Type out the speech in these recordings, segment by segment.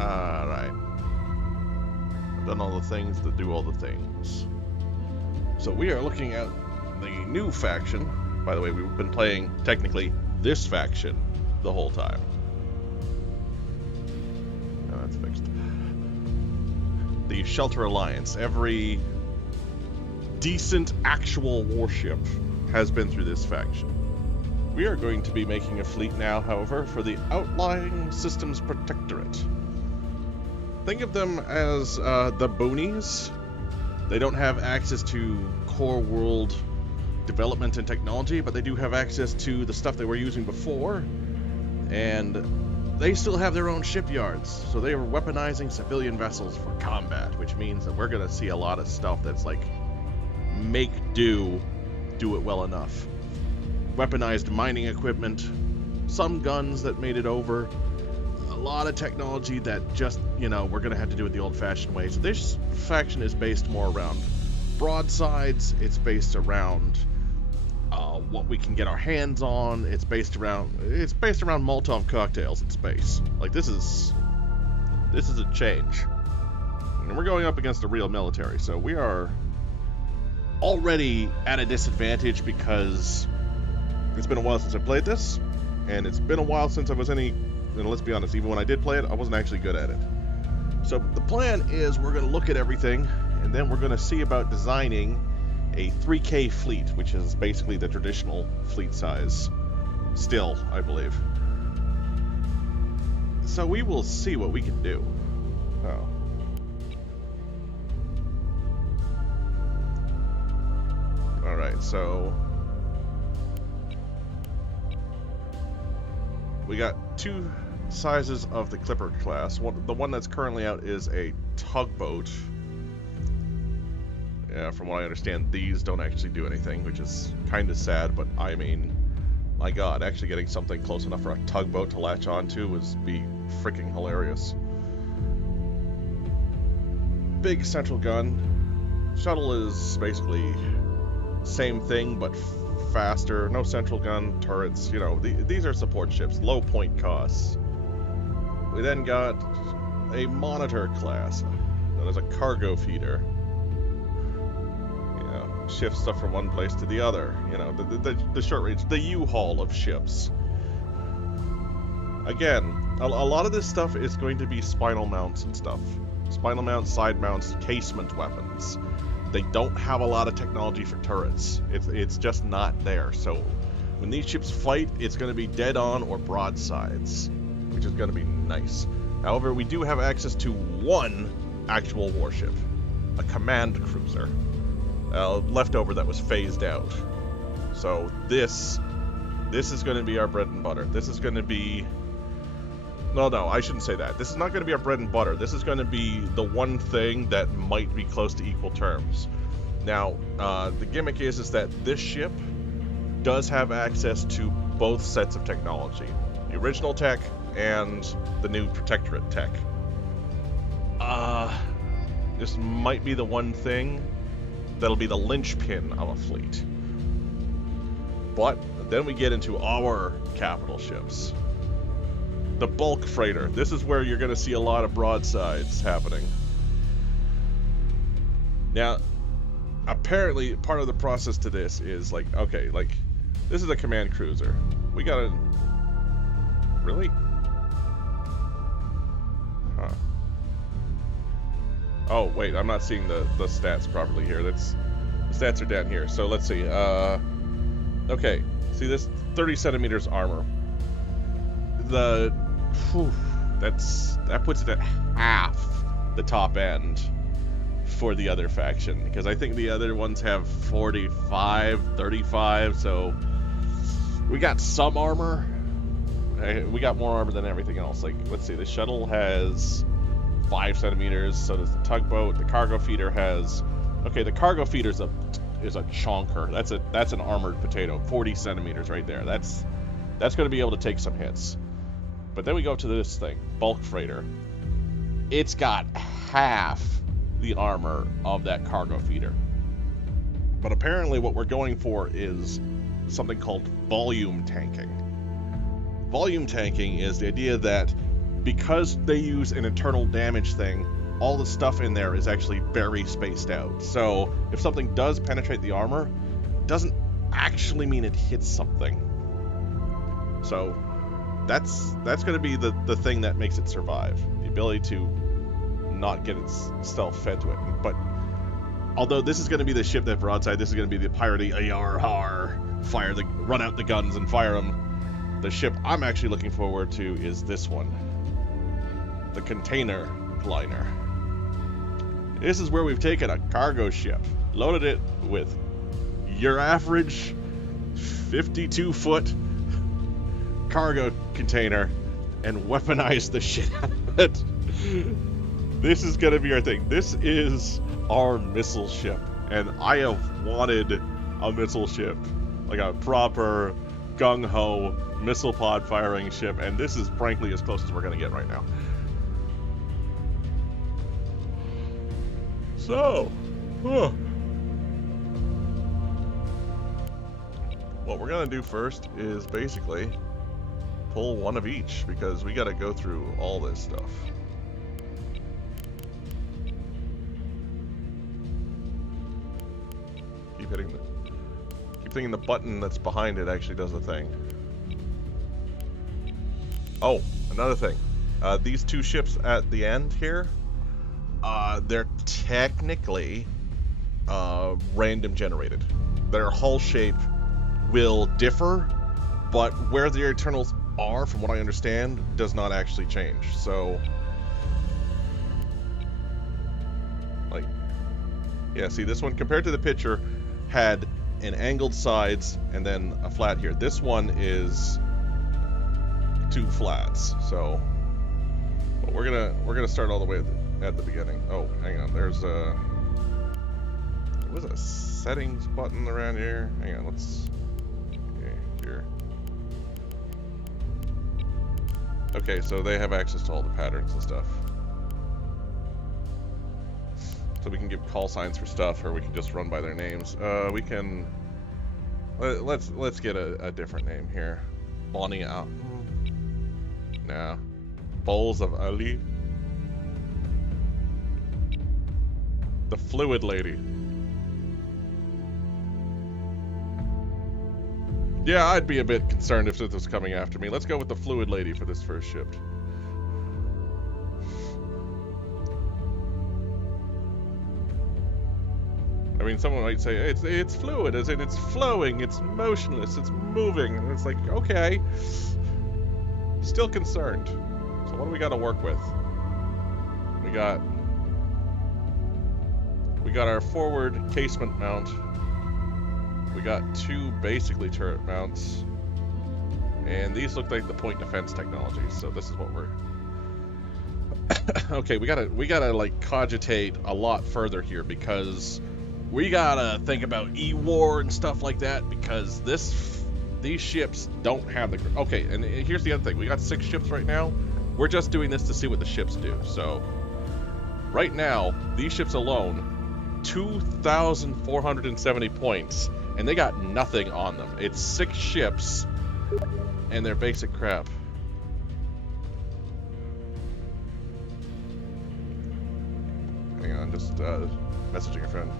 Alright. I've done all the things that do all the things. So we are looking at the new faction. By the way, we've been playing, technically, this faction the whole time. Oh, that's fixed. The Shelter Alliance. Every decent actual warship has been through this faction. We are going to be making a fleet now, however, for the Outlying Systems Protectorate. Think of them as the boonies. They don't have access to core world development and technology, but they do have access to the stuff they were using before, and they still have their own shipyards, so they are weaponizing civilian vessels for combat, which means that we're going to see a lot of stuff that's like make do it well enough. Weaponized mining equipment, some guns that made it over, a lot of technology that just, we're going to have to do it the old-fashioned way. So this faction is based more around broadsides, it's based around what we can get our hands on, it's based around Molotov cocktails in space. Like, this is a change. And we're going up against a real military, so we are already at a disadvantage because it's been a while since I played this, and it's been a while since I was and let's be honest, even when I did play it, I wasn't actually good at it. So the plan is we're going to look at everything, and then we're going to see about designing a 3K fleet, which is basically the traditional fleet size still, I believe. So we will see what we can do. Oh. Alright, so we got two sizes of the Clipper class. The one that's currently out is a tugboat. Yeah, from what I understand, these don't actually do anything, which is kind of sad, but I mean, my god, actually getting something close enough for a tugboat to latch onto would be freaking hilarious. Big central gun. Shuttle is basically same thing, but faster. No central gun, turrets, these are support ships, low point costs. We then got a monitor class, known as a cargo feeder. Shift stuff from one place to the other. The short range, the U-Haul of ships. Again, a lot of this stuff is going to be spinal mounts and stuff. Spinal mounts, side mounts, casement weapons. They don't have a lot of technology for turrets. It's just not there. So when these ships fight, it's going to be dead on or broadsides, which is going to be nice. However, we do have access to one actual warship, a command cruiser. Leftover that was phased out. So this is going to be our bread and butter. This is going to be... No, I shouldn't say that. This is not going to be our bread and butter. This is going to be the one thing that might be close to equal terms. Now, the gimmick is that this ship does have access to both sets of technology. The original tech and the new Protectorate tech. This might be the one thing that'll be the linchpin of a fleet. But then we get into our capital ships. The bulk freighter. This is where you're going to see a lot of broadsides happening. Now, apparently, part of the process to this is this is a command cruiser. We got a... Really? Huh. Oh, wait, I'm not seeing the stats properly here. The stats are down here. So let's see. Okay, see this 30 centimeters armor. That puts it at half the top end for the other faction, because I think the other ones have 45, 35. So we got some armor. We got more armor than everything else. Let's see. The shuttle has 5 centimeters, so does the tugboat. The cargo feeder has... Okay, the cargo feeder is a chonker. That's an armored potato. 40 centimeters right there. That's going to be able to take some hits. But then we go to this thing, bulk freighter. It's got half the armor of that cargo feeder. But apparently what we're going for is something called volume tanking. Volume tanking is the idea that because they use an internal damage thing, all the stuff in there is actually very spaced out. So if something does penetrate the armor, it doesn't actually mean it hits something. So that's going to be the thing that makes it survive. The ability to not get itself fed to it. But although this is going to be the ship that broadside, this is going to be the piratey ayar run out the guns and fire them. The ship I'm actually looking forward to is this one, the container liner. This is where we've taken a cargo ship, loaded it with your average 52-foot cargo container, and weaponized the shit out of it. This is going to be our thing. This is our missile ship, and I have wanted a missile ship, like a proper gung-ho missile pod firing ship, and this is frankly as close as we're going to get right now. So, what we're going to do first is basically pull one of each, because we got to go through all this stuff. Keep thinking the button that's behind it actually does the thing. Oh, another thing. These two ships at the end here, they're technically random generated. Their hull shape will differ, but where the Eternals are, from what I understand, does not actually change. So, like, yeah, see, this one, compared to the picture, had an angled sides and then a flat here. This one is two flats. So, but we're gonna start all the way at the beginning. Oh, hang on. There's a settings button around here. Hang on. Okay, here. Okay, so they have access to all the patterns and stuff. So we can give call signs for stuff, or we can just run by their names. We can. Let's get a different name here. Bonnie out. Nah. Bowls of Ali. The Fluid Lady. Yeah, I'd be a bit concerned if this was coming after me. Let's go with the Fluid Lady for this first ship. I mean, someone might say, it's fluid, as in it's flowing, it's motionless, it's moving. And it's like, okay. Still concerned. So what do we got to work with? We got our forward casement mount. We got two basically turret mounts. And these look like the point defense technology. So this is what we're... Okay, we gotta like cogitate a lot further here, because we gotta think about E-War and stuff like that, because these ships don't have the... Okay, and here's the other thing. We got 6 ships right now. We're just doing this to see what the ships do. So, right now, these ships alone, 2,470 points, and they got nothing on them. It's 6 ships, and they're basic crap. Hang on, just messaging a friend.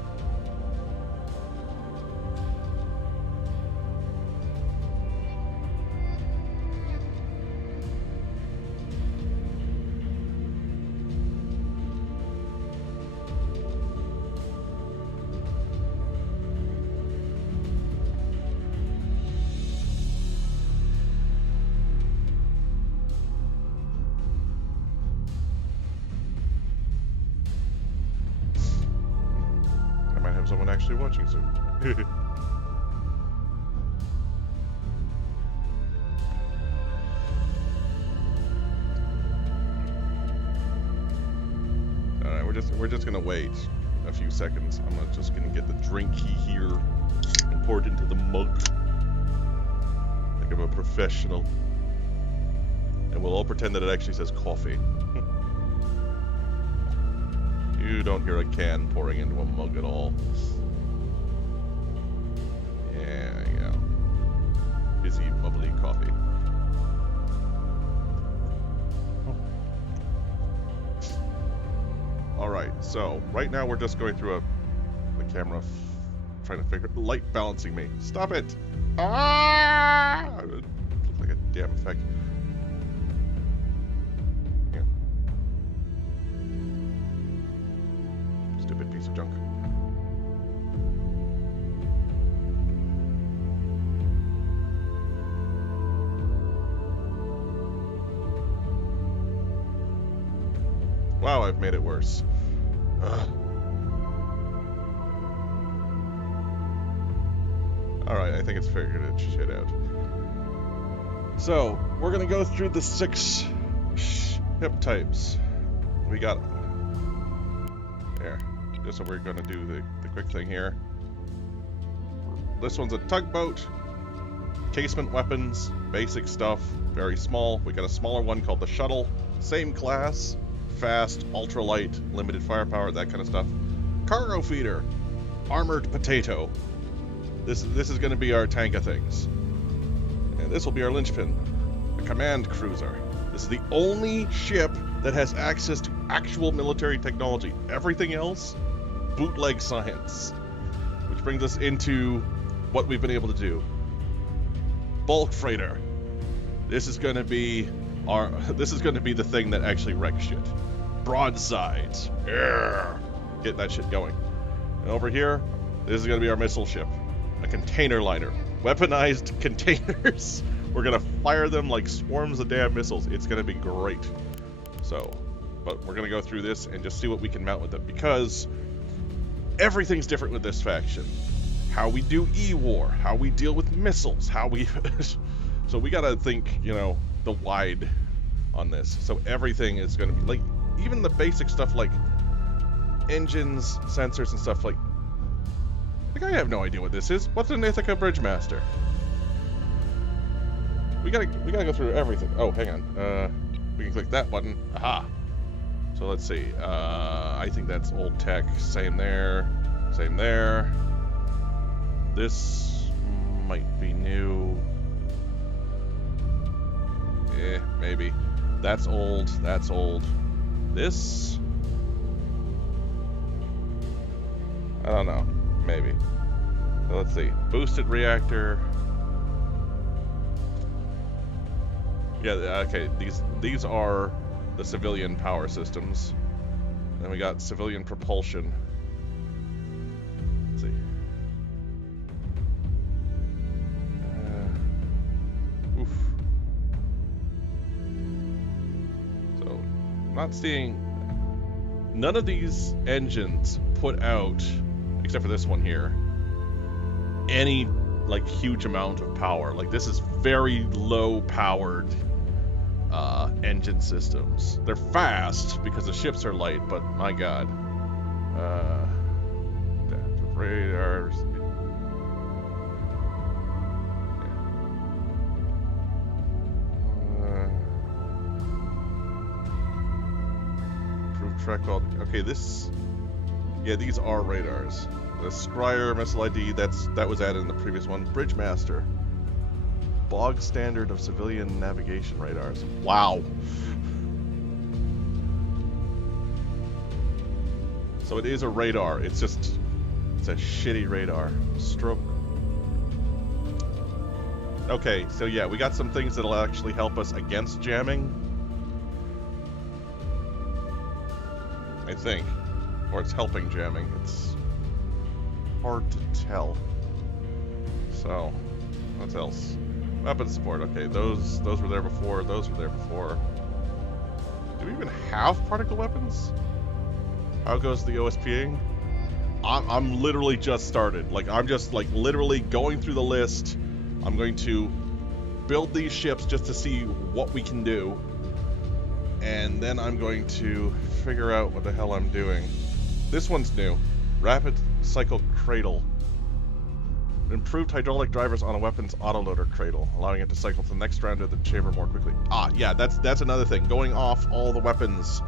Someone actually watching soon. Alright, we're just gonna wait a few seconds. I'm just gonna get the drinky here and pour it into the mug like I'm a professional. And we'll all pretend that it actually says coffee. You don't hear a can pouring into a mug at all. Yeah, there you go. Busy, bubbly coffee. So, right now we're just going through the camera, trying to figure... Light balancing me. Stop it! Ah! It looked like a damn effect. Yeah. Stupid piece of junk. Wow, I've made it worse. Alright, I think it's figured its shit out. So, we're gonna go through the 6 ship types. We got... There. Just so we're gonna do the quick thing here. This one's a tugboat. Casement weapons. Basic stuff. Very small. We got a smaller one called the shuttle. Same class. Fast, ultralight, limited firepower, that kind of stuff. Cargo feeder. Armored potato. This is going to be our tank of things. And this will be our linchpin. The command cruiser. This is the only ship that has access to actual military technology. Everything else, bootleg science. Which brings us into what we've been able to do. Bulk freighter. This is going to be the thing that actually wrecks shit. Broadsides. Get that shit going. And over here, this is going to be our missile ship. A container liner. Weaponized containers. We're going to fire them like swarms of damn missiles. It's going to be great. So, but we're going to go through this and just see what we can mount with them. Because everything's different with this faction. How we do E-War. How we deal with missiles. How we... So we got to think, you know, the wide on this. So everything is going to be... Like, even the basic stuff like engines, sensors, and stuff like... Like, I have no idea what this is. What's an Ithaca Bridgemaster? We gotta go through everything. Oh, hang on. We can click that button. Aha! So let's see. I think that's old tech. Same there. Same there. This might be new. Maybe. That's old. That's old. This... I don't know. Maybe. So let's see. Boosted reactor. Yeah, okay. These are the civilian power systems. Then we got civilian propulsion. Let's see. Oof. So, not seeing... None of these engines put out, except for this one here, any like huge amount of power. Like, this is very low powered engine systems. They're fast because the ships are light, but my god. Adaptive radars. Improved track quality. Okay, this... Yeah, these are radars. The Scryer missile ID, that was added in the previous one. Bridgemaster. Bog standard of civilian navigation radars. Wow. So it is a radar. It's a shitty radar. Stroke. Okay, so yeah, we got some things that'll actually help us against jamming. I think. Or it's helping jamming. It's hard to tell. So, what else? Weapon support. Okay, those were there before. Those were there before. Do we even have particle weapons? How goes the OSPing? I'm literally just started. Like, I'm just like literally going through the list. I'm going to build these ships just to see what we can do, and then I'm going to figure out what the hell I'm doing. This one's new. Rapid cycle cradle. Improved hydraulic drivers on a weapon's autoloader cradle, allowing it to cycle to the next round of the chamber more quickly. Ah, yeah, that's another thing. Going off all the weapons.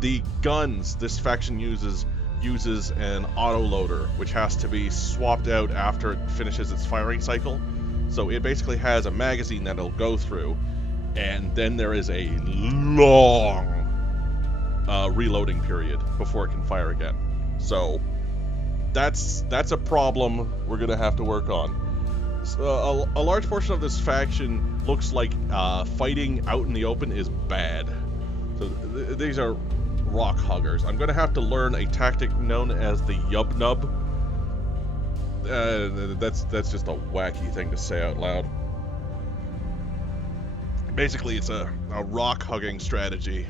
The guns this faction uses an autoloader, which has to be swapped out after it finishes its firing cycle. So it basically has a magazine that it'll go through, and then there is a long reloading period before it can fire again. So that's a problem we're gonna have to work on. A large portion of this faction looks like fighting out in the open is bad. So these are rock huggers. I'm gonna have to learn a tactic known as the Yub Nub. That's just a wacky thing to say out loud. Basically, it's a rock hugging strategy,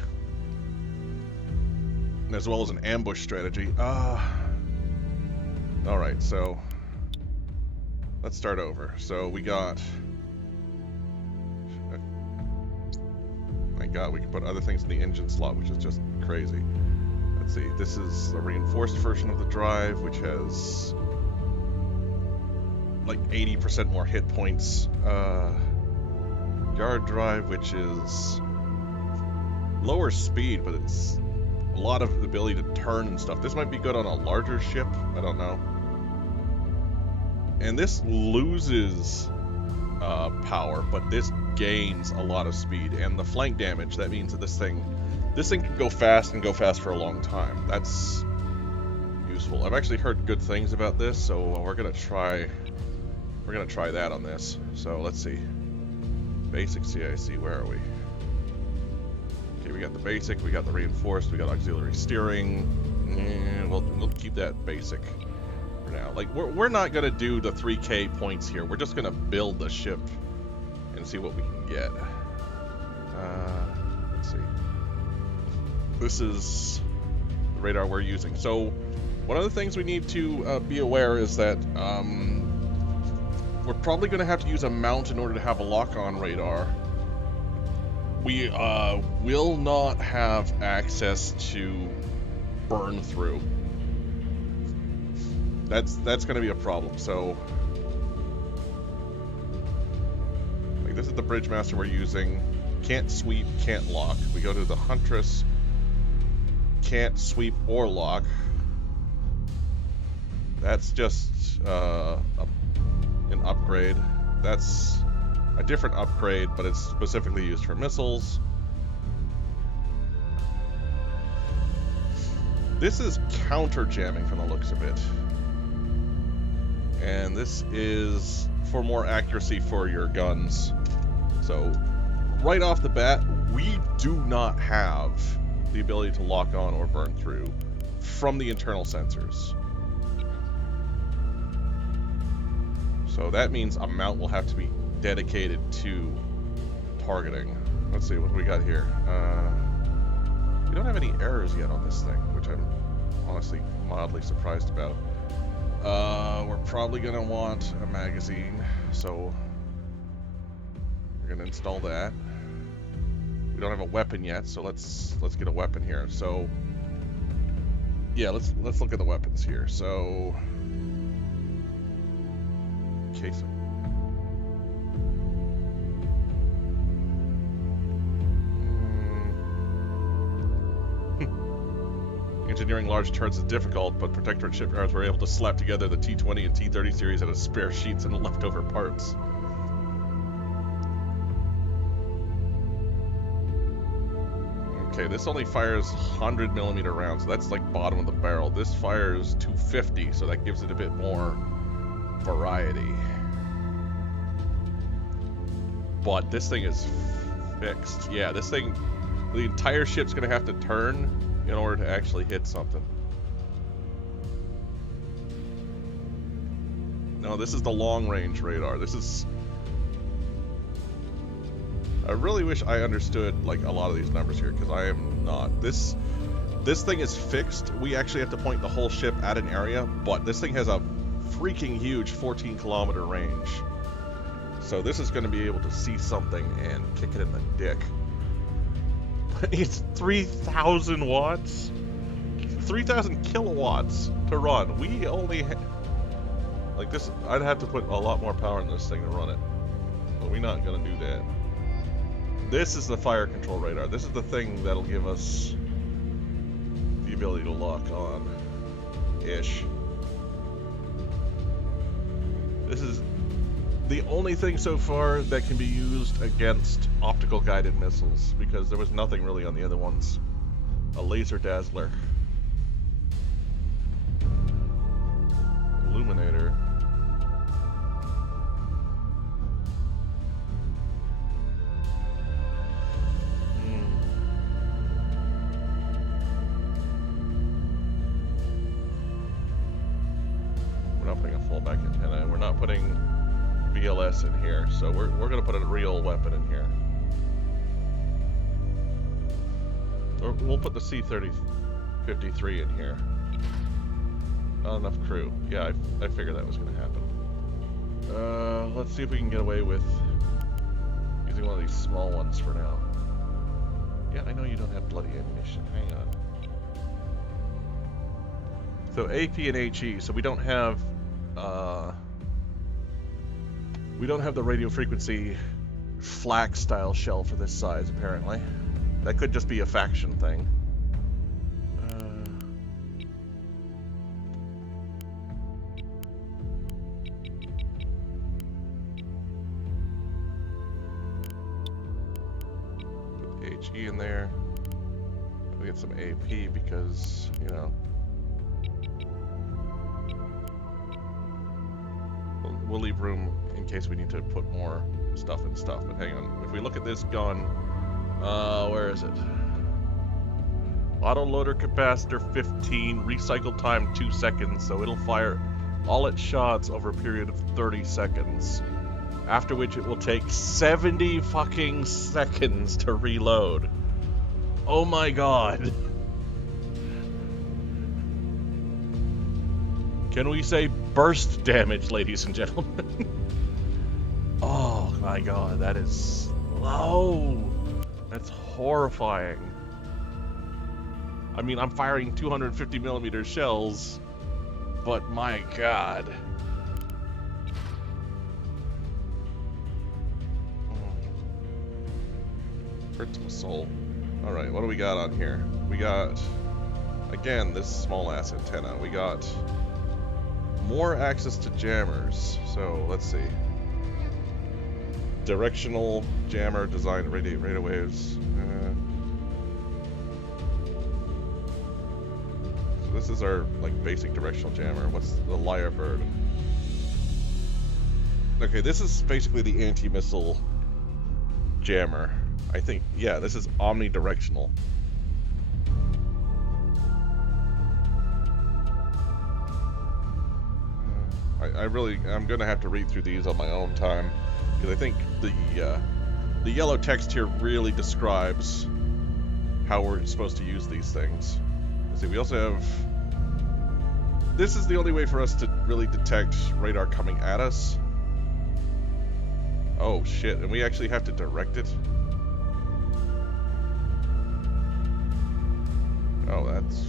as well as an ambush strategy. Alright, so let's start over. So we got... My god, we can put other things in the engine slot, which is just crazy. Let's see, this is a reinforced version of the drive, which has like 80% more hit points. Yard drive, which is lower speed, but it's a lot of the ability to turn and stuff. This might be good on a larger ship, I don't know. And this loses power, but this gains a lot of speed. And the flank damage, that means that this thing can go fast and go fast for a long time. That's useful. I've actually heard good things about this, so we're gonna try that on this. So let's see. Basic CIC, where are we? Okay, we got the basic, we got the reinforced, we got auxiliary steering. And we'll keep that basic for now. Like, we're not gonna do the 3K points here. We're just gonna build the ship and see what we can get. Let's see. This is the radar we're using. So one of the things we need to be aware is that we're probably going to have to use a mount in order to have a lock-on radar. We will not have access to burn through. That's going to be a problem. So, like, this is the bridge master we're using. Can't sweep, can't lock. We go to the Huntress. Can't sweep or lock. That's just an upgrade. That's a different upgrade, but it's specifically used for missiles. This is counter jamming from the looks of it. And this is for more accuracy for your guns. So, right off the bat, we do not have the ability to lock on or burn through from the internal sensors. So that means a mount will have to be dedicated to targeting. Let's see, what do we got here? We don't have any errors yet on this thing, which I'm honestly mildly surprised about. We're probably going to want a magazine, so we're going to install that. We don't have a weapon yet, so let's get a weapon here. So yeah, let's look at the weapons here. So casing. Engineering large turrets is difficult, but Protectorate shipyards were able to slap together the T-20 and T-30 series out of spare sheets and leftover parts. Okay, this only fires 100mm rounds, so that's like bottom of the barrel. This fires 250, so that gives it a bit more variety. But this thing is fixed. Yeah, this thing, the entire ship's gonna have to turn in order to actually hit something. No, this is the long-range radar. This is... I really wish I understood like a lot of these numbers here, because I am not. This thing is fixed. We actually have to point the whole ship at an area, but this thing has a freaking huge 14-kilometer range. So this is going to be able to see something and kick it in the dick. But it's 3,000 watts? 3,000 kilowatts to run. We only like this, I'd have to put a lot more power in this thing to run it. But we're not going to do that. This is the fire control radar. This is the thing that'll give us the ability to lock on. Ish. This is the only thing so far that can be used against optical guided missiles, because there was nothing really on the other ones. a laser dazzler. Illuminator. We're not putting a fallback antenna. We're not putting VLS in here, so we're gonna put a real weapon in here. Or we'll put the C-3053 in here. Not enough crew. Yeah, I figured that was gonna happen. Let's see if we can get away with using one of these small ones for now. Yeah, I know you don't have bloody ammunition. Hang on. So AP and HE. So we don't have the radio frequency flak style shell for this size, apparently. That could just be a faction thing. Put HE in there. We get some AP because, you know. We'll leave room in case we need to put more stuff in stuff. But hang on. If we look at this gun, where is it? Auto loader capacitor 15, recycle time 2 seconds, so it'll fire all its shots over a period of 30 seconds. After which it will take 70 fucking seconds to reload. Oh my god. Can we say burst damage, ladies and gentlemen? Oh my god, that is slow. That's horrifying. I mean, I'm firing 250mm shells, but my god. Hurts my soul. Alright, what do we got on here? We got, again, this small ass antenna. We got more access to jammers. So, let's see. Directional jammer designed to radiate radio waves. So this is our, like, basic directional jammer. What's the Lyrebird? Okay, this is basically the anti-missile jammer. I think, yeah, this is omnidirectional. I'm gonna have to read through these on my own time, because I think the yellow text here really describes how we're supposed to use these things. Let's see, we also have, this is the only way for us to really detect radar coming at us. Oh shit, and we actually have to direct it. Oh, that's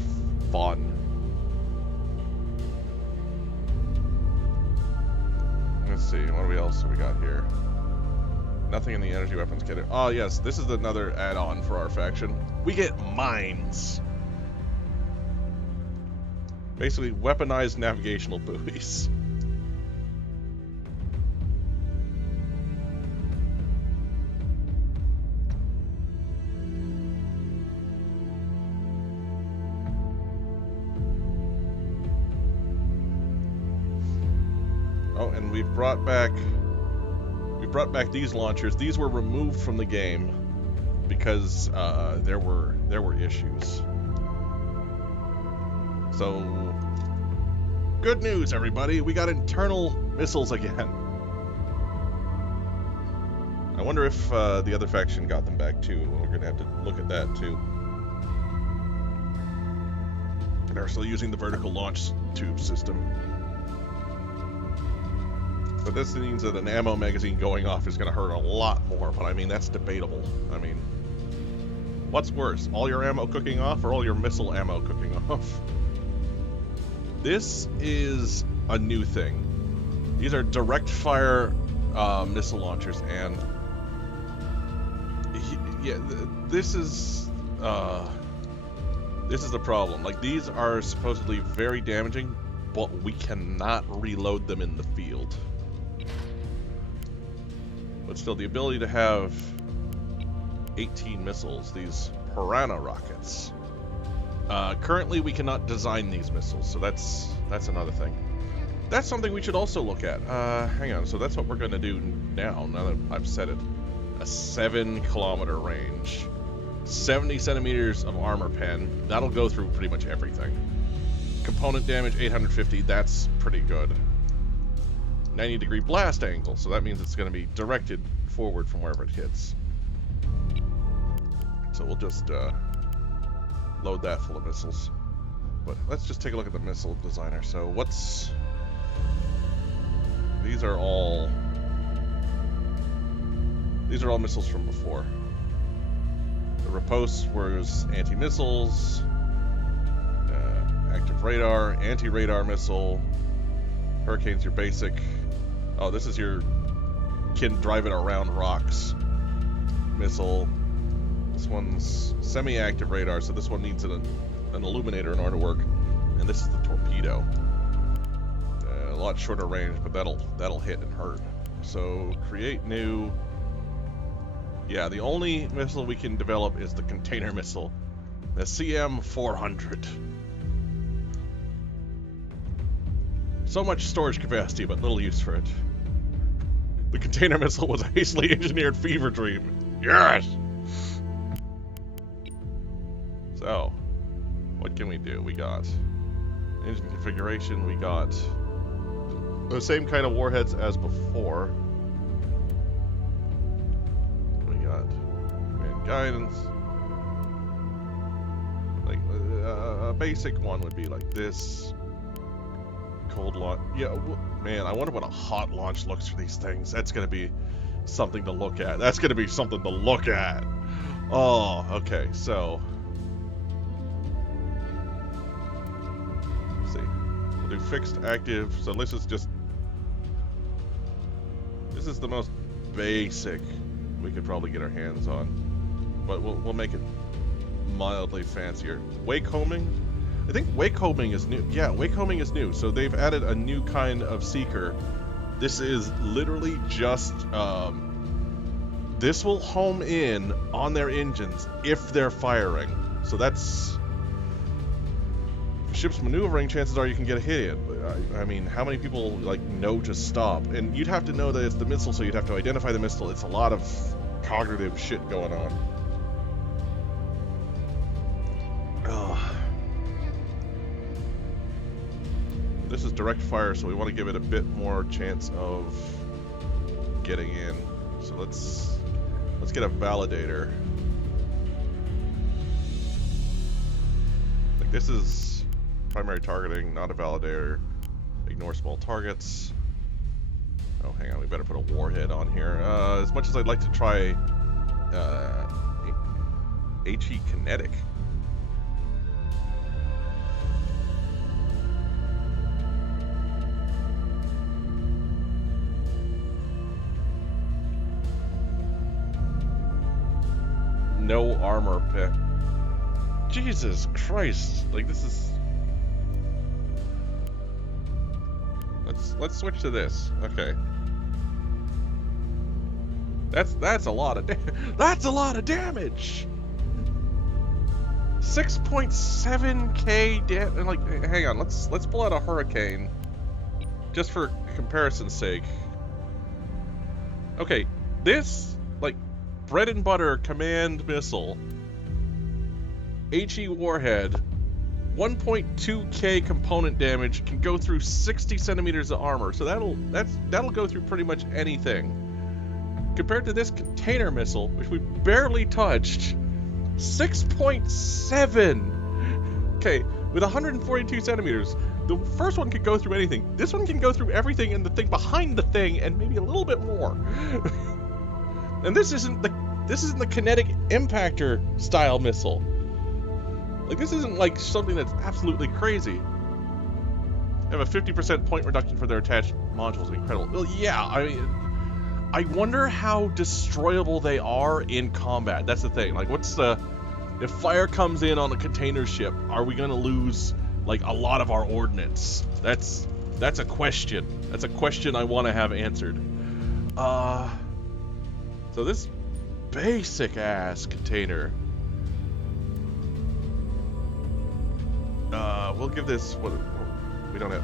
fun. Let's see, what else have we got here? Nothing in the energy weapons kit. Oh yes, this is another add-on for our faction. We get mines. Basically, weaponized navigational buoys. Oh, and we brought back these launchers. These were removed from the game because there were issues. So, good news, everybody! We got internal missiles again. I wonder if the other faction got them back too. We're gonna have to look at that too. They're still using the vertical launch tube system. But this means that an ammo magazine going off is going to hurt a lot more, but I mean, that's debatable. I mean, what's worse, all your ammo cooking off or all your missile ammo cooking off? This is a new thing. These are direct fire missile launchers, and yeah, this is the problem. Like, these are supposedly very damaging, but we cannot reload them in the field. But still, the ability to have 18 missiles, these Piranha rockets, Currently, we cannot design these missiles, so that's another thing. That's something we should also look at. Hang on, so that's what we're going to do now that I've said it. A 7-kilometer range. 70 centimeters of armor pen. That'll go through pretty much everything. Component damage, 850. That's pretty good. 90-degree blast angle, so that means it's going to be directed forward from wherever it hits. So we'll just load that full of missiles. But let's just take a look at the missile designer. So what's... These are all missiles from before. The Riposte was anti-missiles, active radar, anti-radar missile, Hurricane's your basic. Oh, this is your can drive it around rocks missile. This one's semi-active radar, so this one needs an illuminator in order to work. And this is the torpedo. A lot shorter range, but that'll hit and hurt. So create new. Yeah, the only missile we can develop is the container missile, the CM400. So much storage capacity, but little use for it. The container missile was a hastily engineered fever dream. Yes! So, what can we do? We got engine configuration, we got the same kind of warheads as before. We got command guidance. Like, a basic one would be like this. Cold launch. Yeah, man, I wonder what a hot launch looks for these things. That's going to be something to look at. That's going to be something to look at. Oh, okay, so... Let's see. We'll do fixed active. So this is just... This is the most basic we could probably get our hands on. But we'll make it mildly fancier. Wake homing? I think wake homing is new. Yeah, wake homing is new. So they've added a new kind of seeker. This is literally just... this will home in on their engines if they're firing. So that's... Ship's maneuvering, chances are you can get a hit in. But I mean, how many people like know to stop? And you'd have to know that it's the missile, so you'd have to identify the missile. It's a lot of cognitive shit going on. This is direct fire, so we want to give it a bit more chance of getting in. So let's get a validator. Like this is primary targeting, not a validator. Ignore small targets. Oh, hang on, we better put a warhead on here. As much as I'd like to try HE kinetic. No armor pick. Jesus Christ! Like this is. Let's switch to this. Okay. That's a lot of that's a lot of damage. 6.7k damage. Like, hang on. Let's pull out a Hurricane, just for comparison's sake. Okay, this like. Bread and butter command missile, HE warhead, 1.2k component damage, can go through 60 centimeters of armor, so that'll go through pretty much anything. Compared to this container missile, which we barely touched, 6.7. Okay, with 142 centimeters, the first one could go through anything. This one can go through everything and the thing behind the thing, and maybe a little bit more. And this isn't the kinetic impactor style missile. Like this isn't like something that's absolutely crazy. They have a 50% point reduction for their attached modules. Incredible. Well, yeah, I mean, I wonder how destroyable they are in combat. That's the thing. Like, if fire comes in on a container ship, are we gonna lose like a lot of our ordnance? That's a question. That's a question I want to have answered. So this basic ass container. we'll give this what we don't have.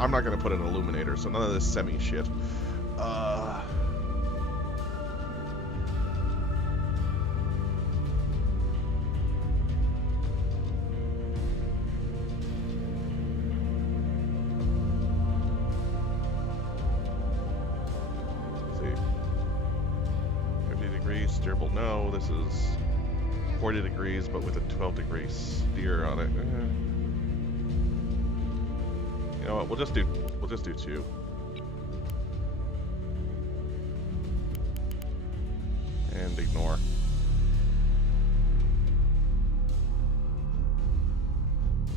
I'm not gonna put an illuminator, so none of this semi shit. Let's see. 50 degrees steerable. No, this is 40 degrees, but with a 12 degree steer on it. You know what? We'll just do 2. And ignore.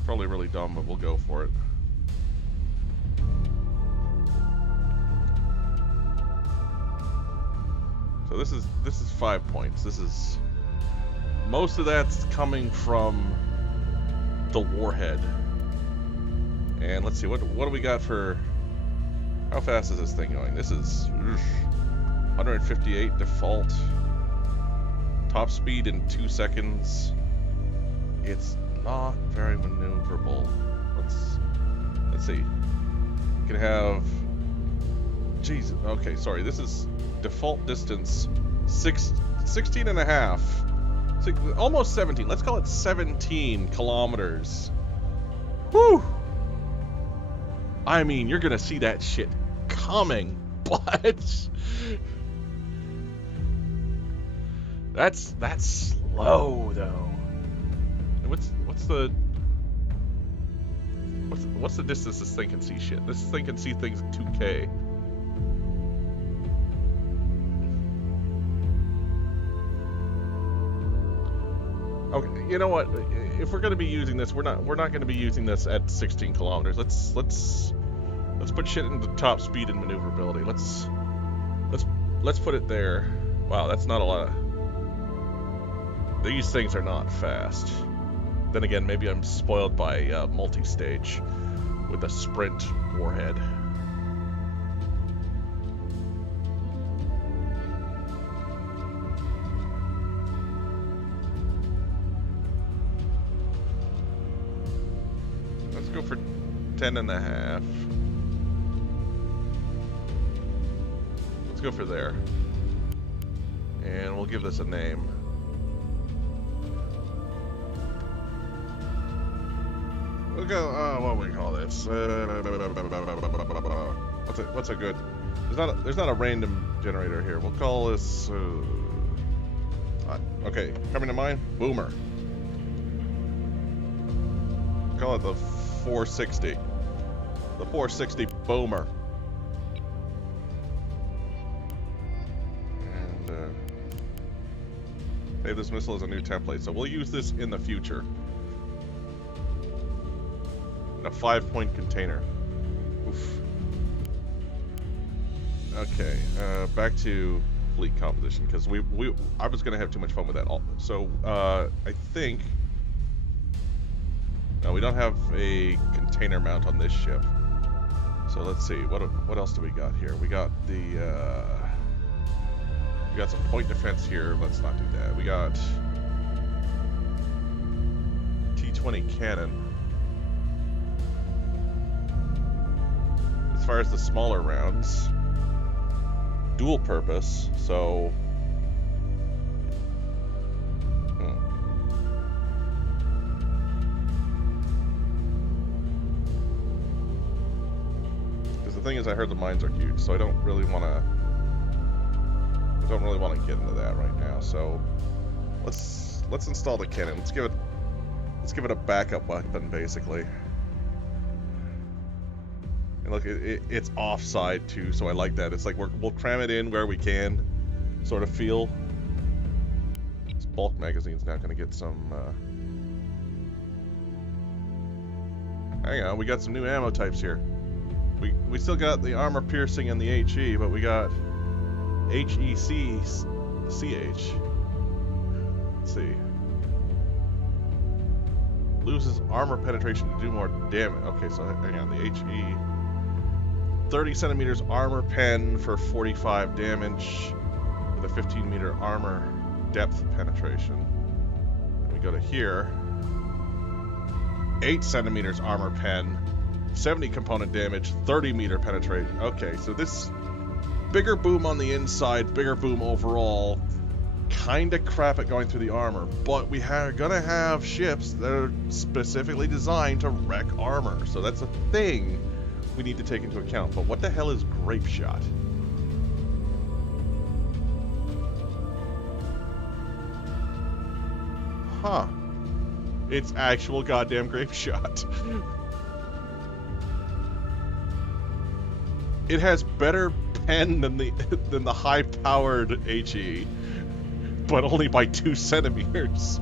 Probably really dumb, but we'll go for it. So this is 5 points. This is most of that's coming from the warhead. And let's see, what do we got for... How fast is this thing going? This is 158 default. Top speed in 2 seconds. It's not very maneuverable. Let's see. We can have... Jeez, okay, sorry. This is default distance 16 and a half. Almost 17. Let's call it 17 kilometers. Whew! I mean, you're gonna see that shit coming, but that's slow though. And what's the distance this thing can see shit? This thing can see things at 2K. Okay, you know what? If we're gonna be using this, we're not gonna be using this at 16 kilometers. Let's put shit into top speed and maneuverability. Let's put it there. Wow, that's not a lot of... These things are not fast. Then again, maybe I'm spoiled by multi-stage with a sprint warhead. Let's go for 10 and a half. Let's go for there. And we'll give this a name. We'll go, what do we call this? What's a good... There's not a random generator here. We'll call this, okay, coming to mind? Boomer. Call it the 460. The 460 Boomer. And, save this missile as a new template. So we'll use this in the future. In a 5-point container. Oof. Okay, back to fleet composition, because I was going to have too much fun with that. So, I think... No, we don't have a container mount on this ship. So let's see, what else do we got here? We got the, we got some point defense here. Let's not do that. We got T-20 cannon. As far as the smaller rounds, dual purpose, so... The thing is, I heard the mines are huge, so I don't really want to get into that right now. So let's install the cannon. Let's give it a backup weapon, basically. And look, it's offside too, so I like that. It's like we'll cram it in where we can, sort of feel. This bulk magazine's now going to get some. Hang on, we got some new ammo types here. We still got the armor piercing and the HE, but we got HECCH. Let's see. Loses armor penetration to do more damage. Okay, so hang on, the HE. 30 centimeters armor pen for 45 damage with a 15 meter armor depth penetration. And we go to here. 8 centimeters armor pen, 70 component damage, 30 meter penetrate. Okay, so this bigger boom on the inside, bigger boom overall, kind of crap at going through the armor, but we are gonna have ships that are specifically designed to wreck armor, so that's a thing we need to take into account. But what the hell is grape shot? Huh. It's actual goddamn grape shot. It has better pen than the high-powered HE, but only by 2 centimeters.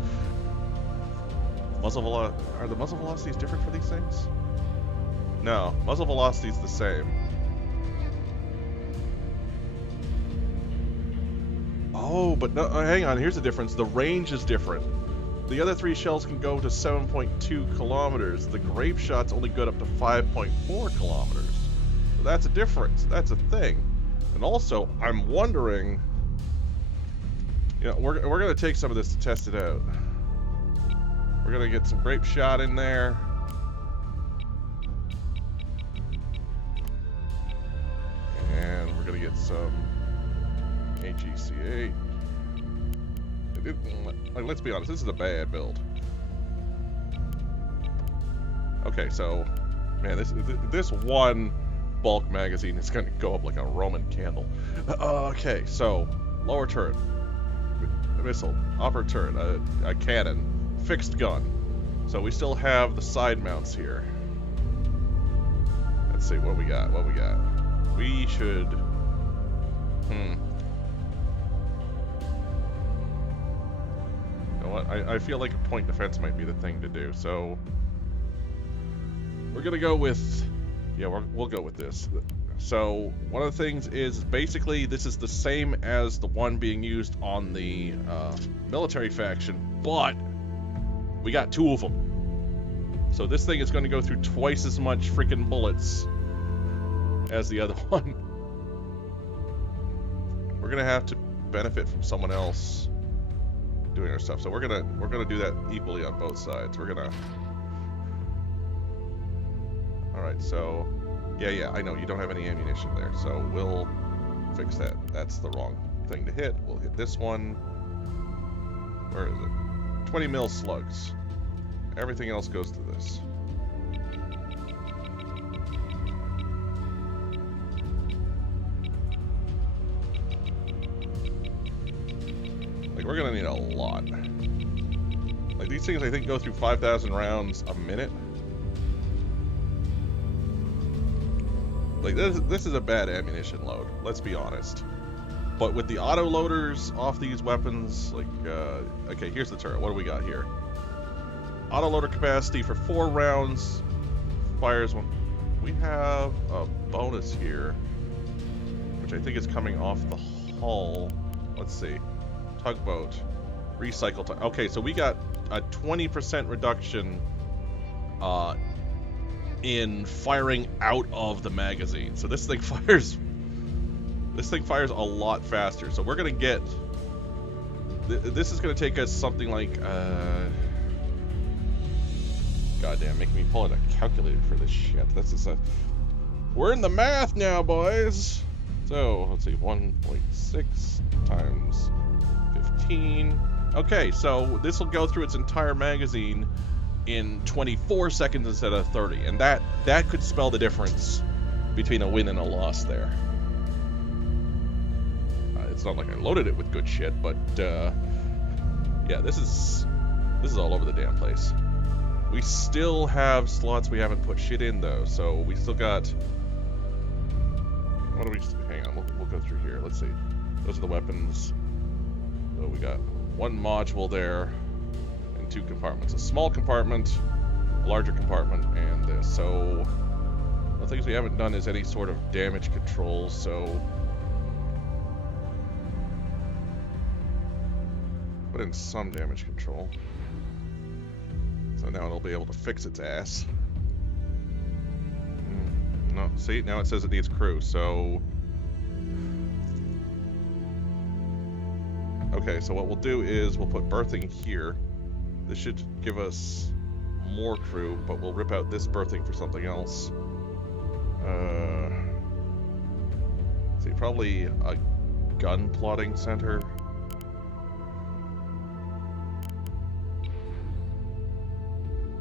Are the muzzle velocities different for these things? No, muzzle velocity is the same. Oh, but no, hang on, here's the difference. The range is different. The other 3 shells can go to 7.2 kilometers. The grape shot's only good up to 5.4 kilometers. So that's a difference. That's a thing. And also, I'm wondering... You know, we're going to take some of this to test it out. We're going to get some grape shot in there. And we're going to get some HEC8. Like, let's be honest, this is a bad build. Okay, so, man, this one bulk magazine is going to go up like a Roman candle. Okay, so, lower turret, missile, upper turret, a cannon, fixed gun. So we still have the side mounts here. Let's see, what we got, We should... What? I feel like a point defense might be the thing to do, so we're gonna go with, yeah, we'll go with this. So one of the things is basically this is the same as the one being used on the military faction, but we got 2 of them. So this thing is going to go through twice as much freaking bullets as the other one. We're gonna have to benefit from someone else doing our stuff, so we're gonna do that equally on both sides. We're gonna... Alright, so... Yeah, I know, you don't have any ammunition there, so we'll fix that. That's the wrong thing to hit. We'll hit this one. Where is it? 20 mil slugs. Everything else goes to this. Like, we're gonna need a lot. Like, these things, I think, go through 5,000 rounds a minute. Like, this is a bad ammunition load, let's be honest. But with the auto loaders off these weapons, like, okay, here's the turret. What do we got here? Auto loader capacity for 4 rounds. Fires one. We have a bonus here, which I think is coming off the hull. Let's see. Tugboat. Recycle time. Okay, so we got a 20% reduction in firing out of the magazine. So this thing fires a lot faster. So we're gonna get this is gonna take us something like goddamn, making me pull out a calculator for this shit. That's just we're in the math now, boys. So let's see, 1.6 times 15. Okay, so this will go through its entire magazine in 24 seconds instead of 30, and that could spell the difference between a win and a loss there. It's not like I loaded it with good shit, but yeah, this is all over the damn place. We still have slots we haven't put shit in though, so we still got. What do we? Hang on, we'll go through here. Let's see. Those are the weapons. So we got 1 module there. 2 compartments, a small compartment, a larger compartment, and this. So one of the things we haven't done is any sort of damage control, so put in some damage control. So now it'll be able to fix its ass. No, see, now it says it needs crew, so okay, so what we'll do is we'll put berthing here. This should give us more crew, but we'll rip out this berthing for something else. See, probably a gun plotting center.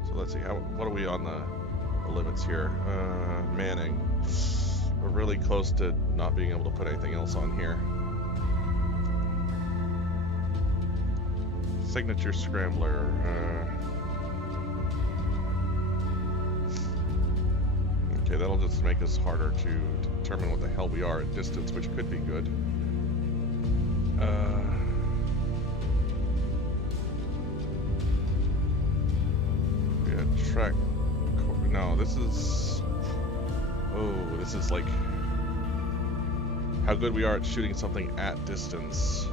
So let's see, what are we on the limits here? Manning. We're really close to not being able to put anything else on here. Signature Scrambler. Okay, that'll just make us harder to determine what the hell we are at distance, which could be good. Yeah, track. No, this is... Oh, this is like how good we are at shooting something at distance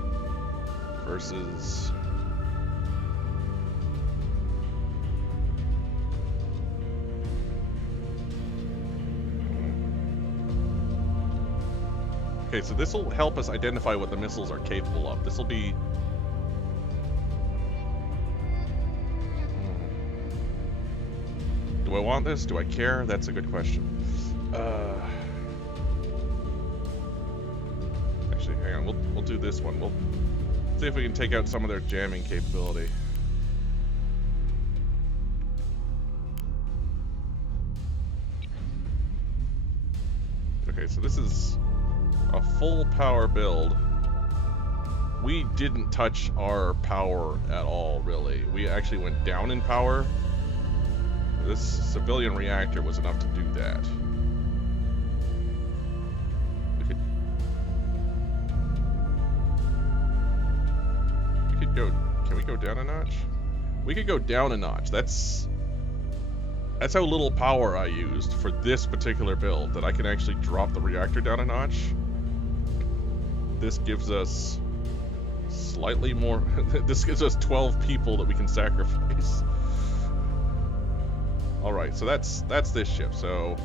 versus... Okay, so this will help us identify what the missiles are capable of. This will be... Do I want this? Do I care? That's a good question. Actually, hang on. We'll do this one. We'll see if we can take out some of their jamming capability. Okay, so this is a full power build. We didn't touch our power at all, really. We actually went down in power. This civilian reactor was enough to do that. We could go... Can we go down a notch? We could go down a notch. That's how little power I used for this particular build, that I can actually drop the reactor down a notch. This gives us slightly more... This gives us 12 people that we can sacrifice. Alright, so that's this ship. So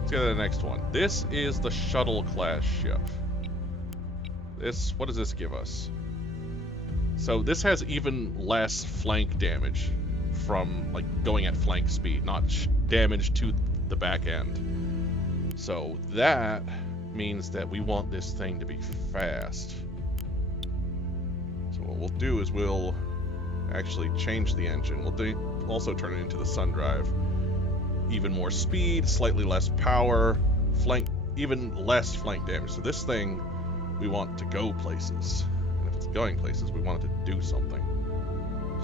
let's go to the next one. This is the shuttle class ship. What does this give us? So this has even less flank damage from like going at flank speed, not damage to the back end. So that means that we want this thing to be fast. So what we'll do is we'll actually change the engine. We'll also turn it into the sun drive. Even more speed, slightly less power, even less flank damage. So this thing, we want to go places. And if it's going places, we want it to do something.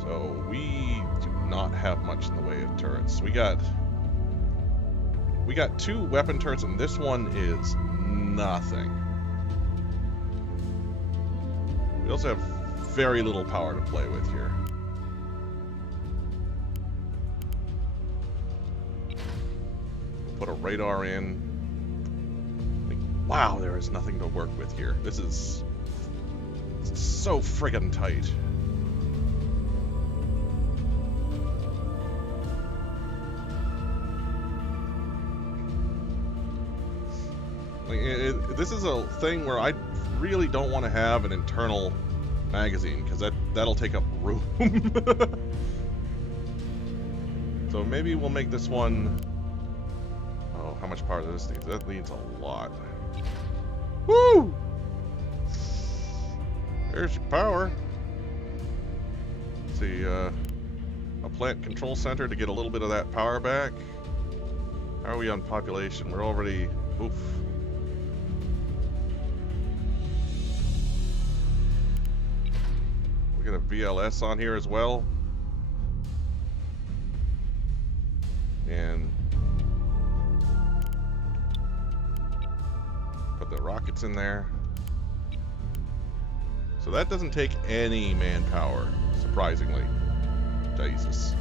So we do not have much in the way of turrets. We got 2 weapon turrets, and this one is nothing. We also have very little power to play with here. Put a radar in. Wow, there is nothing to work with here. This is so friggin' tight. This is a thing where I really don't want to have an internal magazine, because that'll take up room. So maybe we'll make this one... Oh, how much power does this need? That needs a lot. Woo! There's your power. Let's see, a plant control center to get a little bit of that power back. How are we on population? We're already... Oof. We got a VLS on here as well. And put the rockets in there. So that doesn't take any manpower, surprisingly. Jesus.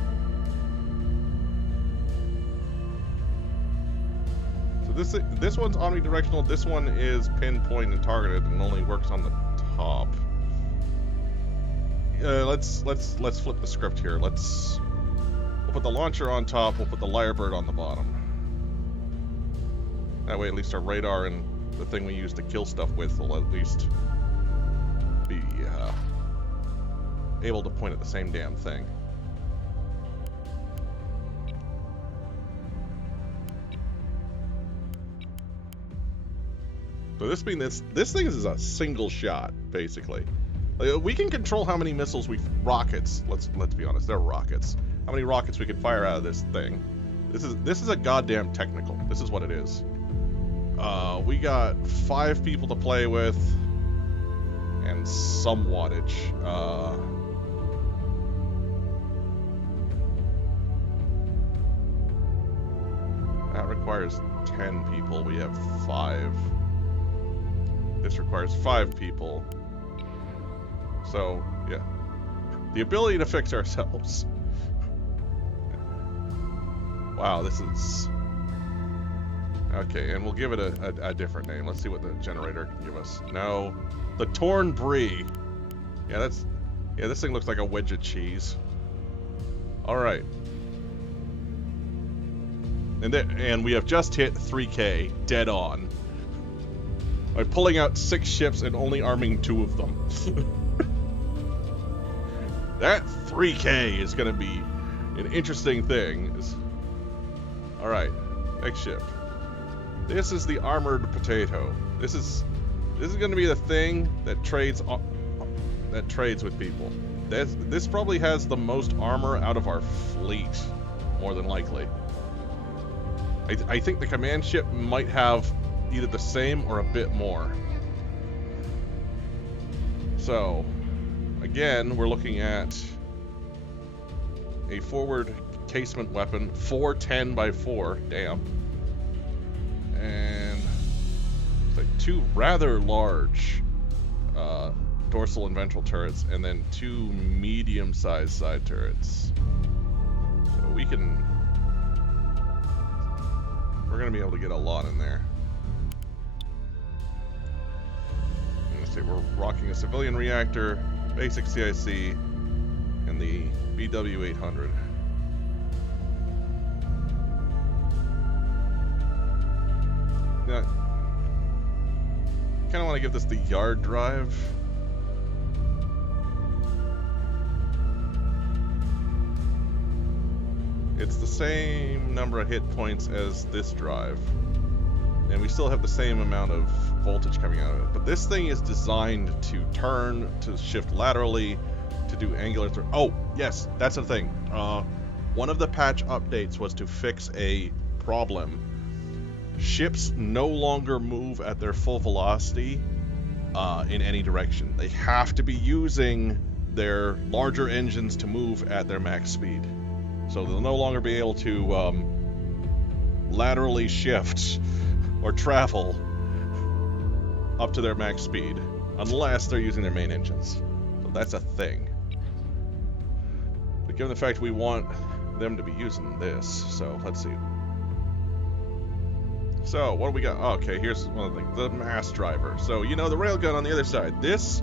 So this one's omnidirectional. This one is pinpoint and targeted and only works on the top. Let's flip the script here. We'll put the launcher on top. We'll put the Lyrebird on the bottom. That way, at least our radar and the thing we use to kill stuff with will at least be able to point at the same damn thing. So this means this thing is a single shot, basically. Like, we can control how many missiles rockets. Let's be honest, they're rockets. How many rockets we can fire out of this thing? This is a goddamn technical. This is what it is. We got 5 people to play with, and some wattage. That requires 10 people. We have 5. This requires 5 people. So, yeah. The ability to fix ourselves. Wow, this is... Okay, and we'll give it a different name. Let's see what the generator can give us. No. The Torn Brie. Yeah, this thing looks like a wedge of cheese. Alright. And we have just hit 3K, dead on. By pulling out 6 ships and only arming 2 of them. That 3K is going to be an interesting thing. Alright, next ship. This is the Armored Potato. This is going to be the thing that trades with people. This probably has the most armor out of our fleet, more than likely. I think the command ship might have either the same or a bit more. So, again, we're looking at a forward casement weapon, 410x4, damn. And like 2 rather large dorsal and ventral turrets, and then 2 medium-sized side turrets. So we're gonna be able to get a lot in there. Let's see, we're rocking a civilian reactor, basic CIC, and the BW-800. Now, kind of want to give this the yard drive. It's the same number of hit points as this drive, and we still have the same amount of voltage coming out of it. But this thing is designed to turn, to shift laterally, to do angular throw. Oh, yes, that's the thing. One of the patch updates was to fix a problem. Ships no longer move at their full velocity in any direction. They have to be using their larger engines to move at their max speed. So they'll no longer be able to laterally shift or travel up to their max speed unless they're using their main engines. So that's a thing. But given the fact we want them to be using this, so let's see. So, what do we got? Oh, okay, here's one of the things. The mass driver. So, you know, the railgun on the other side. This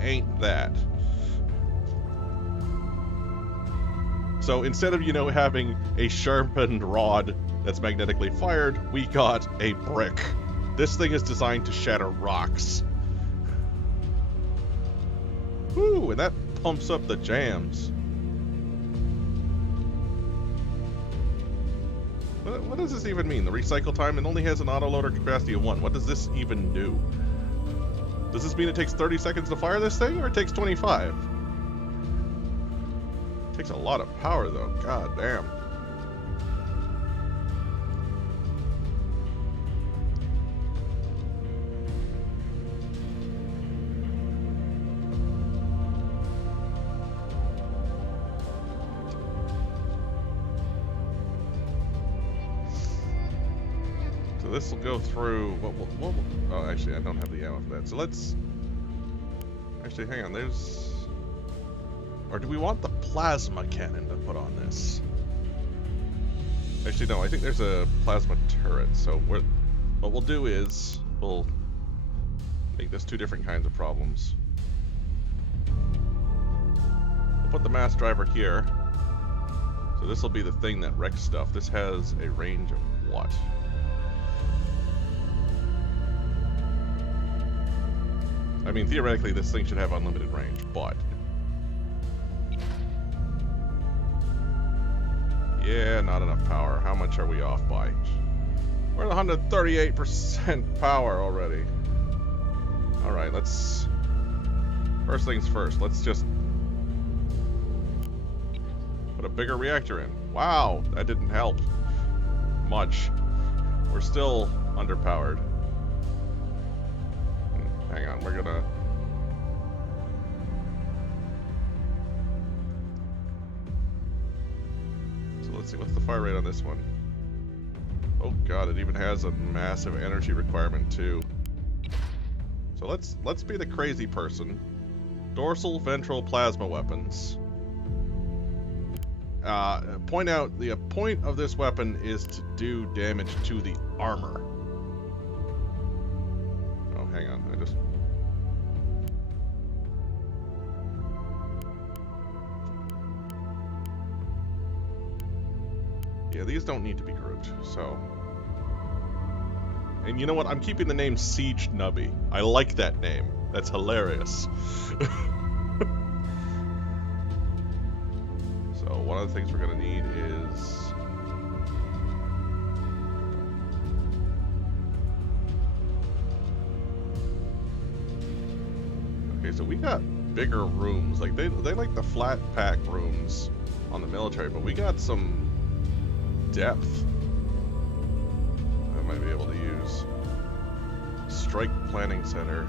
ain't that. So, instead of, you know, having a sharpened rod that's magnetically fired, we got a brick. This thing is designed to shatter rocks. Whew, and that pumps up the jams. What does this even mean? The recycle time? It only has an autoloader capacity of 1. What does this even do? Does this mean it takes 30 seconds to fire this thing, or it takes 25? It takes a lot of power, though. God damn. This will go through. Oh, actually, I don't have the ammo for that. So let's. Actually, hang on. There's. Or do we want the plasma cannon to put on this? Actually, no. I think there's a plasma turret. So what we'll do is we'll make this 2 different kinds of problems. We'll put the mass driver here. So this will be the thing that wrecks stuff. This has a range of what? I mean, theoretically, this thing should have unlimited range, but... Yeah, not enough power. How much are we off by? We're at 138% power already. Alright, let's... First things first, let's just... put a bigger reactor in. Wow, that didn't help much. We're still underpowered. Hang on, we're gonna... So let's see, what's the fire rate on this one? Oh god, it even has a massive energy requirement too. So let's be the crazy person. Dorsal ventral plasma weapons. Point out, the point of this weapon is to do damage to the armor. Oh, hang on, I just... Yeah, these don't need to be grouped, so... And you know what? I'm keeping the name Siege Nubby. I like that name. That's hilarious. So one of the things we're going to need is... Okay, so we got bigger rooms. Like, they like the flat pack rooms on the military, but we got some depth I might be able to use. Strike Planning Center.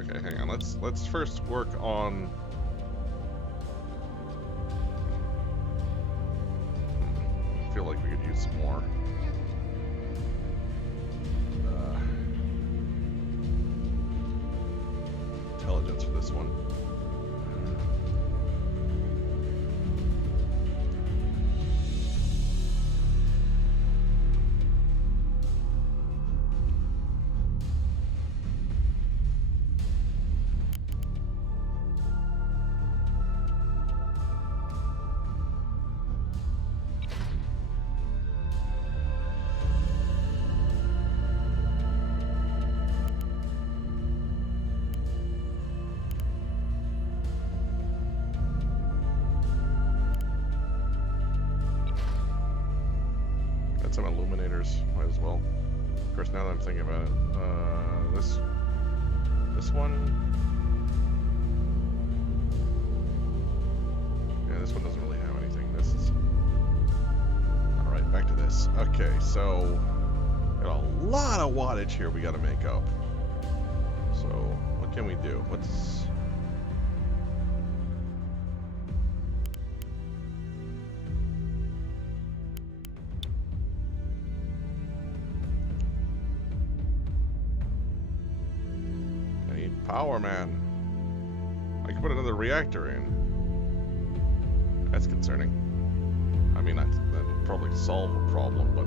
Okay, hang on. Let's first work on... I feel like we could use some more. Intelligence for this one. Some illuminators, might as well. Of course, now that I'm thinking about it, this one, yeah, this one doesn't really have anything. This is all right. Back to this. Okay, so got a lot of wattage here we got to make up. So what can we do? What's... Power, man. I can put another reactor in. That's concerning. I mean, that'll probably solve a problem, but...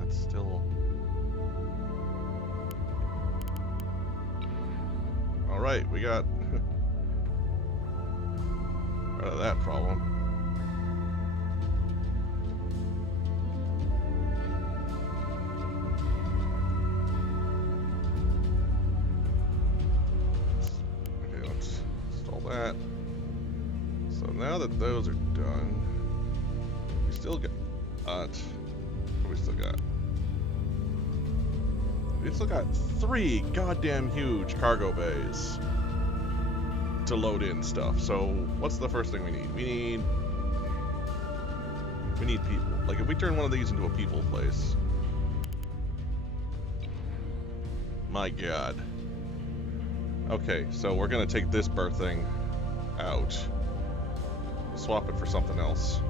That's still... Alright, we got... out of that problem. Okay, let's install that. So now that those are done, we still got what do we still got? We still got 3 goddamn huge cargo bays to load in stuff. So what's the first thing we need? We need people. Like, if we turn one of these into a people place, my god. Okay, so we're gonna take this bird thing out, swap it for something else.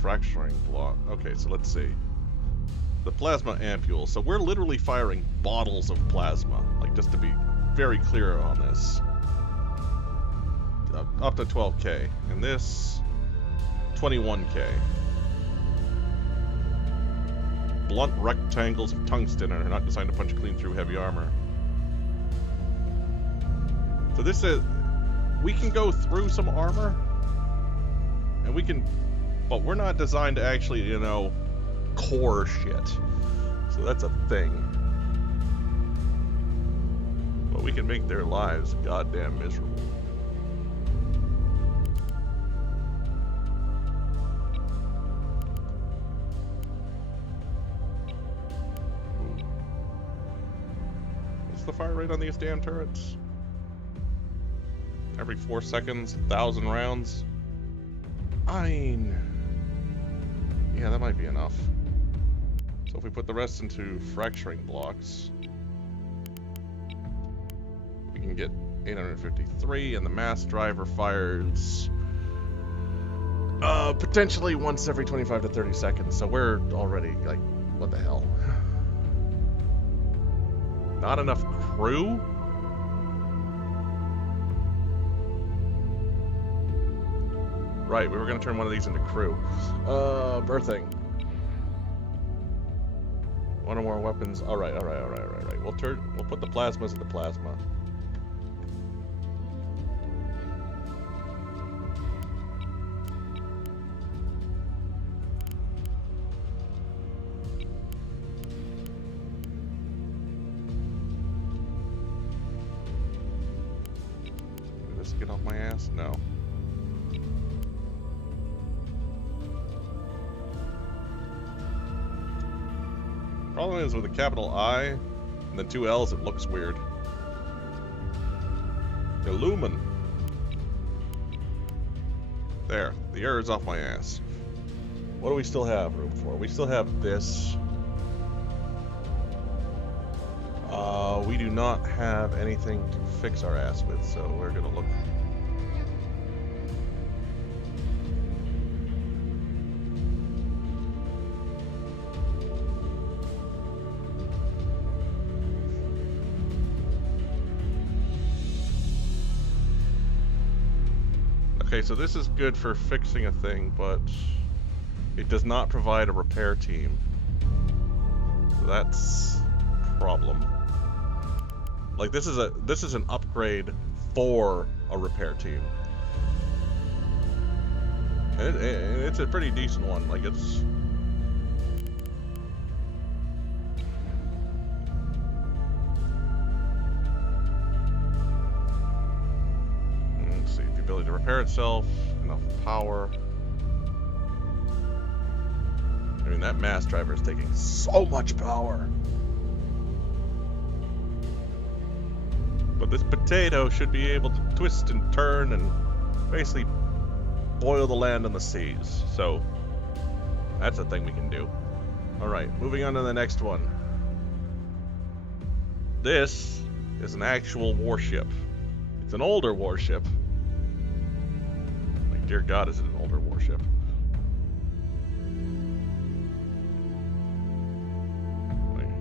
Fracturing block. Okay, so let's see. The plasma ampule. So we're literally firing bottles of plasma. Like, just to be very clear on this. up to 12k, and this 21k. Blunt rectangles of tungsten are not designed to punch clean through heavy armor. So this is, we can go through some armor, and we can, but we're not designed to actually, you know, core shit. So that's a thing. But we can make their lives goddamn miserable. What's the fire rate on these damn turrets? Every 4 seconds, 1,000 rounds. I mean, yeah, that might be enough. So if we put the rest into fracturing blocks, we can get 853, and the mass driver fires potentially once every 25 to 30 seconds. So we're already like, what the hell? Not enough crew? Right, we were going to turn one of these into crew. Birthing. One or more weapons. Alright. We'll put the plasmas in the plasma. Did this get off my ass? No. Problem is with a capital I and then 2 L's, it looks weird. Illumine. There, the error is off my ass. What do we still have room for? We still have this. We do not have anything to fix our ass with, so we're gonna look. Okay, so this is good for fixing a thing, but it does not provide a repair team. So that's a problem. Like this is an upgrade for a repair team. And it's a pretty decent one. Like it's ability to repair itself, enough power. I mean, that mass driver is taking so much power. But this potato should be able to twist and turn and basically boil the land and the seas. So that's a thing we can do. Alright, moving on to the next one. This is an actual warship. It's an older warship. Dear God, is it an older warship?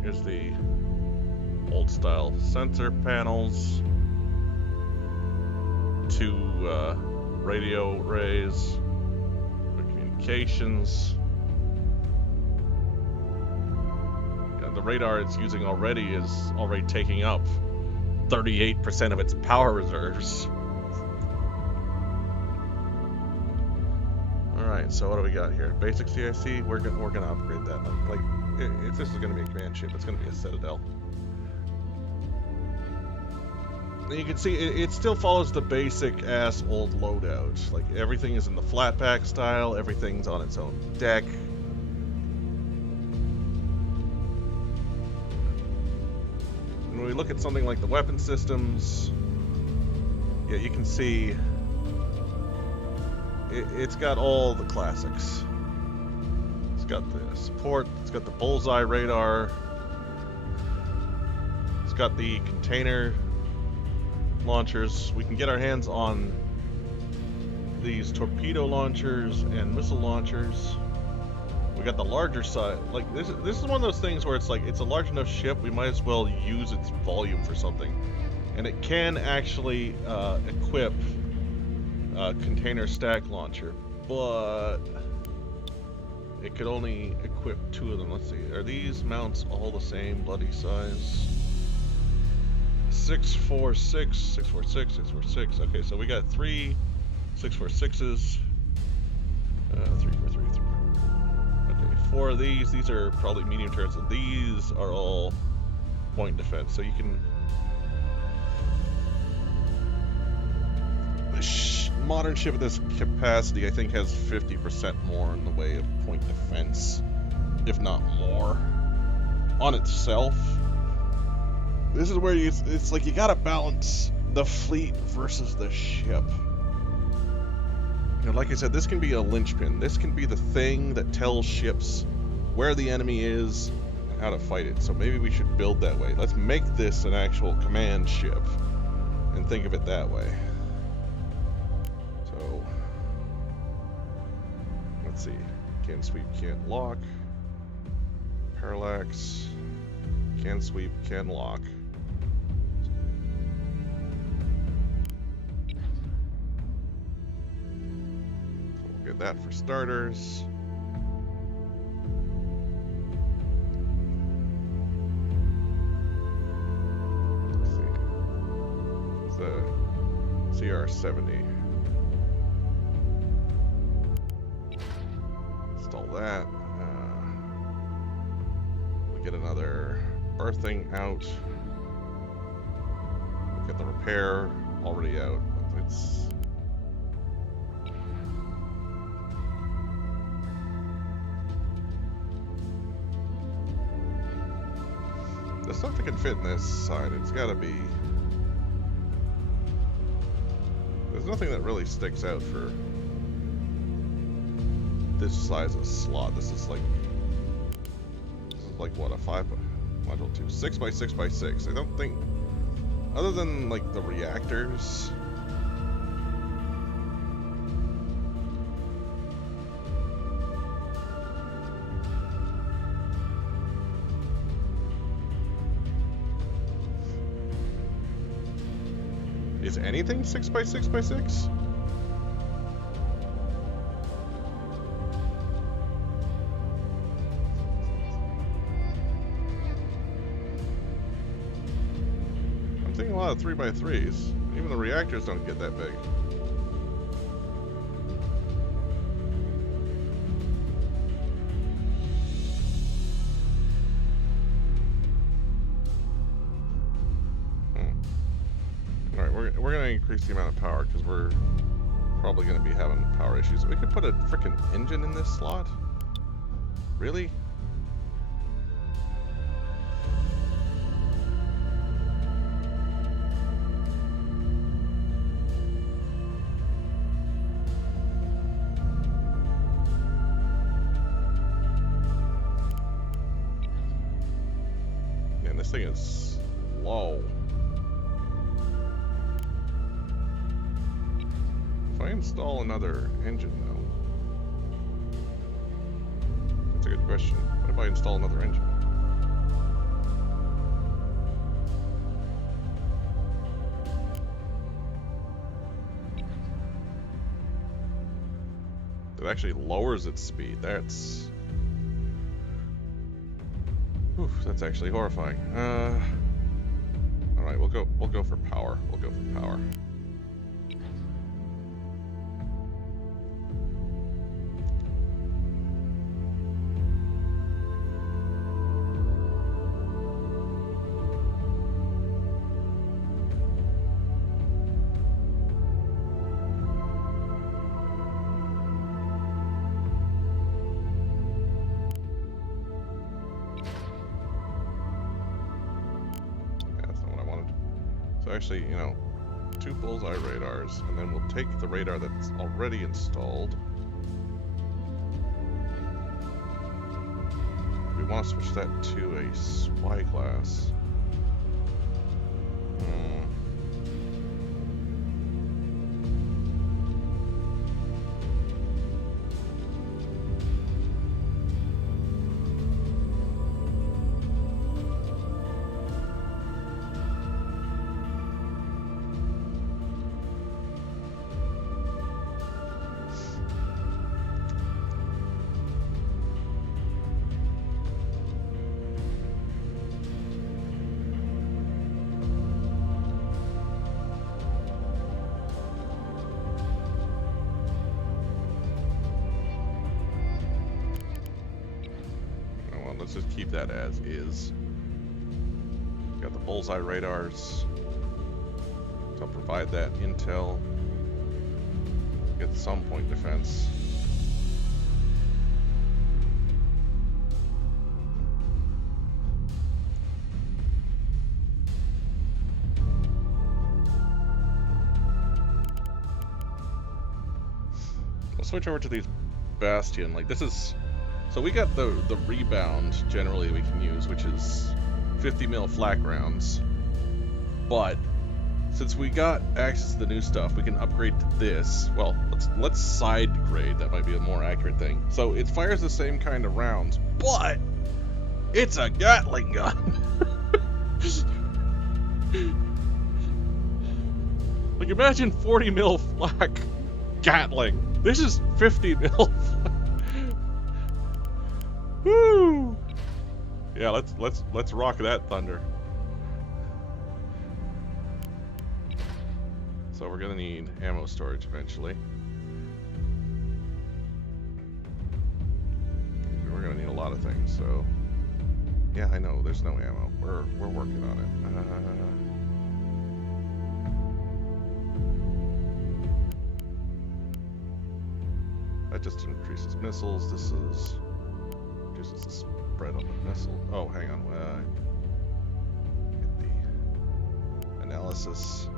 Here's the old style sensor panels, 2 radio arrays for communications. The radar it's using already is already taking up 38% of its power reserves. Alright, so what do we got here? Basic CIC, we're gonna upgrade that. Like, if this is gonna be a command ship, it's gonna be a Citadel. And you can see it still follows the basic ass old loadout. Like everything is in the flat pack style, everything's on its own deck. When we look at something like the weapon systems, yeah, you can see it's got all the classics. It's got the support, it's got the bullseye radar, it's got the container launchers. We can get our hands on these torpedo launchers and missile launchers. We got the larger side. Like this is one of those things where it's like it's a large enough ship, we might as well use its volume for something. And it can actually equip container stack launcher, but it could only equip 2 of them. Let's see, are these mounts all the same bloody size? 646, 646, 646. Okay, so we got 3 646s. 3, 4, 3, 3. Okay, 4 of these. These are probably medium turrets, and these are all point defense. So you can. Modern ship of this capacity, I think, has 50% more in the way of point defense, if not more, on itself. This is where it's like you gotta balance the fleet versus the ship. You know, like I said, this can be a linchpin. This can be the thing that tells ships where the enemy is and how to fight it. So maybe we should build that way. Let's make this an actual command ship and think of it that way. So, let's see. Can sweep, can't lock. Parallax. Can sweep, can lock. Get that for starters. Let's see. It's a CR-70. Install that. We get another berthing out. We get the repair already out. It's the stuff that can fit in this side, it's gotta be. There's nothing that really sticks out for this size of slot. This is like what, a 5 module 2, 6 by 6 by 6. I don't think, other than like the reactors. Is anything 6 by 6 by 6? I'm thinking a lot of 3 by 3s. Even the reactors don't get that big. We're going to increase the amount of power because we're probably going to be having power issues. We could put a freaking engine in this slot? Really? Man, this thing is slow. If I install another engine, though, that's a good question. What if I install another engine? It actually lowers its speed. That's actually horrifying. All right, we'll go for power. We'll go for power. So actually, you know, 2 bullseye radars, and then we'll take the radar that's already installed. We want to switch that to a spyglass. let's just keep that as is. Got the bullseye radars to provide that intel. Get some point defense. We'll switch over to these Bastion. Like this is, so we got the rebound generally we can use, which is 50 mil flak rounds. But since we got access to the new stuff, we can upgrade to this. Well, let's side grade. That might be a more accurate thing. So it fires the same kind of rounds, but it's a Gatling gun. Like imagine 40 mil flak Gatling. This is 50 mil. Woo! Yeah, let's rock that thunder. So we're gonna need ammo storage eventually. We're gonna need a lot of things. So yeah, I know there's no ammo. We're working on it. That just increases missiles. This is reduces the spread on the missile. Oh, hang on. Get the analysis.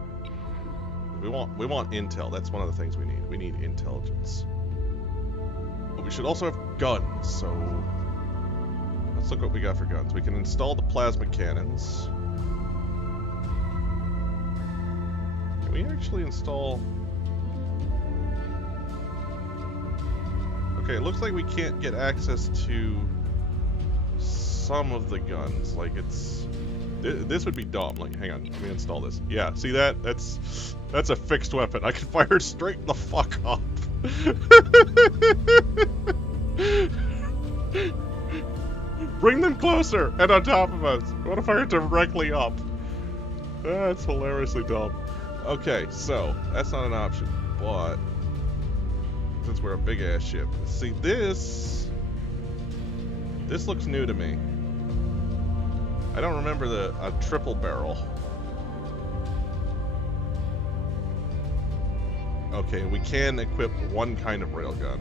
We want intel. That's one of the things we need. We need intelligence. But we should also have guns. So let's look what we got for guns. We can install the plasma cannons. Can we actually install? Okay, it looks like we can't get access to some of the guns. Like it's, this would be dumb. Like, hang on, let me install this. Yeah, see that? That's a fixed weapon. I can fire it straight the fuck up. Bring them closer and on top of us. I want to fire it directly up. That's hilariously dumb. Okay, so that's not an option, but since we're a big ass ship, see this looks new to me. I don't remember a triple barrel. Okay, we can equip one kind of railgun.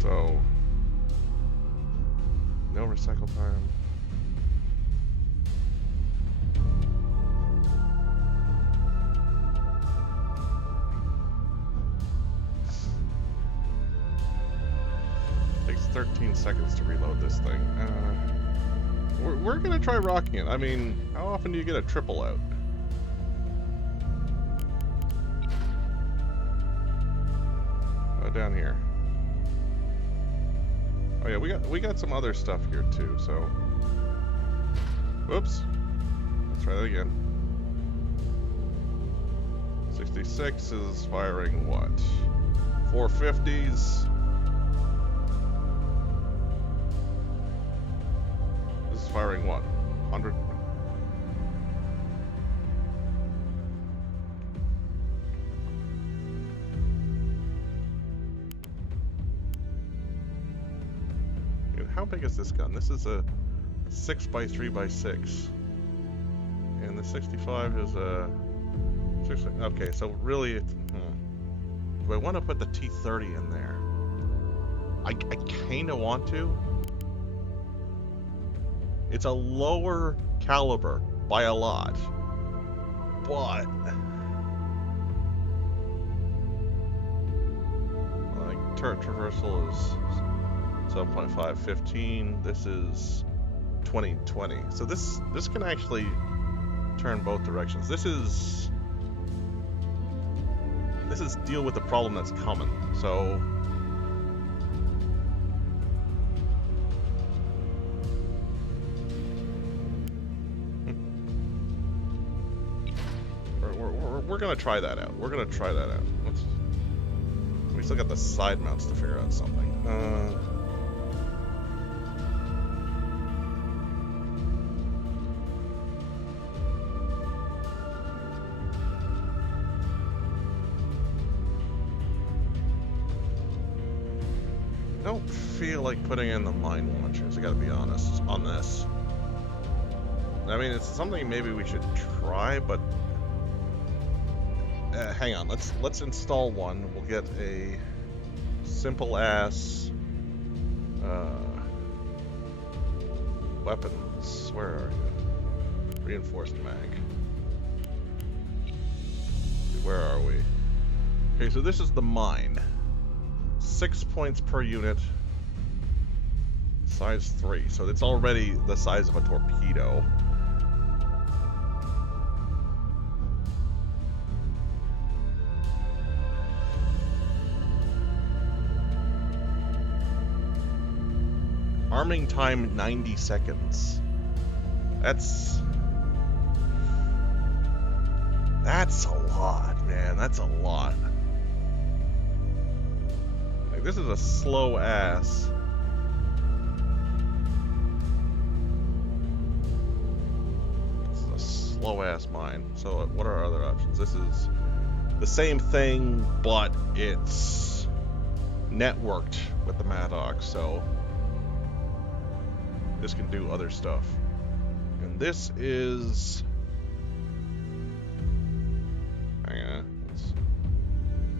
So, no recycle time. Takes 13 seconds to reload this thing. We're gonna try rocking it. I mean, how often do you get a triple out? Down here. Oh yeah, we got some other stuff here too, so. Whoops. Let's try that again. 66 is firing what? 450s. This is firing what? 100. How big is this gun? This is a 6x3x6, and the 65 is a 6. Okay, so really, do I want to put the T30 in there? I kind of want to. It's a lower caliber by a lot, but like turret traversal is 7.5, 15. This is 20. So this can actually turn both directions. This is deal with the problem that's coming. So we're gonna try that out. We still got the side mounts to figure out something. feel like putting in the mine launchers, I gotta be honest, on this. I mean, it's something maybe we should try, but... hang on, let's install one. We'll get a simple-ass... weapons. Where are you? Reinforced mag. Where are we? Okay, so this is the mine. 6 points per unit. Size 3. So it's already the size of a torpedo. Arming time 90 seconds. That's a lot, man. That's a lot. Like, this is a slow ass. This is a slow ass mine. So what are our other options? This is the same thing, but it's networked with the Maddox, so this can do other stuff. And this is... hang on.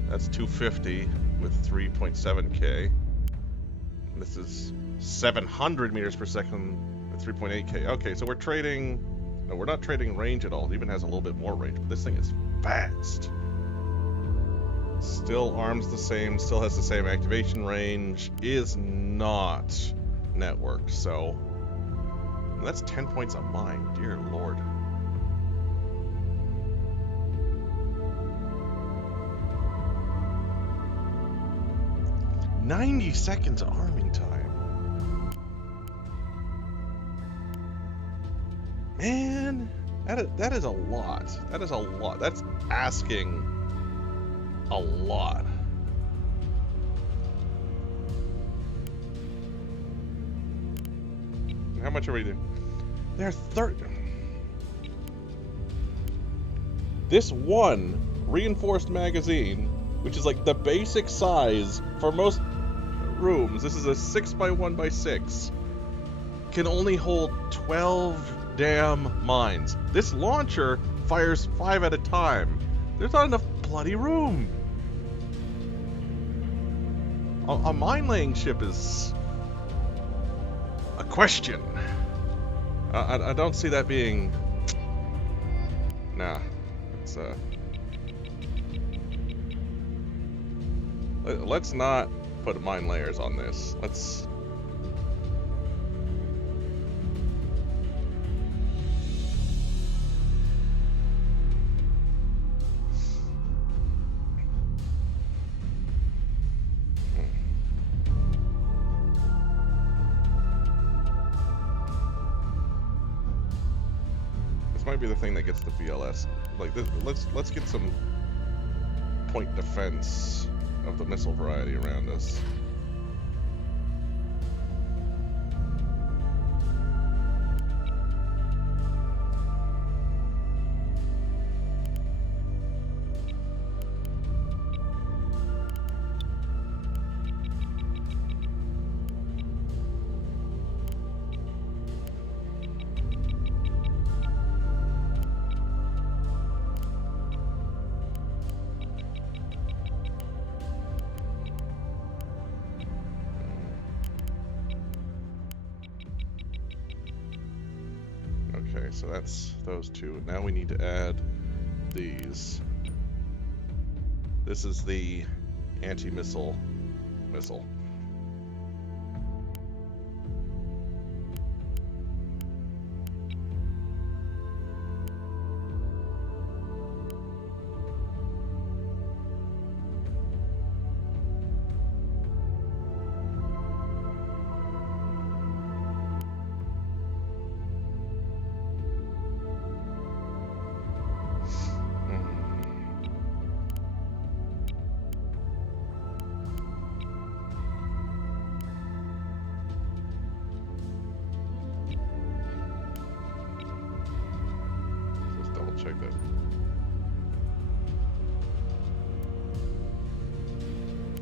That's 250 with 3.7k. And this is 700 meters per second with 3.8k. Okay, so we're trading... no, we're not trading range at all. It even has a little bit more range, but this thing is fast. Still arms the same, still has the same activation range, is not networked, so... and that's 10 points a mine, dear lord. "90 seconds arming time." Man, that is a lot. That is a lot. That's asking a lot. How much are we doing? They're 30. This one reinforced magazine, which is like the basic size for most rooms, this is a 6x1x6, can only hold 12 damn mines. This launcher fires 5 at a time. There's not enough bloody room. A mine laying ship is a question. I don't see that being... nah. It's, let's not put mine layers on this. Let's... might be the thing that gets the VLS. Like, let's get some point defense of the missile variety around us. Okay, so that's those two. Now we need to add these. This is the anti-missile missile. Check that.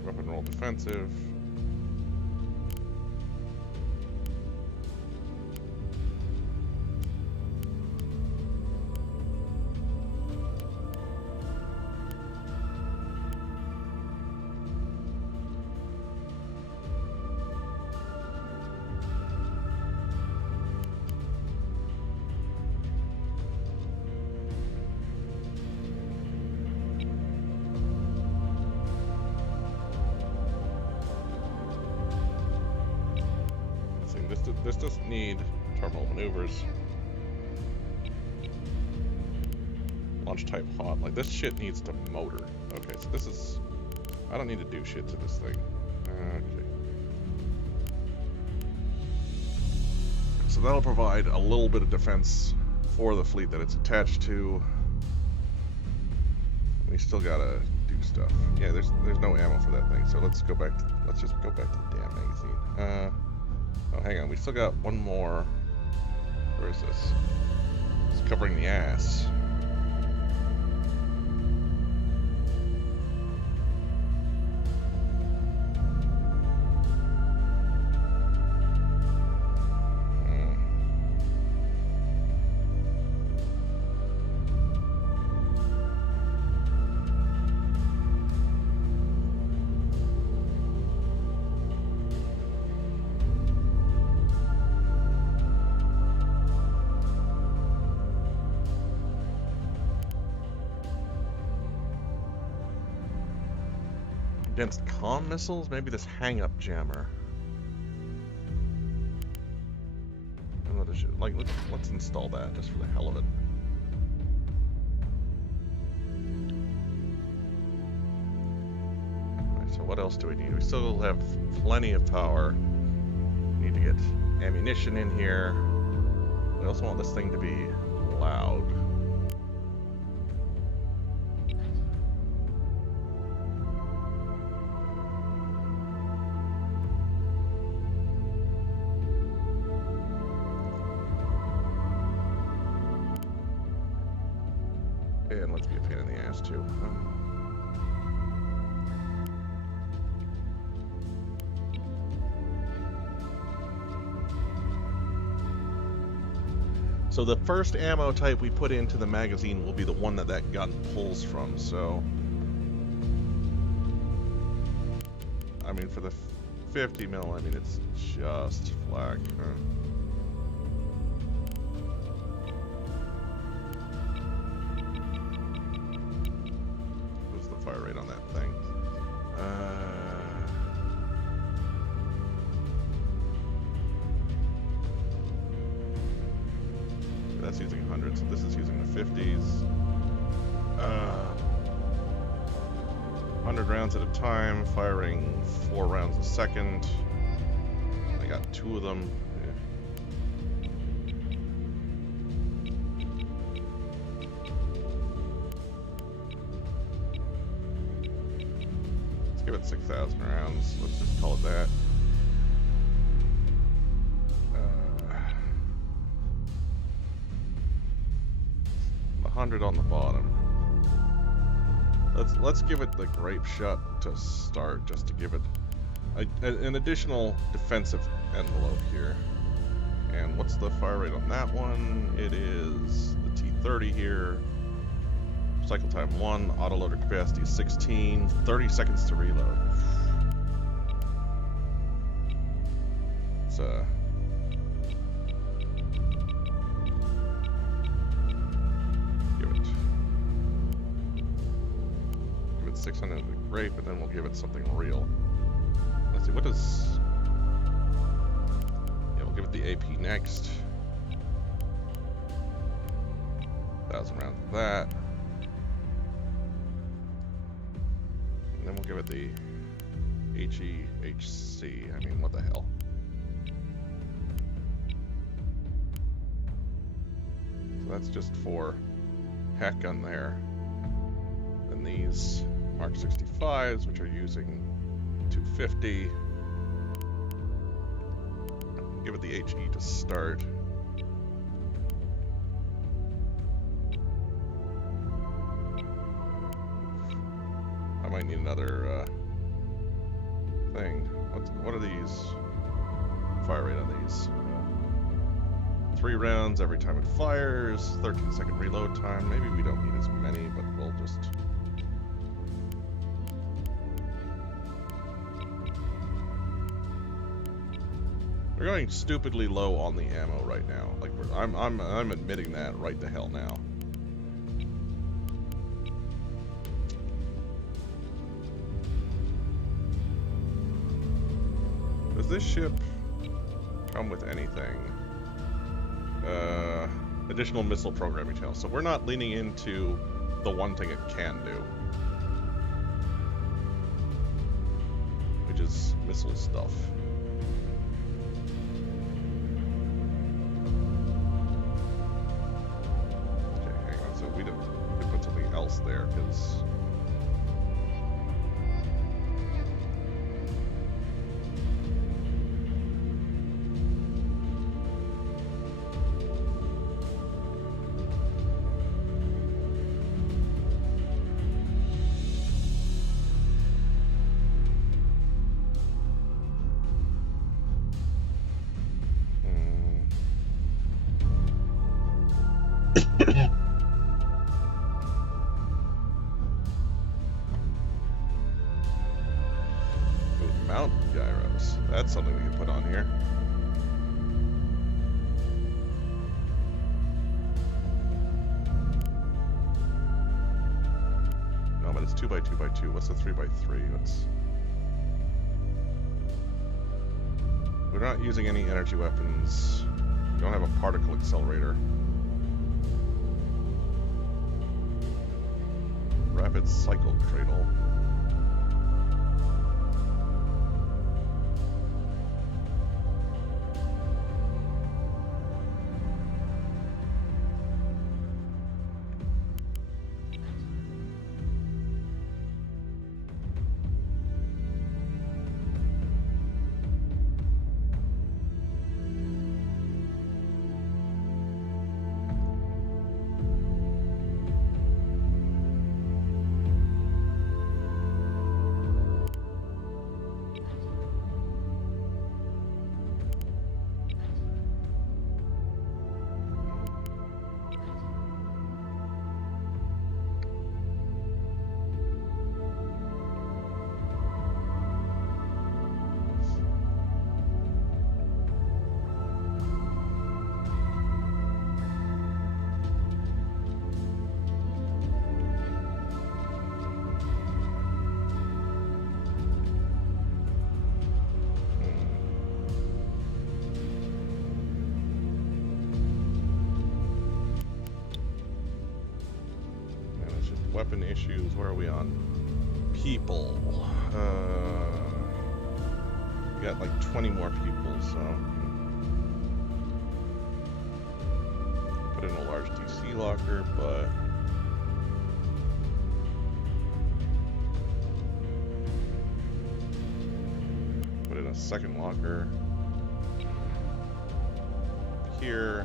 Weapon roll defensive. this doesn't need terminal maneuvers. Launch type hot. Like, this shit needs to motor. Okay, so this is... I don't need to do shit to this thing. Okay. So that'll provide a little bit of defense for the fleet that it's attached to. We still gotta do stuff. Yeah, there's no ammo for that thing, so let's go back to... Let's just go back to the damn magazine. Oh, hang on. We still got one more... Where is this? It's covering the ass. Against comm missiles? Maybe this hang-up jammer. And what is it? Like, let's install that just for the hell of it. Alright, so what else do we need? We still have plenty of power. We need to get ammunition in here. We also want this thing to be loud. And let's be a pain in the ass too. So the first ammo type we put into the magazine will be the one that gun pulls from, so... I mean, for the 50 mil, I mean, it's just flak, huh? Fire rate on that thing. That's using 100, so this is using the 50s. 100 rounds at a time, firing 4 rounds a second. I got 2 of them. Give it 6,000 rounds. Let's just call it that. 100 on the bottom. Let's give it the grape shot to start, just to give it an additional defensive envelope here. And what's the fire rate on that one? It is the T30 here. Cycle time 1, autoloader capacity 16, 30 seconds to reload. It's give it 600 of the grape, and then we'll give it something real. Let's see, what does... Yeah, we'll give it the AP next. 1,000 rounds of that. Then we'll give it the HEHC. I mean, what the hell? So that's just for hack gun there. Then these Mark 65s, which are using 250. Give it the HE to start. I might need another thing. What are these? Fire rate on these? 3 rounds every time it fires. 13-second reload time. Maybe we don't need as many, but we'll just... We're going stupidly low on the ammo right now. Like I'm admitting that right the hell now. Does this ship come with anything. Additional missile programming channels. So we're not leaning into the one thing it can do, which is missile stuff. Okay, hang on. So we could put something else there, because mount gyros. That's something we can put on here. No, but it's 2x2x2. What's the 3x3? We're not using any energy weapons. We don't have a particle accelerator. Rapid cycle cradle. Weapon issues. Where are we on? People. We got like 20 more people, so put in a large DC locker, but put in a second locker here.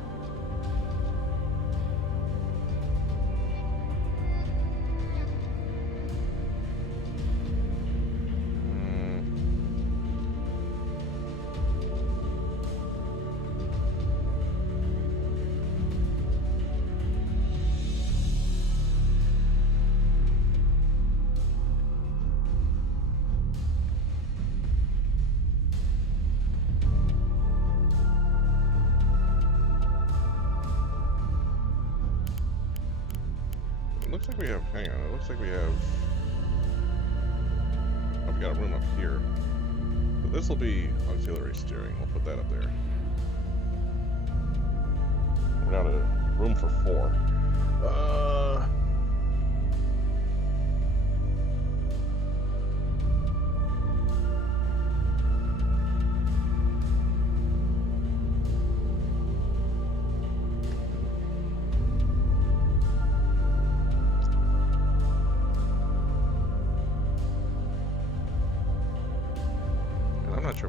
Looks like we have, hang on, it looks like we have, oh, we got a room up here. So this will be auxiliary steering, we'll put that up there. We're down to room for 4.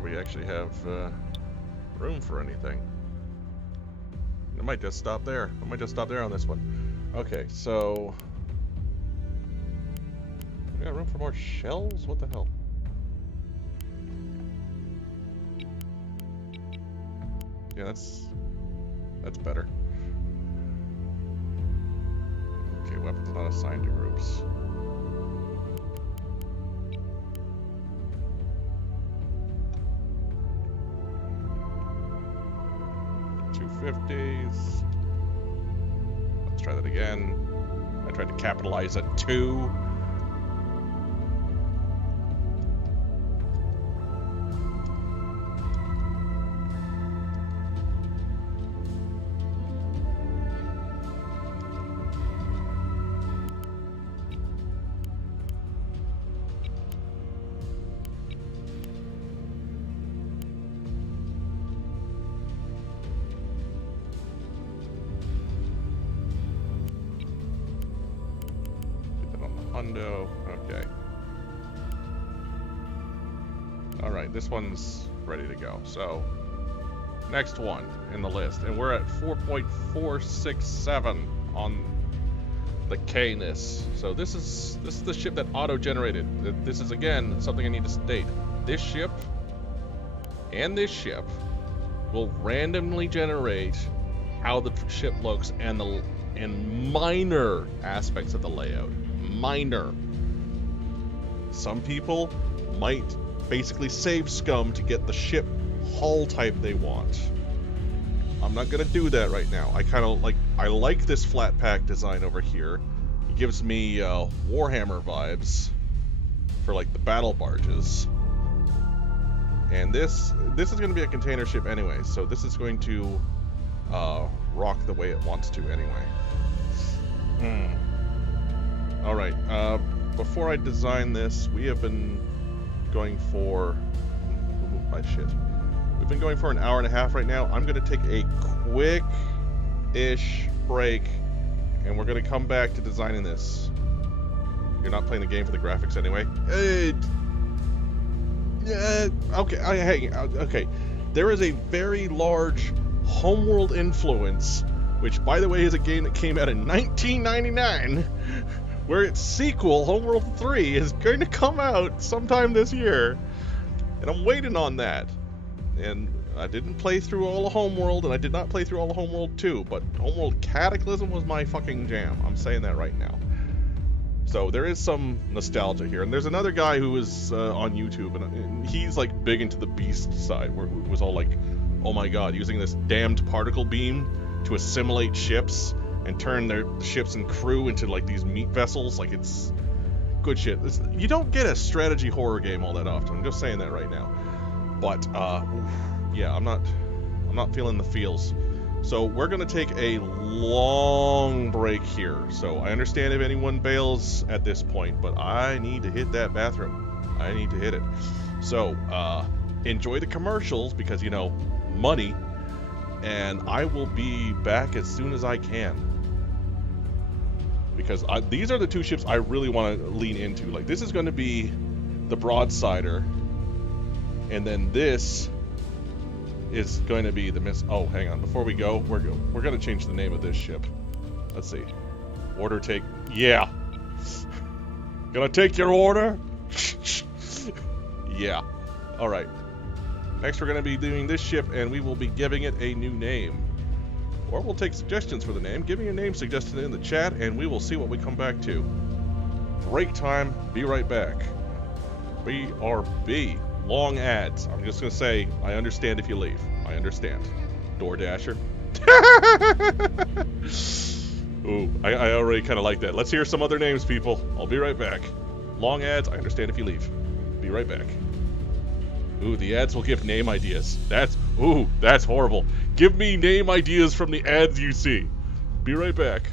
We actually have room for anything. I might just stop there. I might just stop there on this one. Okay, so we got room for more shells? What the hell? Yeah, that's better. Okay, weapons not assigned to groups. 250s. Let's try that again. I tried to capitalize at 2. Hundo. Okay. All right, this one's ready to go. So, next one in the list, and we're at 4.467 on the K-ness. So this is the ship that auto-generated. This is again something I need to state. This ship and this ship will randomly generate how the ship looks and minor aspects of the layout. Minor. Some people might basically save scum to get the ship hull type they want. I'm not gonna do that right now. I like this flat pack design over here. It gives me Warhammer vibes for like the battle barges. And this is going to be a container ship anyway, so this is going to rock the way it wants to anyway. Alright, before I design this, we have been going for... We've been going for an hour and a half right now. I'm going to take a quick-ish break, and we're going to come back to designing this. You're not playing the game for the graphics anyway? Okay. There is a very large Homeworld influence, which, by the way, is a game that came out in 1999, where its sequel, Homeworld 3, is going to come out sometime this year. And I'm waiting on that. And I didn't play through all of Homeworld, and I did not play through all of Homeworld 2, but Homeworld Cataclysm was my fucking jam. I'm saying that right now. So there is some nostalgia here. And there's another guy who is on YouTube, and he's like big into the Beast side, where it was all like, oh my god, using this damned particle beam to assimilate ships and turn their ships and crew into like these meat vessels. Like, it's good shit. You don't get a strategy horror game all that often. I'm just saying that right now. But yeah, I'm not feeling the feels. So we're gonna take a long break here. So I understand if anyone bails at this point, but I need to hit that bathroom. I need to hit it. So enjoy the commercials, because, you know, money, and I will be back as soon as I can. Because these are the two ships I really want to lean into. Like, this is going to be the Broadsider, and then this is going to be the Oh, hang on. Before we go, we're going to change the name of this ship. Let's see. Order take... Yeah. Gonna take your order? Yeah. Alright. Next we're going to be doing this ship, and we will be giving it a new name. Or we'll take suggestions for the name. Give me a name suggestion in the chat, and we will see what we come back to. Break time. Be right back. BRB. Long ads. I'm just going to say, I understand if you leave. I understand. DoorDasher. Ooh, I already kind of like that. Let's hear some other names, people. I'll be right back. Long ads. I understand if you leave. Be right back. Ooh, the ads will give name ideas. That's horrible. Give me name ideas from the ads you see. Be right back.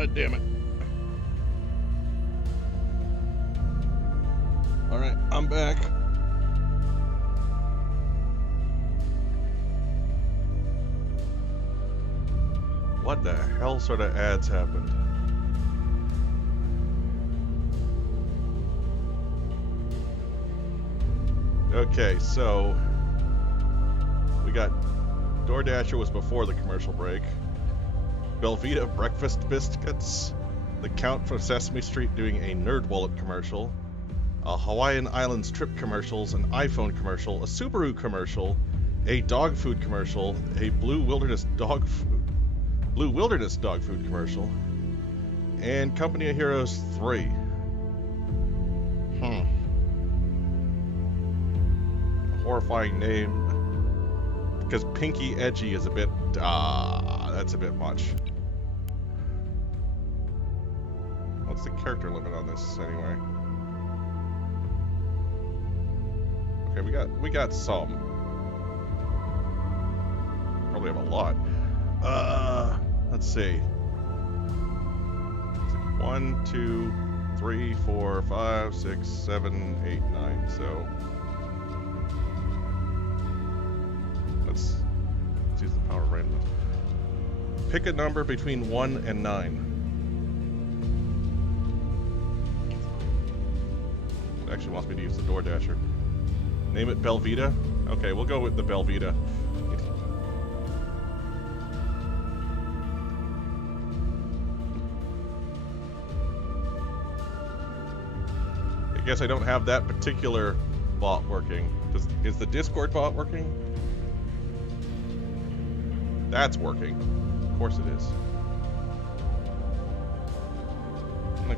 God damn it. Alright, I'm back. What the hell sort of ads happened? Okay, so we got DoorDasher was before the commercial break. Belvita breakfast biscuits. The Count from Sesame Street doing a Nerd Wallet commercial. A Hawaiian Islands trip commercials, an iPhone commercial, a Subaru commercial, a dog food commercial, a Blue Wilderness dog food commercial, and Company of Heroes 3. Horrifying name. Because Pinky Edgy is a bit, that's a bit much. What's the character limit on this anyway? Okay, we got some. Probably have a lot. Let's see. 1, 2, 3, 4, 5, 6, 7, 8, 9. So let's use the power random. Pick a number between 1 and 9. It actually wants me to use the DoorDasher. Name it Belvita? Okay, we'll go with the Belvita. I guess I don't have that particular bot working. Is the Discord bot working? That's working. Of course it is.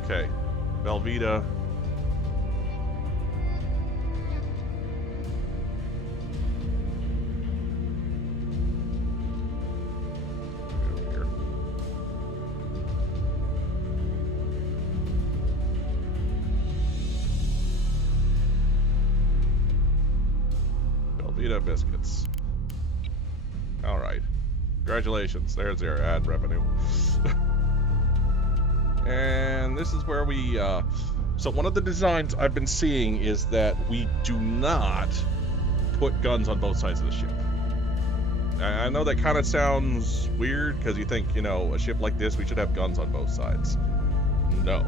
Okay. Belvita. Biscuits. Alright. Congratulations. There's your ad revenue. And this is where we, so one of the designs I've been seeing is that we do not put guns on both sides of the ship. I know that kind of sounds weird, because you think, you know, a ship like this, we should have guns on both sides. No.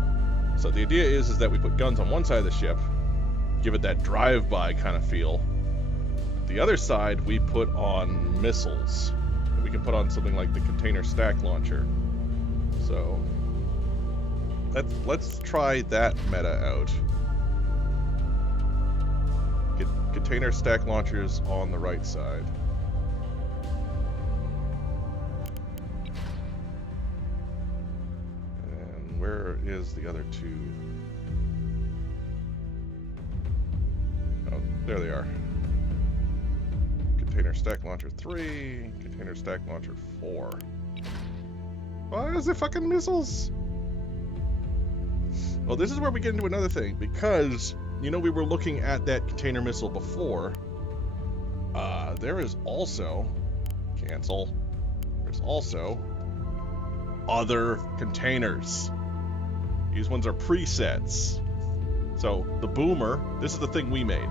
So the idea is that we put guns on one side of the ship, give it that drive-by kind of feel. The other side we put on missiles. We can put on something like the container stack launcher. So let's try that meta out. Get container stack launchers on the right side. And where is the other two? Oh, there they are. Container stack launcher 3, container stack launcher 4. Why is it fucking missiles? Well, this is where we get into another thing, because, you know, we were looking at that container missile before. There is also, cancel, there's also other containers. These ones are presets. So, the boomer, this is the thing we made.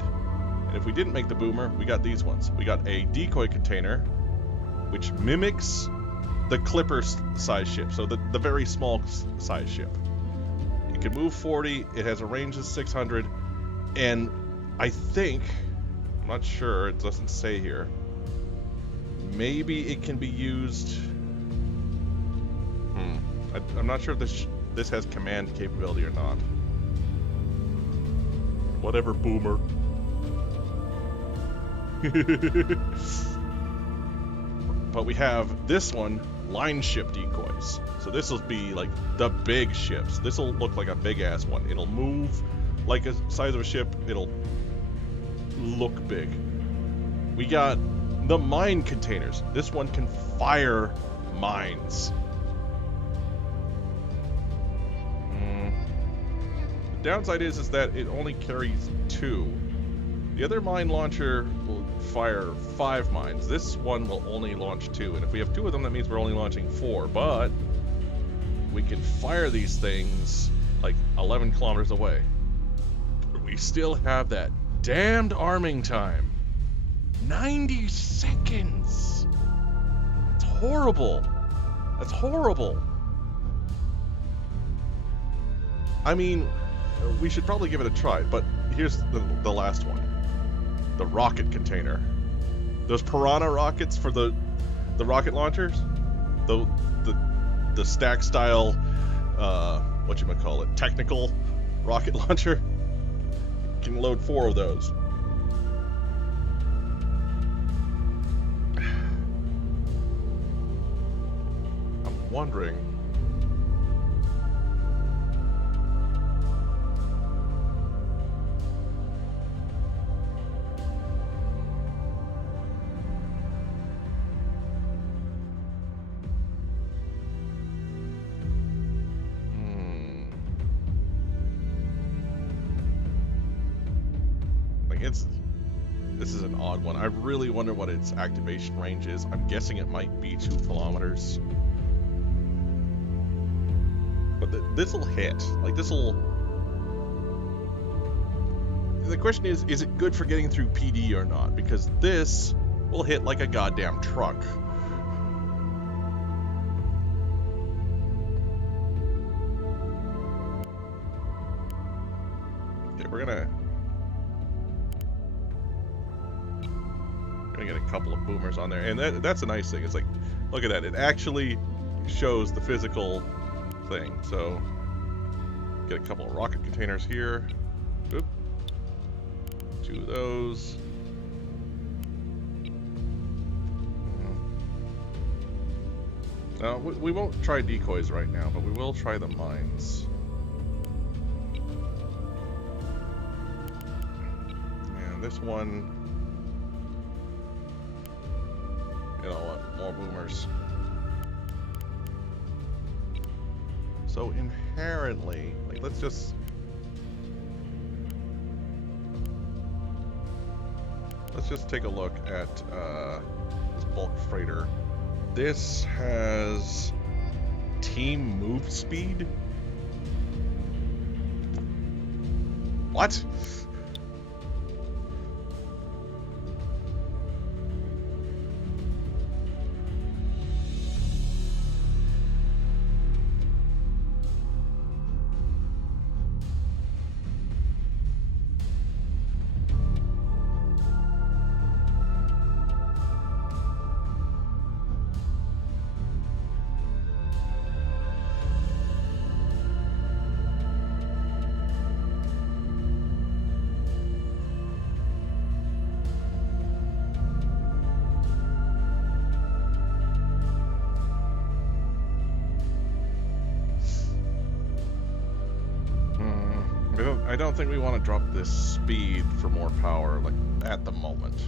And if we didn't make the boomer, we got these ones. We got a decoy container, which mimics the Clipper size ship, so the very small size ship. It can move 40, it has a range of 600, and I think, I'm not sure, it doesn't say here, maybe it can be used, I'm not sure if this has command capability or not. Whatever, boomer. But we have this one, line ship decoys. So this will be like the big ships. This will look like a big ass one. It'll move like a size of a ship. It'll look big. We got the mine containers. This one can fire mines. The downside is that it only carries 2. The other mine launcher will fire 5 mines. This one will only launch 2, and if we have 2 of them, that means we're only launching 4, but we can fire these things like 11 kilometers away. But we still have that damned arming time. 90 seconds! It's horrible. That's horrible. I mean, we should probably give it a try, but here's the last one. The rocket container. Those Piranha rockets for the rocket launchers? The stack style, whatchamacallit, technical rocket launcher. You can load 4 of those. I'm wondering. This is an odd one. I really wonder what its activation range is. I'm guessing it might be 2 kilometers. But this'll hit. Like, this'll... The question is it good for getting through PD or not? Because this will hit like a goddamn truck. Okay, we're gonna get a couple of boomers on there, and that's a nice thing. It's like, look at that, it actually shows the physical thing. So get a couple of rocket containers here. Oop. 2 of those. Now we won't try decoys right now, but we will try the mines. And this one, you know what, more boomers. So inherently, like, let's just take a look at this bulk freighter. This has team move speed? What? I don't think we want to drop this speed for more power, like, at the moment.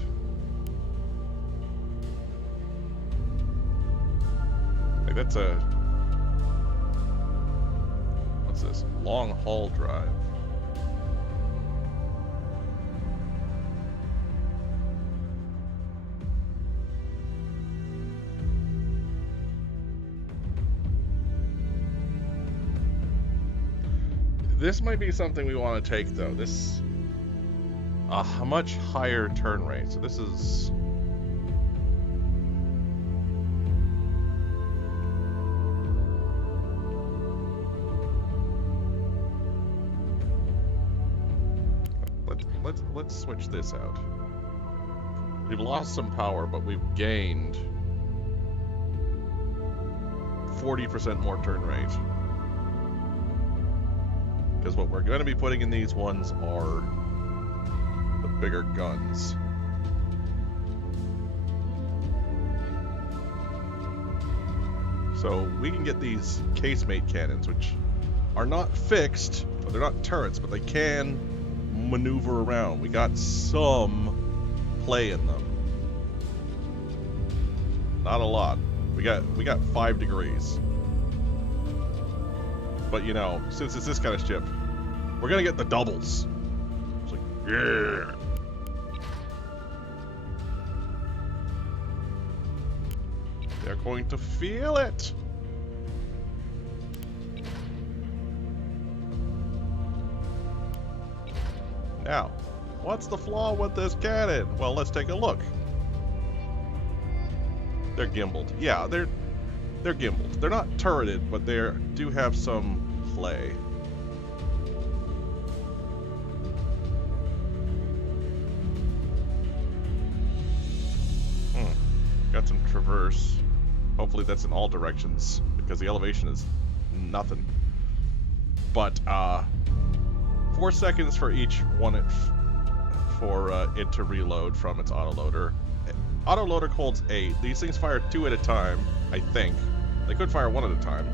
Like, that's a... What's this? Long haul drive. This might be something we want to take, though. This a much higher turn rate. So this is let's switch this out. We've lost some power, but we've gained 40% more turn rate. Because what we're going to be putting in these ones are the bigger guns. So we can get these casemate cannons, which are not fixed, or they're not turrets, but they can maneuver around. We got some play in them. Not a lot. We got 5 degrees. But, you know, since it's this kind of ship, we're gonna get the doubles. It's like, yeah. They're going to feel it. Now, what's the flaw with this cannon? Well, let's take a look. They're gimbaled. Yeah, they're gimbaled. They're not turreted, but they do have some play. Got some traverse. Hopefully that's in all directions, because the elevation is nothing. But 4 seconds for each one for it to reload from its autoloader. Autoloader holds 8. These things fire 2 at a time, I think. They could fire 1 at a time.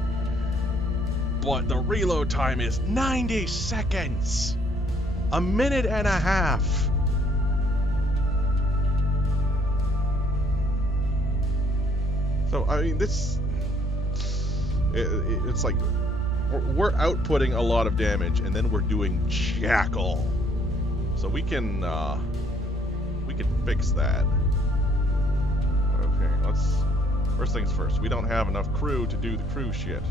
But the reload time is 90 seconds! A minute and a half! So, I mean, this... It's like... We're outputting a lot of damage, and then we're doing jack all. So we can fix that. Okay, first things first. We don't have enough crew to do the crew shit.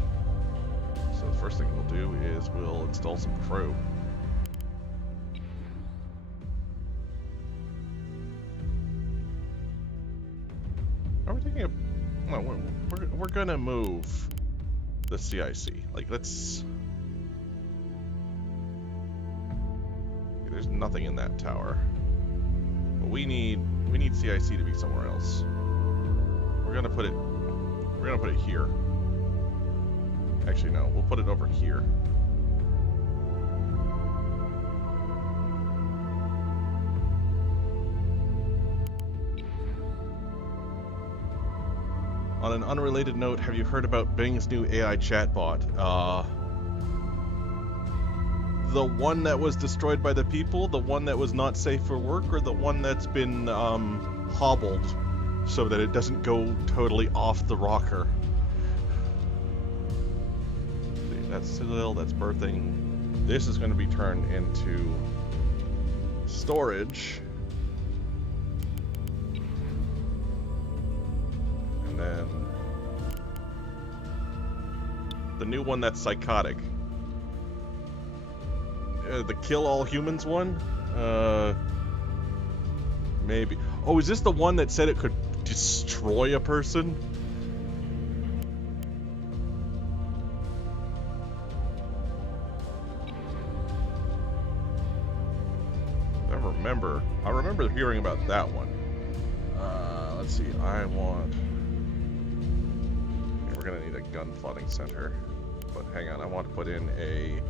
So the first thing we'll do is we'll install some crew. Are we thinking of... No, we're gonna move the CIC. Like, let's... There's nothing in that tower. But we need CIC to be somewhere else. We're gonna put it here. Actually, no, we'll put it over here. On an unrelated note, have you heard about Bing's new AI chatbot? The one that was destroyed by the people, the one that was not safe for work, or the one that's been hobbled so that it doesn't go totally off the rocker? See, that's Citadel, that's birthing. This is going to be turned into storage. And then the new one that's psychotic. The kill all humans one? Maybe. Oh, is this the one that said it could destroy a person? I remember hearing about that one. Let's see, we're gonna need a gun plotting center. But hang on, I want to put in a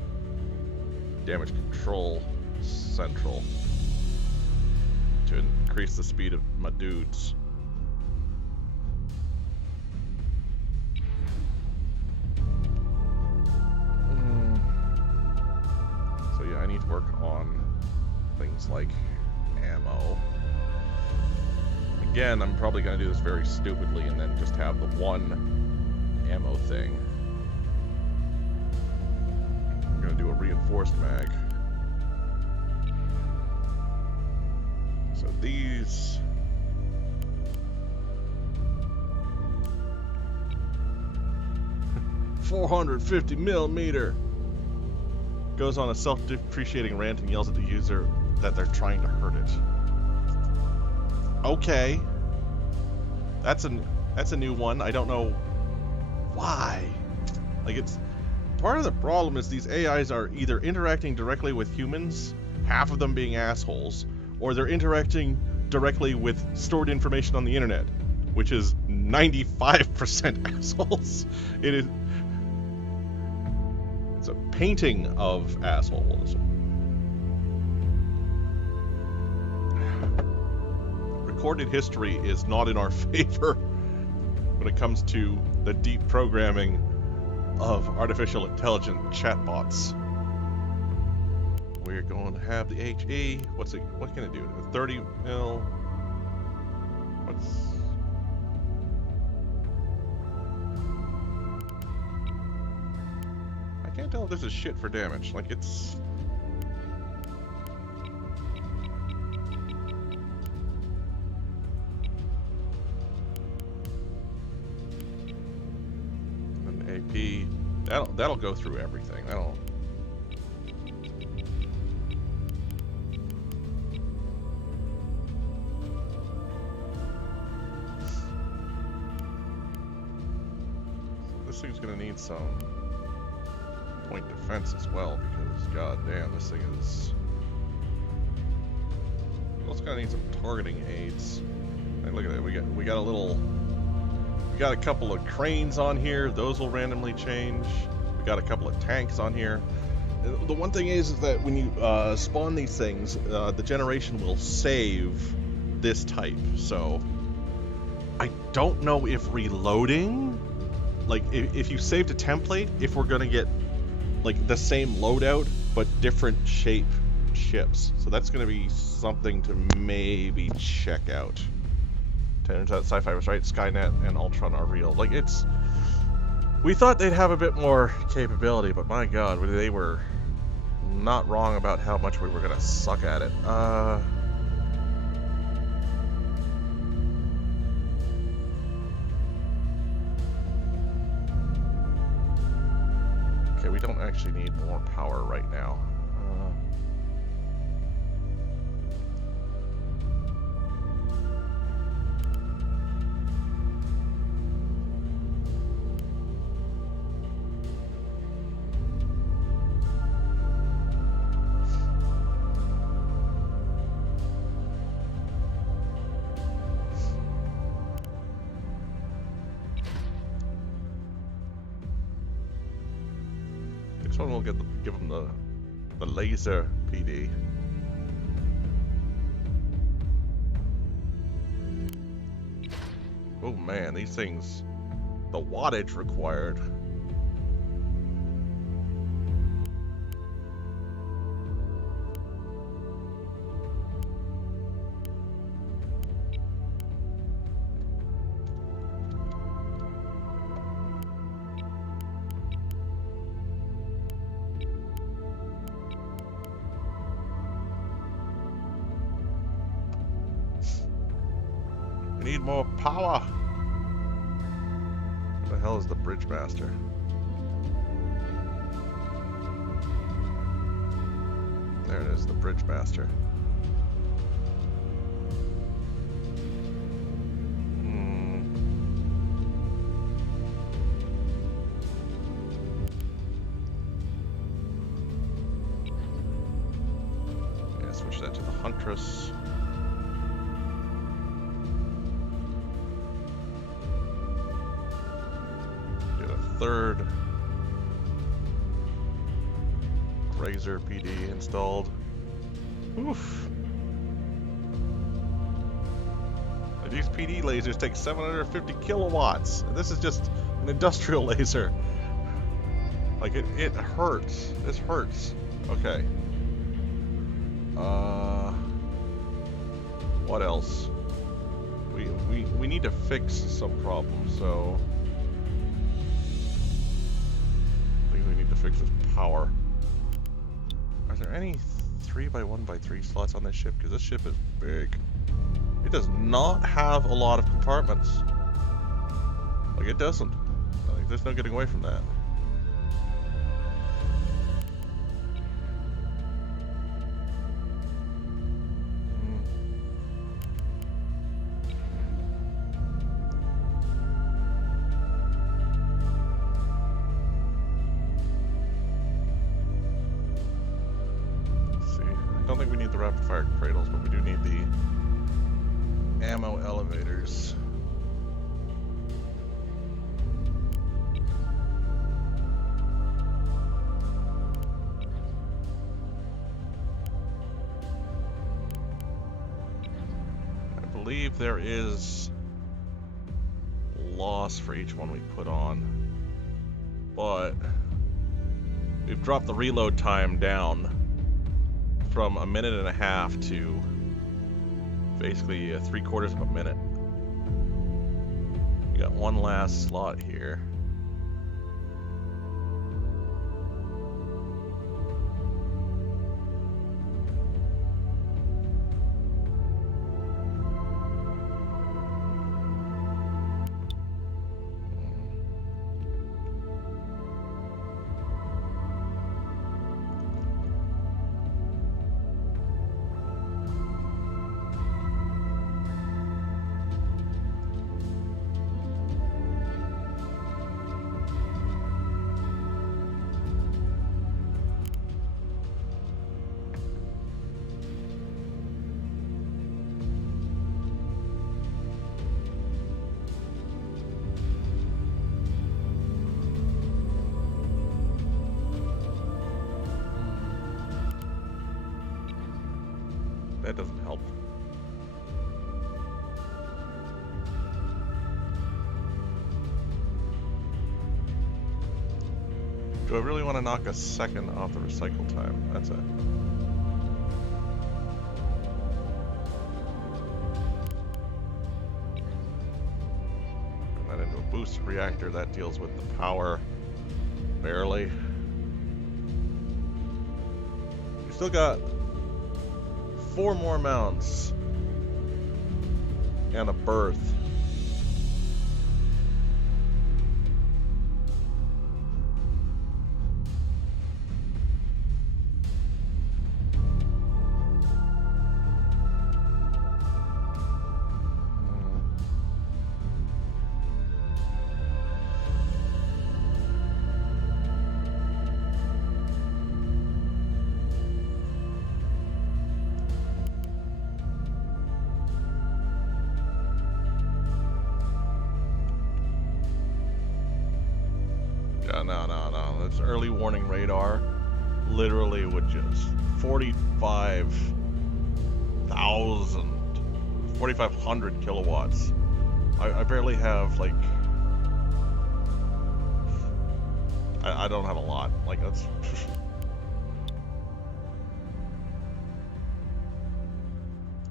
damage control central to increase the speed of my dudes. So yeah, I need to work on things like ammo. Again, I'm probably going to do this very stupidly and then just have the one ammo thing. I'm going to do a reinforced mag. So these... .450 millimeter goes on a self-depreciating rant and yells at the user that they're trying to hurt it. Okay, that's a new one. I don't know why. Like, it's part of the problem is these AIs are either interacting directly with humans, half of them being assholes, or they're interacting directly with stored information on the internet, which is 95% assholes. It's a painting of assholes. Recorded history is not in our favor when it comes to the deep programming of artificial intelligent chatbots. We're going to have the HE. What can it do? 30 mil. I can't tell if this is shit for damage. Like, it's... AP, that'll go through everything. this thing's gonna need some point defense as well, because god damn, this thing is... Also gonna need some targeting aids. Hey, look at that, we got a little... We got a couple of cranes on here, those will randomly change. We got a couple of tanks on here. The one thing is that when you spawn these things, the generation will save this type, so... I don't know if reloading, like, if you saved a template, if we're gonna get, like, the same loadout, but different shape ships. So that's gonna be something to maybe check out. Turns out Sci-Fi was right, Skynet and Ultron are real. Like, it's... We thought they'd have a bit more capability, but my god, they were not wrong about how much we were gonna suck at it. Okay, we don't actually need more power right now. This one will give them the laser PD. Oh man, these things, the wattage required. We need more power. What the hell is the Bridge Master? There it is, the Bridge Master. Yeah, switch that to the Huntress. Third Razor PD installed. Oof. These PD lasers take 750 kilowatts. And this is just an industrial laser. Like it hurts. This hurts. Okay. What else? We need to fix some problems, so fix this power. Are there any 3x1x3 slots on this ship? Because this ship is big. It does not have a lot of compartments. Like, it doesn't. Like, there's no getting away from that. I don't think we need the rapid fire cradles, but we do need the ammo elevators. I believe there is loss for each one we put on, but we've dropped the reload time down from 1.5 minutes to basically 3/4 of a minute. We got one last slot here. That doesn't help. Do I really want to knock a second off the recycle time? That's it. Turn that into a booster reactor that deals with the power. Barely. We still got 4 more mounts and a berth. No. That's early warning radar. Literally would just 4,500 kilowatts. I barely have, like... I don't have a lot. Like, that's...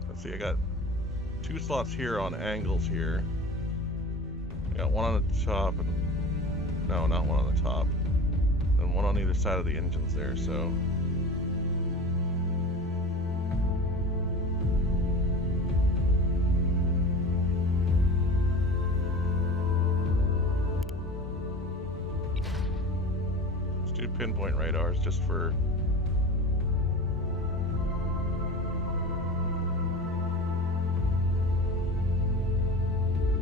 Let's see, I got 2 slots here on angles here. I got one on the top and... No, not one on the top. And one on either side of the engines there, so... Let's do pinpoint radars just for...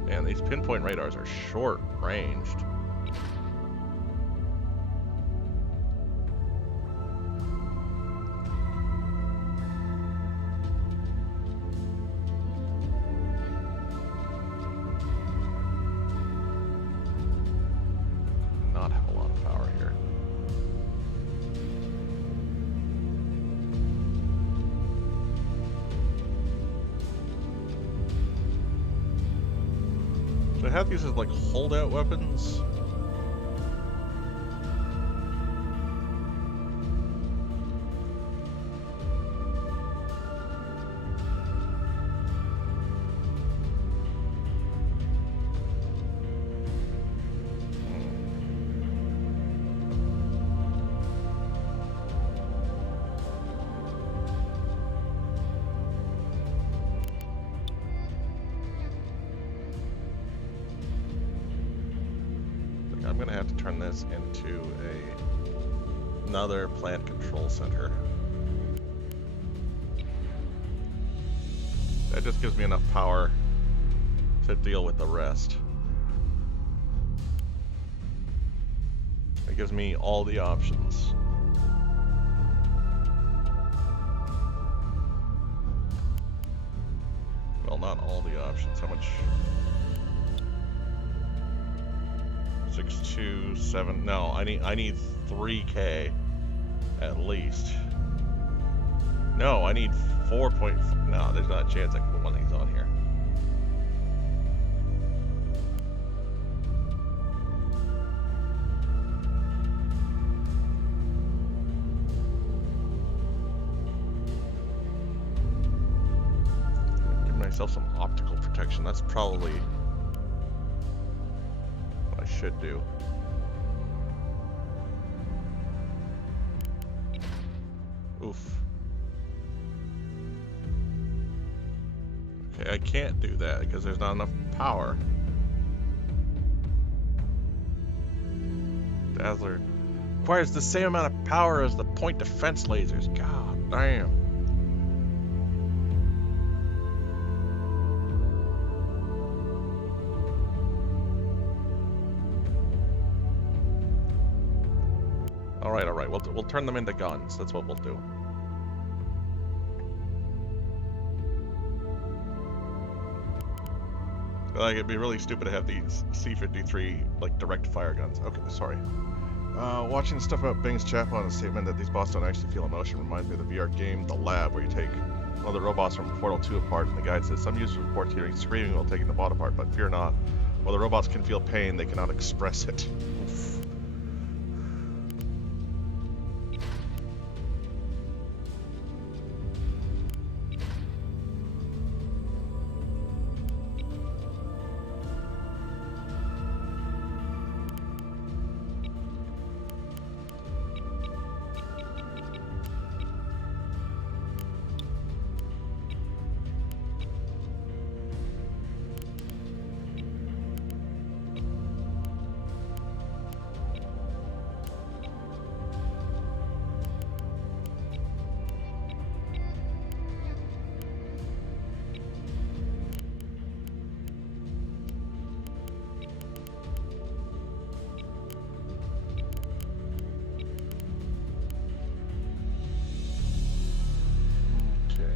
Man, these pinpoint radars are short-ranged. I have these as like holdout weapons. I'm gonna have to turn this into another plant control center. That just gives me enough power to deal with the rest. It gives me all the options. Well, not all the options. How much? 627. No, I need 3K at least. No, I need 4. No, there's not a chance I can put one of these on here. Give myself some optical protection. That's probably should do. Oof. Okay, I can't do that because there's not enough power. Dazzler requires the same amount of power as the point defense lasers. God damn. Alright, we'll turn them into guns. That's what we'll do. Like, it'd be really stupid to have these C-53, like, direct fire guns. Okay, sorry. Watching stuff about Bing's chat on a statement that these bots don't actually feel emotion reminds me of the VR game, The Lab, where you take One of the robots from Portal 2 apart, and the guide says, some users report hearing screaming while taking the bot apart, but fear not. While the robots can feel pain, they cannot express it. Oof.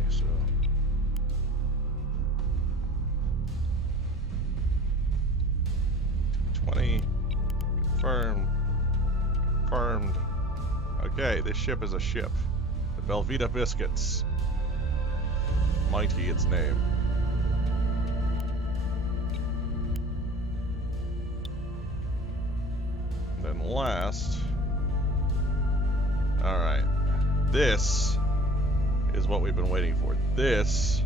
So 20 confirmed. Okay, this ship is a ship. The Belvita Biscuits. Mighty its name. And then last. Alright. This is what we've been waiting for. This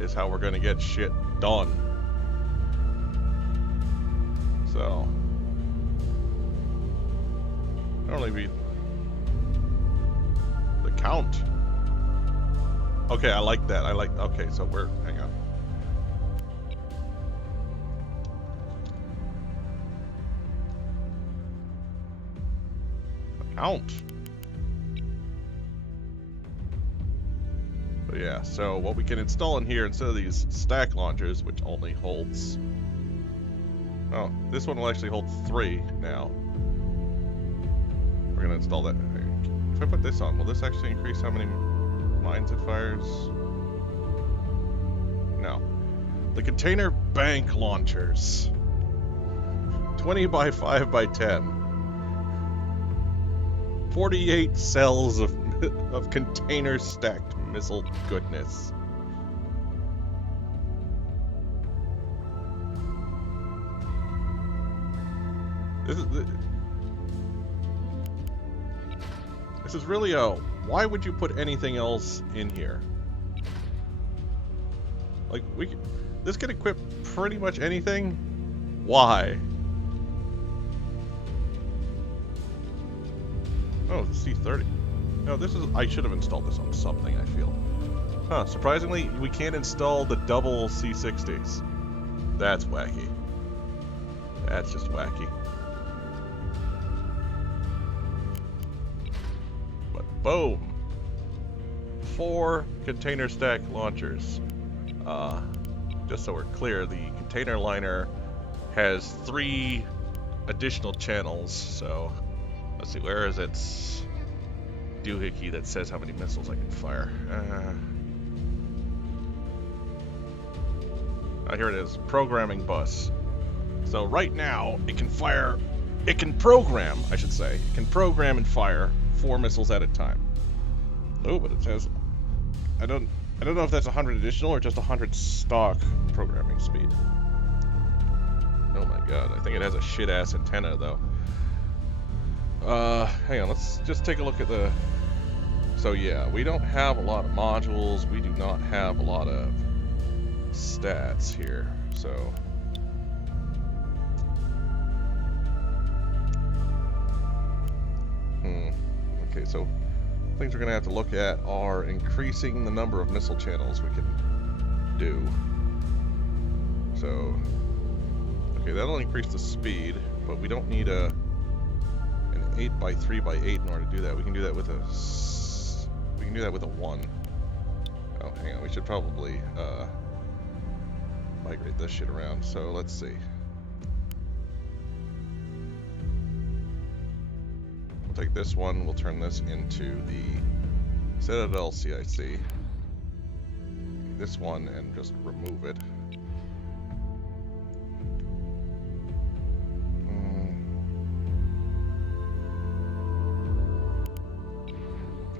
is how we're gonna get shit done. So not only be the count. Okay, I like that. Okay, so we're hang on. The count. But yeah, so what we can install in here instead of these stack launchers, which only holds, oh, this one will actually hold 3 now. We're gonna install that. If I put this on, will this actually increase how many mines it fires? No. The container bank launchers. 20 by 5 by 10. 48 cells of container stacked missile goodness. This is really a, why would you put anything else in here? Like, this could equip pretty much anything. Why? Oh, the C-30. No, this is, I should have installed this on something, I feel. Huh, surprisingly, we can't install the double C-60s. That's wacky. That's just wacky. Boom! 4 container stack launchers. Just so we're clear, the container liner has 3 additional channels, so let's see, where is its doohickey that says how many missiles I can fire? Here it is, programming bus. So right now, it can program, I should say, it can program and fire 4 missiles at a time. Oh, but it says, I don't know if that's 100 additional or just 100 stock programming speed. Oh my god, I think it has a shit-ass antenna, though. Hang on, let's just take a look at the... So yeah, we don't have a lot of modules, we do not have a lot of stats here, so... Okay, so things we're going to have to look at are increasing the number of missile channels we can do. So, okay, that'll increase the speed, but we don't need an 8 by 3 by 8 in order to do that. We can do that with a 1. Oh, hang on, we should probably migrate this shit around. So let's see. We'll take this one, we'll turn this into the Citadel CIC. This one and just remove it.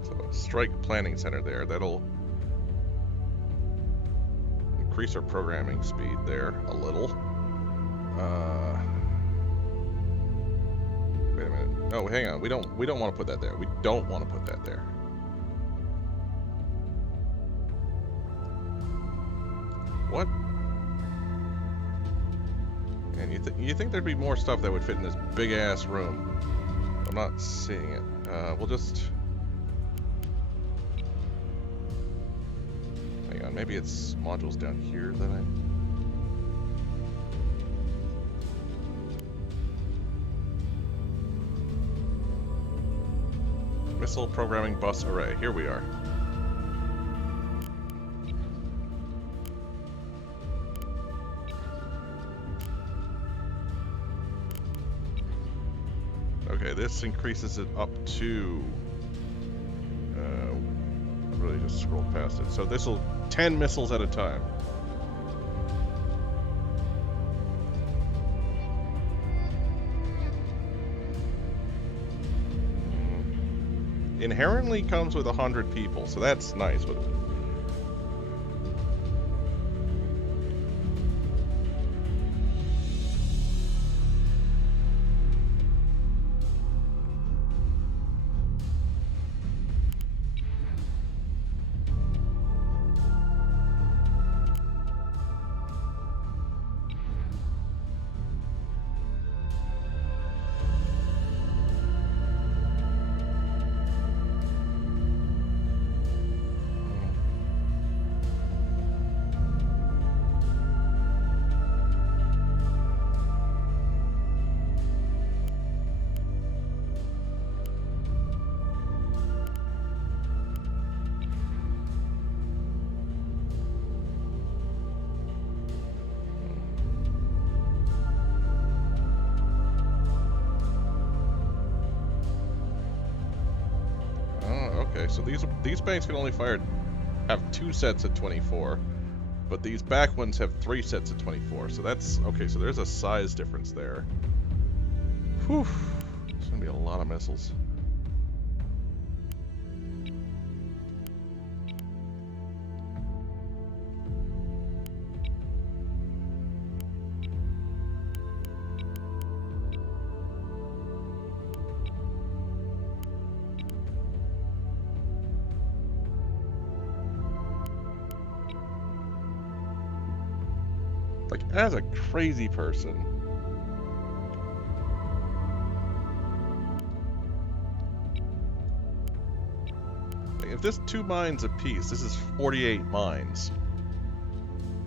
So strike planning center there. That'll increase our programming speed there a little. Wait a minute. No, hang on. We don't want to put that there. We don't want to put that there. What? And you think there'd be more stuff that would fit in this big ass room? I'm not seeing it. We'll just. Hang on. Maybe it's modules down here that I. Missile programming bus array. Here we are. Okay, this increases it up to. I really just scrolled past it. So this will 10 missiles at a time. Inherently comes with 100 people, so that's nice. But okay, so these banks can only have 2 sets at 24, but these back ones have 3 sets at 24. So that's okay. So there's a size difference there. Whew, it's gonna be a lot of missiles. Like, as a crazy person, like, if this 2 mines apiece, this is 48 mines.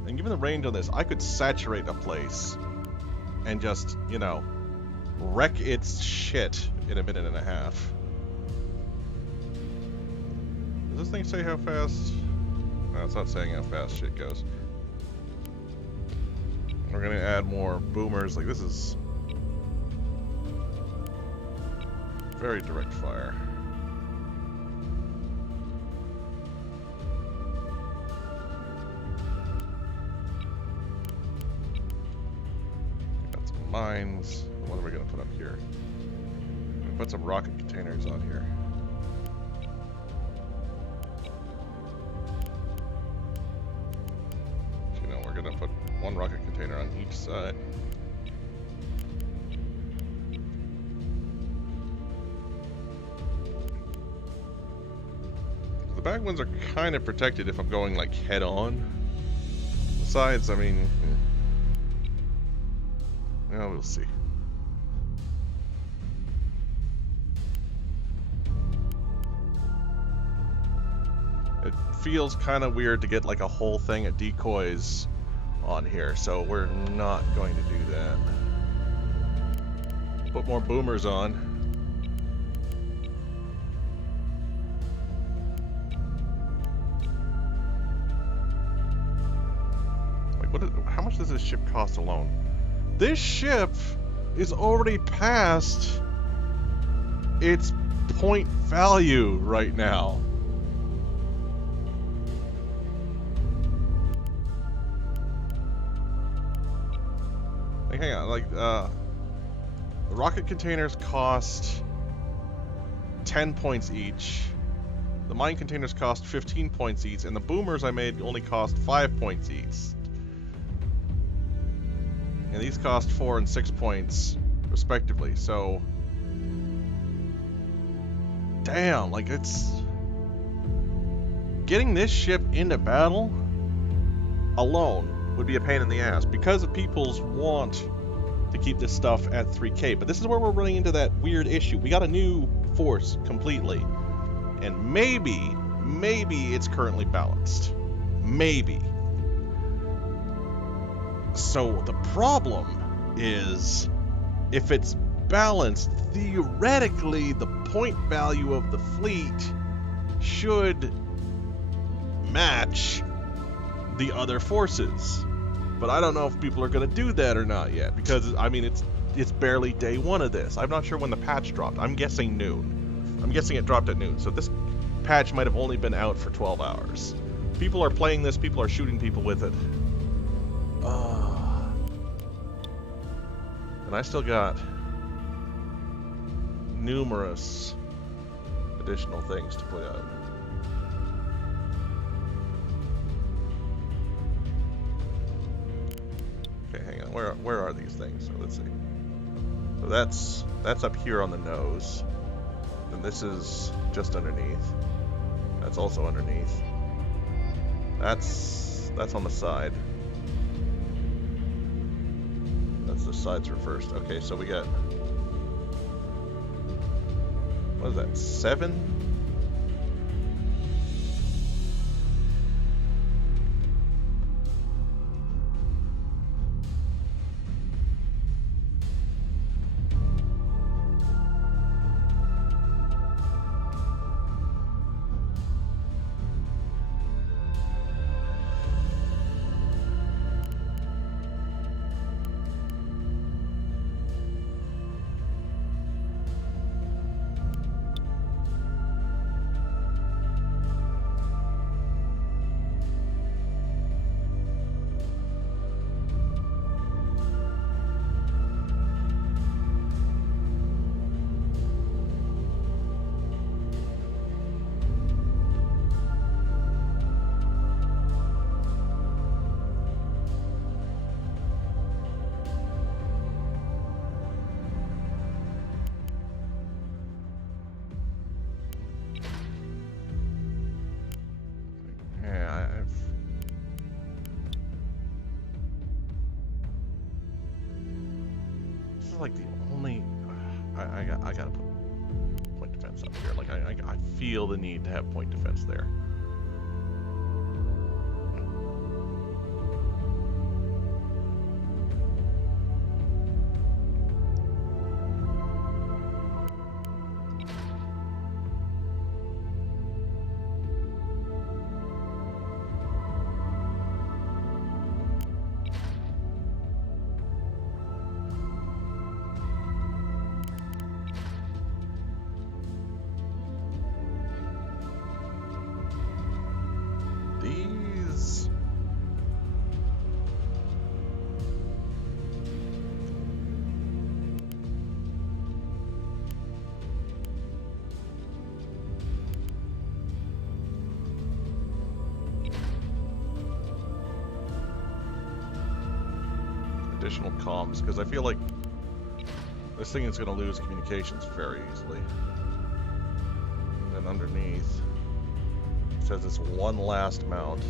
And given the range on this, I could saturate a place and just, you know, wreck its shit in a minute and a half. Does this thing say how fast? No, it's not saying how fast shit goes. We're gonna add more boomers. Like, this is very direct fire. Got some mines. What are we gonna put up here? I'm gonna put some rocket containers on here. You know, we're gonna put 1 rocket container on each side. The back ones are kind of protected if I'm going like head on. The sides, I mean, well, we'll see. It feels kind of weird to get like a whole thing of decoys on here, so we're not going to do that. Put more boomers on. Like, how much does this ship cost alone? This ship is already past its point value right now. Hang on, like, the rocket containers cost 10 points each. The mine containers cost 15 points each, and the boomers I made only cost 5 points each. And these cost 4 and 6 points, respectively, so... Damn, like, it's... Getting this ship into battle alone would be a pain in the ass, because of people's want to keep this stuff at 3K. But this is where we're running into that weird issue. We got a new force completely. And maybe it's currently balanced. Maybe. So the problem is, if it's balanced, theoretically the point value of the fleet should match the other forces. But I don't know if people are going to do that or not yet, because, I mean, it's barely day one of this. I'm not sure when the patch dropped. I'm guessing noon. I'm guessing it dropped at noon, so this patch might have only been out for 12 hours. People are playing this, people are shooting people with it. And I still got numerous additional things to put out. Okay, hang on. Where are these things? So let's see. So that's up here on the nose. And this is just underneath. That's also underneath. That's on the side. That's the sides reversed. Okay, so we got, what is that, 7? Like the only, I gotta put point defense up here. Like I feel the need to have point defense there. Additional comms, because I feel like this thing is going to lose communications very easily. And then underneath it says it's one last mount.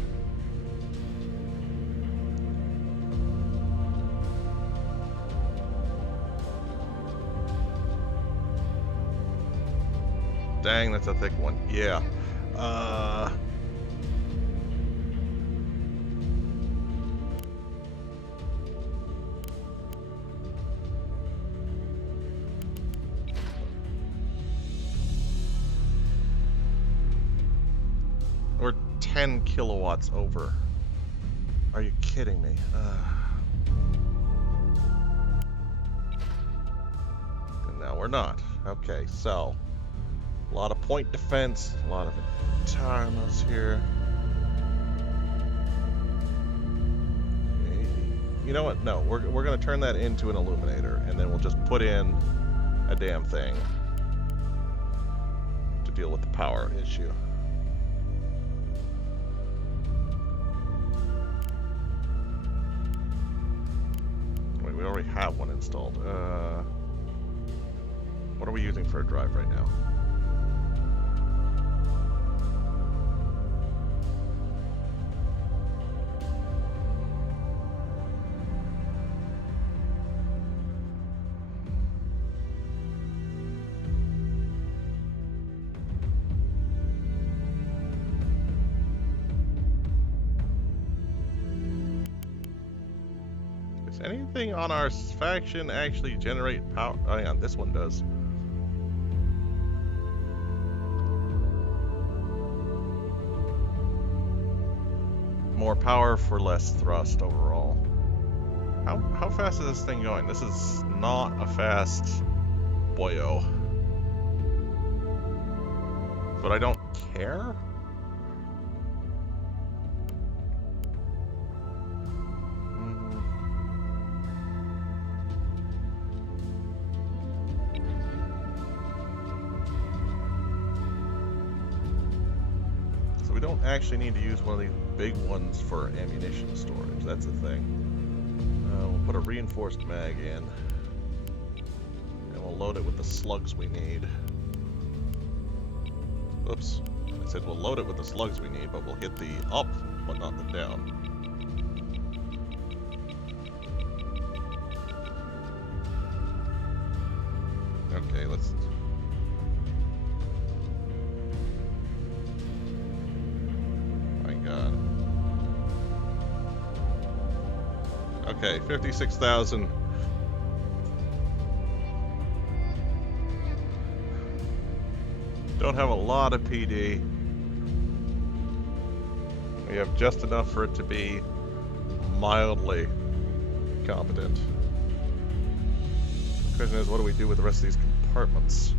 Dang, that's a thick one. Yeah. We're 10 kilowatts over. Are you kidding me? And now we're not. Okay, so a lot of point defense, a lot of timeless here. You know what? No, we're going to turn that into an illuminator, and then we'll just put in a damn thing to deal with the power issue. already have one installed. What are we using for a drive right now? Does anything on our faction actually generate power? Oh yeah, this one does. More power for less thrust overall. How fast is this thing going? This is not a fast boyo. But I don't care? So we don't actually need to use one of these big ones for ammunition storage. That's the thing. We'll put a reinforced mag in. And we'll load it with the slugs we need. Oops. I said we'll load it with the slugs we need, but we'll hit the up, but not the down. Okay, let's... My god. Okay, 56,000. Don't have a lot of PD. We have just enough for it to be mildly competent. The question is, what do we do with the rest of these compartments?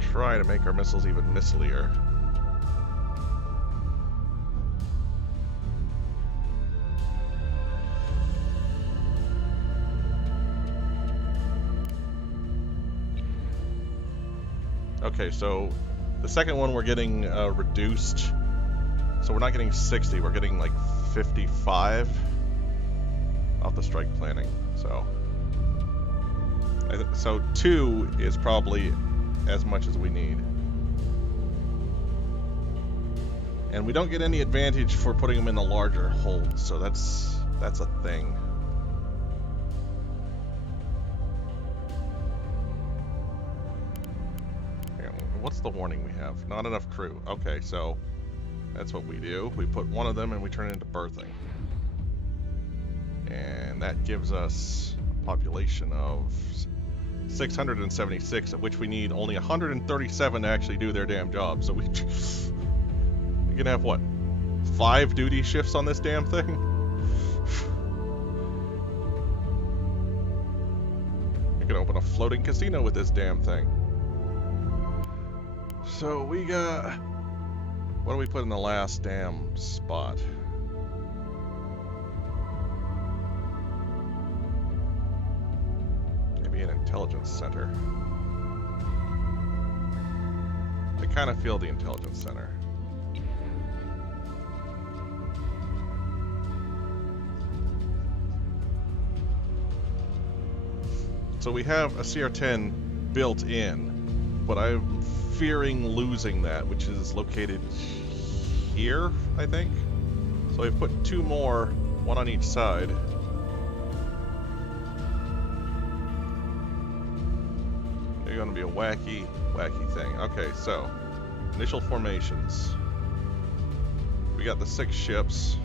Try to make our missiles even missilier. Okay, so the second one we're getting reduced. So we're not getting 60, we're getting like 55 off the strike planning. So 2 is probably as much as we need. And we don't get any advantage for putting them in the larger hold, so that's a thing. What's the warning we have? Not enough crew. Okay, so that's what we do. We put one of them and we turn it into berthing. And that gives us a population of 676, of which we need only 137 to actually do their damn job. So we can have, what, 5 duty shifts on this damn thing? You can open a floating casino with this damn thing. So we got... What do we put in the last damn spot? Maybe an intelligence center. I kind of feel the intelligence center. So we have a CR-10 built in, but I'm fearing losing that, which is located here, I think. So we've put 2 more, one on each side. They're going to be a wacky thing. Okay, so initial formations. We got the 6 ships.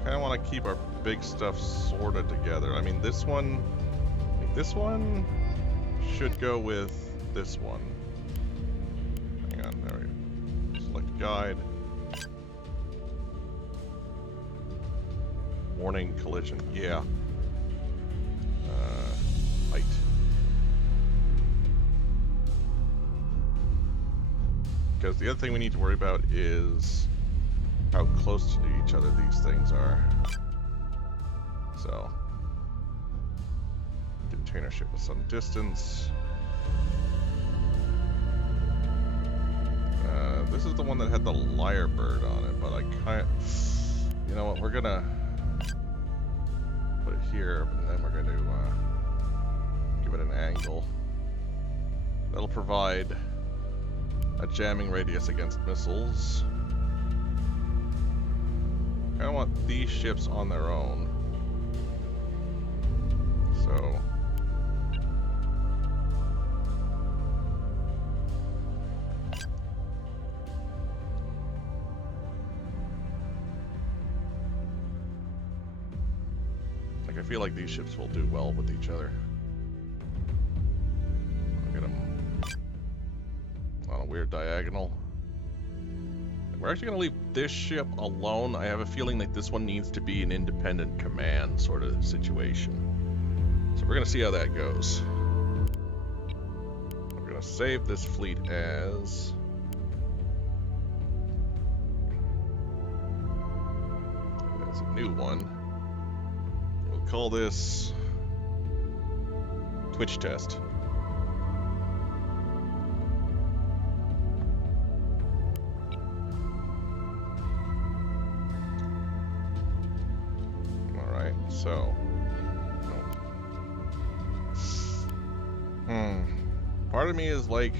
I kind of want to keep our big stuff sorted together. I mean, this one should go with this one. Hang on, there we go. Select guide. Warning collision. Yeah. Height. Because the other thing we need to worry about is how close to each other these things are. So, container ship with some distance. This is the one that had the lyrebird on it, but I can't... You know what, we're gonna put it here, and then we're gonna give it an angle. That'll provide a jamming radius against missiles. I kinda want these ships on their own. So... I feel like these ships will do well with each other. I'll get them on a weird diagonal. We're actually going to leave this ship alone. I have a feeling that this one needs to be an independent command sort of situation. So we're going to see how that goes. I'm going to save this fleet as... That's a new one. Call this Twitch test. Alright, so. Part of me is like,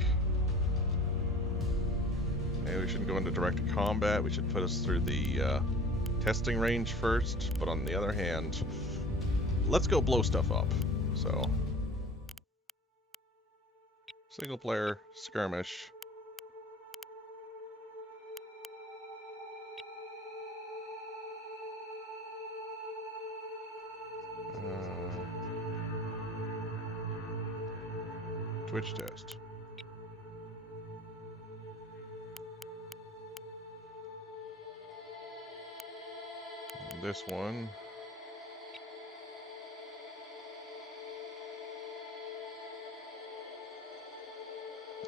maybe we shouldn't go into direct combat. We should put us through the testing range first. But on the other hand, let's go blow stuff up. So, single player skirmish. Twitch test. And this one.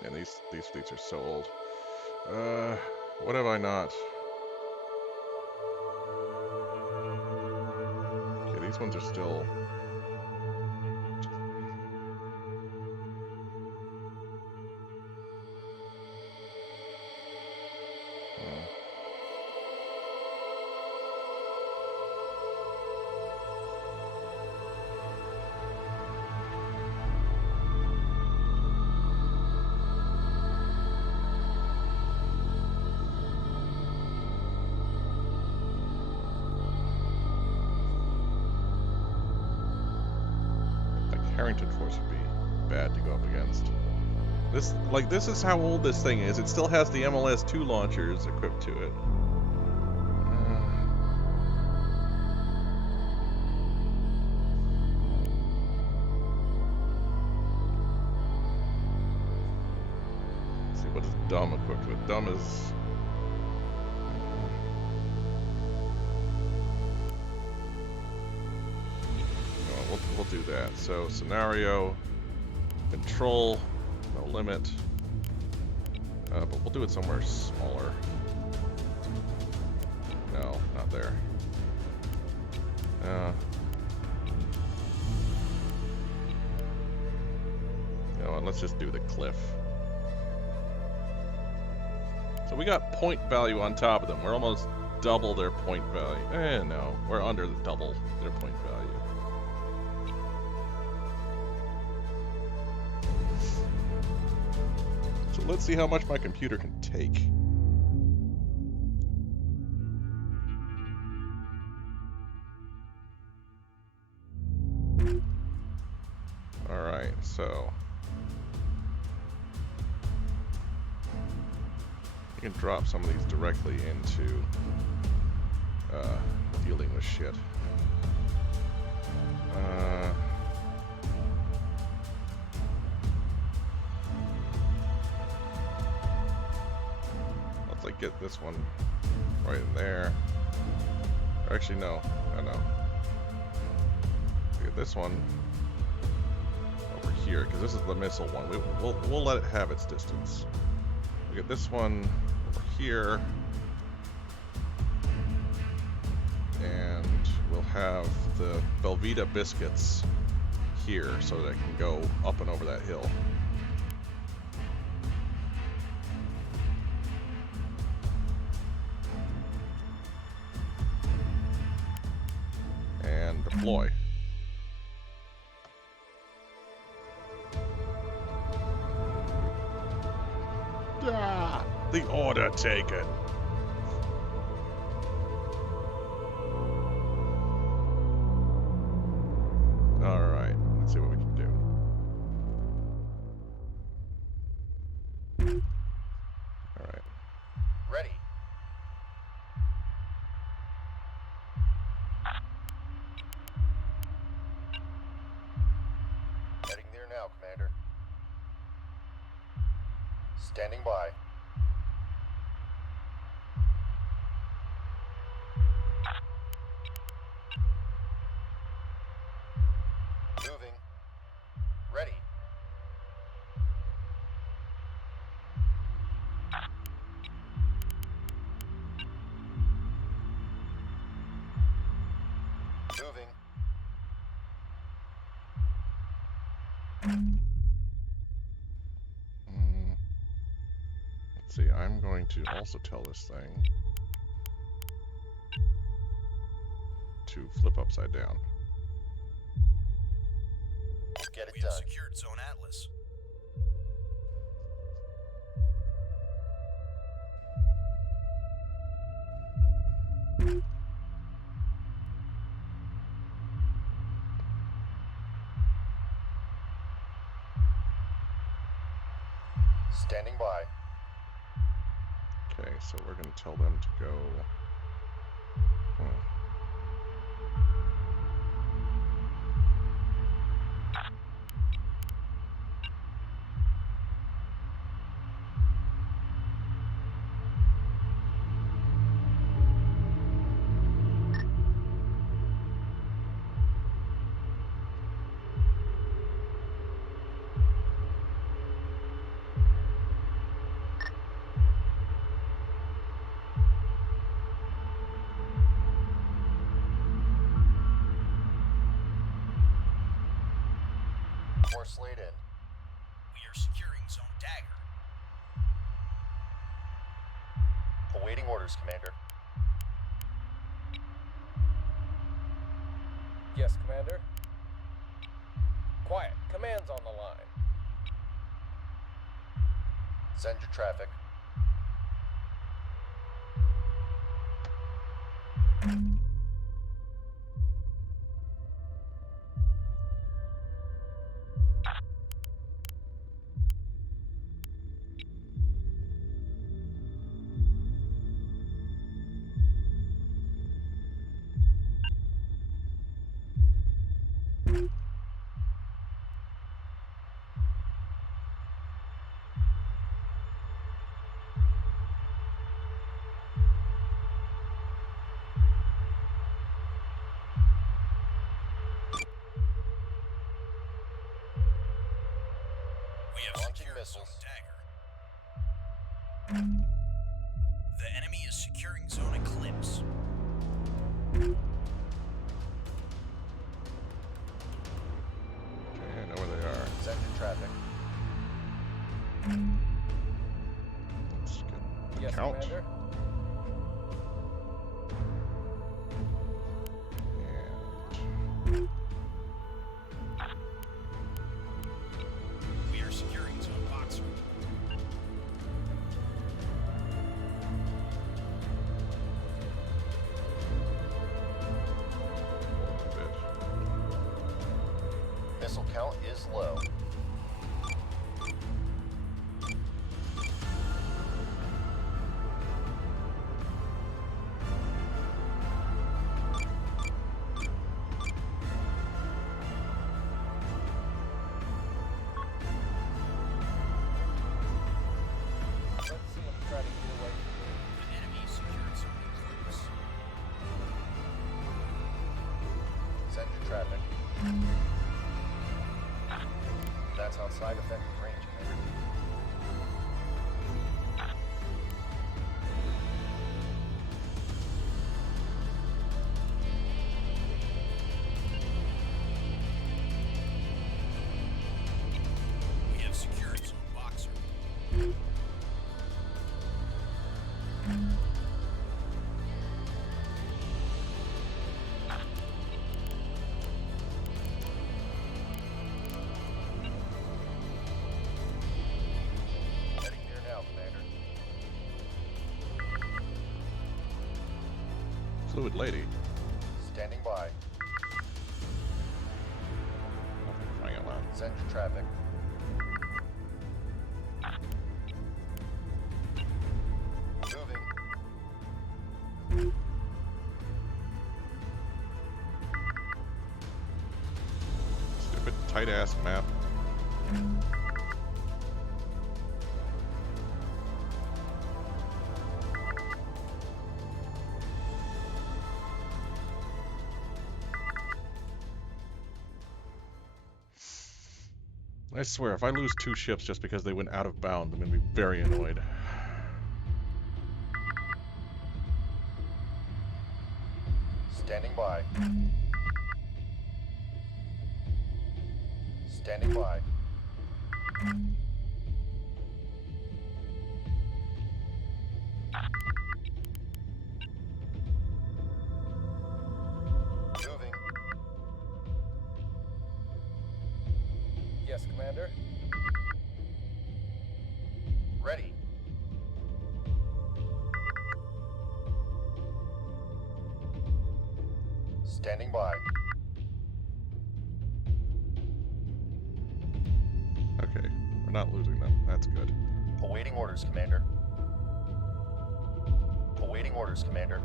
And these fleets are so old. What have I not? Okay, these ones are still... Force would be bad to go up against. This is how old this thing is. It still has the MLS-2 launchers equipped to it. Let's see, what is dumb equipped with? Dumb is... We'll do that. So, scenario, control, no limit, but we'll do it somewhere smaller. No, not there. You know what, let's just do the cliff. So we got point value on top of them. We're almost double their point value. No, we're under the double their point value. So let's see how much my computer can take. Alright, so you can drop some of these directly into dealing with shit. Let's like get this one right in there. Actually, no, no. Get this one over here because this is the missile one. We'll let it have its distance. We get this one over here, and we'll have the Velveeta biscuits here so that I can go up and over that hill. And deploy. Ah, the order taken. Alright, let's see what we can do. Alright. Ready. Heading there now, Commander. Standing by. Moving. Ready. Moving. Let's see, I'm going to also tell this thing to flip upside down. Get it We have done. secured Zone Atlas. Standing by. Okay, so we're going to tell them to go... Force laid in. We are securing Zone Dagger. Awaiting orders, Commander. Yes, Commander. Quiet. Command's on the line. Send your traffic. We have Launching secured missiles. Zone Dagger. The enemy is securing Zone Eclipse. Okay, I know where they are. Send your traffic. Let's get the Yes, count. Commander. And... We are securing Zone Boxer. bit. Missile count is low. Let's see him try to get away from The enemy secured Zone Eclipse. Send your traffic. That's outside effective range, Commander. Fluid lady. Standing by. Oh, for crying out loud. Send your traffic. Moving. Stupid tight ass map. I swear, if I lose 2 ships just because they went out of bounds, I'm gonna be very annoyed. Standing by. Standing by. Moving. Yes, Commander. Ready. Standing by. Okay, we're not losing them. That's good. Awaiting orders, Commander. Awaiting orders, Commander.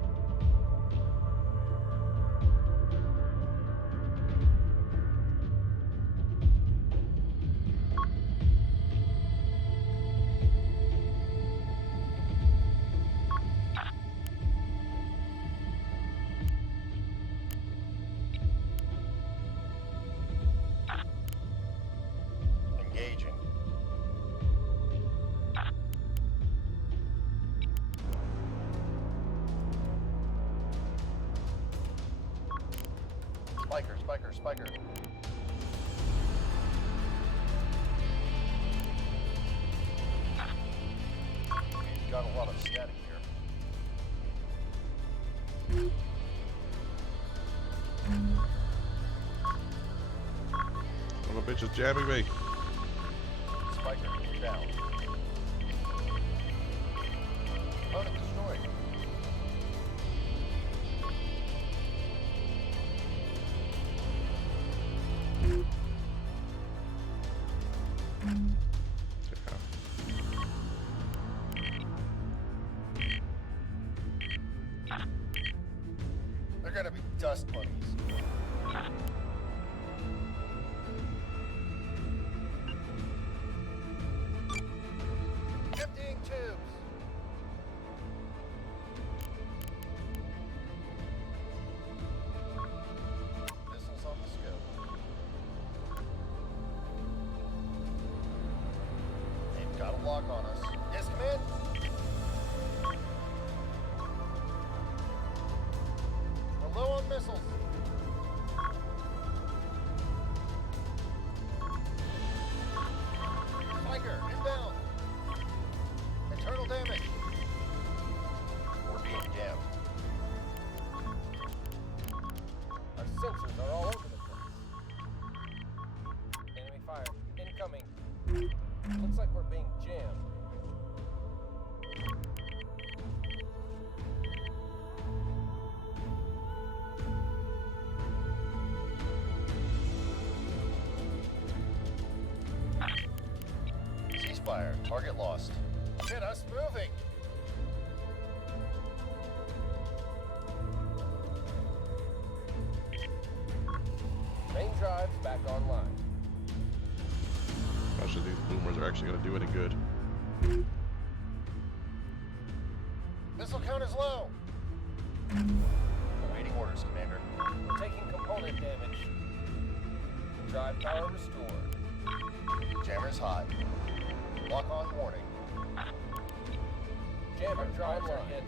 Engaging. Spiker, spiker, spiker. We've got a lot of static here. Son of a bitch is jabbing me. Spiker, down. Opponent destroyed. They're gonna be dust bunnies. Emptying tubes. Missiles on the scope. They've got a lock on us. Yes, command. We're low on missiles. Spiker, inbound. Internal damage. We're being jammed. Our sensors are all over the place. Enemy fire. Incoming. Looks like we're being jammed. Ceasefire. Target lost. Get us moving. Main drives back online. Not sure these boomers are actually gonna do any good. Missile count is low. Awaiting orders, Commander. We're taking component damage. Drive power restored. Jammer's hot. Lock on warning. Jammer drives are hit.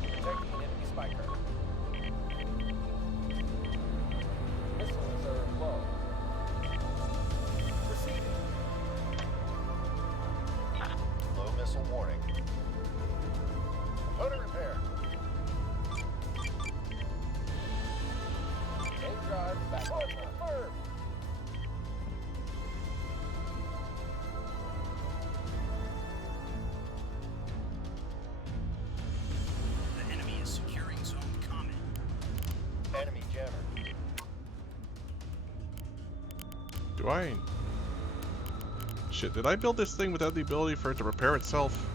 Protecting an enemy spiker. Missiles are low. Receiving. Low missile warning. Component repair. Main drive back on confirmed. Do I? Shit, did I build this thing without the ability for it to repair itself?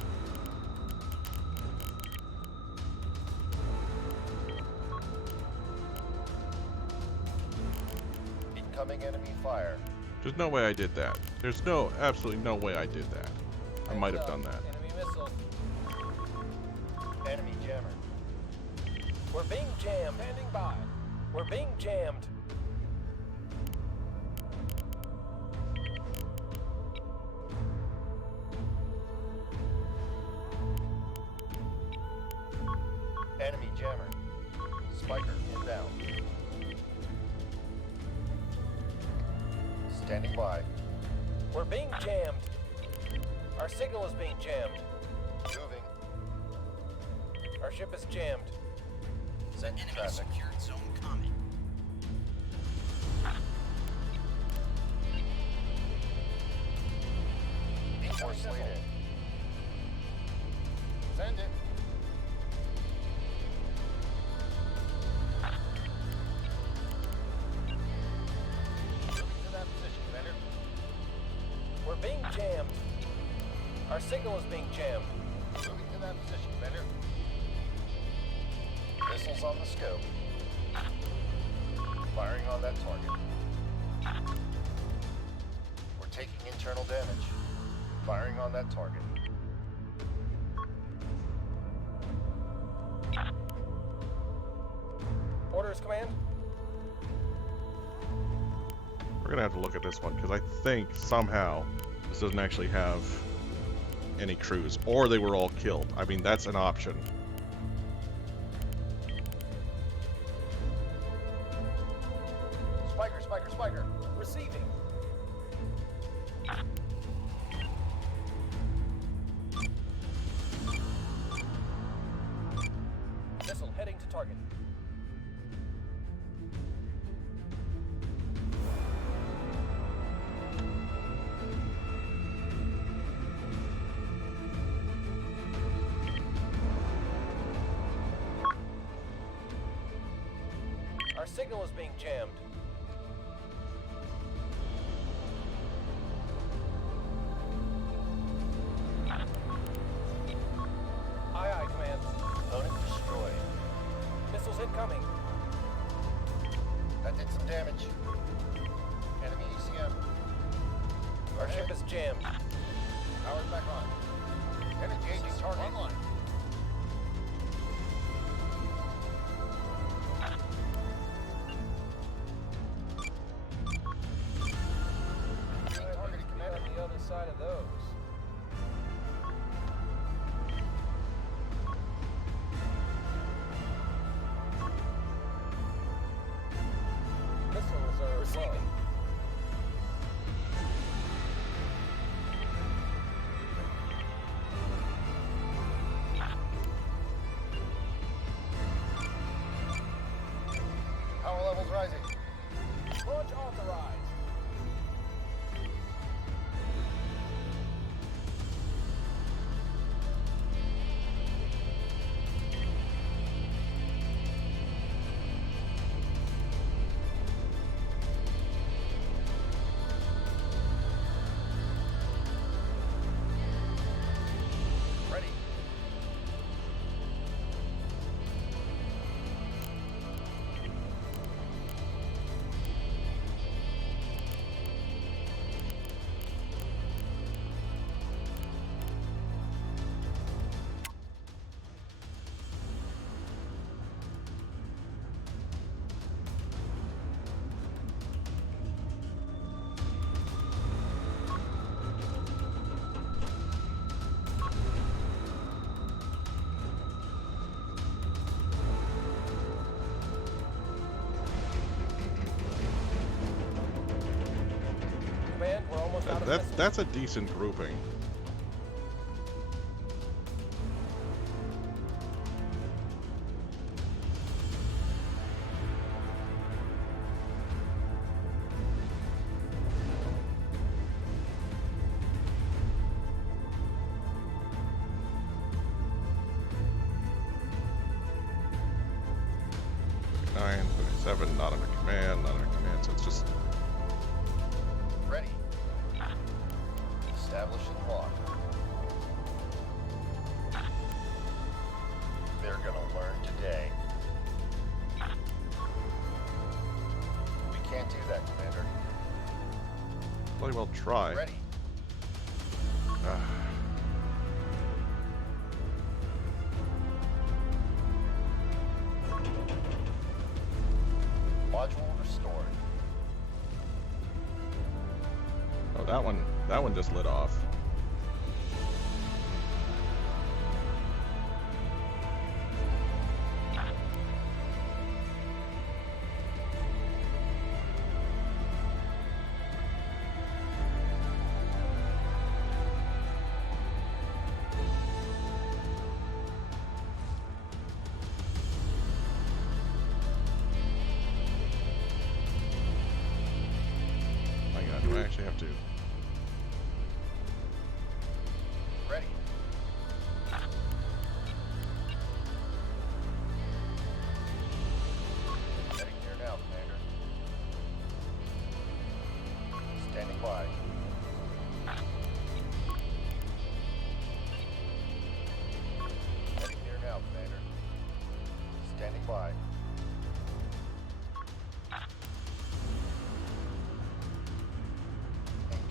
Incoming enemy fire. There's no way I did that. There's absolutely no way I did that. I might have done that. Enemy missile. Enemy jammer. We're being jammed. Standing by. We're being jammed. Enemy jammer. Spiker inbound. Standing by. We're being jammed. Our signal is being jammed. Moving. Our ship is jammed. Send Enemy traffic. secured zone coming. More slated. Send it. Moving to that position, Commander. We're being jammed. Our signal is being jammed. Moving to that position, Commander. Missiles on the scope. Firing on that target. We're taking internal damage. Firing on that target. Orders, command. We're gonna have to look at this one because I think somehow this doesn't actually have any crews, or they were all killed. I mean, that's an option. Spiker, spiker, spiker. Receiving. Missile heading to target. Our signal is being jammed. Aye, aye, command. Opponent destroyed. Missiles incoming. That did some damage. Enemy ECM. Our ship is jammed. Power's back on. And engaging target. Online. Targeting Command commander. on the other side of those. Missile reserve receiving. Power levels rising. Launch authorized. Ready. Command, we're almost out of missiles. That's a decent grouping. Nine, 27, not under command, so it's just Ready. Establishing lock. They're gonna learn today. We can't do that, Commander. Bloody well try. Ready. Module restored. Oh, that one just lit off. My God, do I actually have to? Ready. Heading here now, Commander. Standing by. Heading here now, Commander. Standing by.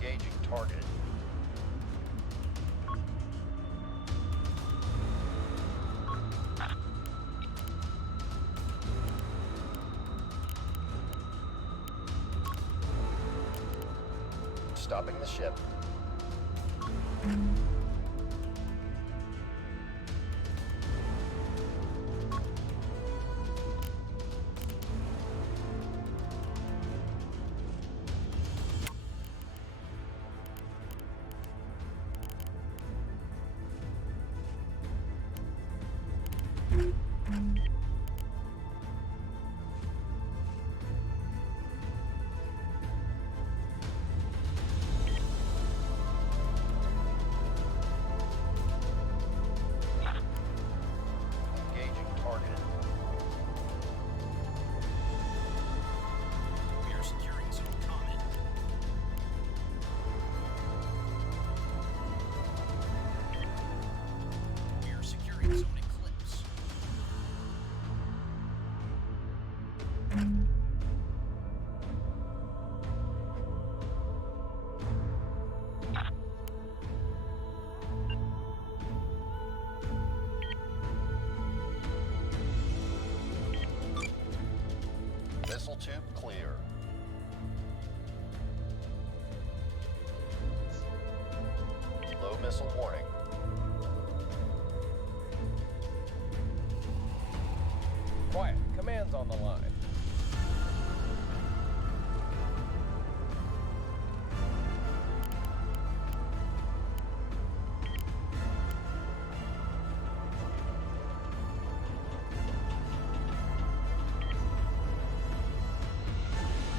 Engaging target. Stopping the ship. Engaging target. We are securing zone Comet. We are securing zone Eclipse. Missile tube clear. Low missile warning. Quiet. Command's on the line.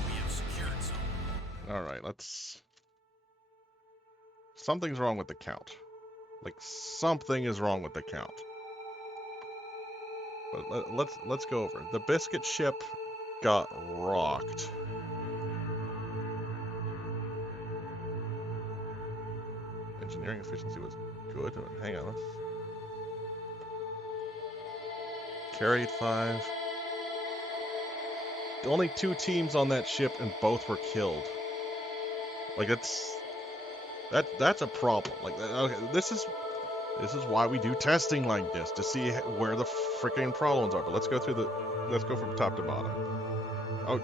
We have secured zone. Alright, let's... Something's wrong with the count. Like, something is wrong with the count. But let's go over. The biscuit ship got rocked. Engineering efficiency was good. Hang on. Carried 5. Only 2 teams on that ship and both were killed. Like that's a problem. Like okay, this is why we do testing like this, to see where the freaking problems are. But let's go from top to bottom. Oh,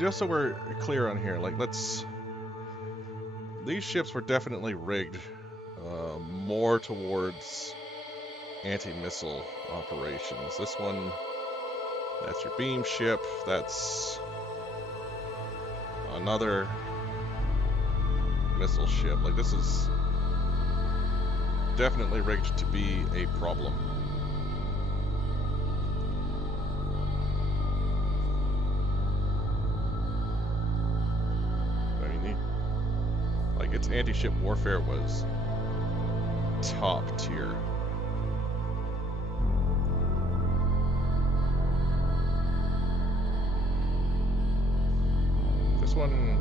just so we're clear on here, like these ships were definitely rigged more towards anti-missile operations. This one, that's your beam ship. That's another missile ship. Like, this is definitely rigged to be a problem. I mean, like, its anti-ship warfare was top tier. This one,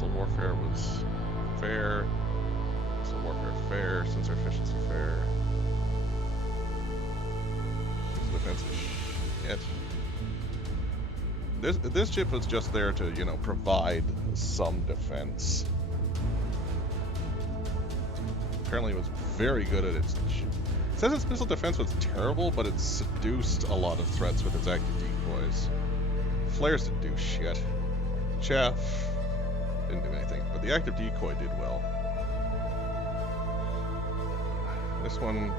Missile warfare was fair. Missile warfare fair. Sensor efficiency fair. Missile defense shit. This ship was just there to, you know, provide some defense. Apparently it was very good at its... It says its missile defense was terrible, but it seduced a lot of threats with its active decoys. Flares didn't do shit. Chaff didn't do anything, but the active decoy did well. This one...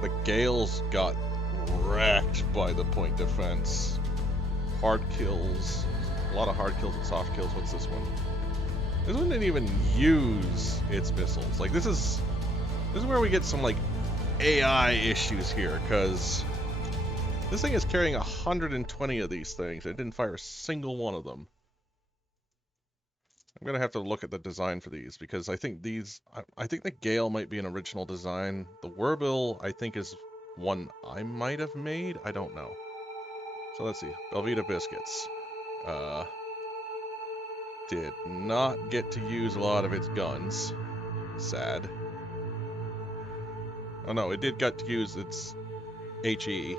The Gales got wrecked by the point defense. Hard kills. A lot of hard kills and soft kills. What's this one? This one didn't even use its missiles. Like, this is where we get some, like, AI issues here, because this thing is carrying 120 of these things. It didn't fire a single one of them. I'm gonna have to look at the design for these, because I think I think the Gale might be an original design. The Werbil, I think, is one I might have made. I don't know. So let's see. Belvita Biscuits. Did not get to use a lot of its guns. Sad. Oh no, it did get to use its HE.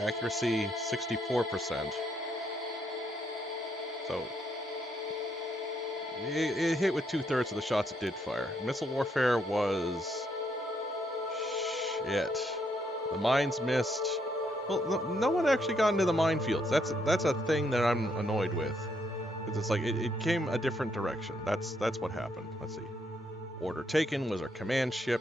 Accuracy, 64%. So, it hit with 2/3 of the shots it did fire. Missile warfare was... shit. The mines missed... Well, no one actually got into the minefields. That's a thing that I'm annoyed with. Because it's like, it came a different direction. That's what happened. Let's see. Order Taken was our command ship.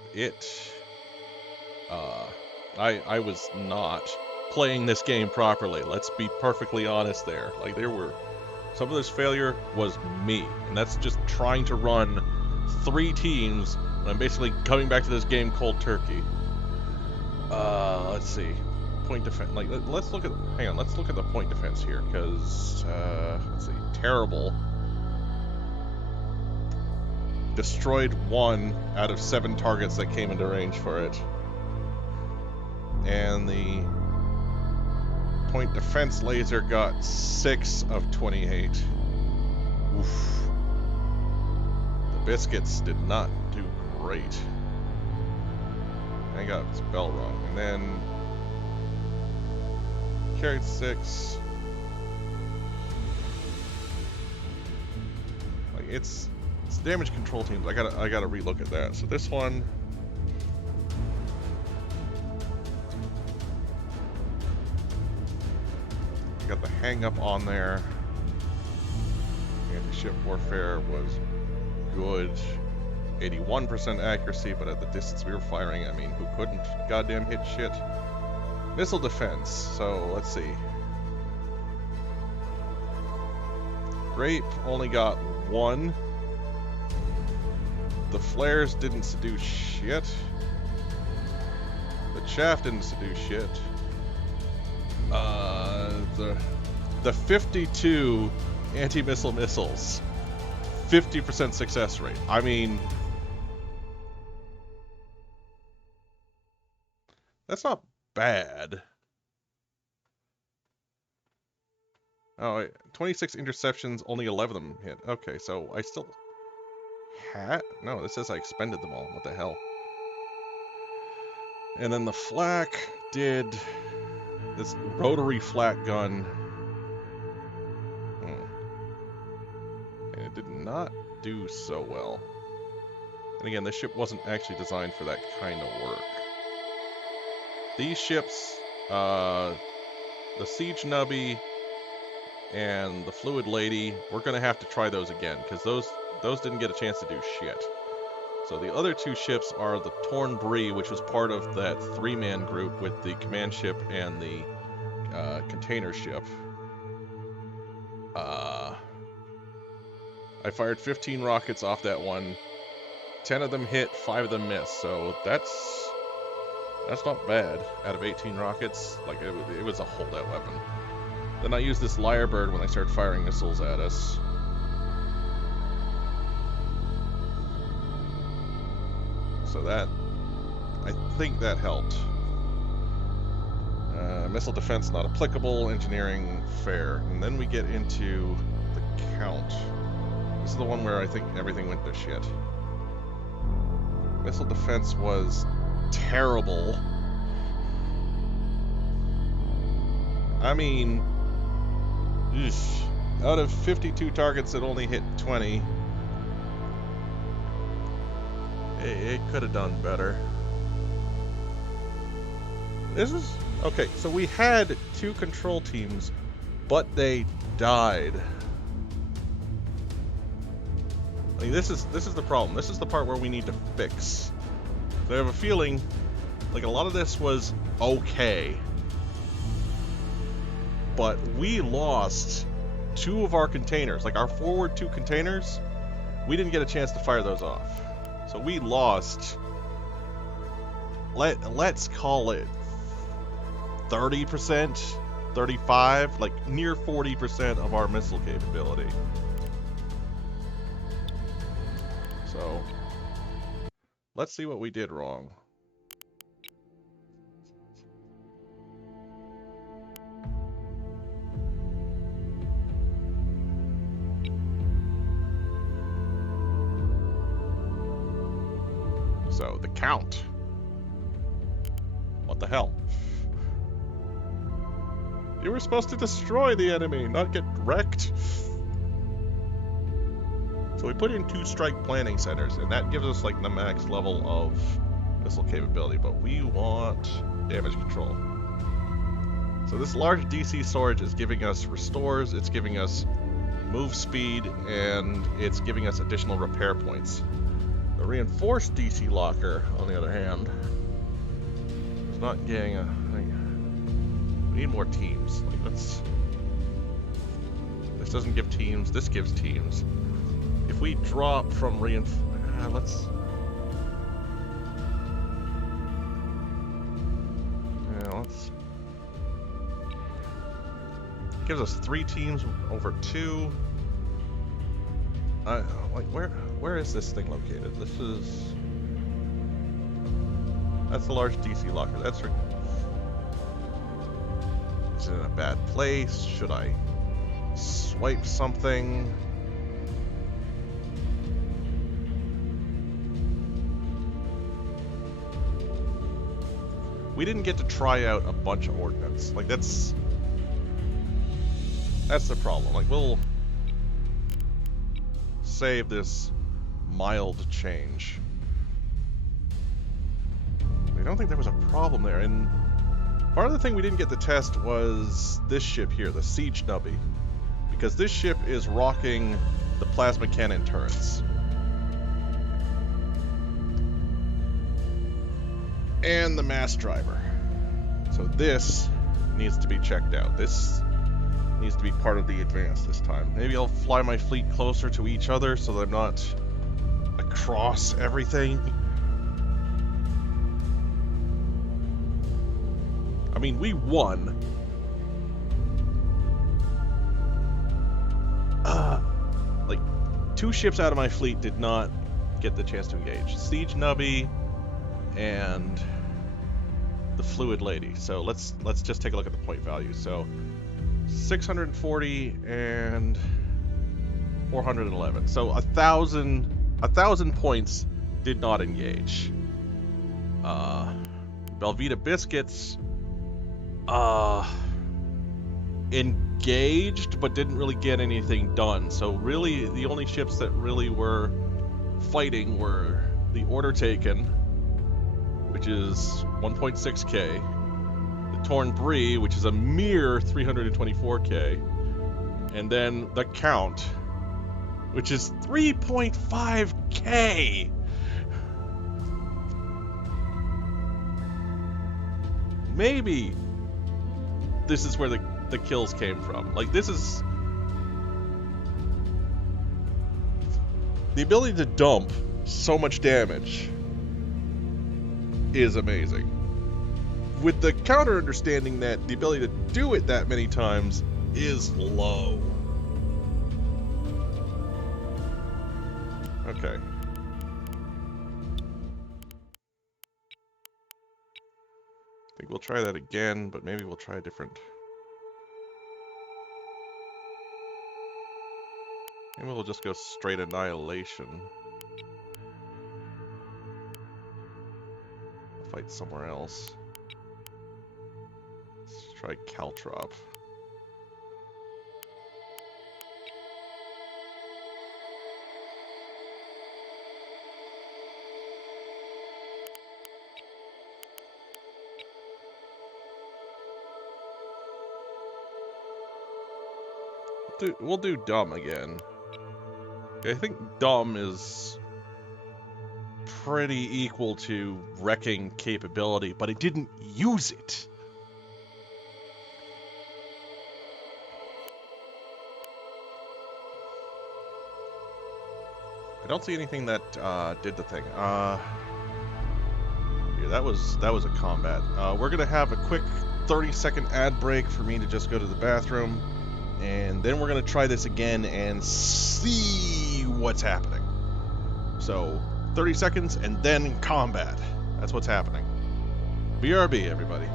I was not playing this game properly. Let's be perfectly honest there. Like, some of this failure was me. And that's just trying to run 3 teams, and I'm basically coming back to this game cold turkey. Let's see. Point defense. Like, let's look at the point defense here, because let's see. Terrible. Destroyed 1 out of 7 targets that came into range for it. And the point defense laser got 6 of 28. Oof. The Biscuits did not do great. I got its bell wrong. And then carried 6. Like, it's damage control teams. I gotta relook at that. So this one, I got the hang up on there. Anti-ship warfare was good. 81% accuracy, but at the distance we were firing, I mean, who couldn't goddamn hit shit? Missile defense. So let's see. Grape only got 1. The flares didn't seduce shit. The chaff didn't seduce shit. The 52 anti-missile missiles, 50% success rate. I mean, that's not bad. Oh, wait. 26 interceptions, only 11 of them hit. Okay, so I still had... No, this says I expended them all. What the hell? And then the flak did this rotary flak gun. And it did not do so well. And again, this ship wasn't actually designed for that kind of work. These ships, the Siege Nubby and the Fluid Lady, we're going to have to try those again, because those didn't get a chance to do shit. So the other 2 ships are the Torn Bree, which was part of that 3-man group with the command ship and the container ship. I fired 15 rockets off that one. 10 of them hit, 5 of them missed. So that's not bad. Out of 18 rockets, like it was a holdout weapon. Then I used this Lyrebird when they started firing missiles at us. So that, I think that helped. Missile defense not applicable, engineering fair. And then we get into the count. This is the one where I think everything went to shit. Missile defense was terrible. I mean, out of 52 targets, it only hit 20. It could have done better. This is okay. So we had 2 control teams, but they died. I mean, this is the problem. This is the part where we need to fix. So I have a feeling like a lot of this was okay, but we lost 2 of our containers, like our forward 2 containers. We didn't get a chance to fire those off, so we lost. Let's call it 30%, 35, like near 40% of our missile capability. So, let's see what we did wrong. So, the count. What the hell? You were supposed to destroy the enemy, not get wrecked. So we put in 2 strike planning centers, and that gives us like the max level of missile capability, but we want damage control. So this large DC storage is giving us restores, it's giving us move speed, and it's giving us additional repair points. The reinforced DC locker, on the other hand, is not getting a... we need more teams. Like, this doesn't give teams, this gives teams. If we drop from let's... yeah, let's... gives us 3 teams over 2. Like, where is this thing located? This is... that's the large DC locker. That's... is it in a bad place? Should I swipe something? We didn't get to try out a bunch of ordnance. Like, that's the problem. Like, we'll save this mild change. I don't think there was a problem there, and part of the thing we didn't get to test was this ship here, the Siege Nubby, because this ship is rocking the plasma cannon turrets. And the mass driver. So this needs to be checked out. This needs to be part of the advance this time. Maybe I'll fly my fleet closer to each other so that I'm not across everything. I mean, we won. Like, 2 ships out of my fleet did not get the chance to engage. Siege Nubby and the Fluid Lady. So let's just take a look at the point value. So 640 and 411. So 1,000 points did not engage. Belvita Biscuits engaged but didn't really get anything done. So really the only ships that really were fighting were the Order Taken, which is 1.6k, the Torn Brie, which is a mere 324k, and then the Count, which is 3.5k. Maybe this is where the kills came from. Like, this is... the ability to dump so much damage is amazing. With the counter understanding that the ability to do it that many times is low. Okay. I think we'll try that again, but maybe we'll try a different... Maybe we'll just go straight annihilation. Fight somewhere else. Let's try Caltrop. We'll do Dumb again. I think Dumb is pretty equal to wrecking capability, but it didn't use it. I don't see anything that did the thing. Yeah, that was a combat. We're gonna have a quick 30-second ad break for me to just go to the bathroom, and then we're gonna try this again and see what's happening. So 30 seconds and then combat. That's what's happening. BRB, everybody.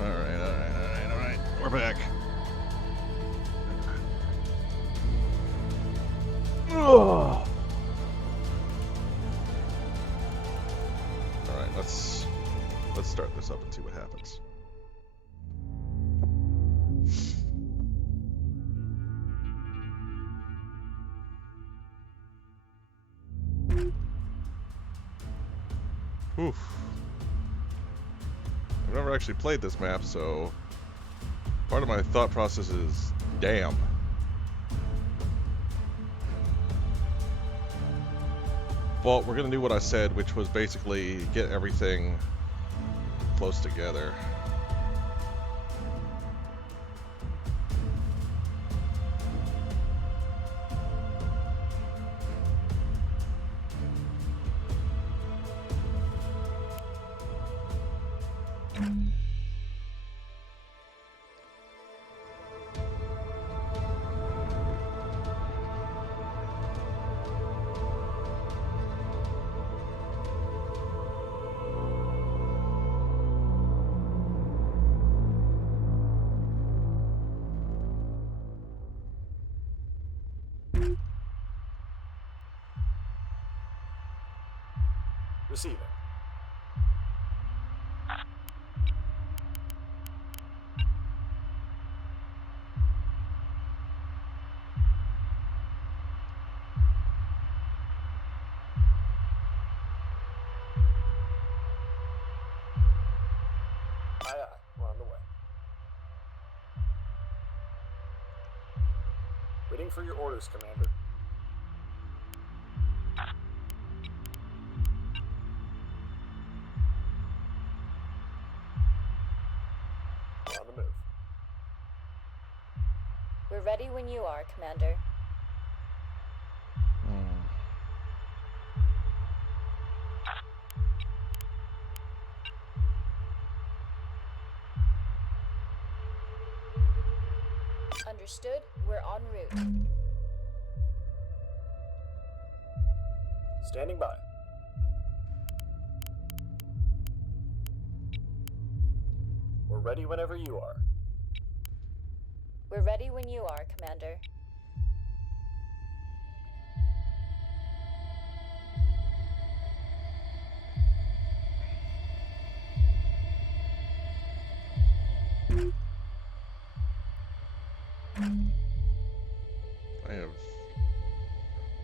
Alright. We're back. Alright, let's start this up and see what happens. Oof. I've never actually played this map, so part of my thought process is, damn. Well, we're gonna do what I said, which was basically get everything close together. Receiving. Aye, aye. We're on the way. Waiting for your orders, Commander. We're on the move. We're ready when you are, Commander. Understood. We're en route. Standing by. We're ready whenever you are. We're ready when you are, Commander.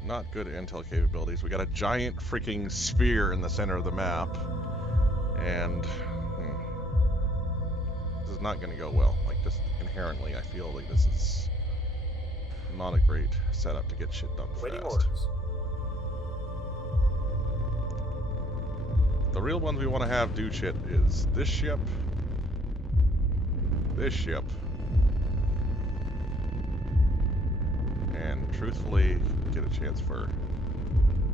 not good intel capabilities. We got a giant freaking sphere in the center of the map, and this is not going to go well. Like, just inherently, I feel like this is not a great setup to get shit done Waiting fast. orders. The real ones we want to have do shit is this ship, and truthfully, get a chance for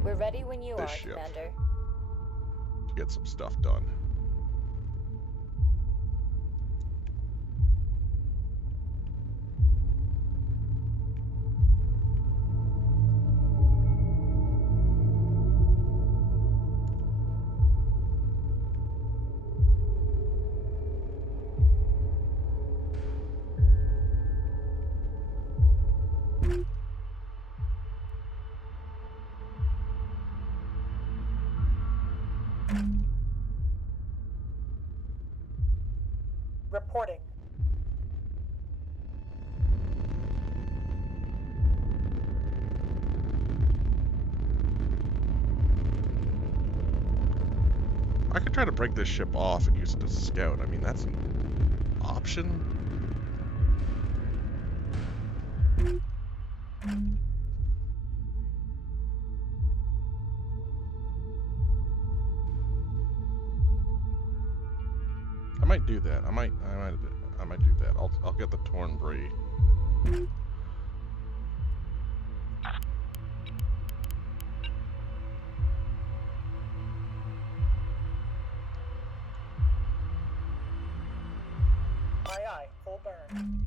We're ready when you this are, ship. Commander. to get some stuff done. Reporting. I could try to break this ship off and use it as a scout. I mean, that's an option. I might do that. I might do that. I'll get the torn brie. Aye, full burn.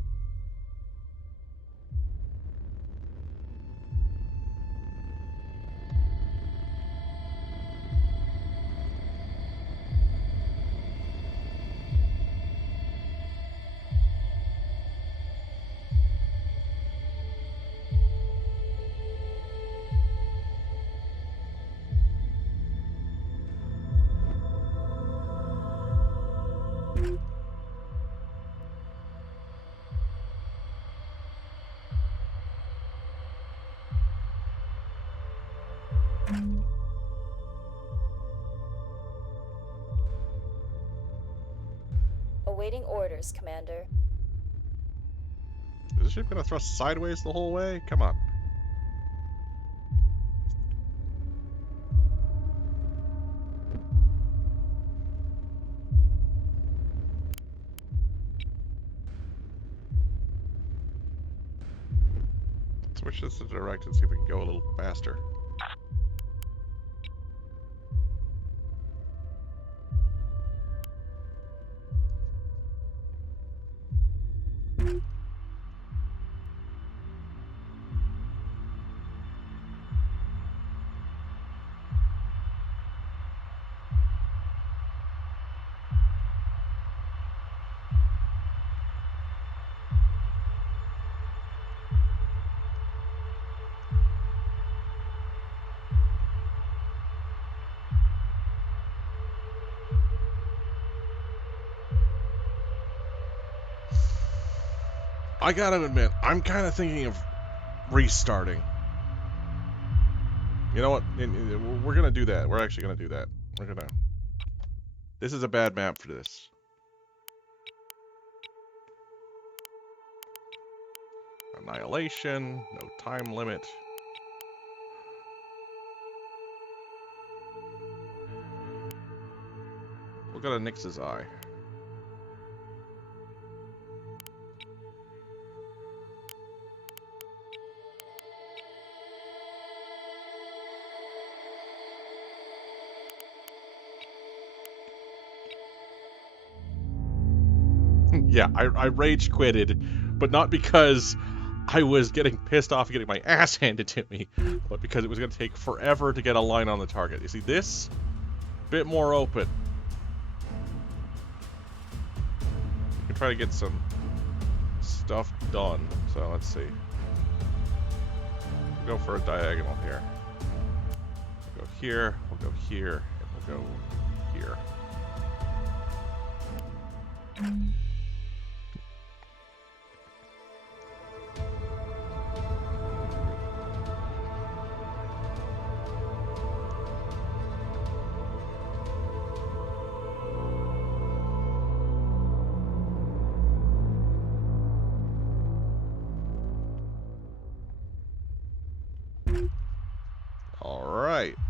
Awaiting orders, Commander. Is the ship gonna thrust sideways the whole way? Come on. Switch this to direct and see if we can go a little faster. I gotta admit, I'm kind of thinking of restarting. You know what? We're gonna do that. We're actually gonna do that. We're gonna... This is a bad map for this. Annihilation, no time limit. We'll go to Nyx's Eye. Yeah, I rage quitted, but not because I was getting pissed off getting my ass handed to me, but because it was going to take forever to get a line on the target. You see, this bit more open. We can try to get some stuff done. So let's see. We'll go for a diagonal here. We'll go here, we'll go here, and we'll go here.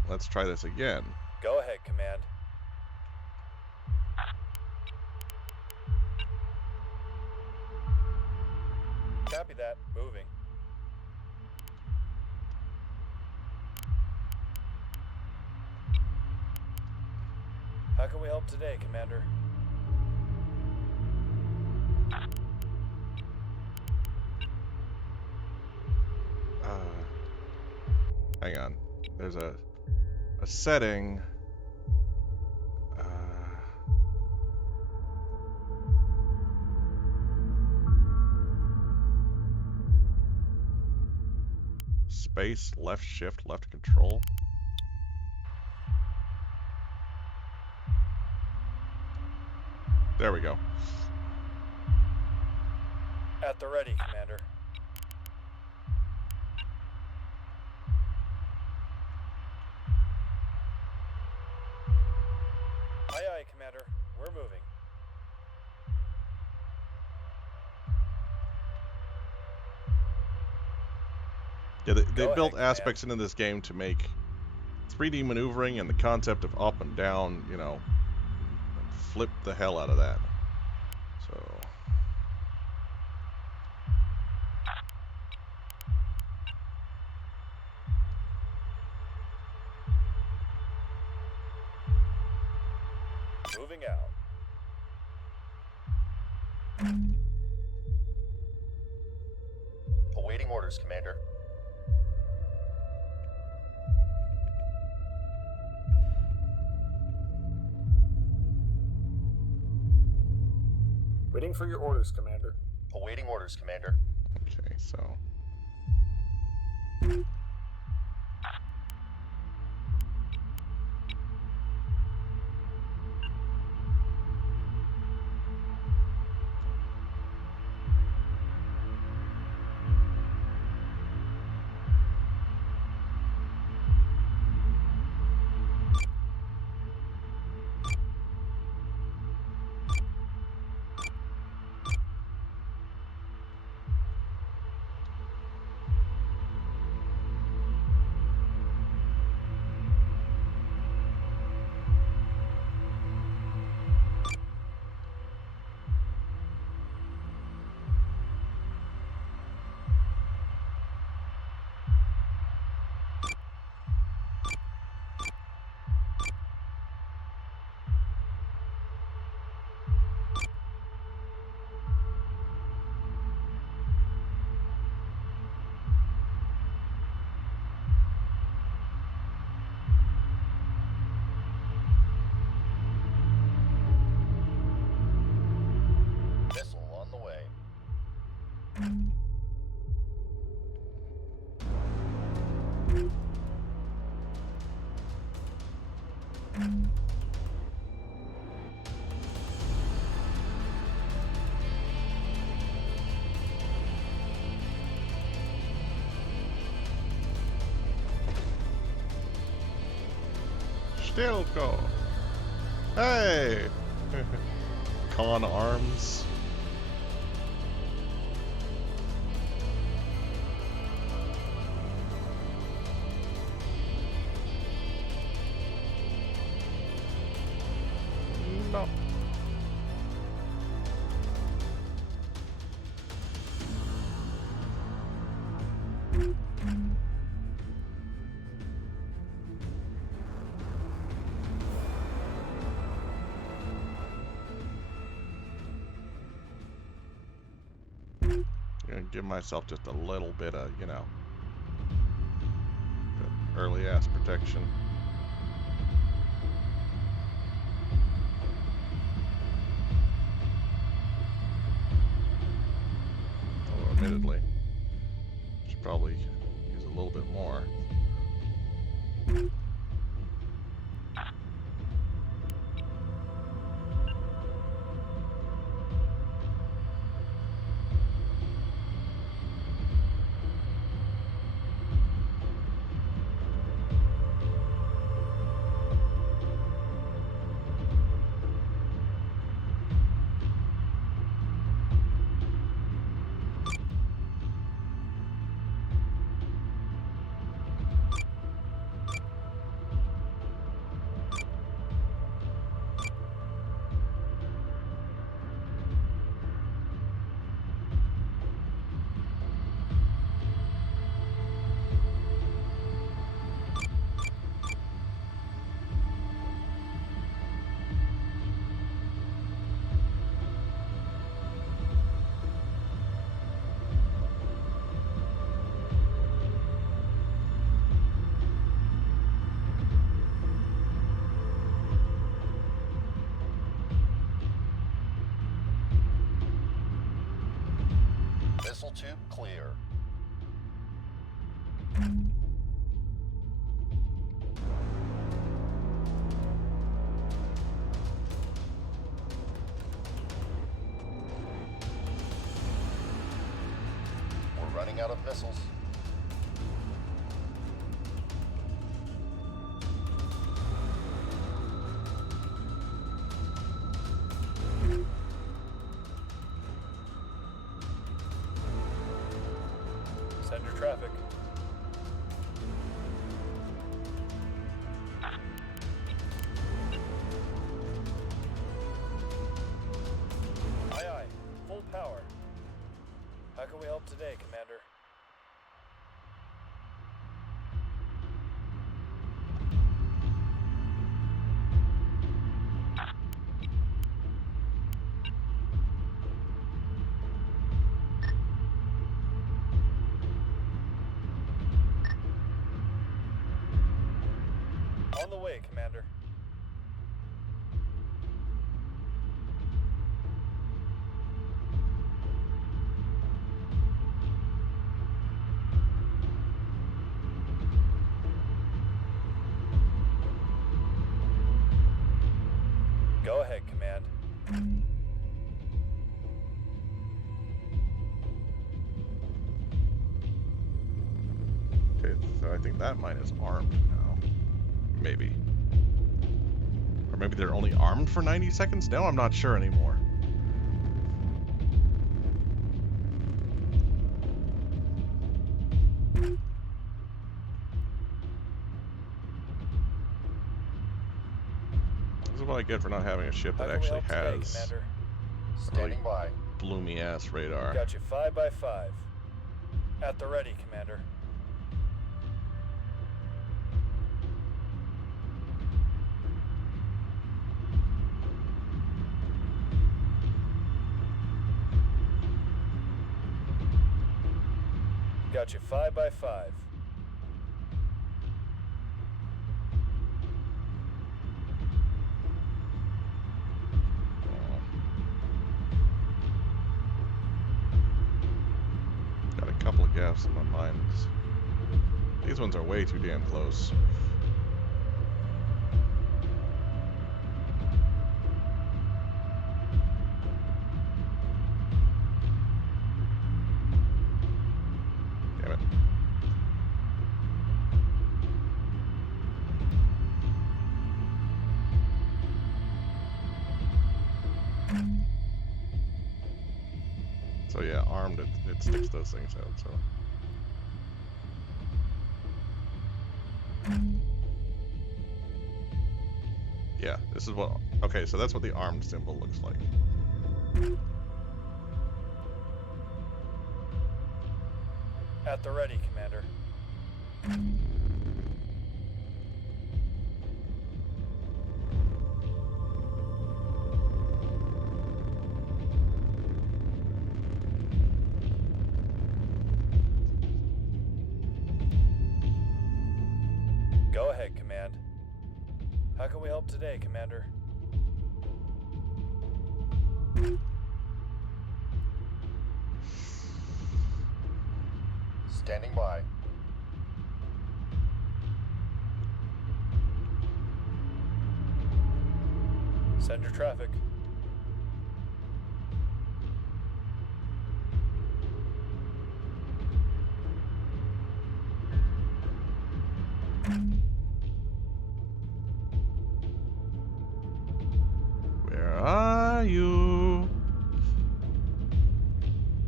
let's try this again. Go ahead, Command. Copy that. Moving. How can we help today, Commander? Hang on. There's a setting. Space, left shift, left control. There we go. At the ready, Commander. Aye, aye, Commander. We're moving. Yeah, they Go built ahead, aspects into this game to make 3D maneuvering and the concept of up and down, you know, flip the hell out of that. So... Moving out. Awaiting orders, Commander. Waiting for your orders, Commander. Awaiting orders, Commander. Okay, so... Missile on the way. Stilko! Hey! Con arms. No. Gonna give myself just a little bit of, you know, early ass protection. Although, admittedly, should probably use a little bit more. tube clear. We're running out of missiles. Send your traffic. Aye, aye. Full power. How can we help today, Commander? On the way, Commander. Go ahead, Command. Okay, so I think that mine is armed now. Maybe. Or maybe they're only armed for 90 seconds? No, I'm not sure anymore. This is what I get for not having a ship that How can we actually help today, has Commander? Standing by. bloomy ass radar. Got you 5x5. At the ready, Commander. Got you 5x5. Got a couple of gaps in my mind. These ones are way too damn close. Damn it. So yeah, armed, it sticks those things out, so. Yeah, this is what, okay, so that's what the armed symbol looks like. At the ready, Commander. Go ahead, Command. How can we help today, Commander? Standing by. Send your traffic. Where are you?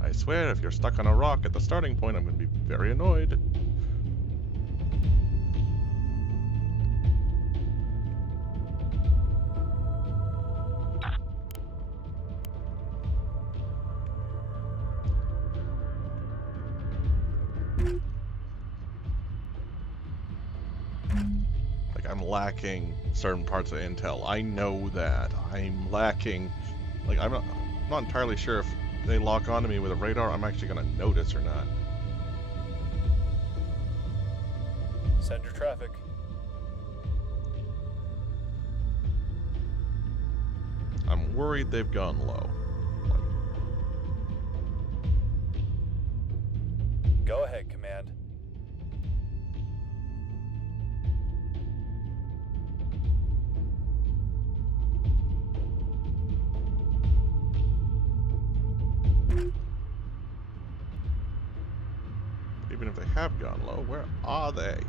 I swear, if you're stuck on a rock at the starting point, I'm going to be very annoyed. Like, I'm lacking certain parts of intel. I know that. I'm lacking... Like, I'm not entirely sure if they lock onto me with a radar, I'm actually going to notice or not. Send your traffic. I'm worried they've gone low. Go ahead, Command. Even if they have gone low, where are they?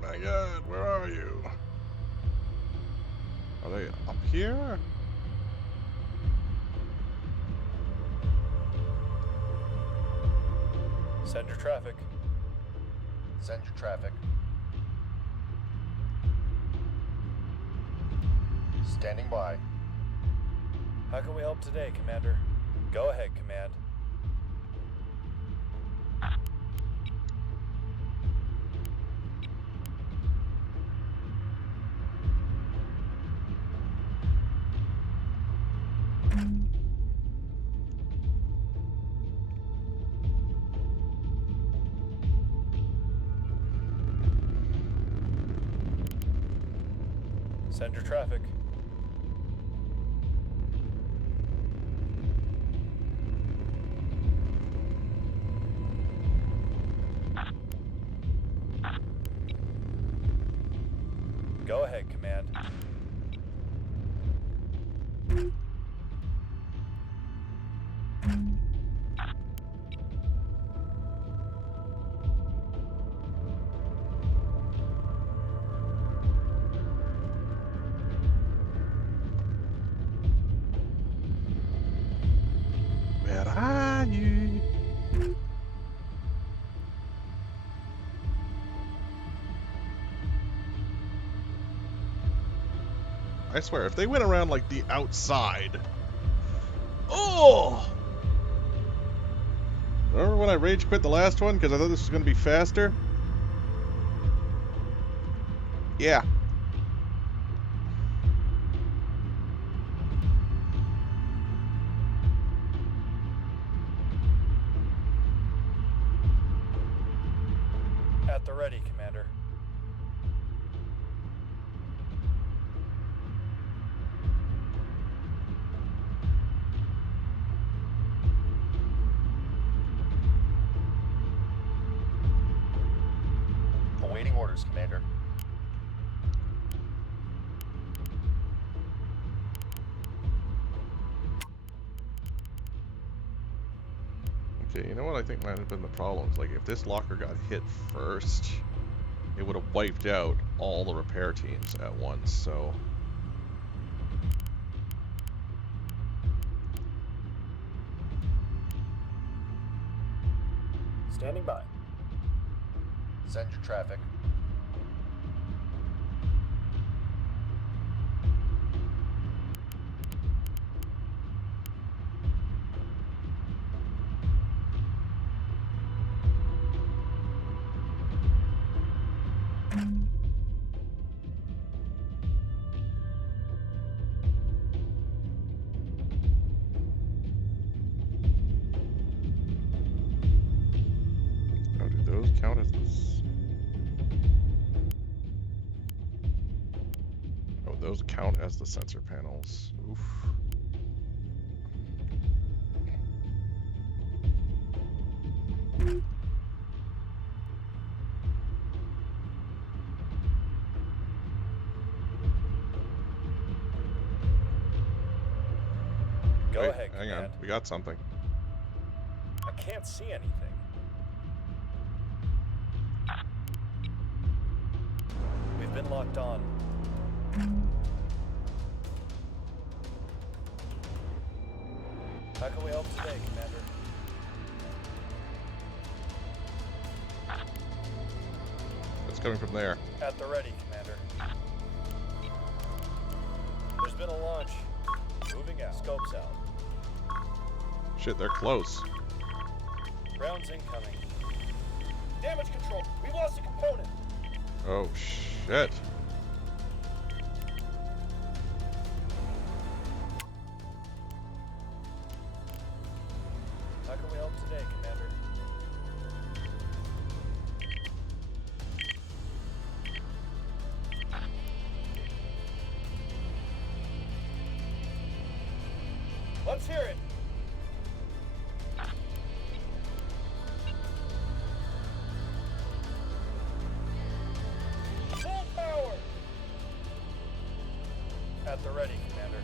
My God, where are you? Are they up here? Send your traffic. Send your traffic. Standing by. How can we help today, Commander? Go ahead, Command. Send your traffic. Go ahead, Command. Where are you? I swear, if they went around like the outside. Oh! Remember when I rage quit the last one because I thought this was going to be faster? Yeah. At the ready, Commander. Awaiting orders, Commander. Okay, you know what I think might have been the problem? Is like if this locker got hit first, it would have wiped out all the repair teams at once, so... Standing by. Send your traffic. Oh, do those count as this? Oh, those count as the sensor panels. Oof. Go Wait, ahead, hang on. Command. We got something. I can't see anything. We've been locked on. How can we help today, Commander? It's coming from there. At the ready, Commander. There's been a launch. Moving out. Scopes out. Shit, they're close. Rounds incoming. Damage control. We've lost a component. Oh, shit. How can we help today, Commander? Let's hear it. Full power. At the ready, Commander.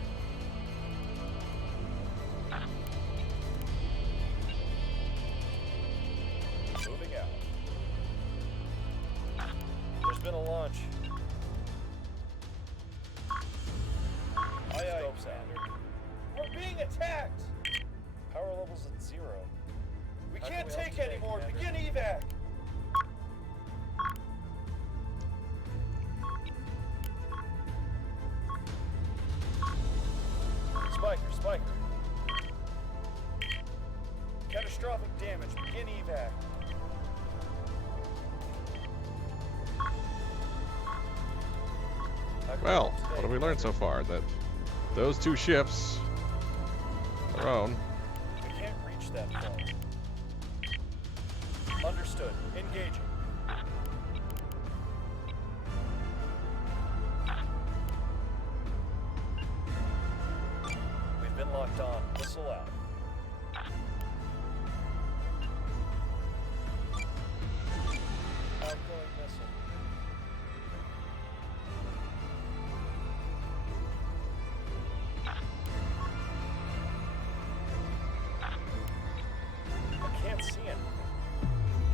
Moving out. There's been a launch. Aye, aye, Commander. We're being attacked! Power level's at 0. We can't take anymore. Begin evac! Spiker. Catastrophic damage. Begin evac. Well, what have we learned so far? That those two ships, their own, We can't reach that far. Understood. Engaging. We've been locked on. Missile out. Outgoing missile. I can't see anything.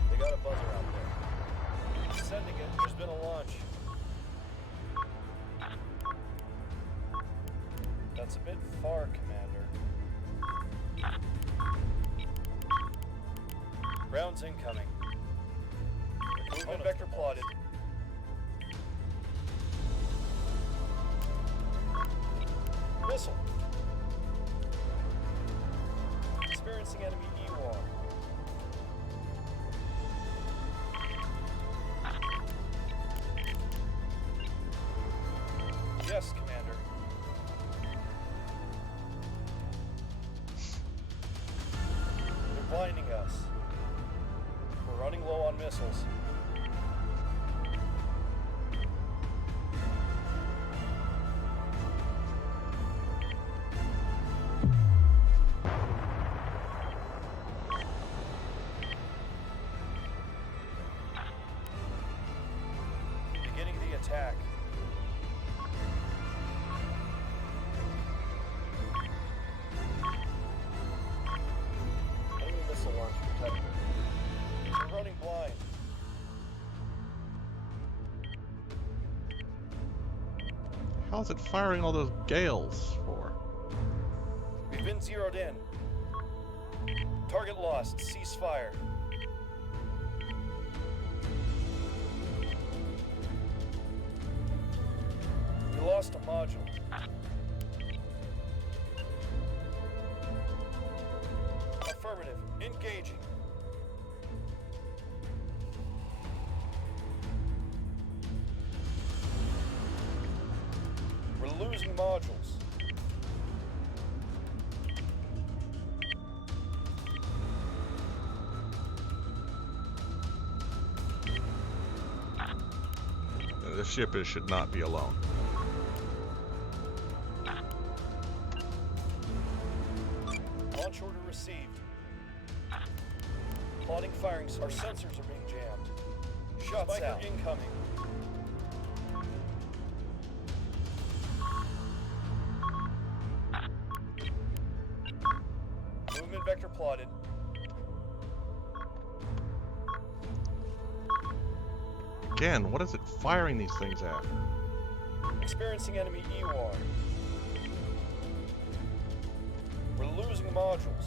They got a buzzer out there. Sending it. There's been a launch. That's a bit far, Commander. Rounds incoming. Movement vector plotted. Missile. Experiencing enemy EWAR. Yes, Commander. They're blinding us. We're running low on missiles. Beginning the attack. Enemy missile launch protected. We're running blind. how's it firing all those gales for? We've been zeroed in. Target lost. Cease fire. We lost a module. Affirmative. Engaging. We're losing modules. The ship should not be alone. Launch order received. Plotting firing. Our sensors are being jammed. Shots Spiker out. Incoming. Movement vector plotted. Again, what is it firing these things at? Experiencing enemy EWAR. We're losing modules.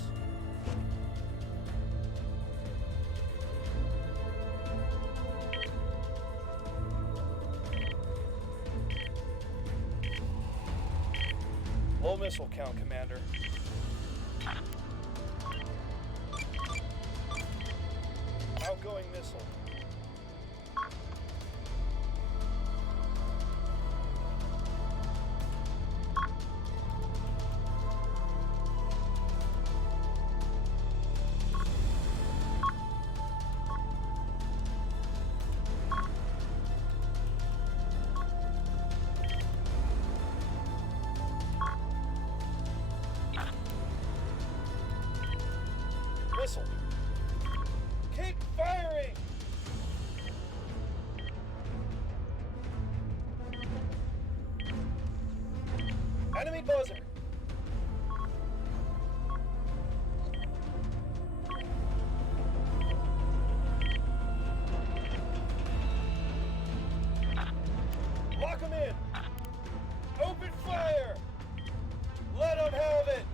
Low missile count, Commander. Outgoing missile. Missile. Keep firing! Enemy buzzer! Lock him in! Open fire! Let him have it!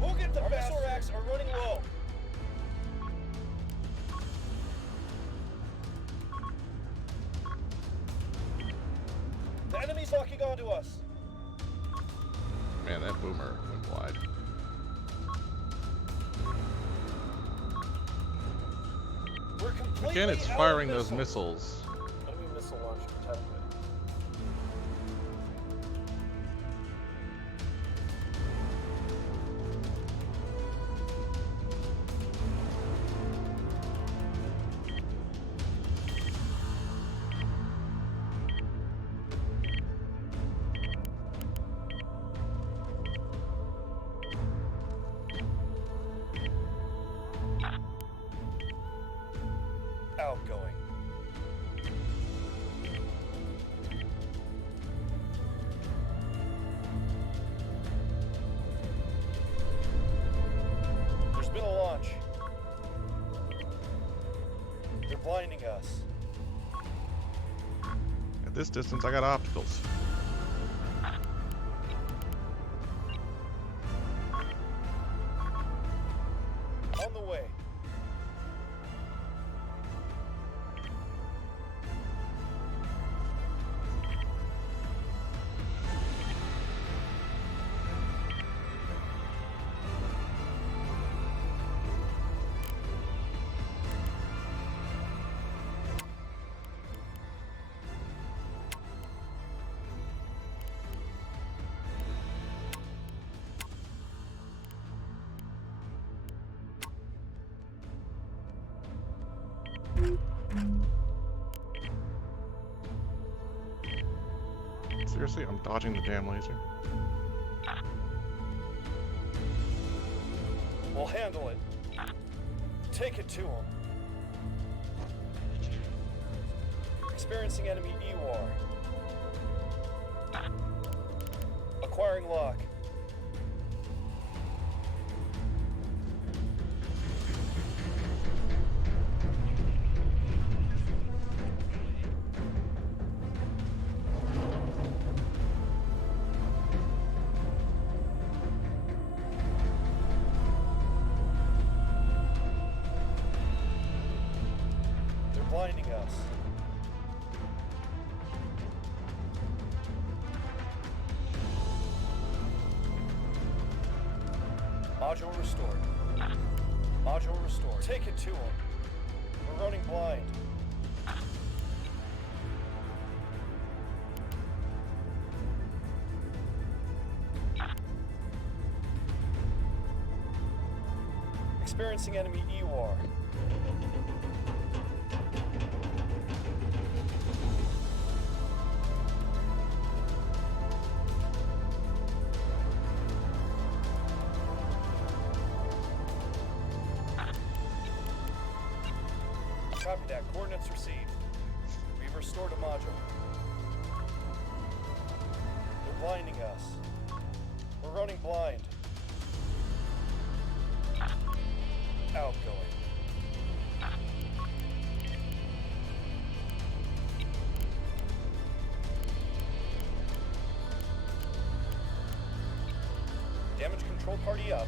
We'll get the missile racks are running low. The enemy's locking onto us. Man, that boomer went wide. We're completely Again, it's out of firing those missiles. Enemy missile launcher detected. Outgoing. There's been a launch. They're blinding us. At this distance, I got opticals. On the way. Seriously, I'm dodging the damn laser. We'll handle it. Take it to him. Experiencing enemy EWAR. Acquiring lock. They're blinding us. Module restored. Module restored. Take it to him. We're running blind. Experiencing enemy EWAR. Copy that. Coordinates received. We've restored a module. They're blinding us. We're running blind. Outgoing. Damage control party up.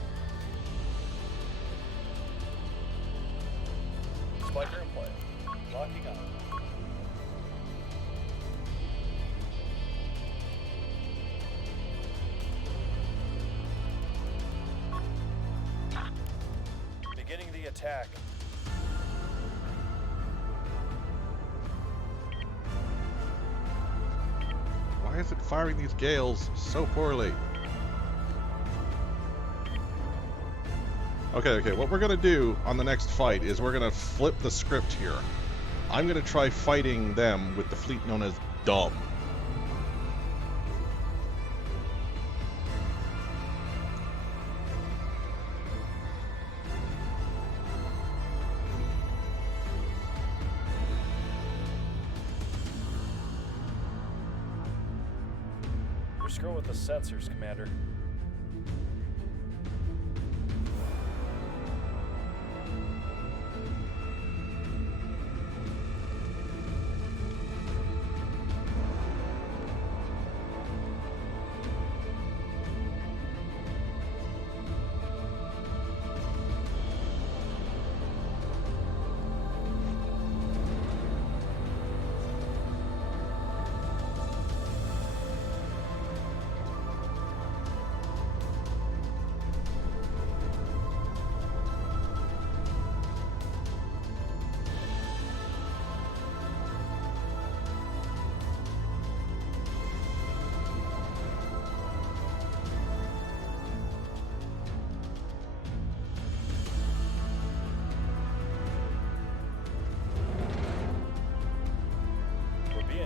Spiker in play. Locking up. Beginning the attack. Why is it firing these gales so poorly? Okay, what we're gonna do on the next fight is we're gonna flip the script here. I'm gonna try fighting them with the fleet known as Dumb. You're screwing with the sensors, Commander.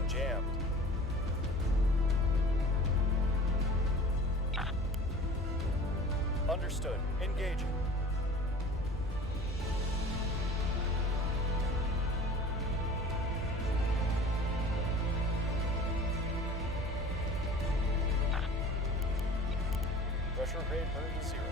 Jammed. Understood. Engaging. Pressure grade burned to 0.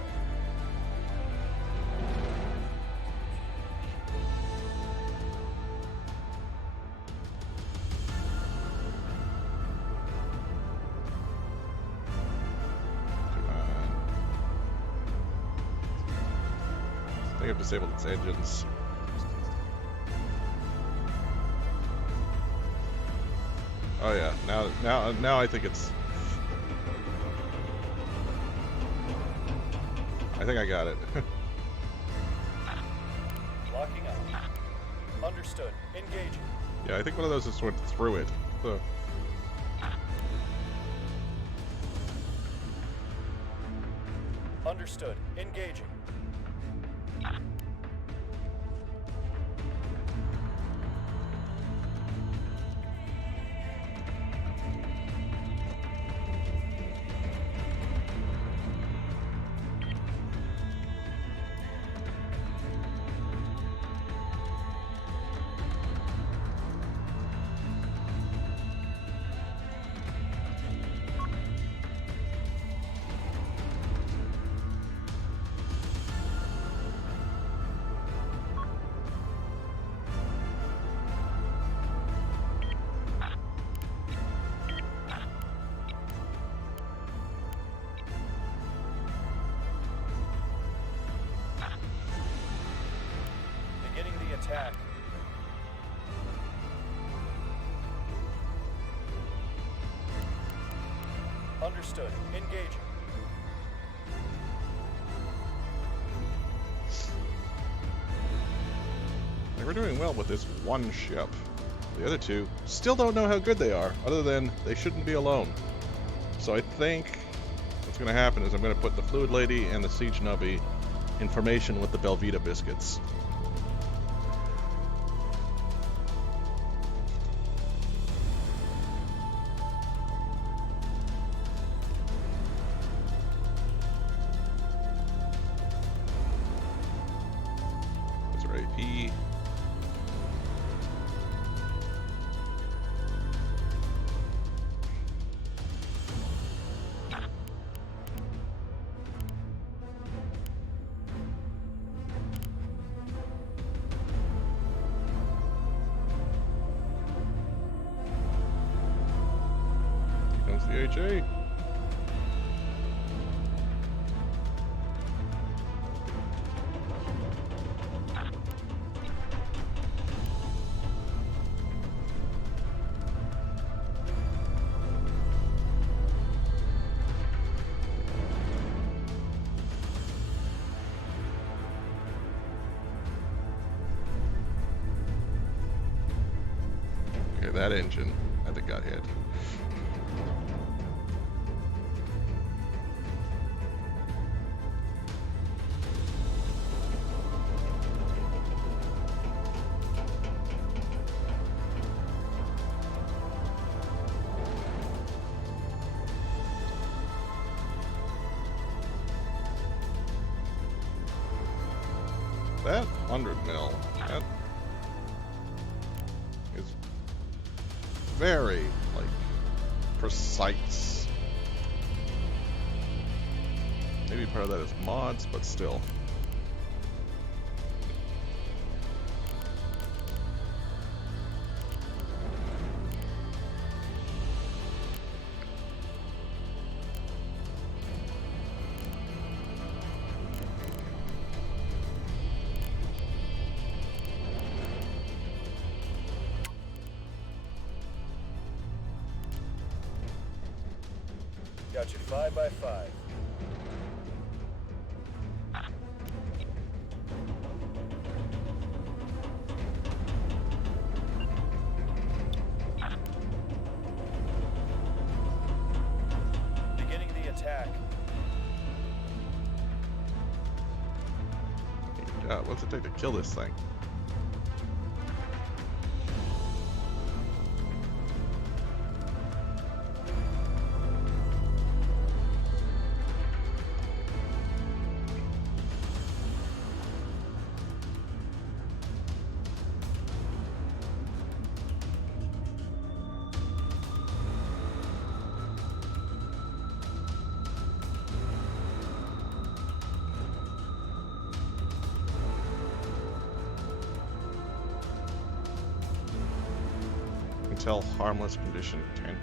I think I've disabled its engines. Oh yeah, now I think it's... I think I got it. Locking up. Understood. Engaging. Yeah, I think one of those just went through it. So. Understood. Engaging. Attack. Understood. Engaging. We're doing well with this one ship. The other two still don't know how good they are, other than they shouldn't be alone. So I think what's going to happen is I'm going to put the Fluid Lady and the Siege Nubby in formation with the Belvita Biscuits. AP. PHA. Okay, that engine, I think, got hit. That 100 mil, that is very, like, precise. Maybe part of that is mods, but still. Got you 5x5. Beginning the attack. God, what's it take to kill this thing? Until harmless condition 10.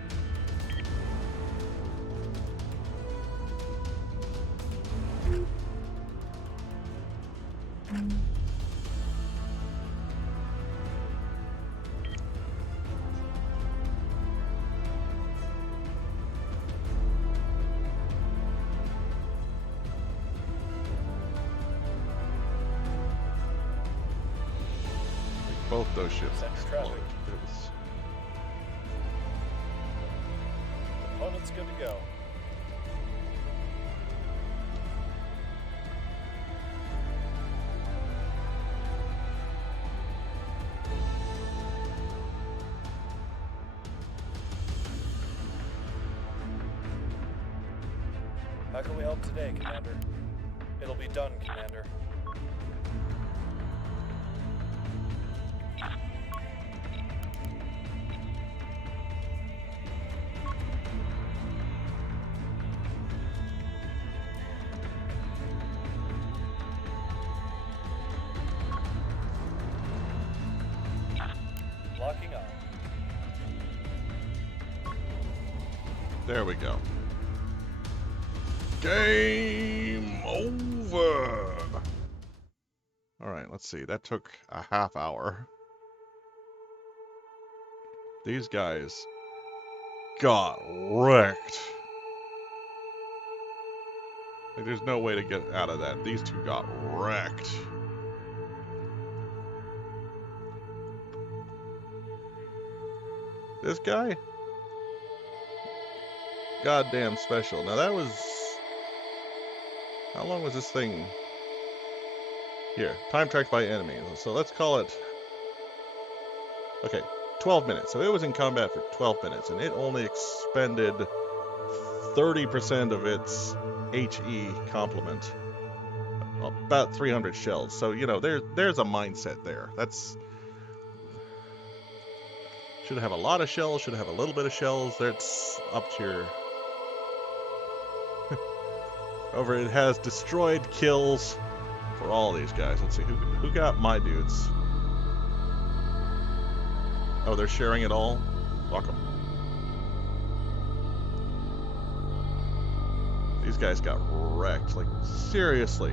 Both those ships Center explode. traffic. It was Opponent's good to go. How can we help today, Commander? It'll be done, Commander. Locking on. There we go. Game over. All right, let's see. That took a half hour. These guys got wrecked. Like, there's no way to get out of that. These two got wrecked. This guy? Goddamn special. Now that was... How long was this thing? Here, time tracked by enemy. So let's call it... Okay, 12 minutes. So it was in combat for 12 minutes, and it only expended 30% of its HE complement. About 300 shells. So, you know, there's a mindset there. That's... Should have a lot of shells, should have a little bit of shells. That's up to your... Over, it has destroyed kills for all these guys. Let's see, who got my dudes? Oh, they're sharing it all? Fuck 'em. these guys got wrecked. Like, seriously.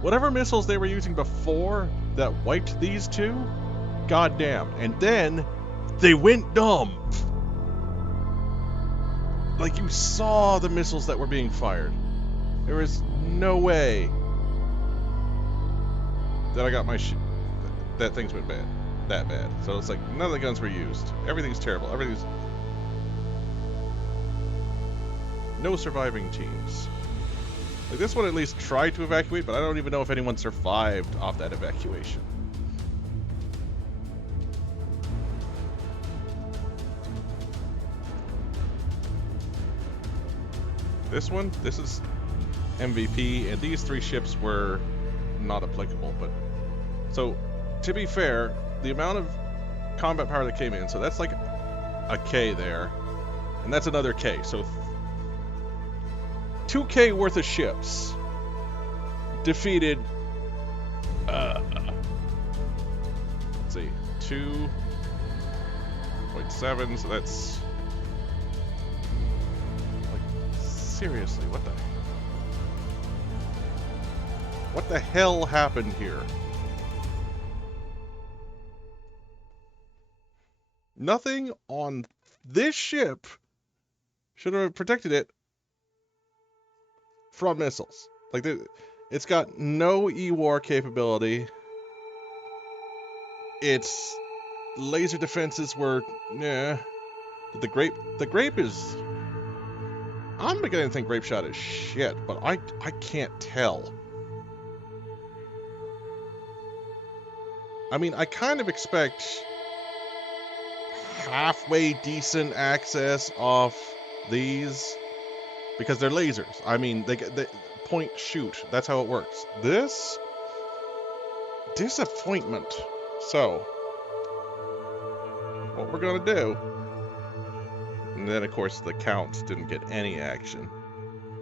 Whatever missiles they were using before that wiped these two, goddamn. And then they went dumb. Like, you saw the missiles that were being fired. There was no way that I got my that things went bad. That bad. So it's like, none of the guns were used. Everything's terrible. Everything's... No surviving teams. Like, this one at least tried to evacuate, but I don't even know if anyone survived off that evacuation. This one, this is MVP, and these 3 ships were not applicable, but... So, to be fair, the amount of combat power that came in, so that's like a K there, and that's another K, so 2K worth of ships defeated, let's see, 2.7, so that's, like, seriously, what the hell happened here? Nothing on this ship should have protected it from missiles. Like, it's got no E-war capability. Its laser defenses were, yeah. The grape is... I'm beginning to think grape shot is shit, but I can't tell. I mean, I kind of expect halfway decent access off these because they're lasers. I mean, they point shoot. That's how it works. This disappointment. So what we're gonna do, and then of course the Count didn't get any action.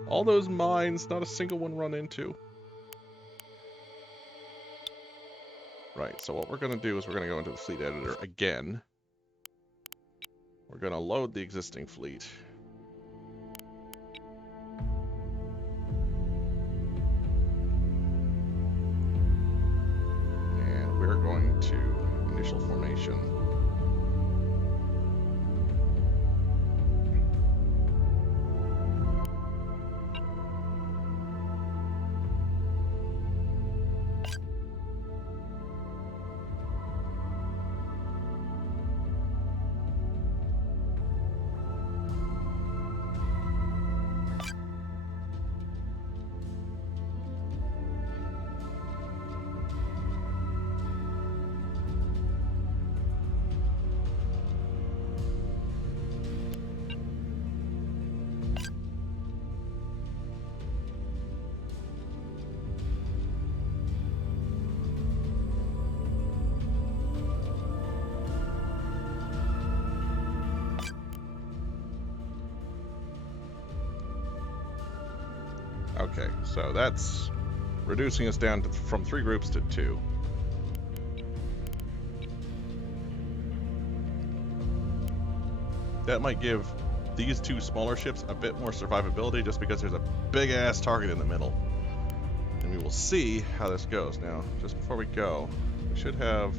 All those mines, not a single one run into. Right, so what we're gonna do is we're gonna go into the fleet editor again. We're going to load the existing fleet. And we're going to initial formation. Okay, so that's reducing us down from 3 groups to 2. That might give these 2 smaller ships a bit more survivability just because there's a big-ass target in the middle. And we will see how this goes. Now, just before we go, we should have...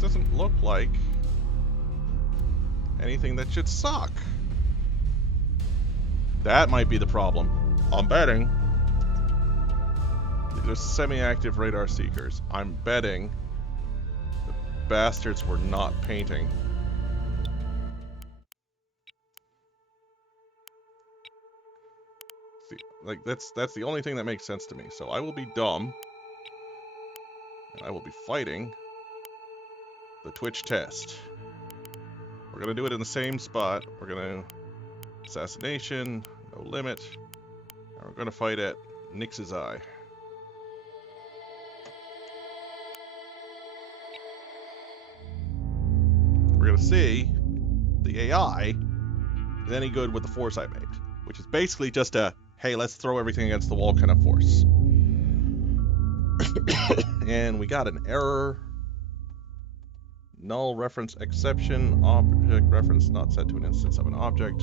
Doesn't look like anything that should suck. That might be the problem. I'm betting. These are semi-active radar seekers. I'm betting the bastards were not painting. See, like that's the only thing that makes sense to me. So I will be dumb. And I will be fighting the Twitch test. We're gonna do it in the same spot. We're gonna assassination, no limit, and we're gonna fight at Nix's Eye. We're gonna see the AI is any good with the force I made, which is basically just a hey, let's throw everything against the wall kind of force. And we got an error. Null reference exception. Object reference not set to an instance of an object.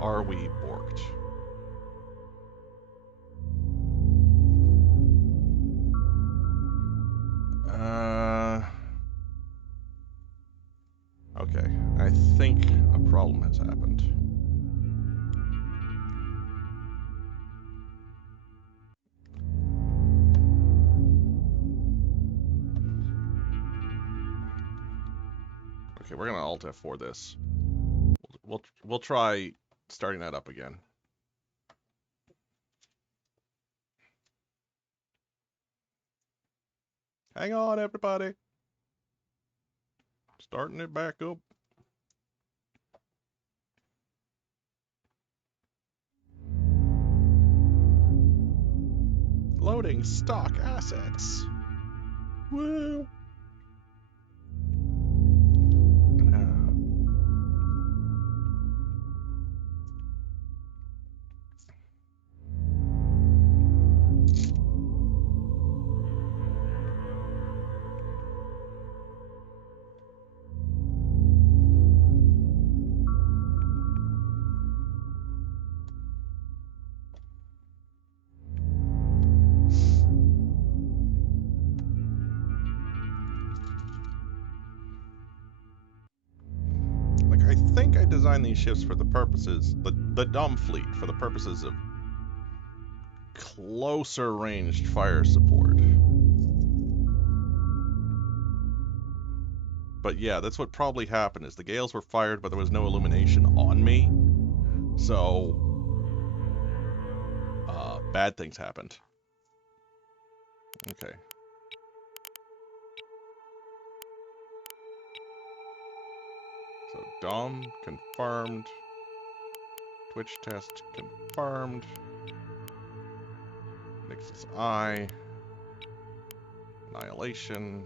Are we borked? Okay. I think a problem has happened. Okay, we're gonna Alt F4 this. We'll try starting that up again. Hang on, everybody. Starting it back up. Loading stock assets. Woo! Like, I think I designed these ships for the purposes, the dumb fleet, for the purposes of closer ranged fire support. But yeah, that's what probably happened, is the gales were fired, but there was no illumination on me. So, bad things happened. Okay. So, Dom confirmed. Twitch test confirmed. Nix's Eye. Annihilation.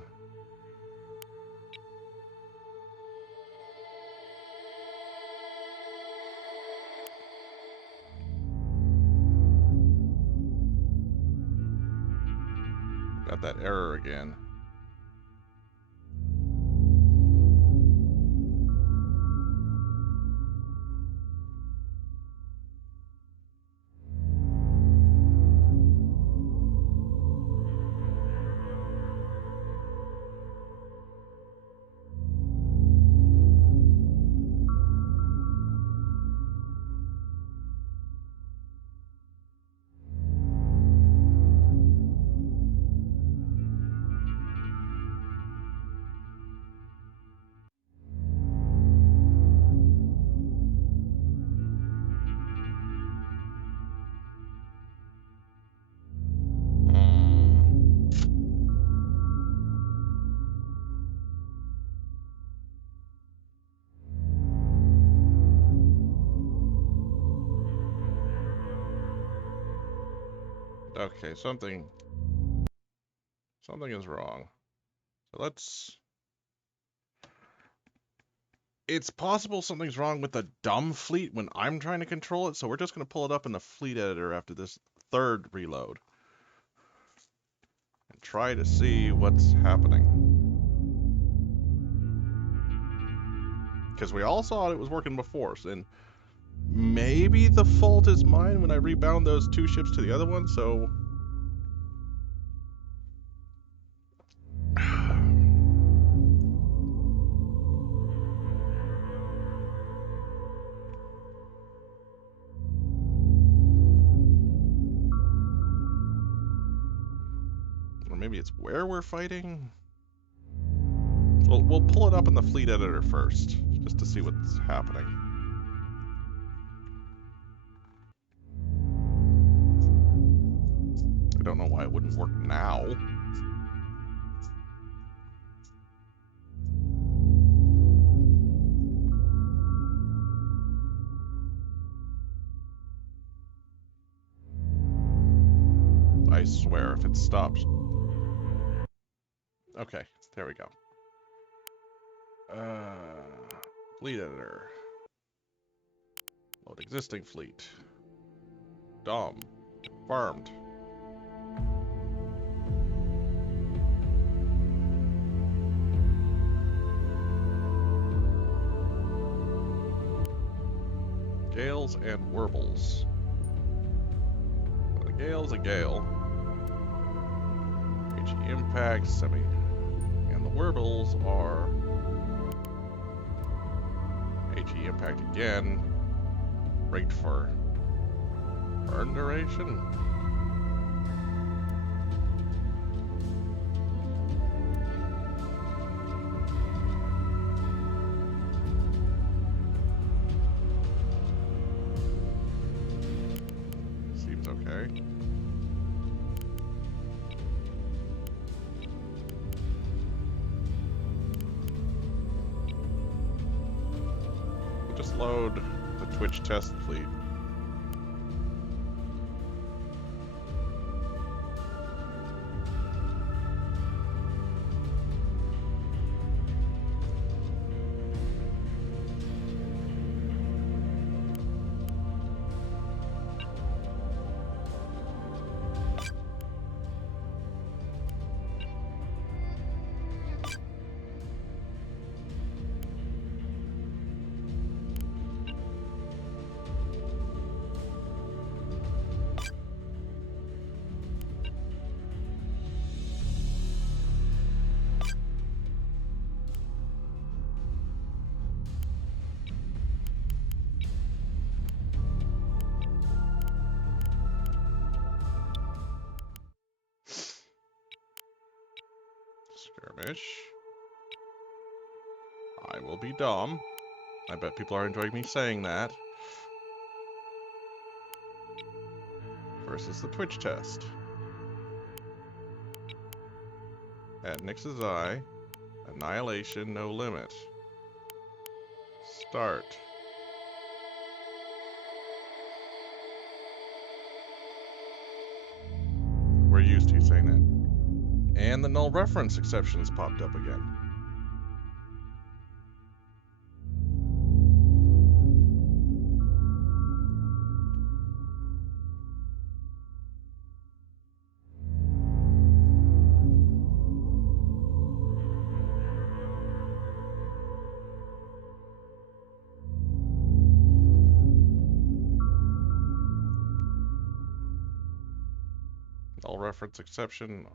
Got that error again. Okay, something is wrong. So let's... It's possible something's wrong with the dumb fleet when I'm trying to control it, so we're just going to pull it up in the fleet editor after this third reload. And try to see what's happening. Because we all saw it was working before, and maybe the fault is mine when I rebound those two ships to the other one, so... Or maybe it's where we're fighting? Well, we'll pull it up in the fleet editor first, just to see what's happening. I don't know why it wouldn't work now. I swear, if it stops... Okay, there we go. Fleet editor. Load existing fleet. Dom. Confirmed. Gales and Warbles. The Gale's a Gale. HE Impact, Semi. And the Warbles are HE Impact again. Rate for burn duration. Seems okay. We'll just load the Twitch test fleet. Skirmish. I will be dumb. I bet people are enjoying me saying that. Versus the Twitch test. At Nix's Eye. Annihilation, no limit. Start. We're used to you saying that. And the null reference exceptions popped up again. Null reference exception.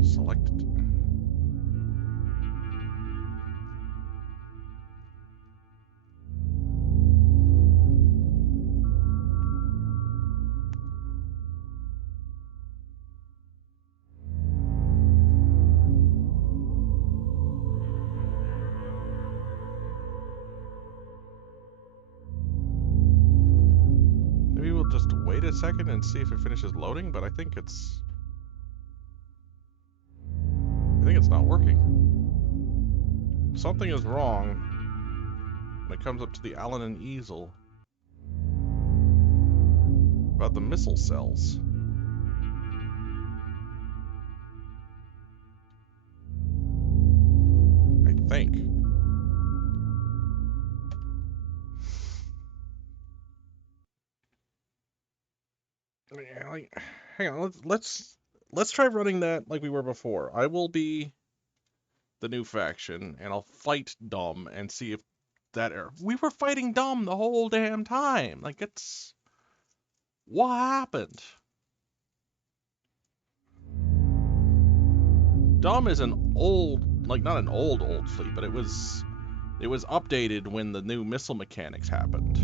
Selected. Maybe we'll just wait a second and see if it finishes loading, but I think it's not working. Something is wrong when it comes up to the Allen and Easel about the missile cells. I think. Yeah, like, hang on, let's try running that like we were before. I will be the new faction, and I'll fight Dumb and see if that error. We were fighting Dumb the whole damn time. Like, it's what happened? Dumb is an old, like not an old fleet, but it was updated when the new missile mechanics happened.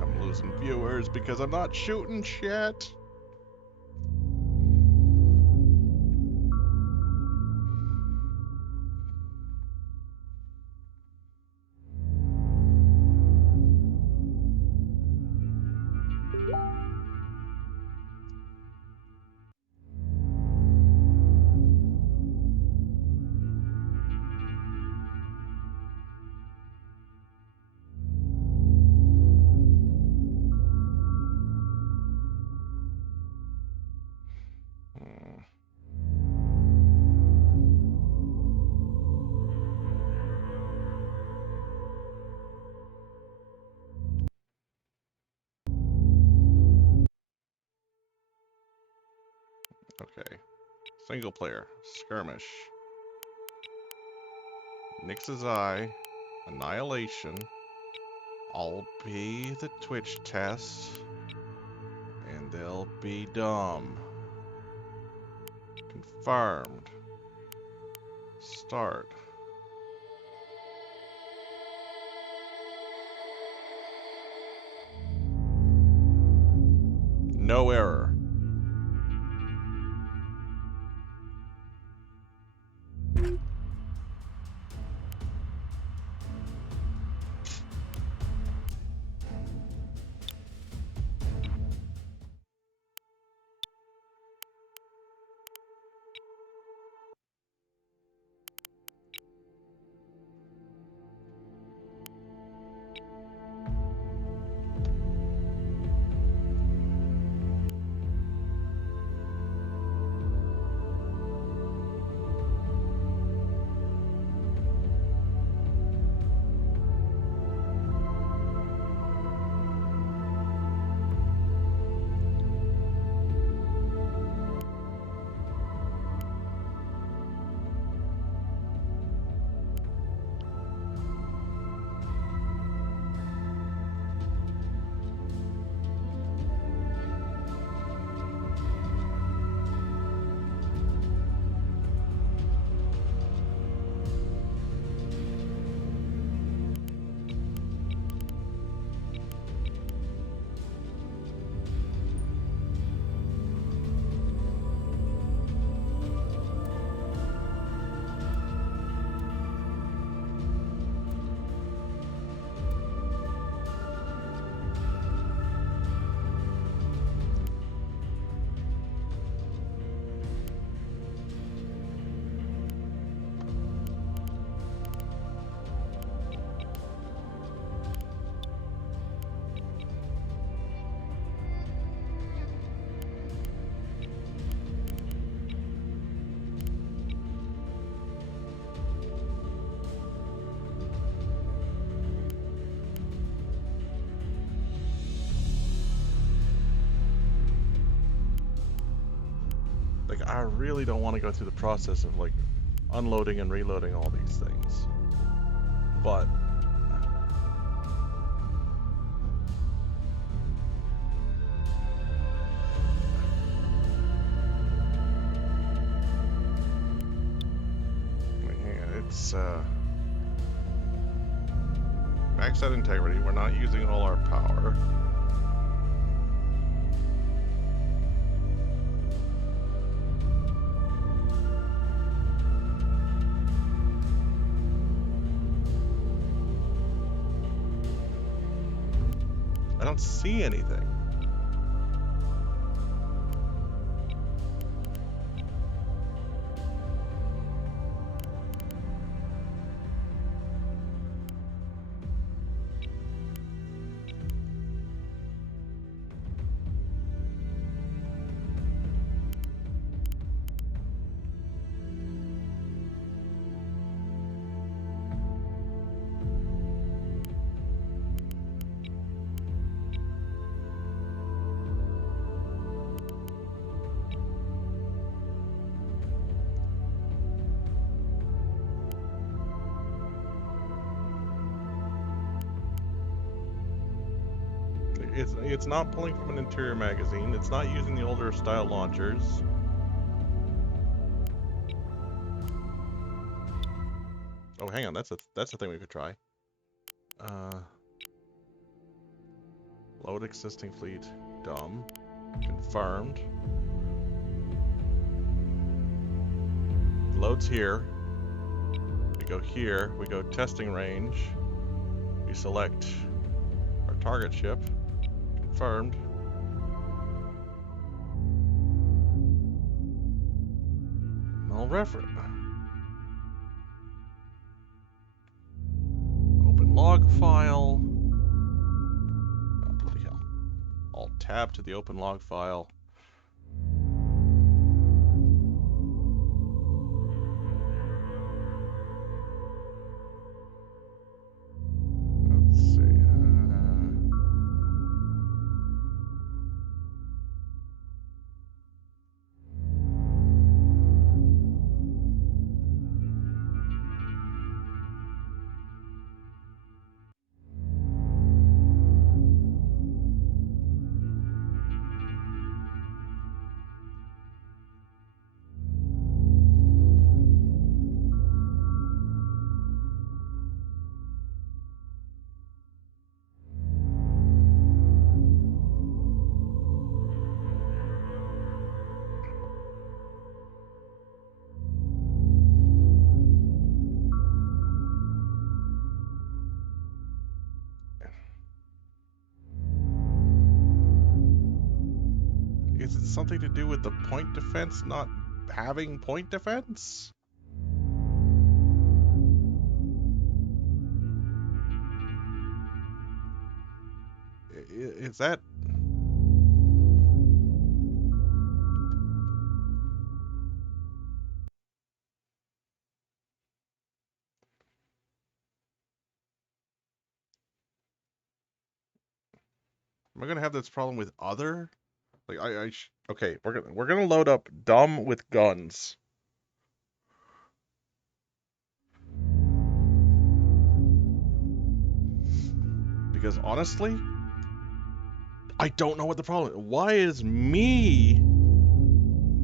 I'm losing viewers because I'm not shooting shit. Single player. Skirmish. Nix's Eye. Annihilation. I'll be the Twitch test. And they'll be dumb. Confirmed. Start. No error. Like, I really don't want to go through the process of, like, unloading and reloading all these things. But... wait, hang on, it's, maxed out integrity, we're not using all our power. I don't see anything. It's not pulling from an interior magazine. It's not using the older style launchers. Oh, hang on. That's a thing we could try. Load existing fleet. Dumb. Confirmed. Loads here. We go here. We go testing range. We select our target ship. Confirmed. Null reference. Open log file. Oh, bloody hell. Alt tab to the open log file. Let's see. Is it something to do with the point defense not having point defense? Is that... Am I gonna have this problem with other? Like okay, we're gonna load up dumb with guns. Because honestly, I don't know what the problem is. Why is me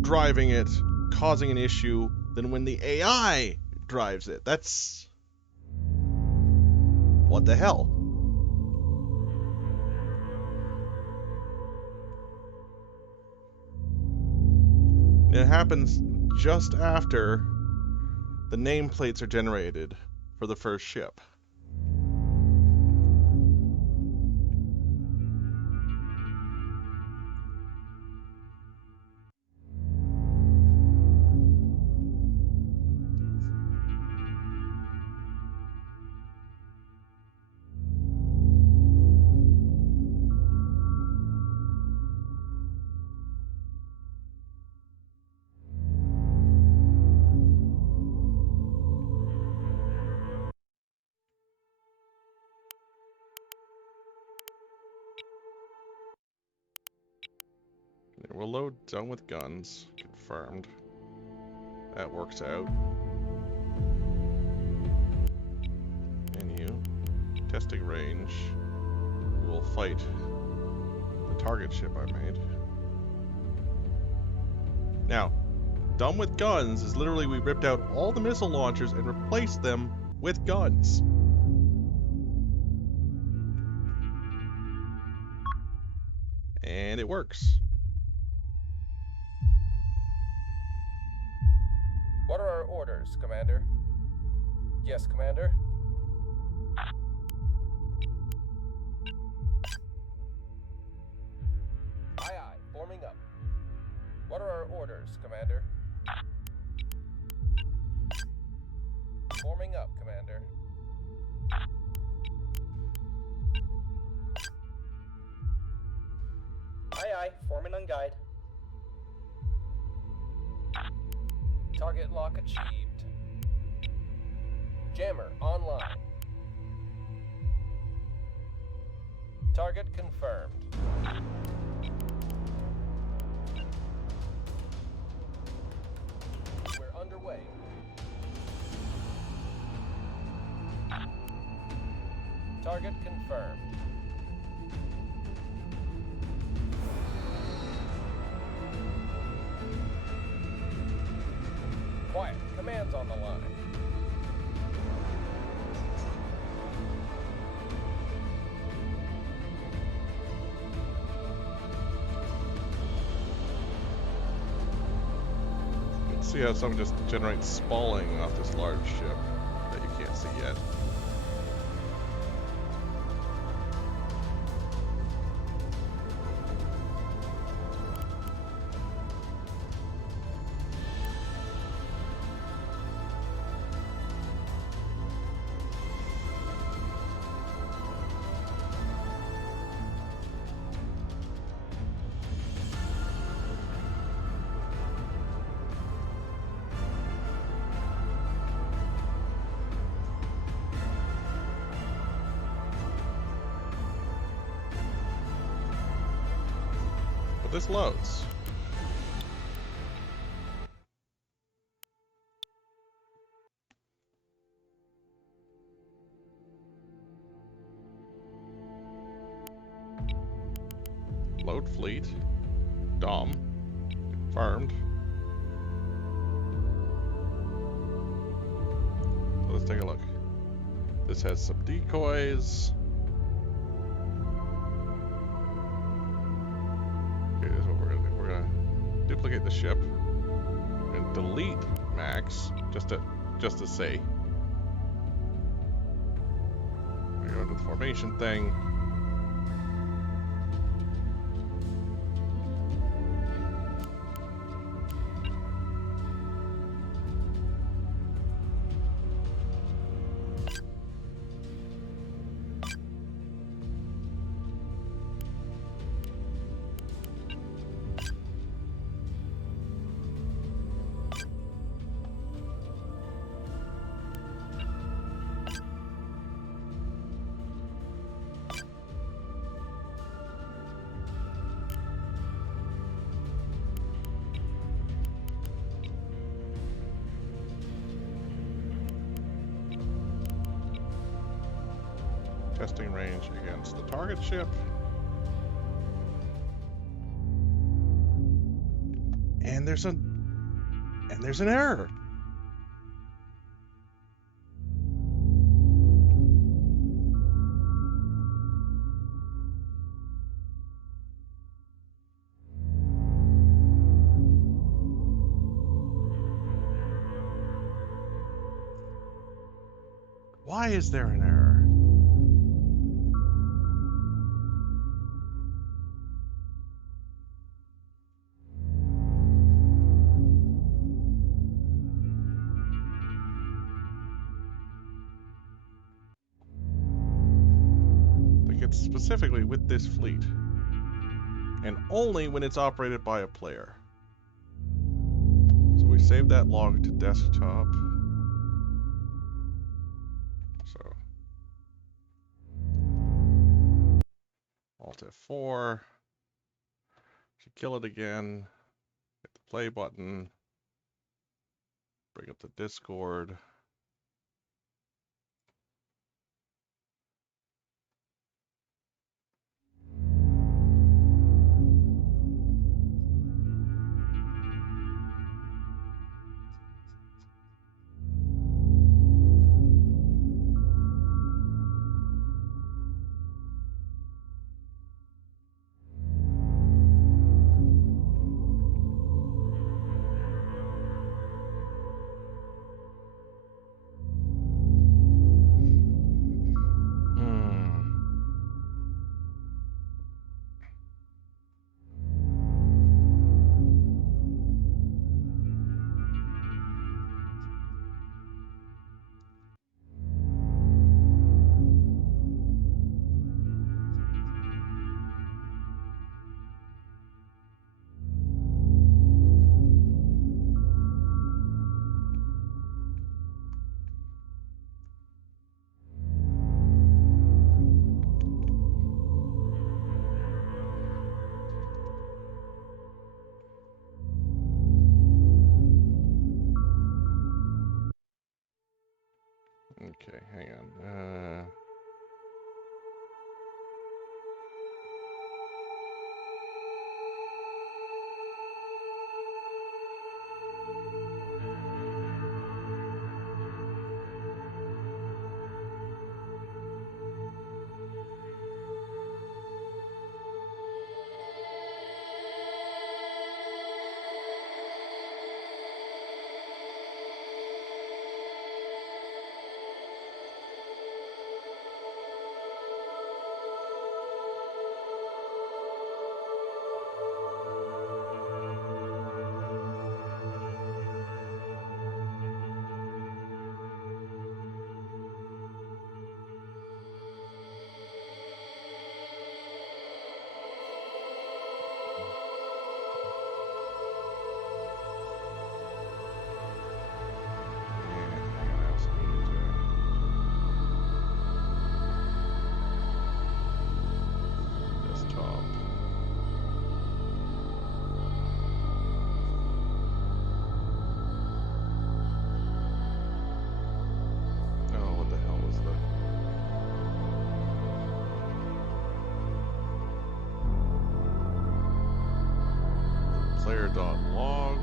driving it causing an issue than when the AI drives it? That's... What the hell? It happens just after the nameplates are generated for the first ship. We'll load done with guns. Confirmed. That works out. Menu. Testing range. We will fight the target ship I made. Now, done with guns is literally we ripped out all the missile launchers and replaced them with guns. And it works. What are our orders, Commander? Yes, Commander. Aye, aye. Forming up. What are our orders, Commander? Forming up, Commander. Aye, aye. Forming on guide. Target lock achieved. Jammer online. Target confirmed. We're underway. Target confirmed. Quiet. Command's on the line. Let's see how some just generates spalling off this large ship that you can't see yet. This loads. Load fleet. Dom. Confirmed. So let's take a look. This has some decoys. Duplicate the ship and delete Max just to see. We go into the formation thing. Testing range against the target ship. And there's an error. Why is there an error? Like it's specifically with this fleet. And only when it's operated by a player. So we save that log to desktop. So Alt F4. To kill it again, hit the play button. Bring up the Discord. Okay, hang on. Player.log.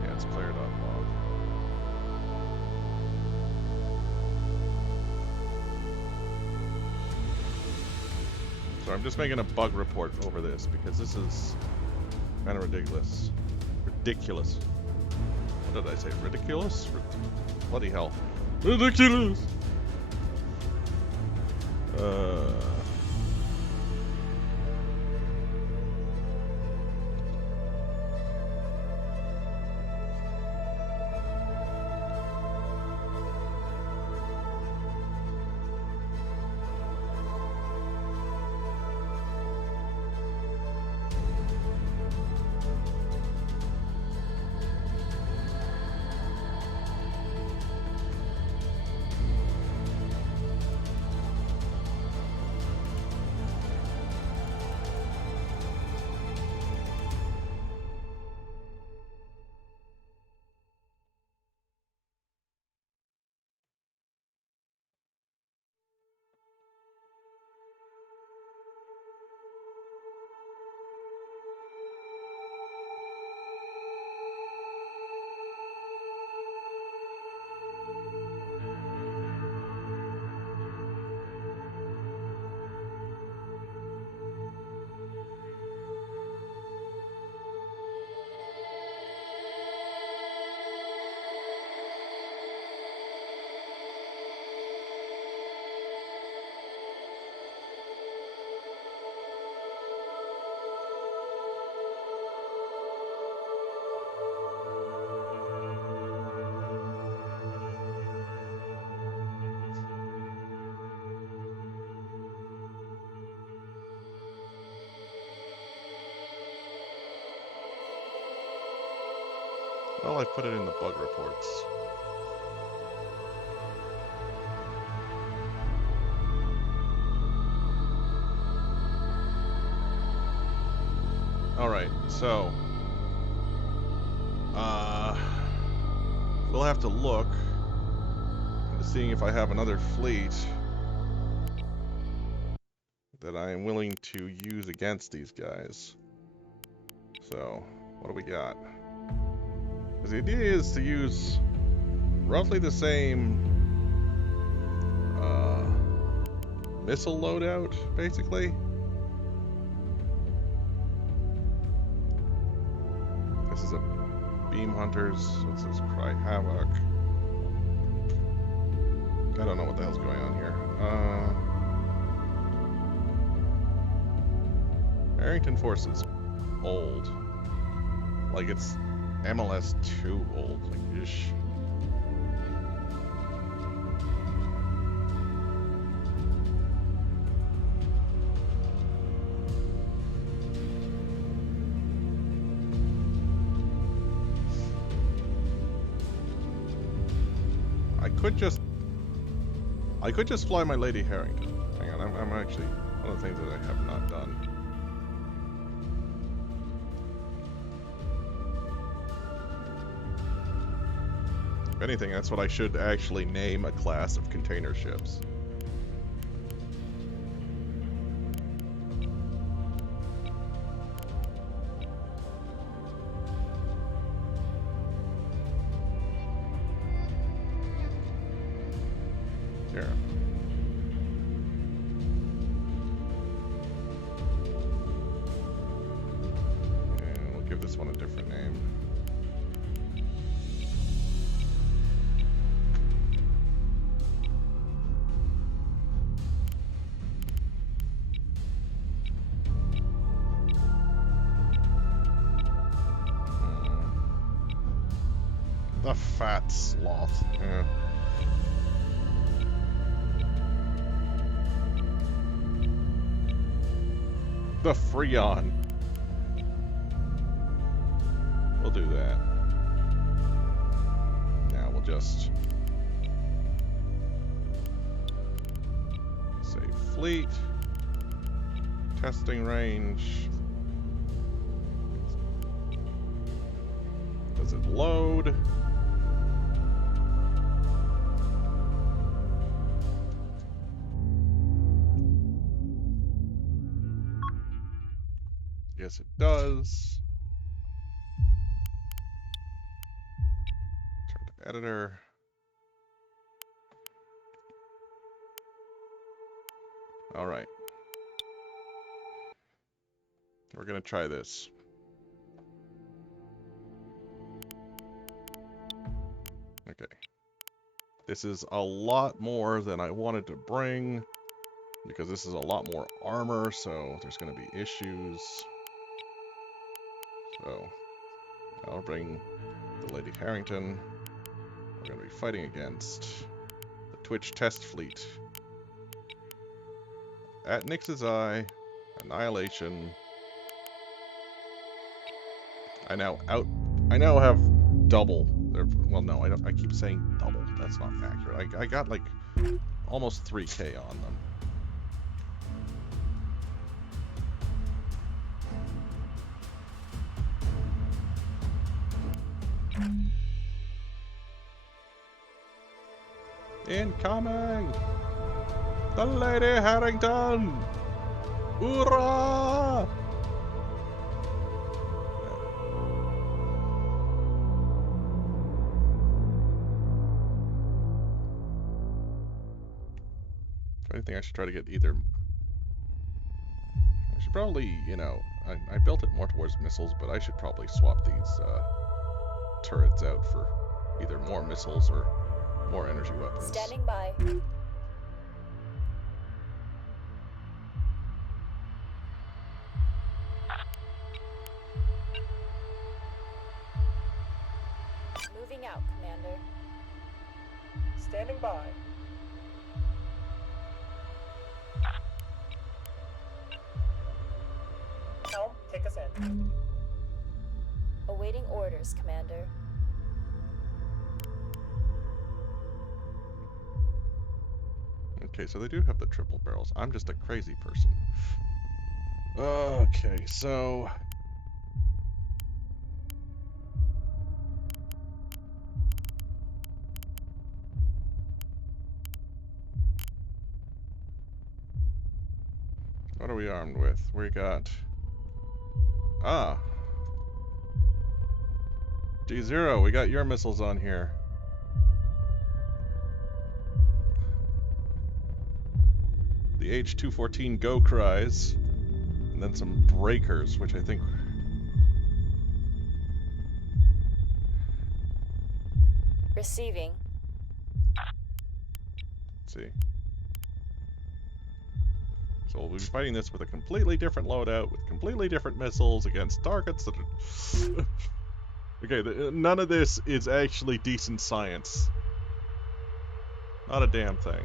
Yeah, it's player.log. So I'm just making a bug report over this because this is kind of ridiculous. Ridiculous. What did I say? Ridiculous? Bloody hell. Ridiculous! Well, I put it in the bug reports. Alright, so we'll have to look into seeing if I have another fleet that I am willing to use against these guys. So, what do we got? Because the idea is to use roughly the same missile loadout, basically. This is a Beam Hunters. What's this? Cry Havoc. I don't know what the hell's going on here. Harrington Force is old. Like it's MLS 2 old. Like ish. I could just fly my Lady Harrington. Hang on, I'm actually one of the things that I have not done. If anything, that's what I should actually name a class of container ships. Here. And we'll give this one a different name. The fat sloth. Yeah. The Freon. We'll do that. Now we'll just say fleet. Testing range. Does it load? Yes, it does. Turn to editor. All right. We're gonna try this. Okay. This is a lot more than I wanted to bring because this is a lot more armor, so there's gonna be issues. So I'll bring the Lady Harrington. We're going to be fighting against the Twitch test fleet. At Nix's Eye, Annihilation. I now have double. Well, no, I don't. I keep saying double. That's not accurate. I got like almost 3K on them. Incoming! The Lady Harrington! Hoorah! I think I should try to get either... I should probably, you know... I built it more towards missiles, but I should probably swap these turrets out for either more missiles or more energy weapons. Standing by. Moving out, Commander. Standing by. Helm, take us in. Awaiting orders, Commander. Okay, so they do have the triple barrels. I'm just a crazy person. Okay, so... what are we armed with? We got... ah! D0, we got your missiles on here. The H-214 Go Cries. And then some breakers, which I think... Receiving. let's see. So we'll be fighting this with a completely different loadout, with completely different missiles against targets that are... okay, none of this is actually decent science. Not a damn thing.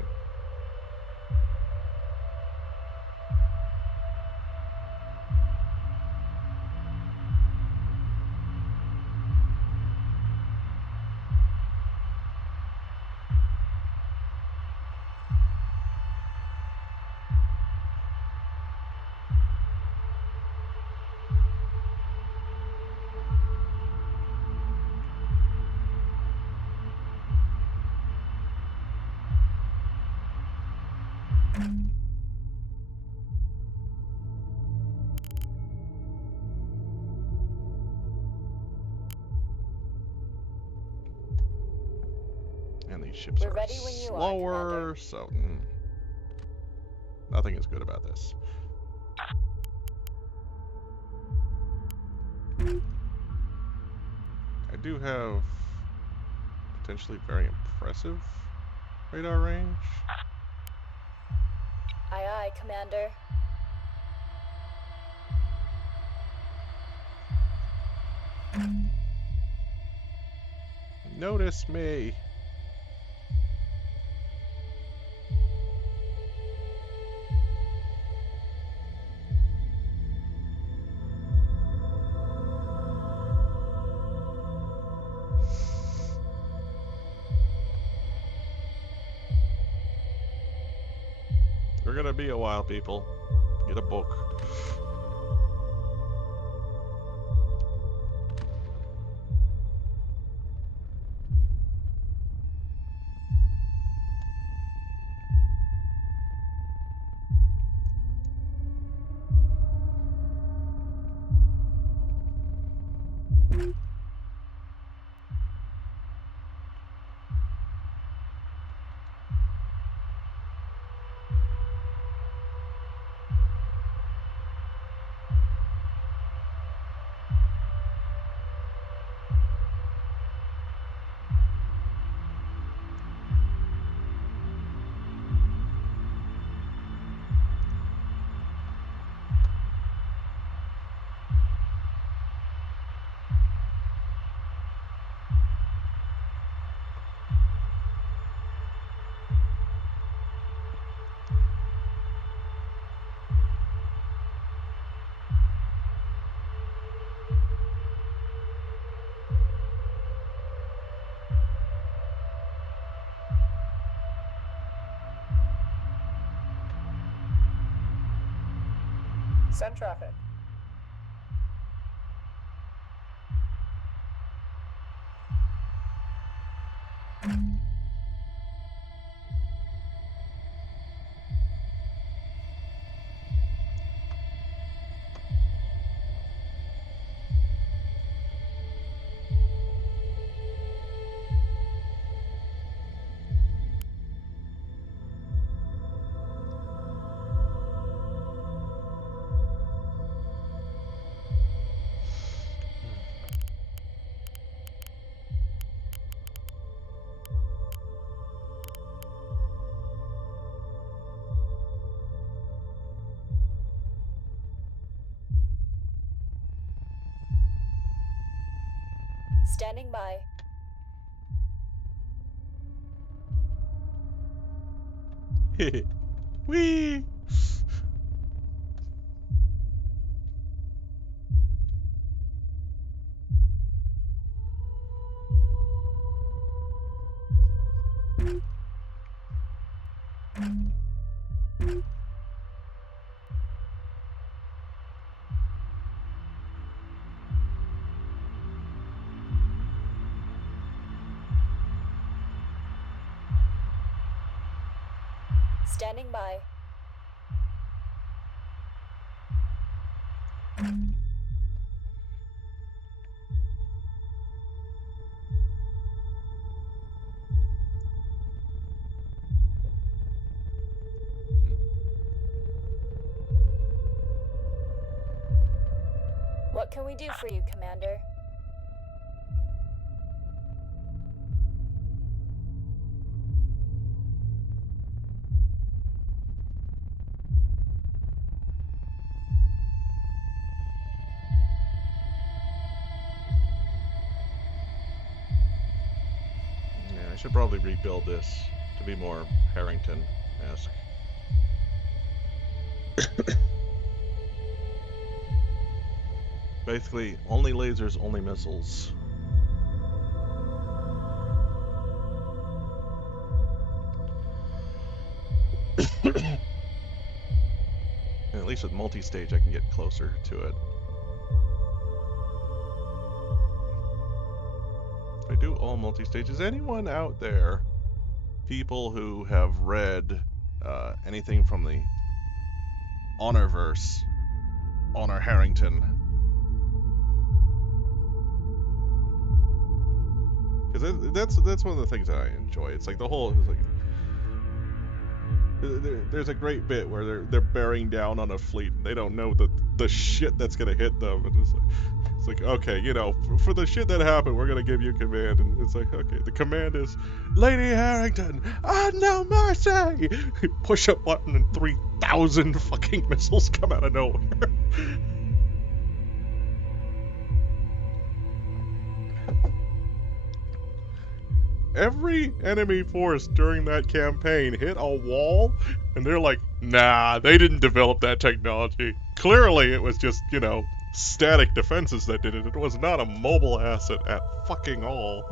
And these ships We're are ready when you are, slower, Commander. so nothing is good about this. I do have potentially very impressive radar range. Aye, aye, Commander. Notice me. We're gonna be a while, people. Get a book. Send traffic. Standing by. Whee! Standing by. What can we do for you, Commander? Yeah, I should probably rebuild this to be more Harrington-esque. Basically, only lasers, only missiles. And at least with multi-stage, I can get closer to it. If I do all multi-stages, anyone out there, people who have read anything from the Honorverse, Honor Harrington, because that's one of the things that I enjoy. It's like the whole, it's like, there's a great bit where they're bearing down on a fleet and they don't know the shit that's gonna hit them, and it's like okay, you know, for the shit that happened, we're gonna give you command, and it's like okay, the command is Lady Harrington, no mercy. Push a button and 3,000 fucking missiles come out of nowhere. Every enemy force during that campaign hit a wall, and they're like, nah, they didn't develop that technology. Clearly, it was just, you know, static defenses that did it. It was not a mobile asset at fucking all.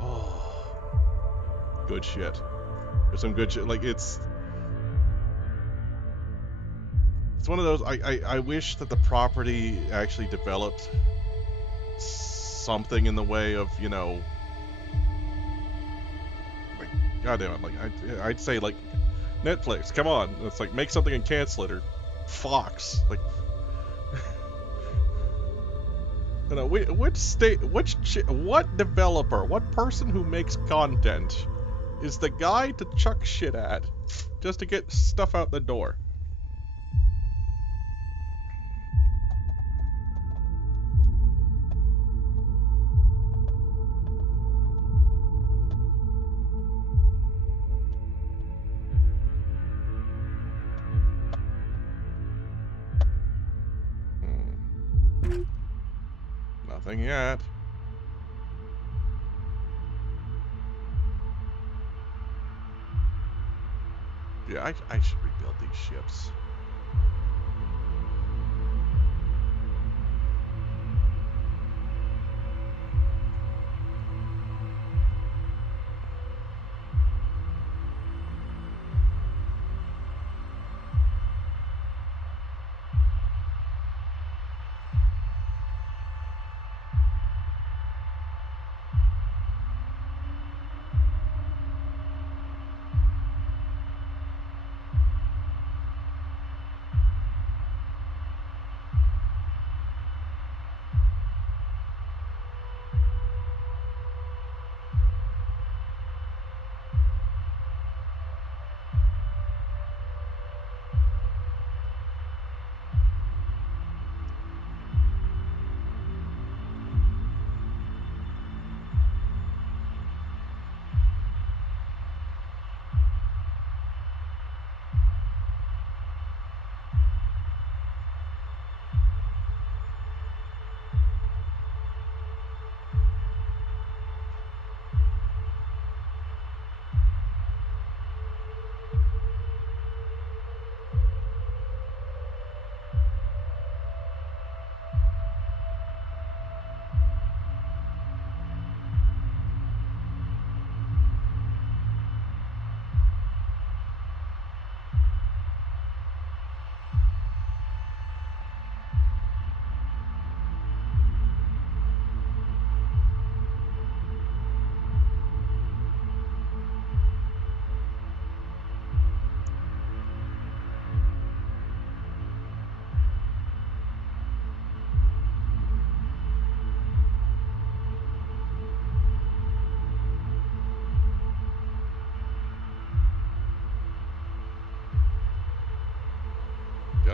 Oh. Good shit. There's some good shit. Like, it's one of those, I wish that the property actually developed something in the way of, you know, God damn it, like, I'd say, like, Netflix, come on. It's like, make something and cancel it, or Fox. Like, you know, what developer, what person who makes content is the guy to chuck shit at just to get stuff out the door? Nothing yet. Yeah, I should rebuild these ships.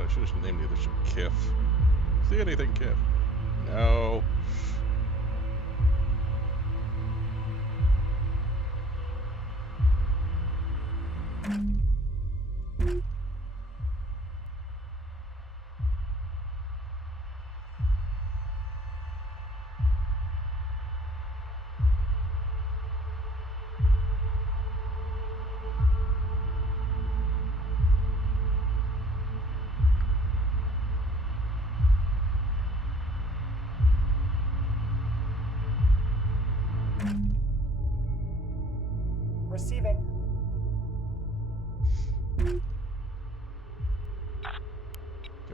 I should have named the other ship Kiff. See anything, Kiff? No. Receiving. I'm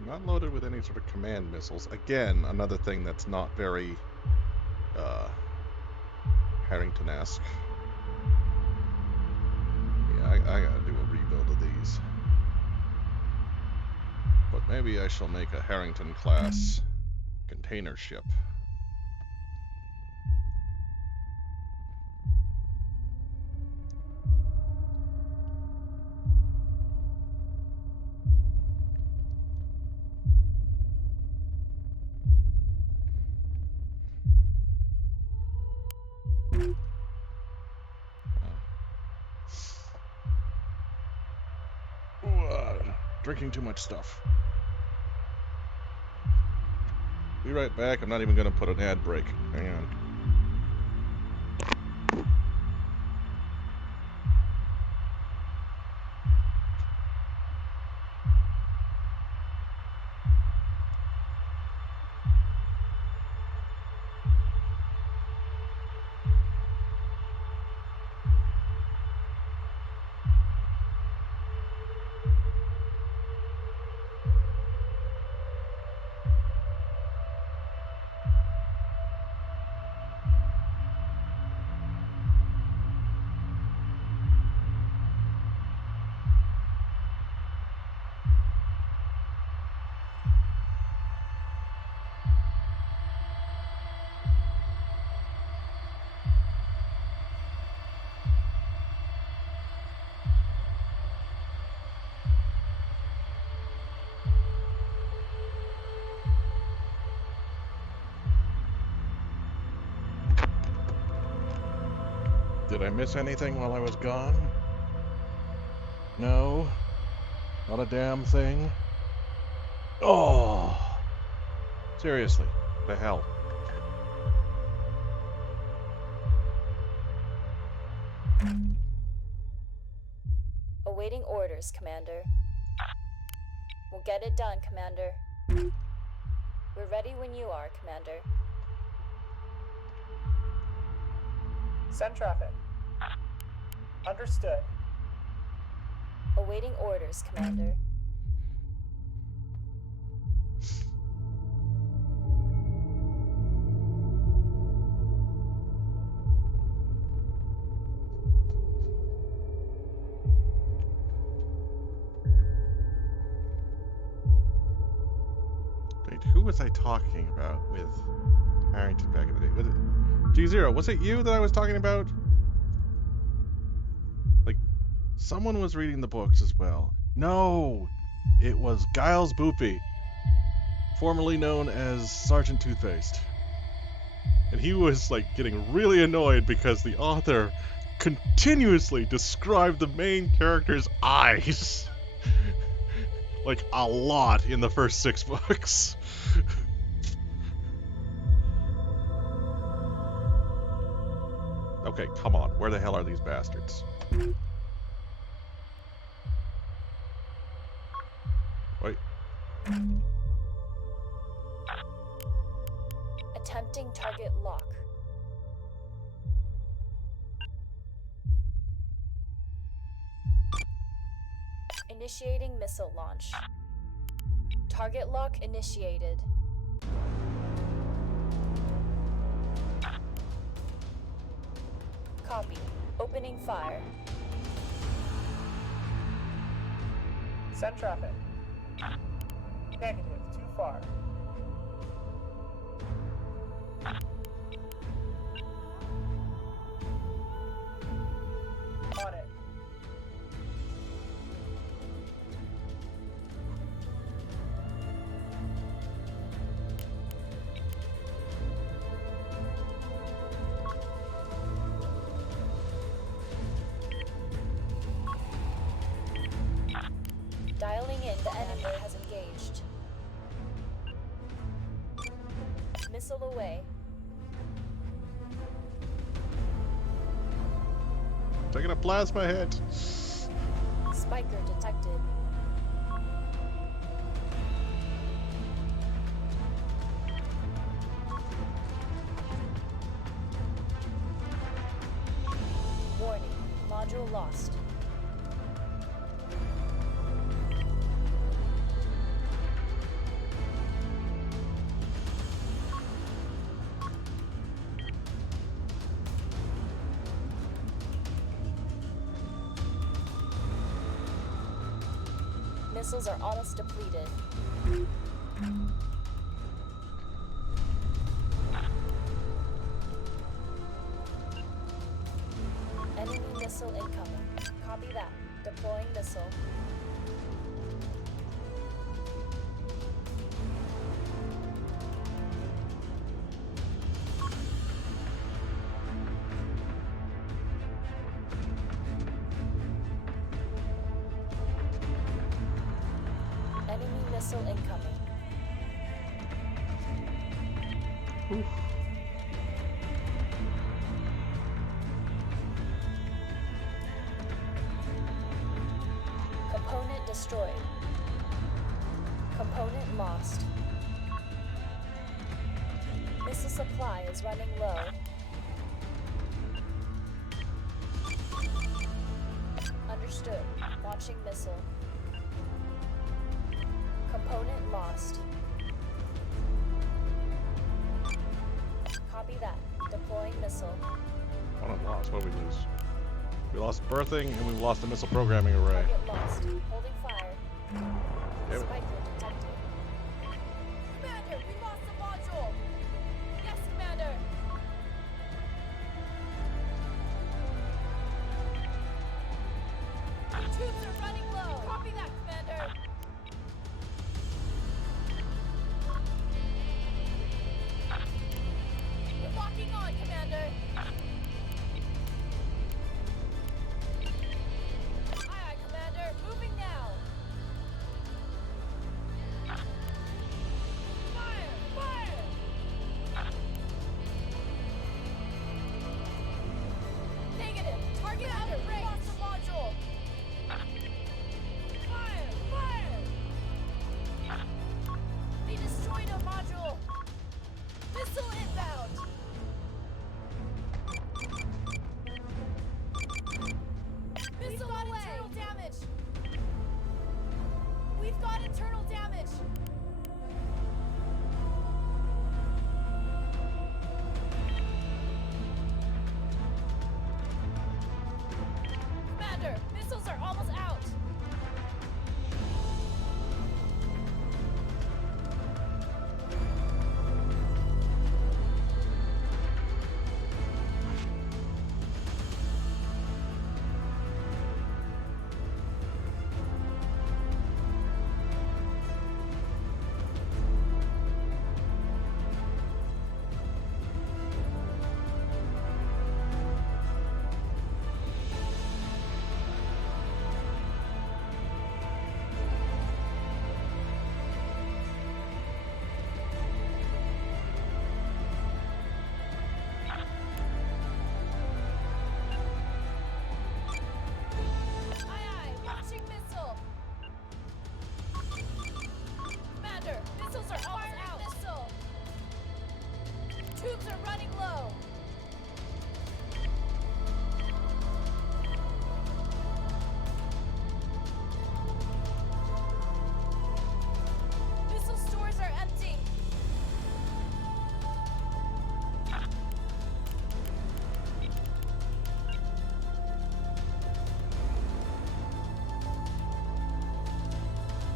not loaded with any sort of command missiles. Again, another thing that's not very Harrington-esque. Yeah, I gotta do a rebuild of these. But maybe I shall make a Harrington-class container ship. Drinking too much stuff. Be right back. I'm not even going to put an ad break. Hang on. Did I miss anything while I was gone? No. Not a damn thing. Oh! Seriously, the hell? Awaiting orders, Commander. We'll get it done, Commander. We're ready when you are, Commander. Send traffic. Understood. Awaiting orders, Commander. Wait, who was I talking about with Harrington back in the day? Was it G0? Was it you that I was talking about? Like, someone was reading the books as well. No! It was Giles Boopy, formerly known as Sergeant Toothpaste. And he was, like, getting really annoyed because the author continuously described the main character's eyes. Like, a lot in the first 6 books. Okay, come on. Where the hell are these bastards? Wait. Attempting target lock. Initiating missile launch. Target lock initiated. Copy. Opening fire. Send traffic. Negative. Too far. On it. Missile away. Taking a plasma hit. Spiker detected. Warning, module lost. Missiles are almost depleted. Enemy missile incoming. Copy that. Deploying missile. Enemy missile incoming. Component destroyed. Component lost. Missile supply is running low. Understood. Launching missile. Component lost. Copy that. Deploying missile. One lost. What did we lose? We lost berthing and we lost the missile programming array. Target lost. Holding fire. Damn it. Spiker detected. Commander, we lost the module. Yes, Commander. Tubes are running low. Copy that, Commander. We're locking on, Commander. Aye, aye, Commander. Moving now. Fire! Fire! Negative. Target out of range. Lost the module. Fire! Fire! They destroyed a module. Missile inbound. Missile away. Internal damage. We've got internal damage. Commander, missiles are almost out. Aye, aye, launching missile. Commander, missiles are almost out. Missile. Tubes are running low. Missile stores are empty.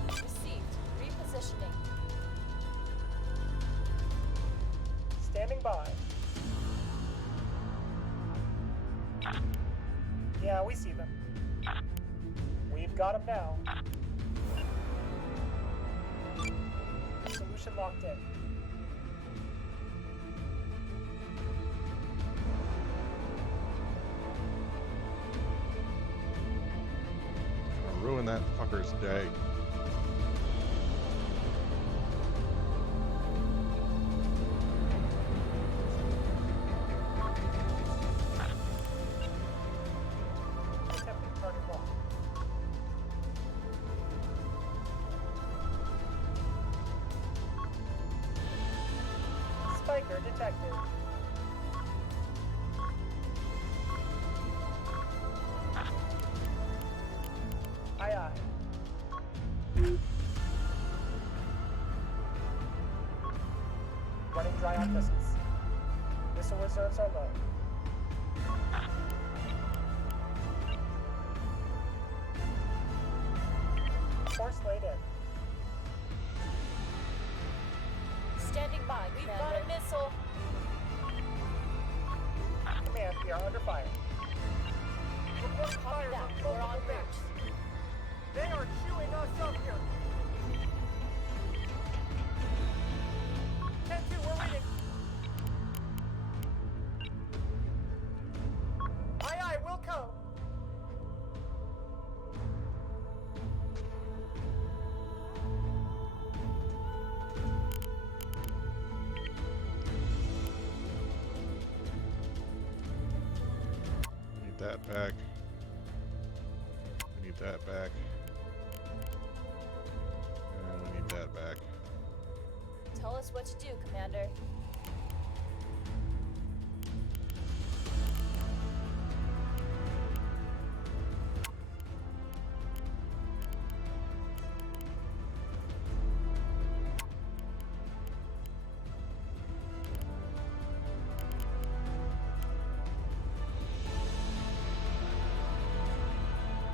Received. Repositioning. Standing by. Yeah, we see them. We've got them now. Solution locked in. Gonna ruin that fucker's day. Tracker detected. Aye, aye. Running dry on missiles. Missile reserves are low. Force laid in. Standing by, We've Commander. got a missile. Command, we are under fire. Report Copy fire that. from We're en multiple route. vents. They are chewing us up here. 10-2, we're reading. Aye, aye, we'll come. We need that back. We need that back. And we need that back. Tell us what to do, Commander.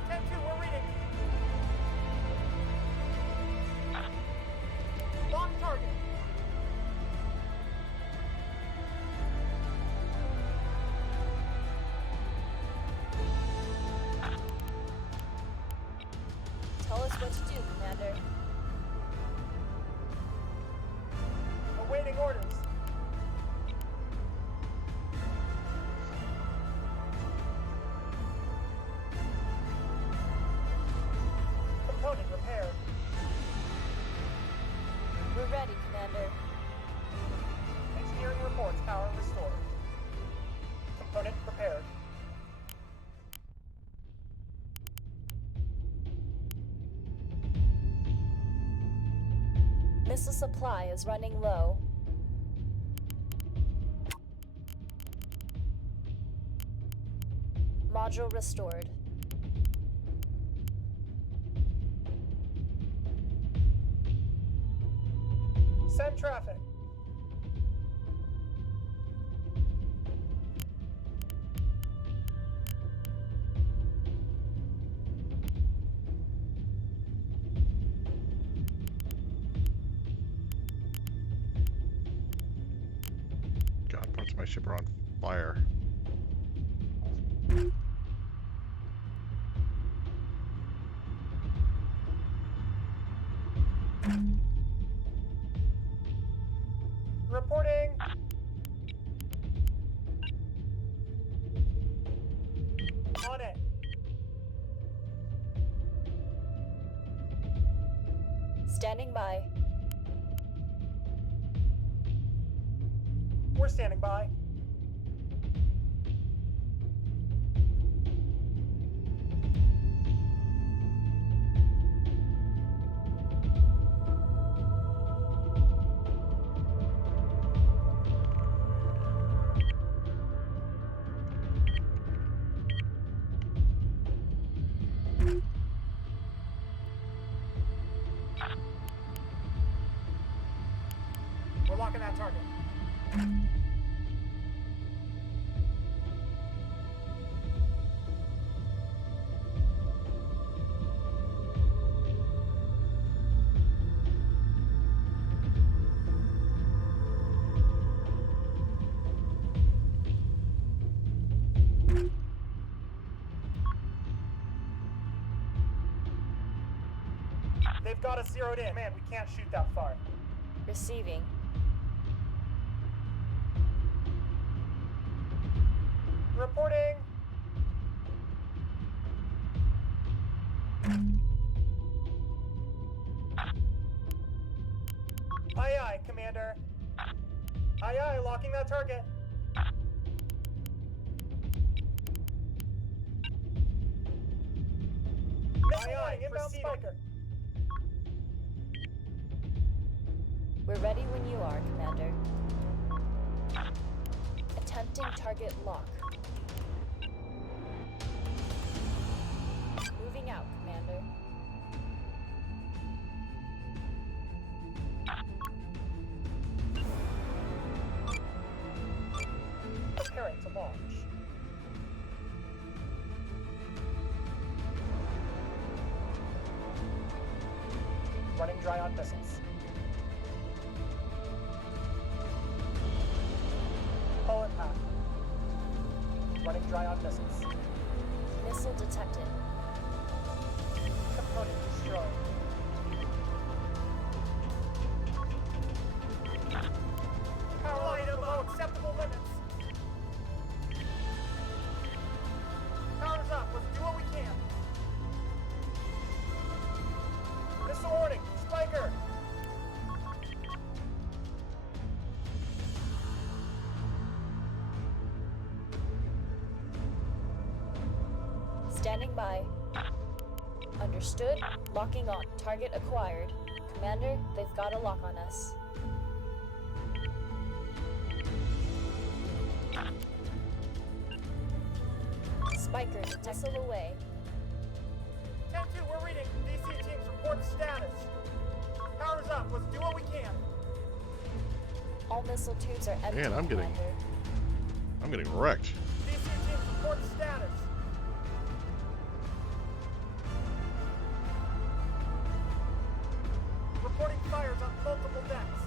We're reading. Lock target. Tell us what to do, Commander. Awaiting orders. Component repaired. We're ready, Commander. Engineering reports power restored. Component prepared. Missile supply is running low. Module restored. Send traffic. God, parts of my ship are on fire. Reporting. On it. Standing by. We're standing by. We're locking that target. They've got us zeroed in. Man, we can't shoot that far. Receiving. Reporting. Aye, aye, Commander. Aye, aye, locking that target. Aye, aye, inbound Spiker. We're ready when you are, Commander. Attempting target lock. Moving out, Commander. Preparing to launch. Running dry on missiles. Hull and path. Running dry on missiles. Missile detected. Component destroyed. Power item below acceptable limits. Power's up. Let's do what we can. Missile warning. Spiker. Standing by. Understood. Locking on. Target acquired. Commander, they've got a lock on us. Spiker, missile away. 10-2, we're reading. DC teams report status. Power's up. Let's do what we can. All missile tubes are empty. Man, I'm getting- Commander. I'm getting wrecked. DC teams report status. Reporting fires on multiple decks.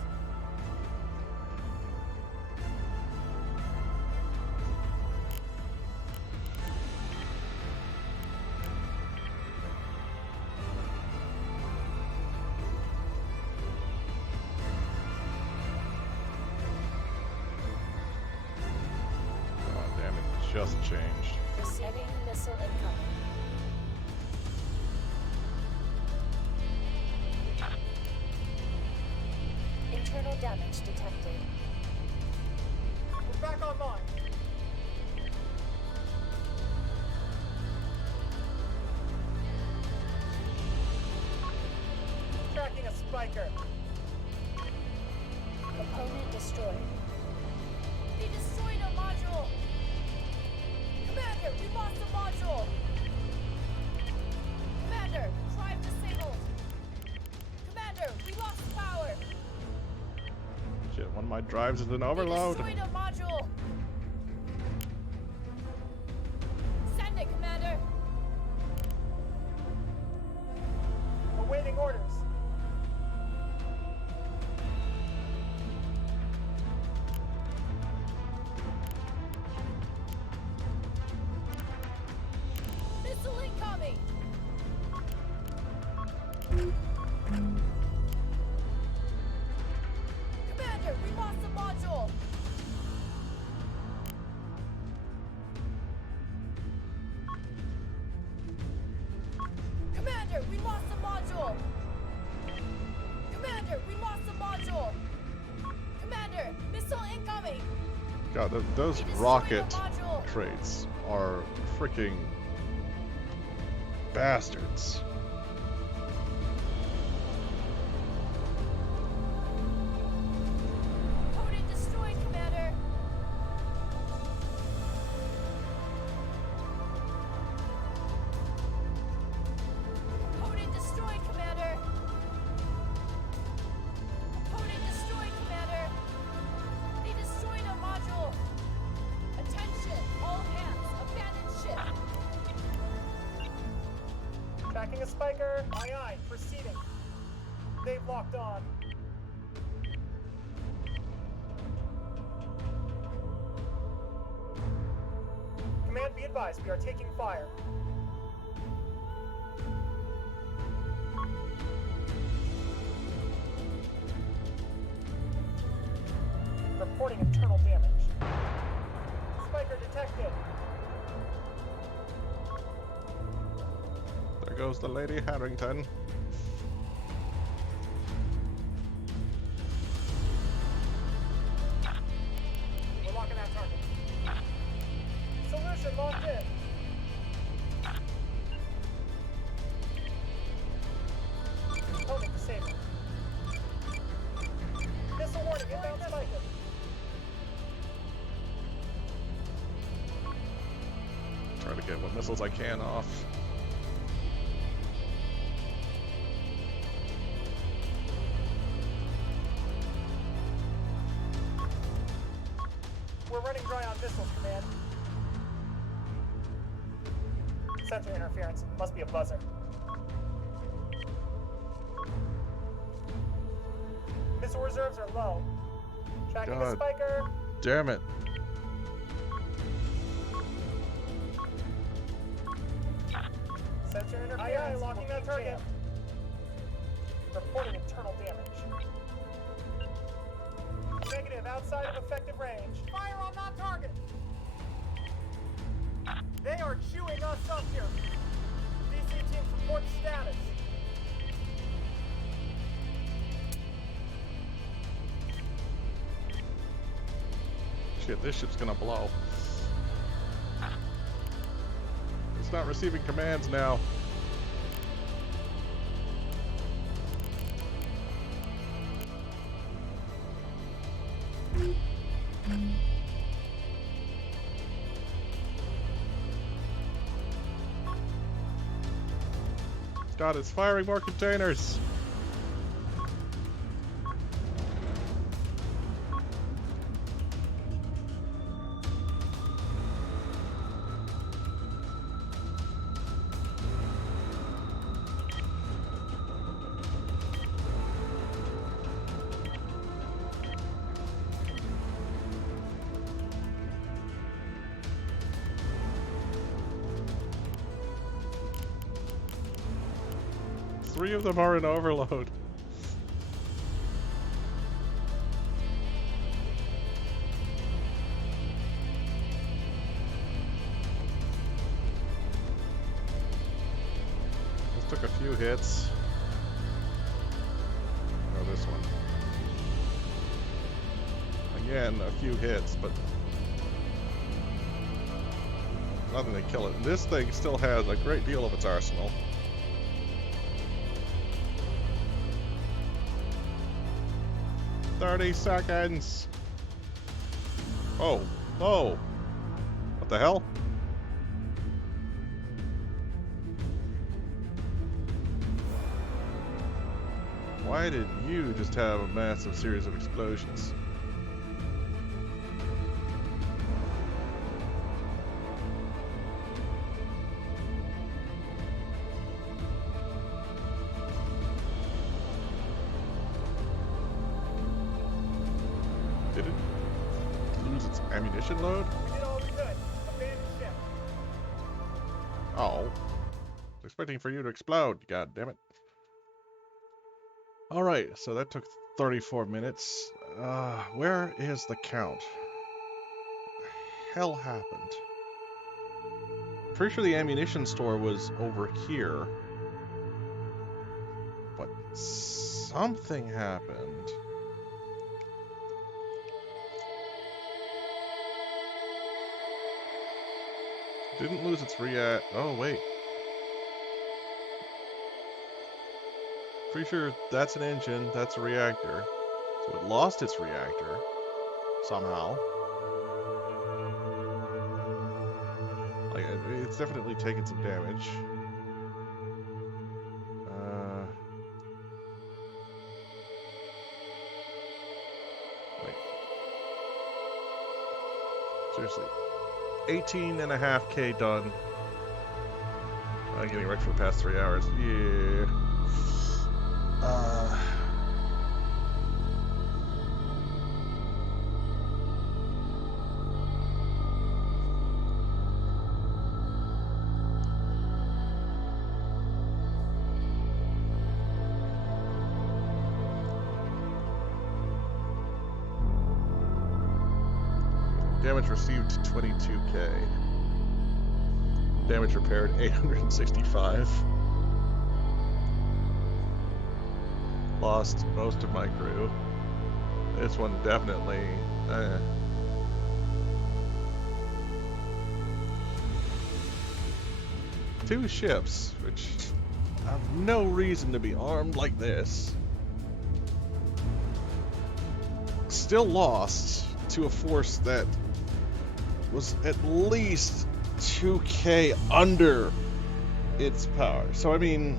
Oh, damn it. Just changed. Receiving missile incoming. Internal damage detected. We're back online. Tracking a spiker. Component destroyed. They destroyed a module! Commander, we lost a module! Commander, drive disabled! Commander, we lost power! Shit, one of my drives is an overload. They destroyed a module! Send it, Commander! Awaiting orders. Missile incoming! Commander, we lost a module! Commander, we lost a module! Commander, we lost a module! Commander, missile incoming! God, those They destroyed rocket a module! traits are freaking bastards. Component destroyed, Commander! Component destroyed, Commander! Component destroyed, Commander! They destroyed a module! Attention, all hands, abandon ship! Tracking a spiker. Aye aye. Proceeding. They've locked on. Command, be advised. We are taking fire. Reporting internal damage. Spiker detected. There goes the Lady Harrington. We're locking that target. Solution locked in. Component disabled. Missile warning, inbound spiker. Try to get what missiles I can off. We're running dry on missiles, Command. Sensor interference. Must be a buzzer. Missile reserves are low. Tracking the God. spiker. Damn it. Sensor interference. Aye, locking that target. Reporting internal damage. Negative, outside of effective range. Fire on that target! They are chewing us up here. DC teams report status. Shit, this ship's gonna blow. It's not receiving commands now. God, it's firing more containers. Three of them are in overload. This took a few hits. Oh, this one. Again, a few hits, but nothing to kill it. This thing still has a great deal of its arsenal. "30 seconds. Oh, oh. What the hell? Why did you just have a massive series of explosions? Did it lose its ammunition load? We did all we could. Abandon ship. Oh. I was expecting for you to explode, god damn it. Alright, so that took 34 minutes. Where is the count? What the hell happened? Pretty sure the ammunition store was over here. But something happened. Didn't lose its oh, wait. Pretty sure that's an engine, that's a reactor. So it lost its reactor. Somehow. Like, it's definitely taken some damage. Like, seriously. 18.5K done. I'm getting wrecked for the past 3 hours. Yeah. Damage received 22K. Damage repaired 865. Lost most of my crew. This one definitely. Two ships, which have no reason to be armed like this, still lost to a force that was at least 2K under its power. So, I mean...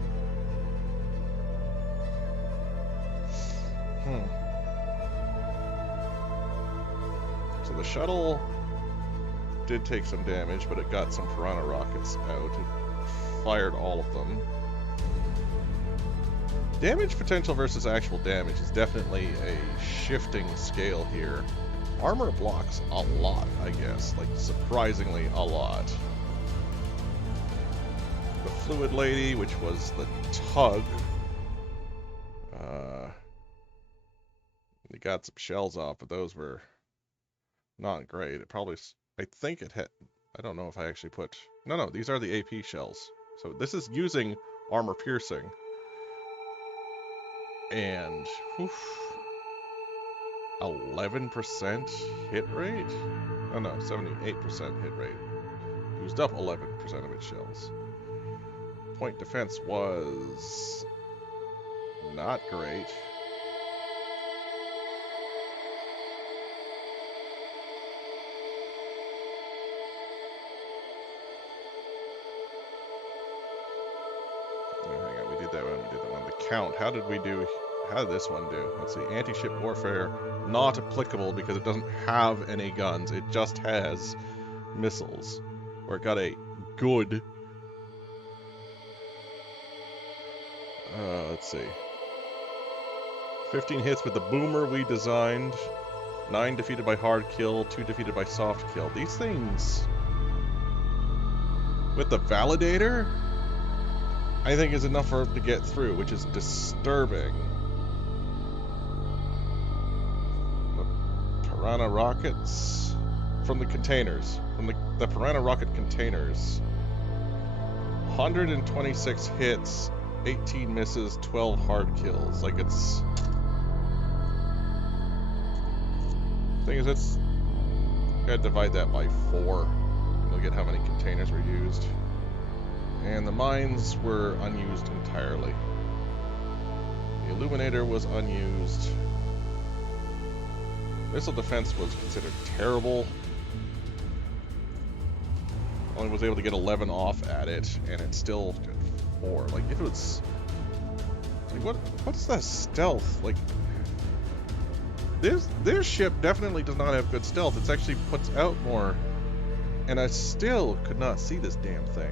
So the shuttle did take some damage, but it got some Piranha rockets out. It fired all of them. Damage potential versus actual damage is definitely a shifting scale here. Armor blocks a lot, I guess. Like, surprisingly a lot. The Fluid Lady, which was the tug. They got some shells off, but those were not great. It probably... I think it hit... I don't know if I actually put... No, these are the AP shells. So this is using armor piercing. And... 11% hit rate? Oh no, 78% hit rate. Used up 11% of its shells. Point defense was... not great. Hang on, we did that one. The count. How did this one do? Let's see. Anti-ship warfare, not applicable because it doesn't have any guns. It just has missiles. Or it got a good... let's see. 15 hits with the boomer we designed. 9 defeated by hard kill, 2 defeated by soft kill. These things... with the validator... I think is enough for it to get through, which is disturbing. The Piranha rockets from the containers, from the Piranha rocket containers. 126 hits, 18 misses, 12 hard kills. Like, it's... Thing is, it's... gotta divide that by 4, and look at how many containers were used. And the mines were unused entirely. The Illuminator was unused. Missile defense was considered terrible. Only was able to get 11 off at it, and it still did 4. Like, it was... Like, what's that stealth? Like... This ship definitely does not have good stealth. It actually puts out more. And I still could not see this damn thing.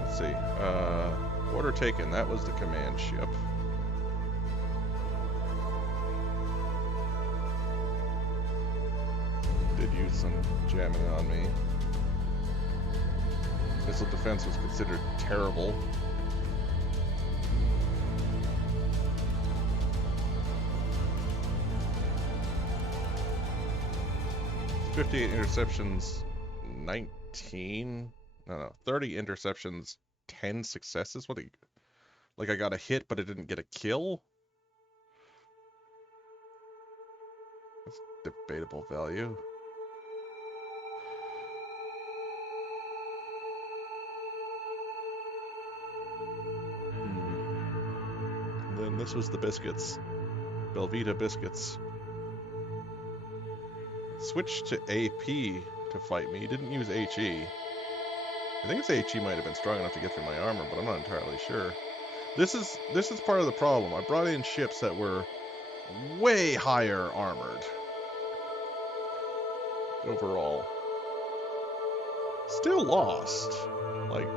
Let's see. Order taken. That was the command ship. Did use some jamming on me. Missile defense was considered terrible. "58 interceptions, 19... No, 30 interceptions, 10 successes? What? Like I got a hit, but it didn't get a kill? That's debatable value. And then this was the biscuits. Belvita biscuits. Switched to AP to fight me. He didn't use HE. I think his HE might have been strong enough to get through my armor, but I'm not entirely sure. This is part of the problem. I brought in ships that were way higher armored overall. Still lost. Like,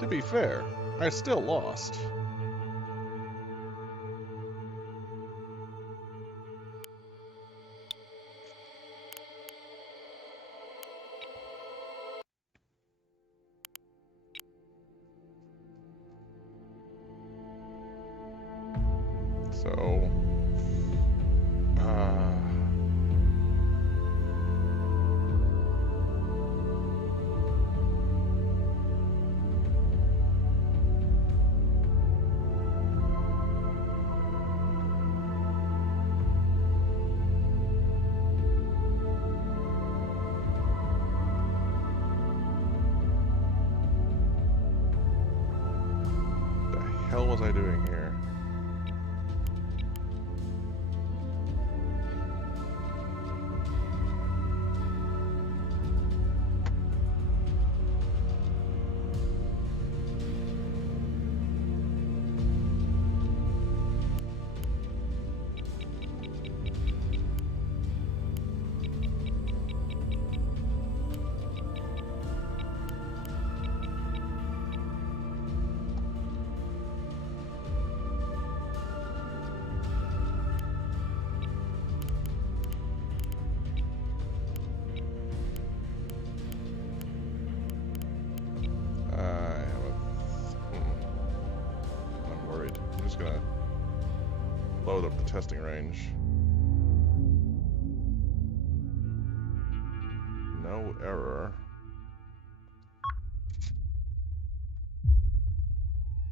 to be fair, I still lost. So, what the hell was I doing here? load up the testing range. No error.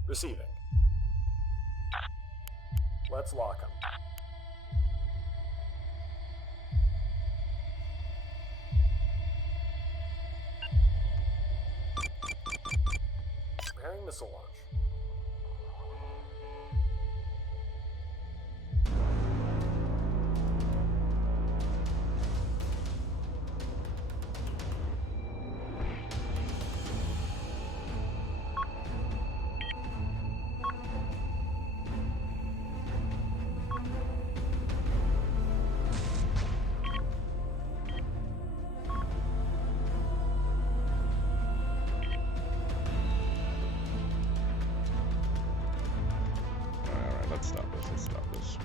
Receiving. Let's lock him. Preparing missile launch. Alright, let's stop this. Let's stop this.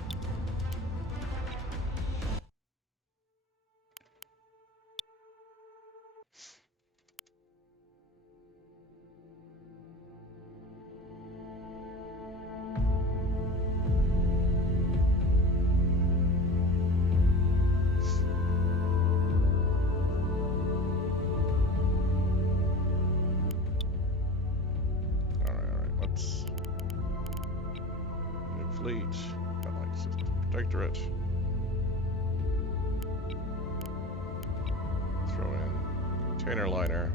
Alright, let's... New fleet. Allied System Protectorate. Throw in container liner.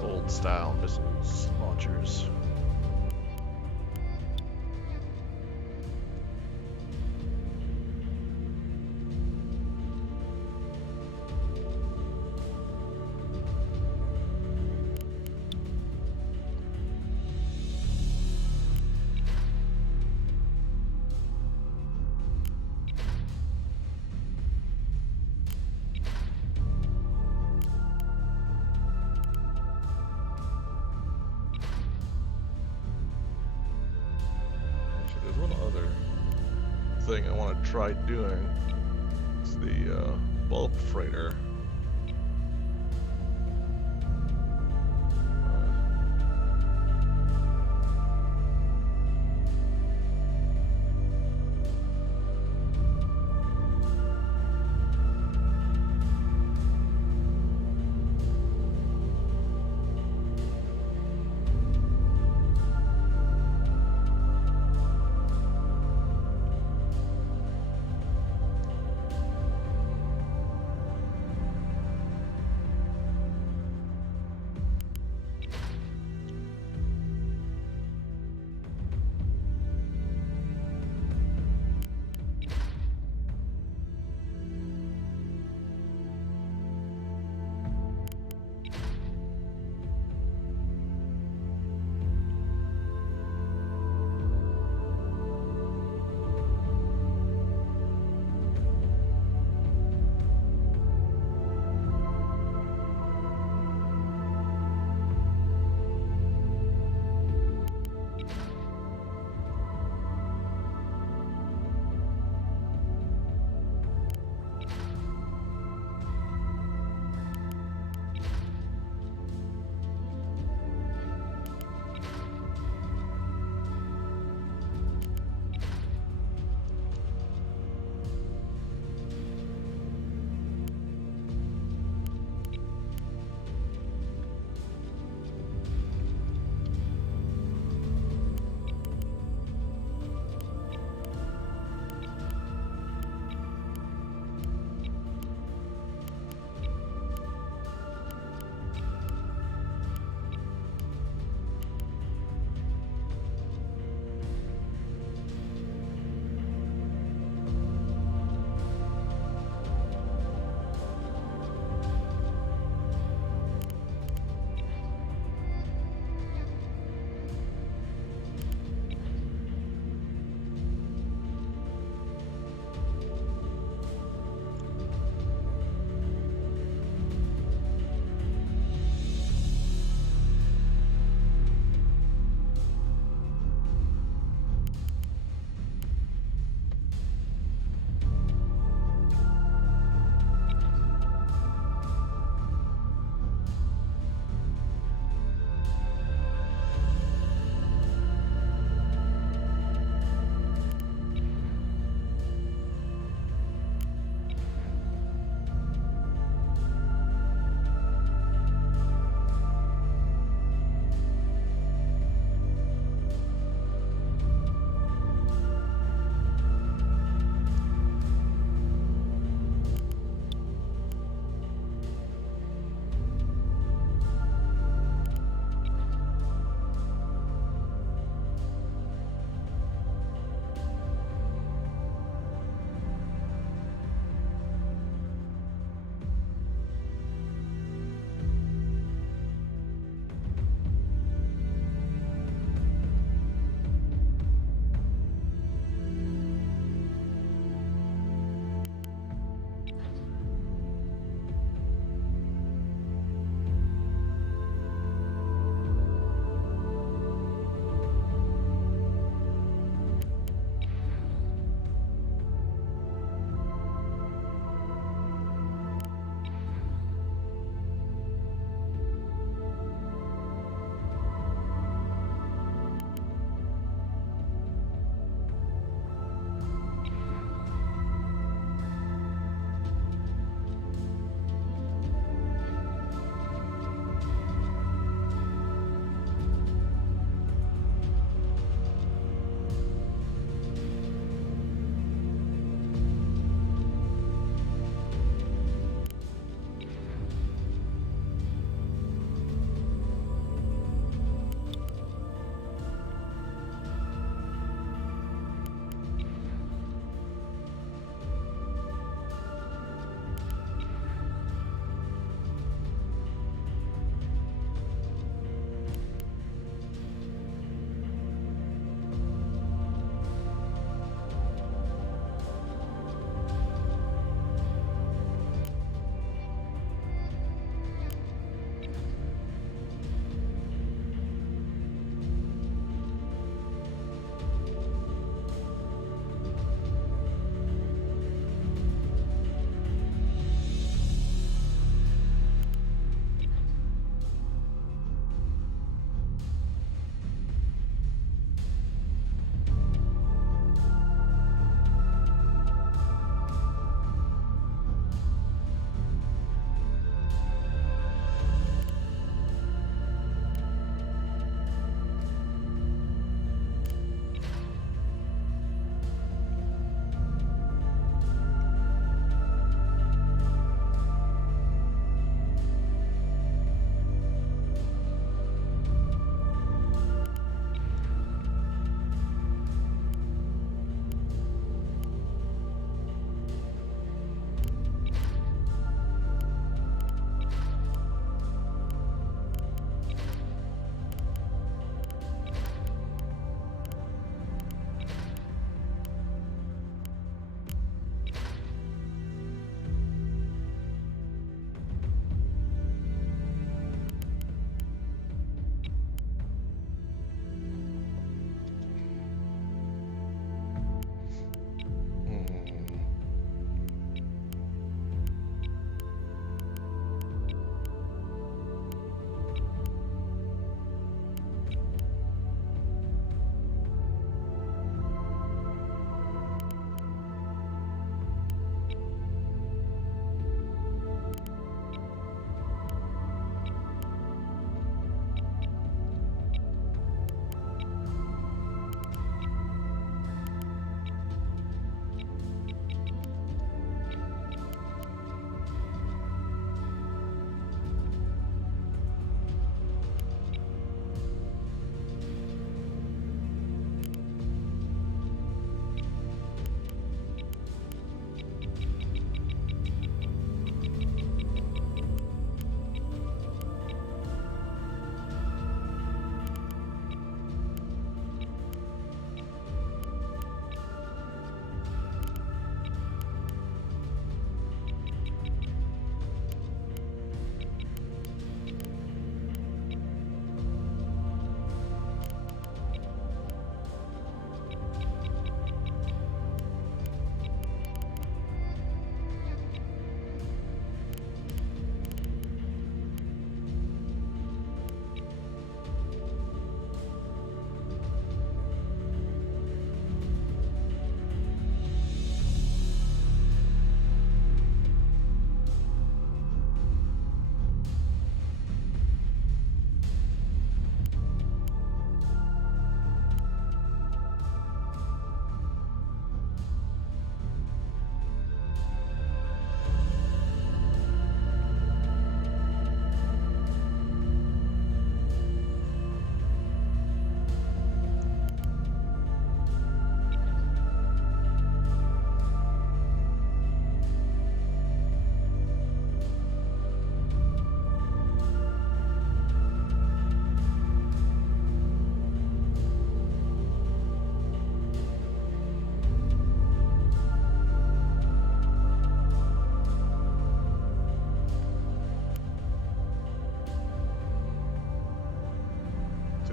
Old style missiles launchers. Actually, there's one other thing I want to try doing. It's the bulk freighter.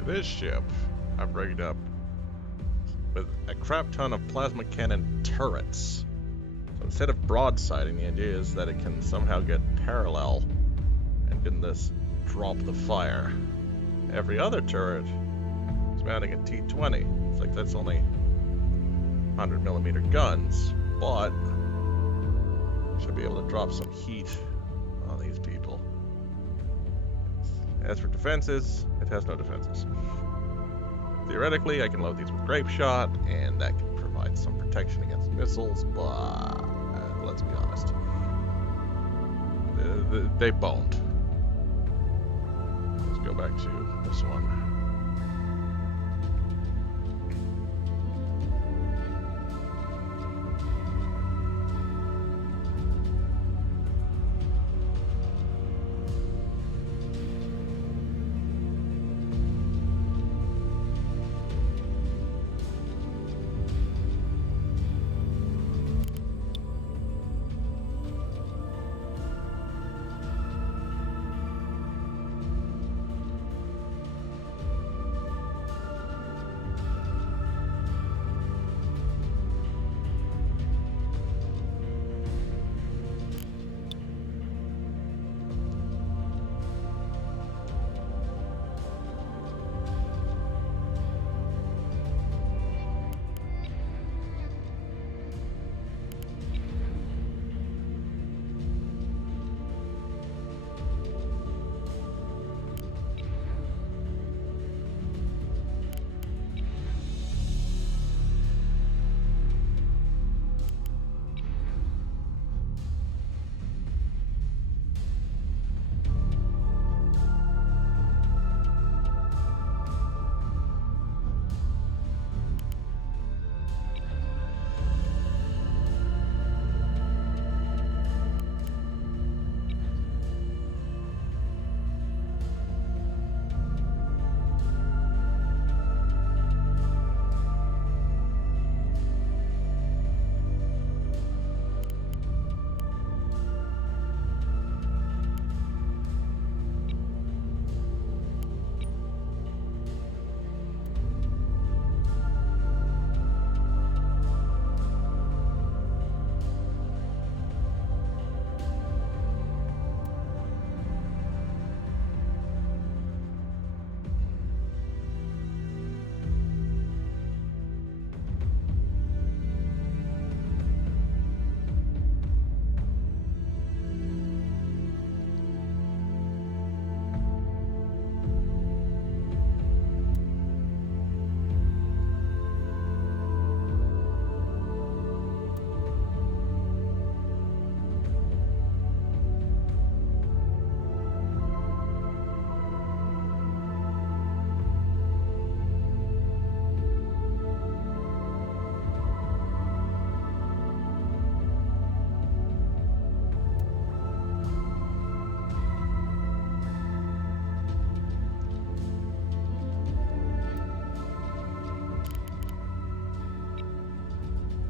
this ship, I've rigged up with a crap ton of plasma cannon turrets. So instead of broadsiding, the idea is that it can somehow get parallel and can this drop the fire. Every other turret is mounting a T-20. It's like that's only 100mm guns, but should be able to drop some heat on these people. As for defenses, it has no defenses. Theoretically, I can load these with grape shot, and that can provide some protection against missiles, but let's be honest. They boned. Let's go back to this one.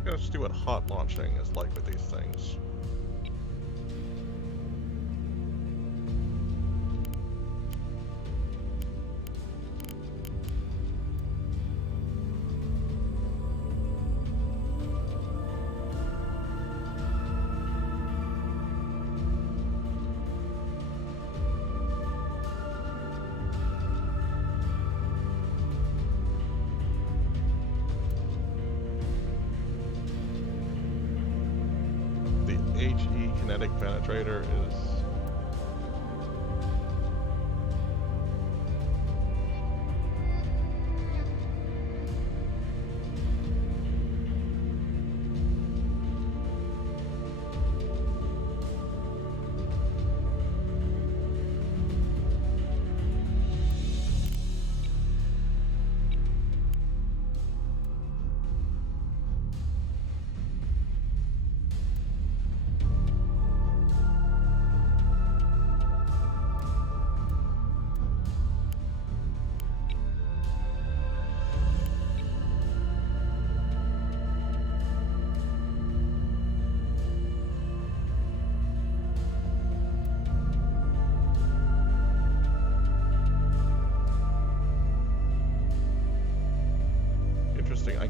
Let's see what hot launching is like with these things. HE kinetic penetrator is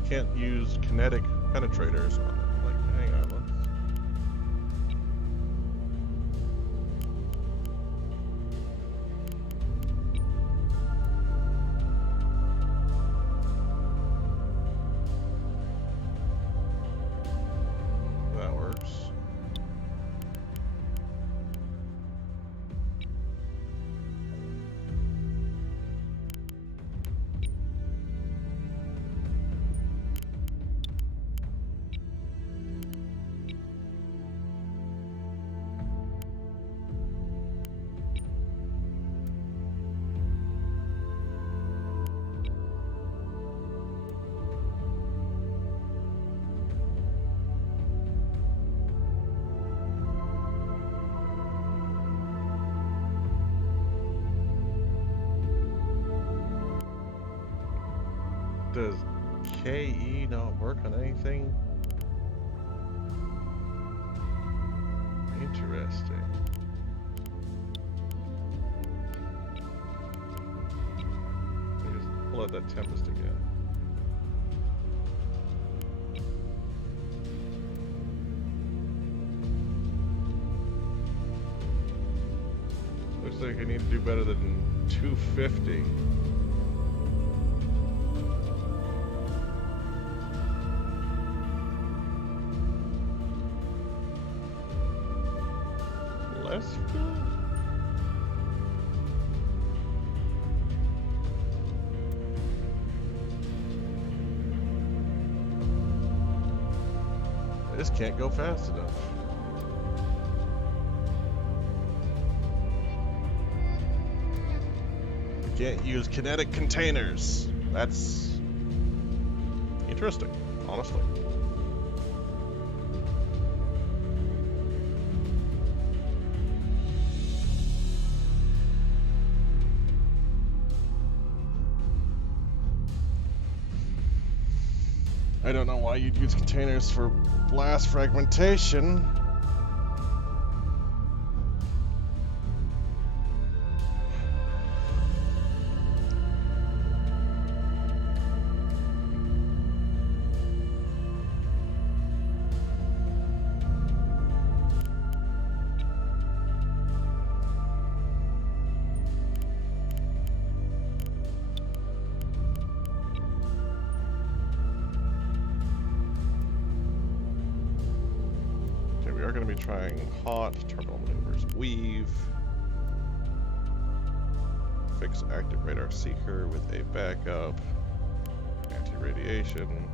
can't use kinetic penetrators on it. Like, hang on, let's... That works. Does KE not work on anything? Interesting. Let me just pull out that Tempest again. Looks like I need to do better than 250. Less fuel? I just can't go fast enough. I can't use kinetic containers. That's interesting, honestly. I don't know why you'd use containers for blast fragmentation. We are going to be trying hot, terminal maneuvers, weave, fix active radar seeker with a backup, anti-radiation.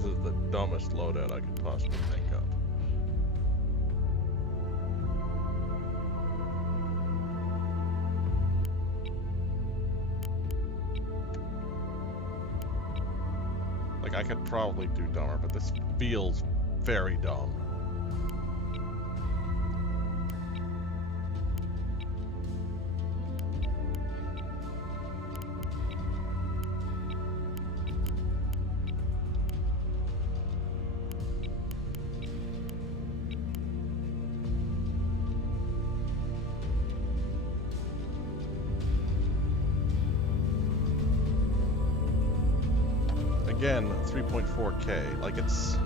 This is the dumbest loadout I could possibly think of. Like, I could probably do dumber, but this feels very dumb. Again, 3.4K, like it's...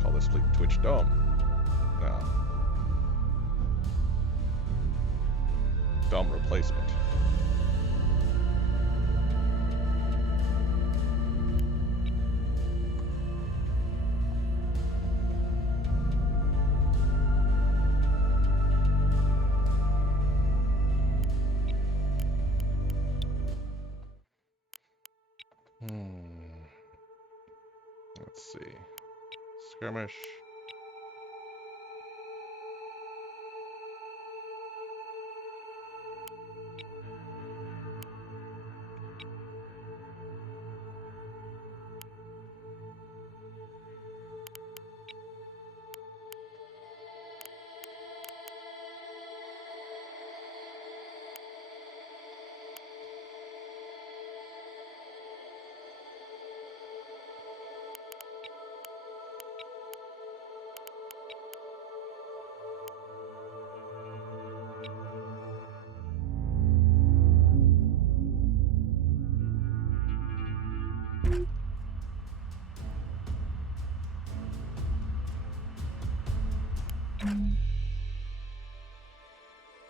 Call this fleet Twitch Dome. No. Dome replacement. Let's see. Skirmish.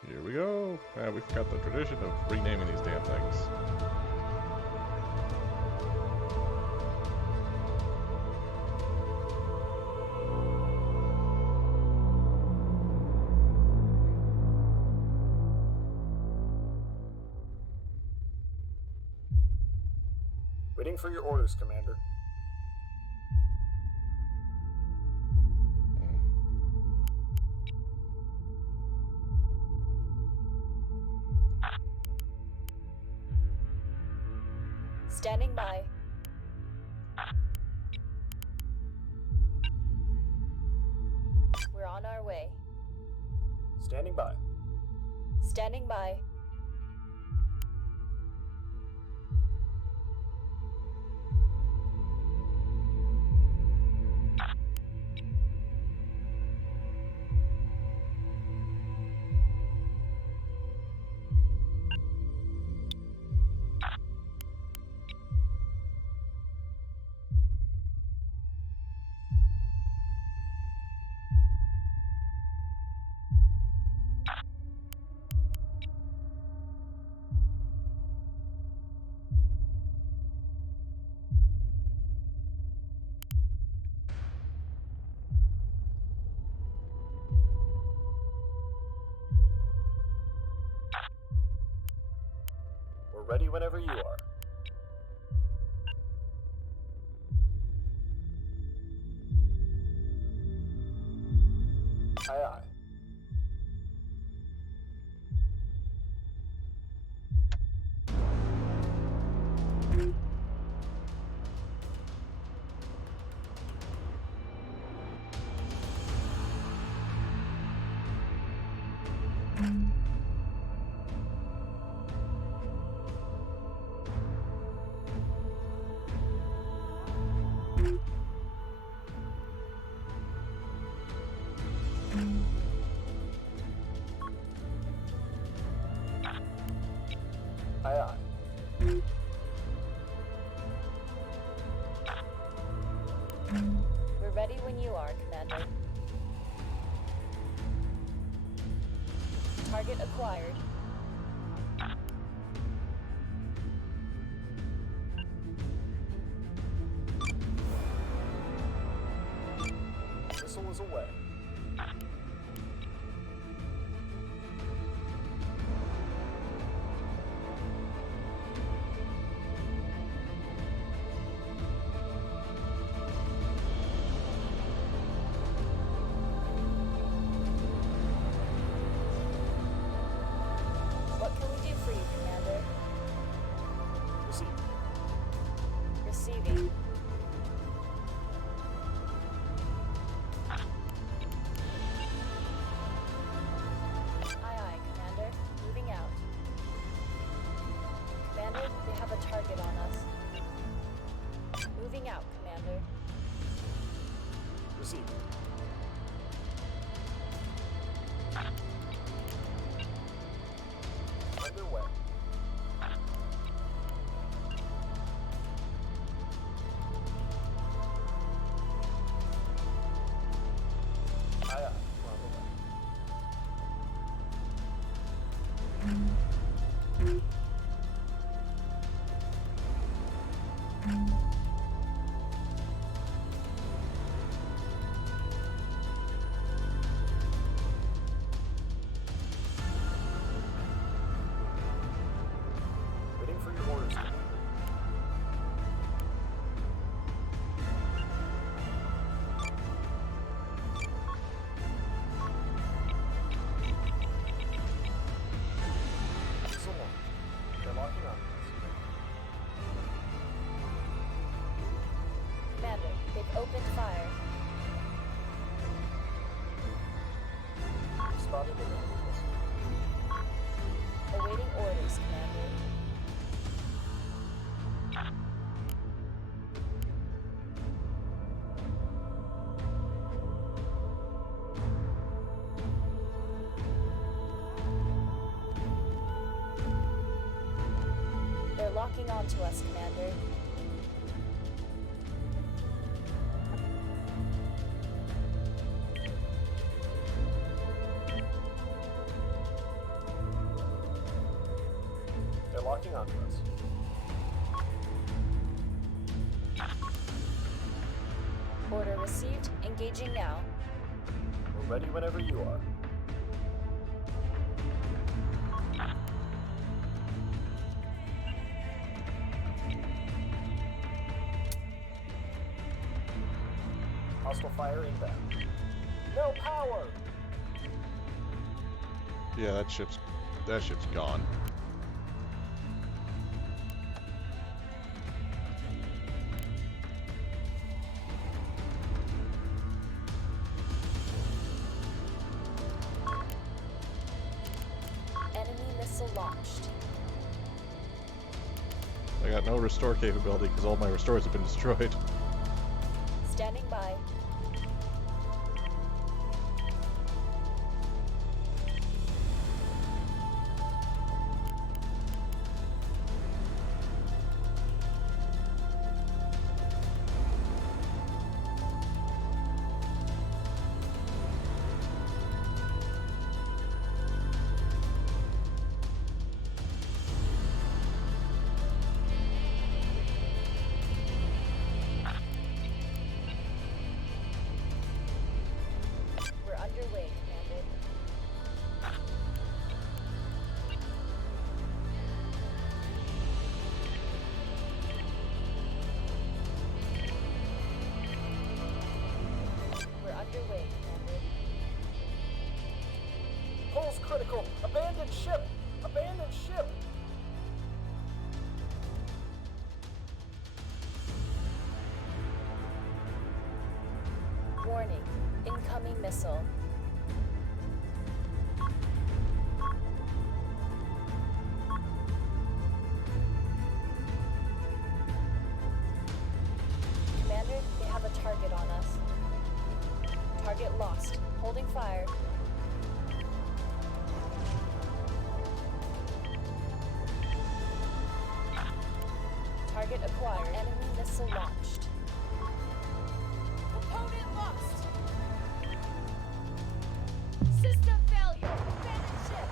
Here we go. We forgot the tradition of renaming these damn things. Waiting for your orders, Commander. Standing by. We're on our way. Standing by. Standing by. We're ready whenever you are. Aye, aye. Aye, aye. We're ready when you are, Commander. Target acquired. Missile is away. What can we do for you, Commander? Receive. Receiving. Aye, aye, Commander. Moving out. Commander, they have a target on us. Moving out, Commander. Receive. Underway. Aye, aye. We're on the way. Waiting for your orders, Commander. Missile launched. They're locking on Commander, they've opened fire. us. We've spotted an enemy missile. Awaiting orders, Commander. They're locking onto us, Commander. They're locking onto us. Order received. Engaging now. We're ready whenever you are. Hostile fire inbound. No power! Yeah, that ship's gone. Enemy missile launched. I got no restore capability because all my restores have been destroyed. Standing by. We're underway, Commander. We're underway, Commander. Pulse critical! Abandoned ship! Abandoned ship! Warning. Incoming missile. Commander, they have a target on us. Target lost. Holding fire. Target acquired. Enemy missile launched. Component lost. System failure. Abandoned ship.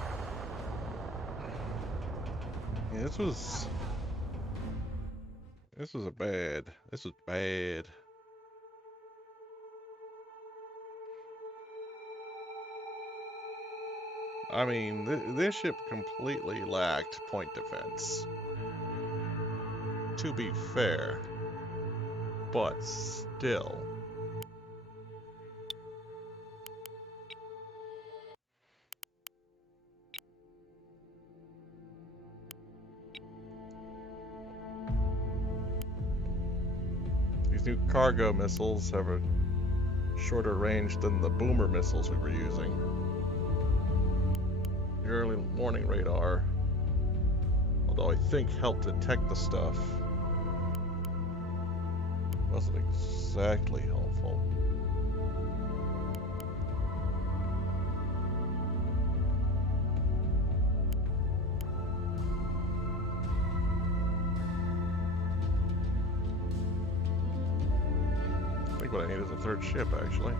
Yeah, this was bad. This was bad. I mean, this ship completely lacked point defense. To be fair, but still. These new cargo missiles have a shorter range than the boomer missiles we were using. The early warning radar, although I think helped detect the stuff, wasn't exactly helpful. I think what I need is a third ship, actually.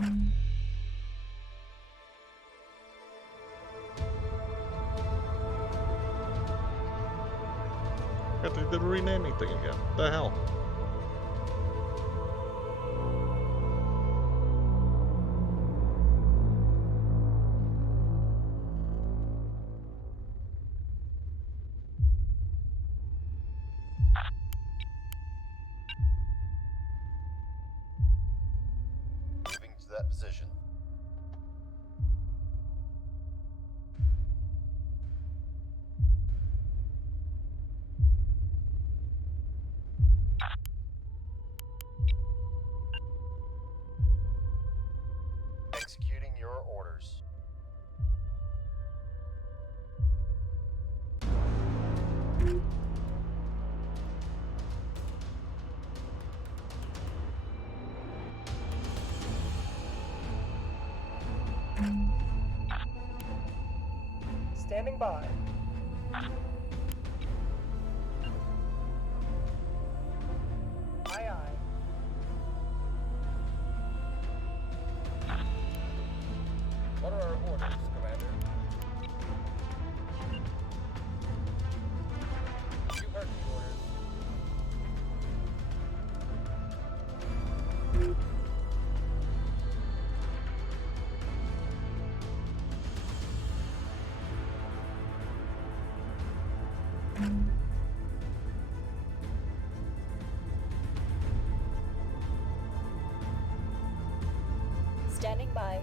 Got to do the renaming thing again. What the hell? Moving to that position. Executing your orders. Standing by. Aye, aye. What are our orders, Commander? You heard the orders. Standing by.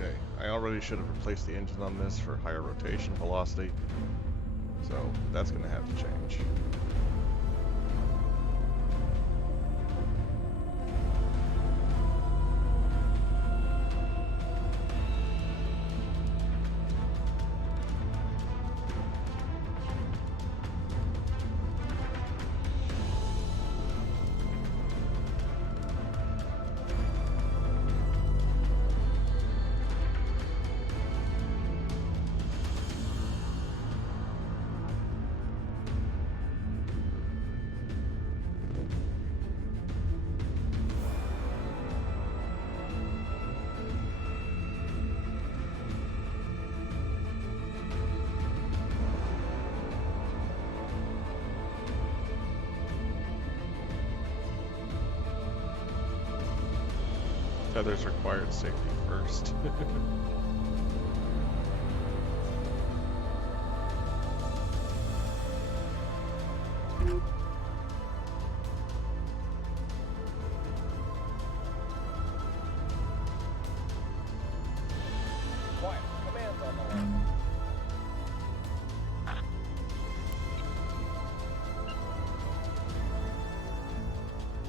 Okay, I already should have replaced the engine on this for higher rotation velocity, so that's going to have to change. Feathers required safety first. Quiet. Commands on the line.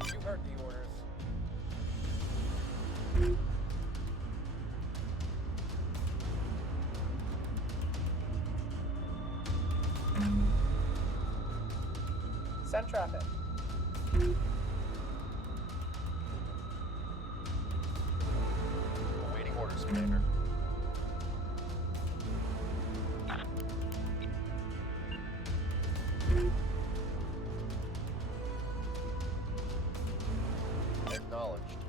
You heard the orders. Send traffic. Awaiting orders, Commander. Acknowledged.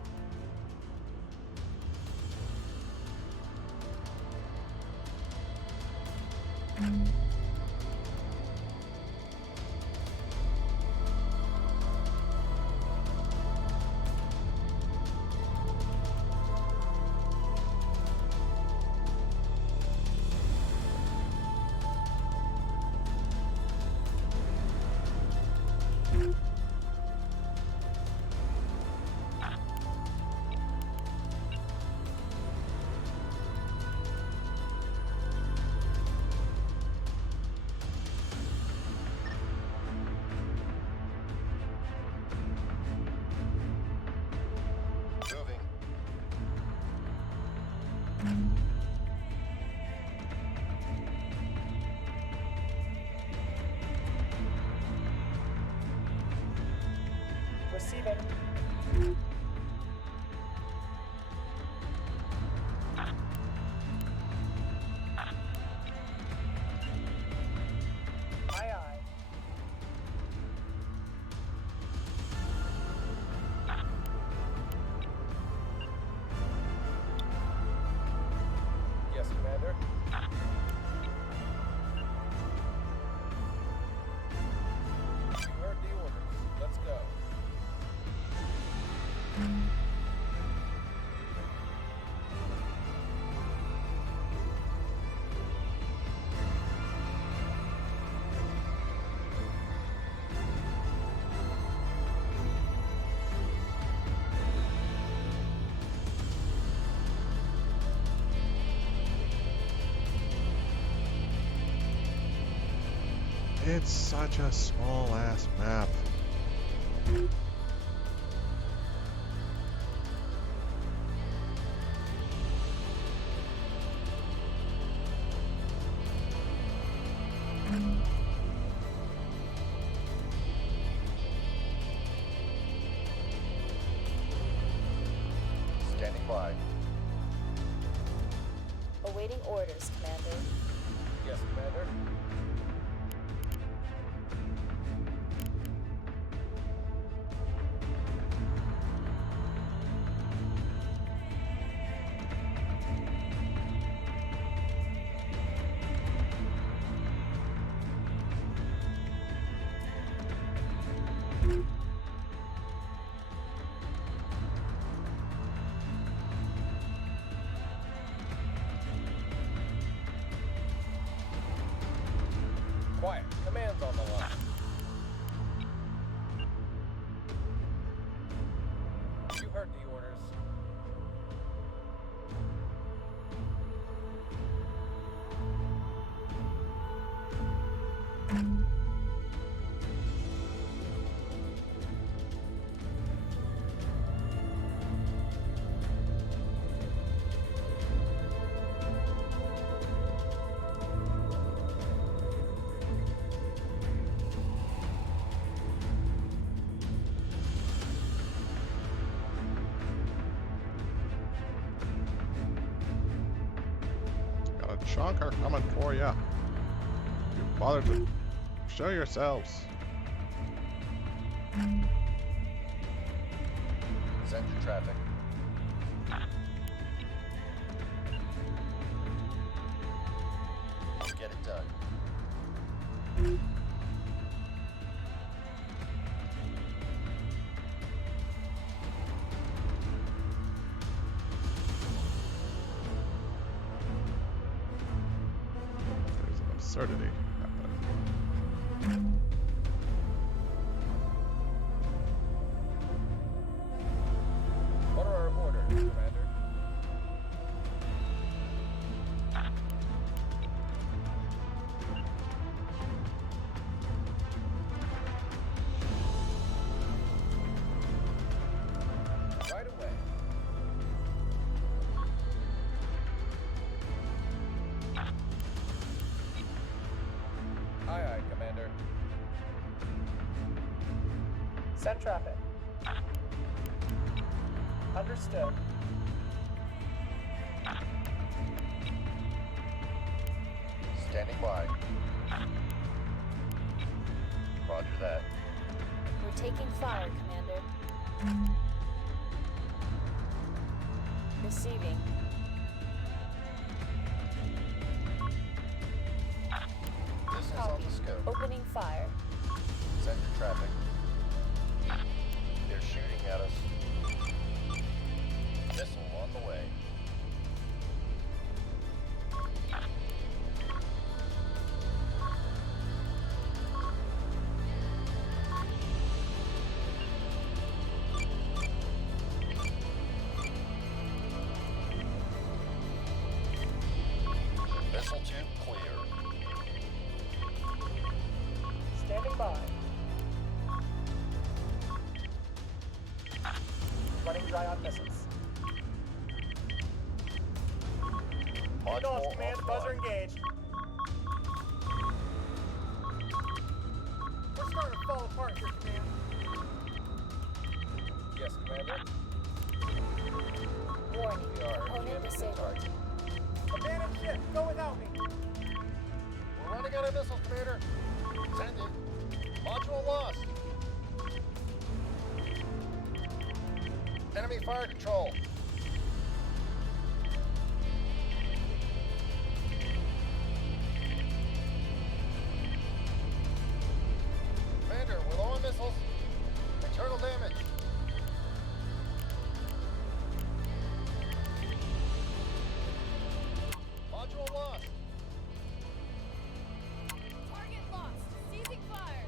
Receiving. Aye, aye. Yes, Commander. You heard the orders. Let's go. It's such a small ass map. Standing by. Awaiting orders, Commander. Yes, Commander. Quiet. Command's on the line. You heard the orders. Got a chonker coming for ya. You bother to show yourselves. Send your traffic. Get it done. There's an absurdity happening. What are our orders, Commander? Right away. Aye, aye, Commander. Send traffic. Understood. Standing by. Roger that. We're taking fire, Commander. Receiving. This is on Copy. the scope. Opening fire. Send your traffic. They're shooting at us. Missile on the way. Missile tube clear. Standing by. Running dry on missiles. Hand Module off, Command. Buzzer offline. engaged. We're starting to fall apart here, Command. Yes, Commander. Warning, We are component jamming the disabled. target. Abandoned ship, go without me. We're running out of missiles, Commander. Send it. Module lost. Enemy fire control. Commander, we're low on missiles. Internal damage. Module lost. Target lost. Seizing fire.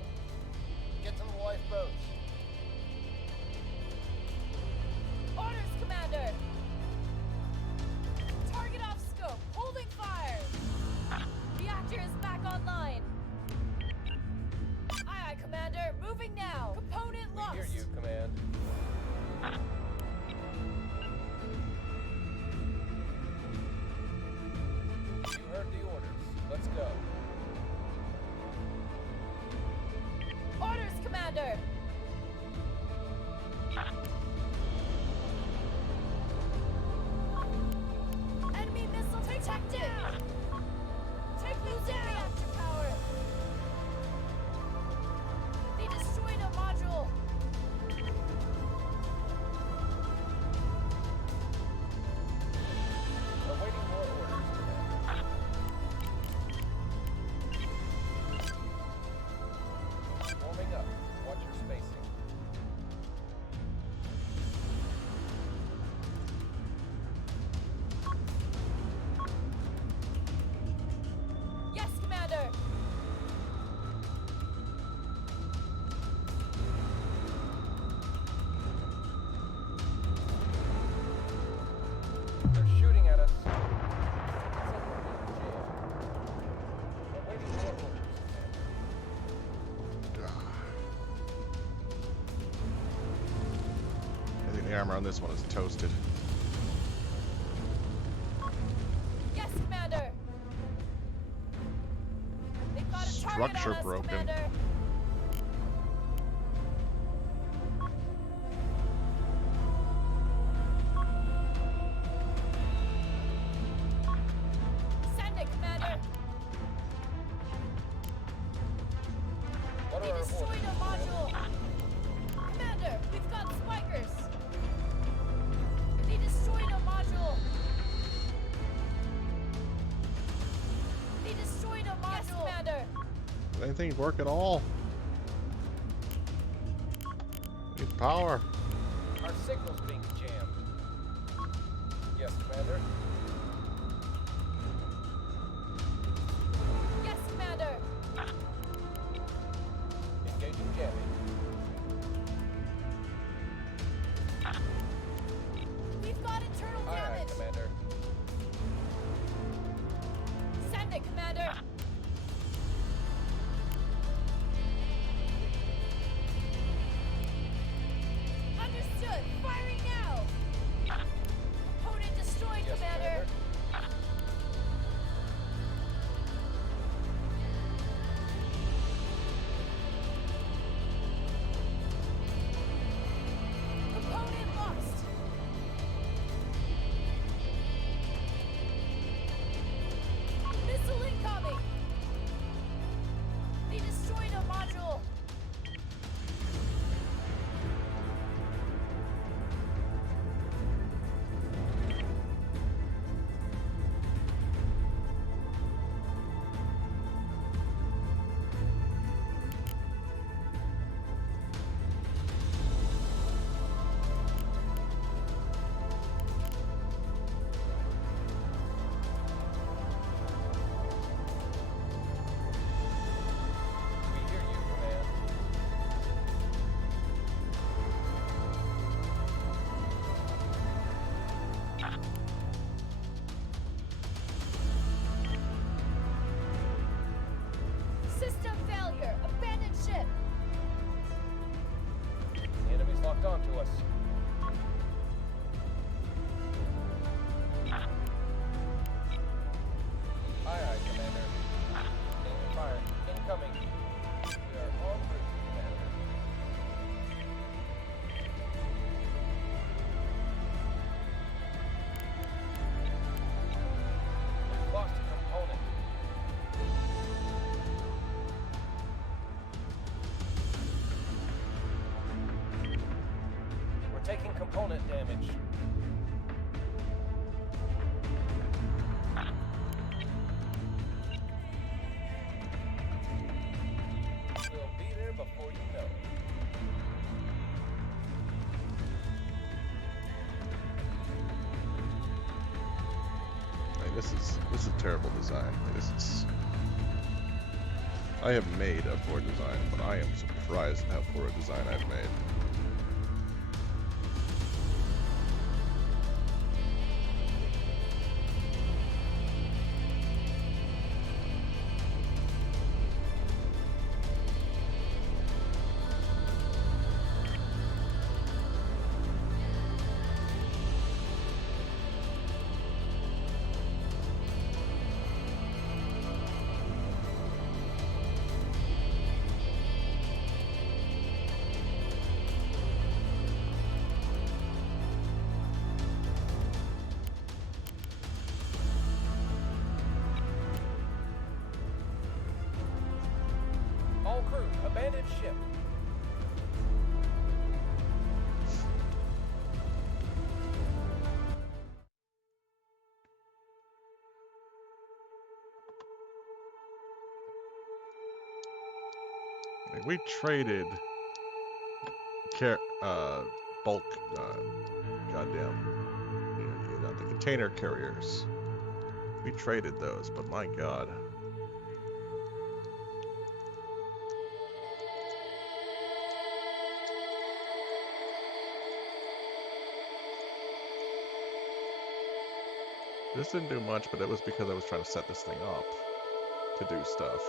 Get to the lifeboats. Orders, Commander. Target off scope. Holding fire. Reactor is back online. Aye, aye, Commander. Moving now. Component lost. We hear you, Command. You heard the orders. Let's go. Orders, Commander. Enemy missile detected. Take them down. Reactor power. They destroyed a module. Awaiting more orders, Commander. Warming up. Watch your spacing. Yes, Commander. They're shooting at us. Awaiting more orders, Commander. I think the armor on this one is toasted. Yes, Commander. They've got a target Structure on us, broken. Commander. Send it, Commander. What They are our destroyed orders, a module. Commander, we've got spikers. They destroyed a module. They destroyed a module. Yes, Commander. Does anything work at all? Need power. Our signal's being jammed. Yes, Commander. Yes, Commander. Engaging jamming. We've got internal Aye, aye, damage. Commander. Send it, Commander. Understood. Firing now. Opponent destroyed, Yes, Commander. Commander. We're taking component damage. We'll be there before you know it. Like, this is terrible design. Like, this is. I have made a poor design, but I am surprised at how poor a design I've made. All crew, abandoned ship. Like, we traded bulk, goddamn, the container carriers. We traded those, but my god. This didn't do much, but it was because I was trying to set this thing up to do stuff.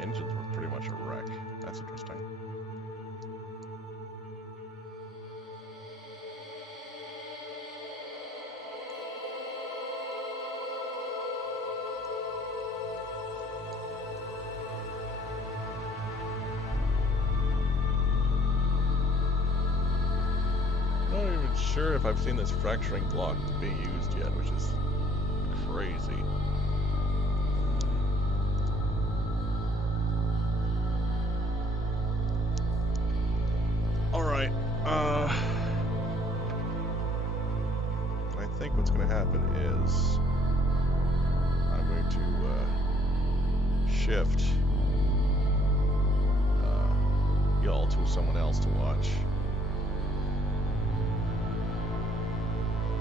Engines were pretty much a wreck. That's interesting. Not even sure if I've seen this fracturing block being used yet, which is crazy. Alright, I think what's going to happen is I'm going to shift y'all to someone else to watch.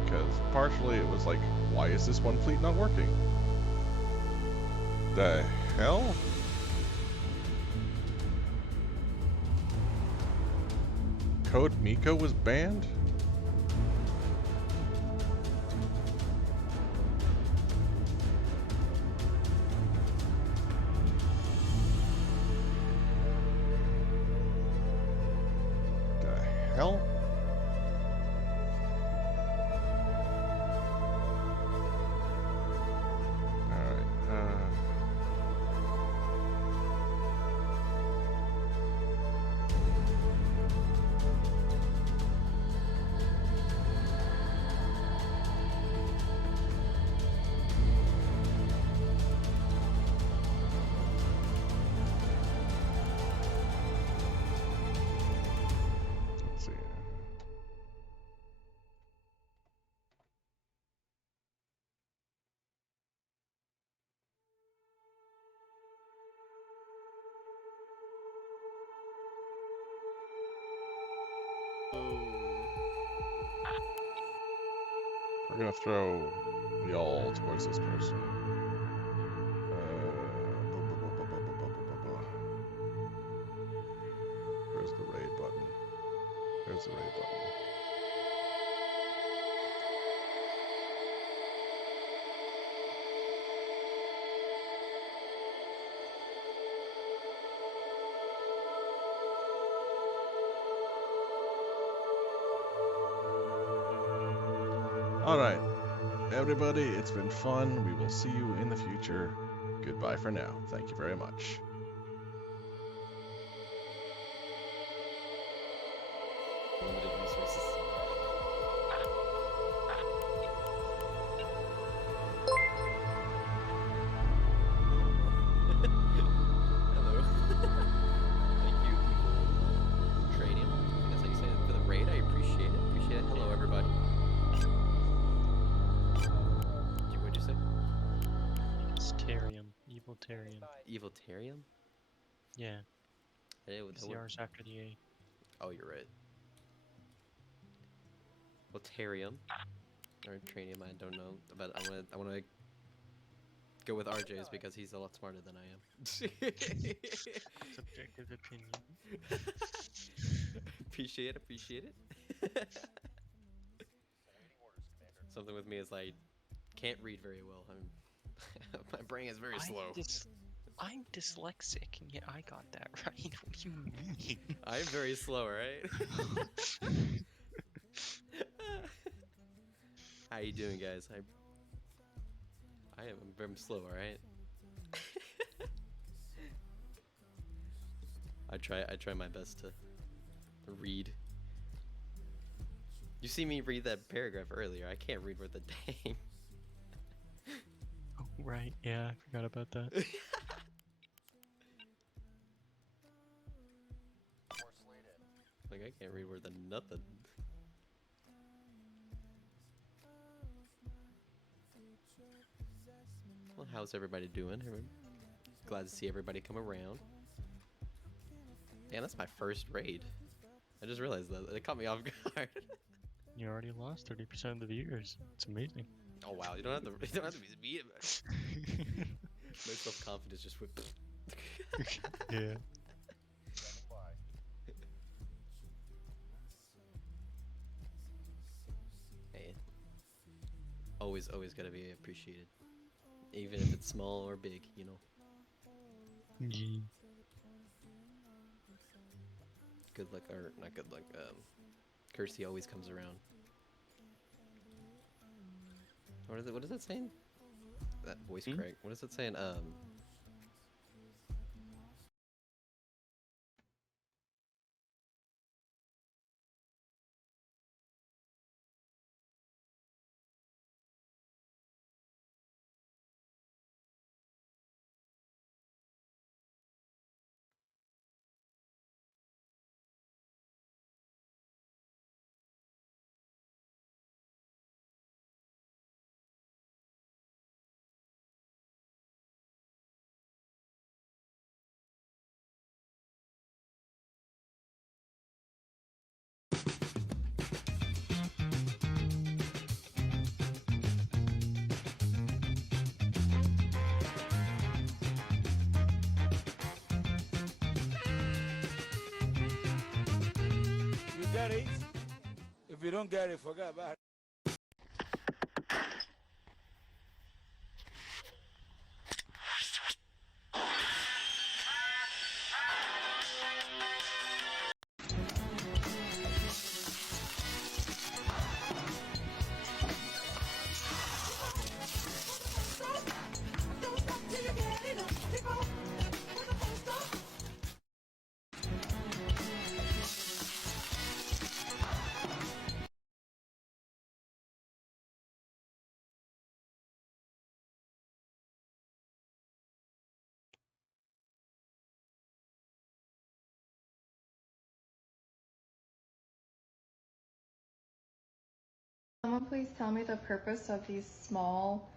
Because partially it was like, why is this one fleet not working? The hell? Code Miko was banned? The hell? We're gonna throw y'all towards this person. Where's the raid button? There's the raid button. Alright, everybody, it's been fun. We will see you in the future. Goodbye for now. Thank you very much. Limited resources. Voltarian. Eviltarium? Yeah. Hey, The R's after the A. Oh, you're right. Voltarium. Or Tranium, I don't know. But I wanna go with RJ's because he's a lot smarter than I am. Subjective opinion. Appreciate it. Something with me is like, can't read very well. My brain is very slow. I'm dyslexic, and yet I got that right. What do you mean? I'm very slow, right? How you doing, guys? I'm slow, alright? I try my best to read. You see me read that paragraph earlier. I can't read worth a dang. Oh, right. Yeah, I forgot about that. Like, I can't read worth a nothing. Well, how's everybody doing? Glad to see everybody come around. Man, that's my first raid. I just realized that. It caught me off guard. You already lost 30% of the viewers. It's amazing. Oh wow, you don't have to be mean. My self-confidence just went. Yeah. Hey, always gotta be appreciated, even if it's small or big, you know. Yeah. Good luck, or not good luck. Kirsty always comes around. What is that saying? That voice crack. What is it saying? You get it? If you don't get it, forget about it. Someone please tell me the purpose of these small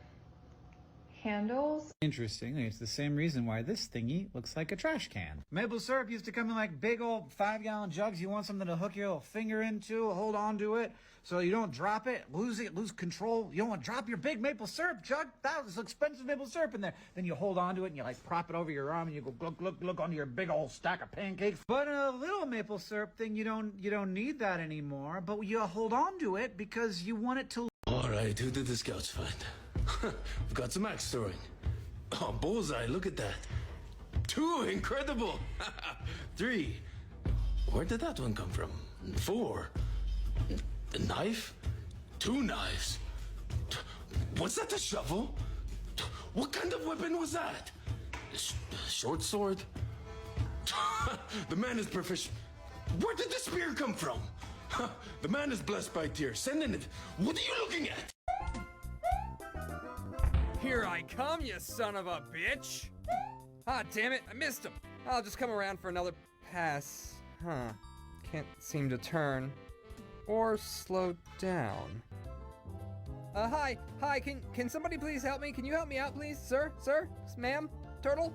handles. Interestingly, it's the same reason why this thingy looks like a trash can. Maple syrup used to come in like big old 5-gallon jugs. You want something to hook your little finger into, hold on to it, so you don't drop it, lose control. You don't want to drop your big maple syrup jug. That was expensive maple syrup in there. Then you hold on to it and you like prop it over your arm and you go look onto your big old stack of pancakes. But a little maple syrup thing, you don't need that anymore. But you hold on to it because you want it to. All right, who did the scouts find? We've got some axe throwing. Oh, bullseye, look at that. 2, incredible. 3, where did that one come from? 4, a knife? 2 knives. What's that, a shovel? What kind of weapon was that? Short sword? The man is proficient. Where did the spear come from? The man is blessed by tears. Sending it. What are you looking at? Here I come, you son of a bitch! Ah, damn it, I missed him. I'll just come around for another pass. Huh. Can't seem to turn. Or slow down. Hi, can somebody please help me? Can you help me out, please? Sir? Ma'am? Turtle?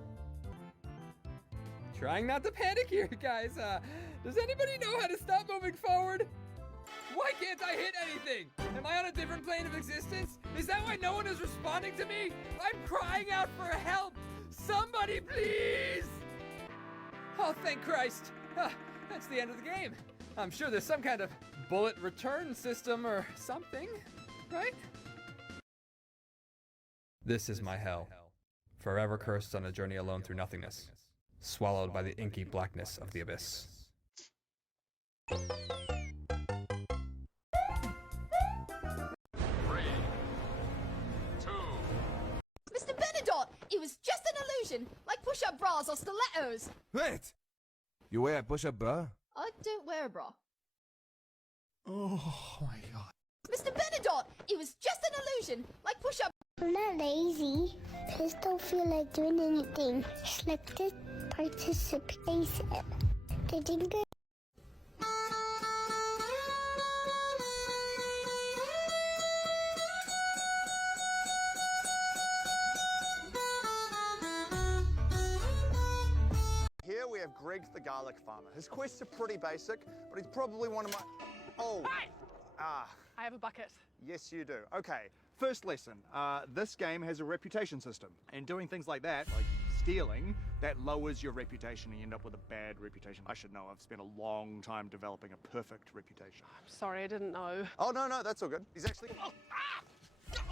Trying not to panic here, guys. Does anybody know how to stop moving forward? Why can't I hit anything? Am I on a different plane of existence? Is that why no one is responding to me? I'm crying out for help! Somebody, please! Oh, thank Christ. That's the end of the game. I'm sure there's some kind of bullet return system or something, right? This is my hell. Forever cursed on a journey alone through nothingness. Swallowed by the inky blackness of the abyss. Mr. Benadot, it was just an illusion, like push-up bras or stilettos. Wait! You wear a push-up bra? I don't wear a bra. Oh my god. Mr. Benadot, it was just an illusion, like push-up. I'm not lazy. I just don't feel like doing anything. Selected participation. Did you get? Here we have Greg the garlic farmer. His quests are pretty basic, but he's probably one of my... Oh! Hey! I have a bucket. Yes, you do. Okay, first lesson. This game has a reputation system. And doing things like that, like stealing, that lowers your reputation and you end up with a bad reputation. I should know. I've spent a long time developing a perfect reputation. I'm sorry, I didn't know. Oh, no, that's all good. He's actually... Oh,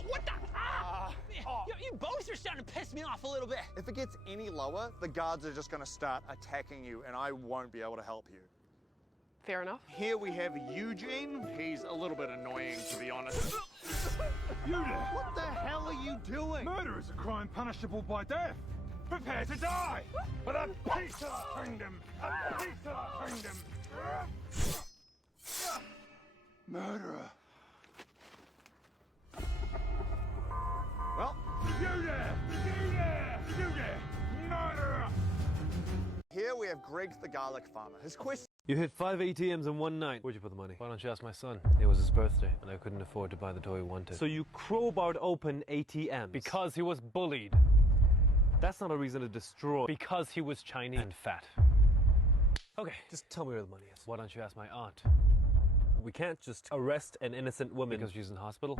what the? You both are starting to piss me off a little bit. If it gets any lower, the guards are just going to start attacking you and I won't be able to help you. Fair enough. Here we have Eugene. He's a little bit annoying, to be honest. You there! What the hell are you doing? Murder is a crime punishable by death. Prepare to die for the peace of the kingdom. A piece of the kingdom. Murderer. Well, you there! You there! You there! Murderer! Here we have Greg the garlic farmer. His quest... You hit 5 ATMs in one night. Where'd you put the money? Why don't you ask my son? It was his birthday, and I couldn't afford to buy the toy he wanted. So you crowbarred open ATMs? Because he was bullied. That's not a reason to destroy. Because he was Chinese and fat. Okay, just tell me where the money is. Why don't you ask my aunt? We can't just arrest an innocent woman because she's in hospital.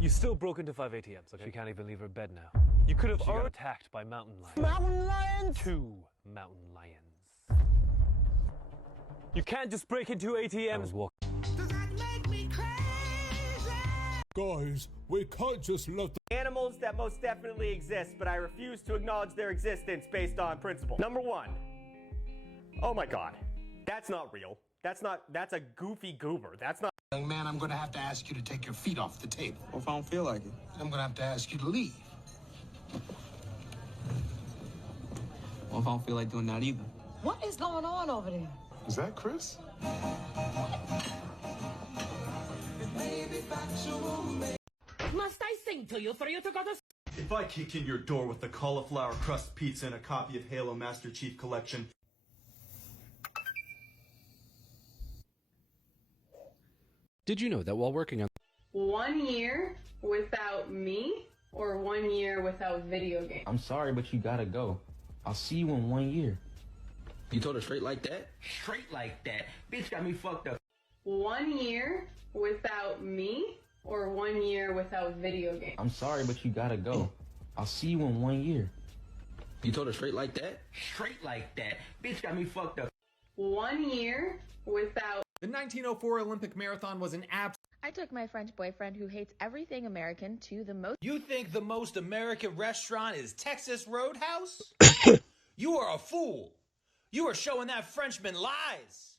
You still broke into 5 ATMs, okay? She can't even leave her bed now. You could have got attacked by mountain lions. Mountain lions? 2 mountain lions. You can't just break into ATMs. Does that make me crazy? Guys, we can't just let the animals that most definitely exist, but I refuse to acknowledge their existence based on principle. Number 1. Oh my god. That's not real. That's a goofy goober. That's not... Young man, I'm gonna have to ask you to take your feet off the table. What if I don't feel like it? I'm gonna have to ask you to leave. What if I don't feel like doing that either? What is going on over there? Is that Chris? Must I sing to you for you to go to... If I kick in your door with the cauliflower crust pizza and a copy of Halo Master Chief Collection... Did you know that while working on 1 year without me or 1 year without video games? I'm sorry, but you gotta go. I'll see you in 1 year. You told her straight like that? Straight like that. Bitch got me fucked up. 1 year without me or 1 year without video games? I'm sorry, but you gotta go. I'll see you in 1 year. You told her straight like that? Straight like that. Bitch got me fucked up. 1 year without... The 1904 Olympic Marathon was an I took my French boyfriend who hates everything American to the most... You think the most American restaurant is Texas Roadhouse? You are a fool. You are showing that Frenchman lies.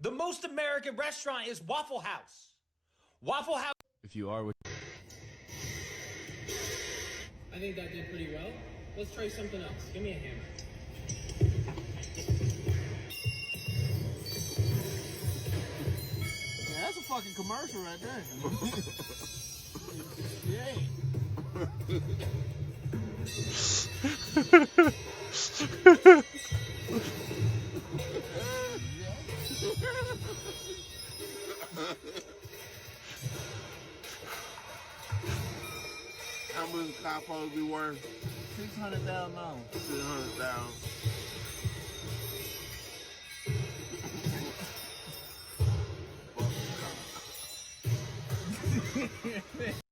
The most American restaurant is Waffle House. Waffle House... If you are with... I think that did pretty well. Let's try something else. Give me a hammer. Yeah, that's a fucking commercial right there. How much cop supposed to be worth? $600,000. $600,000.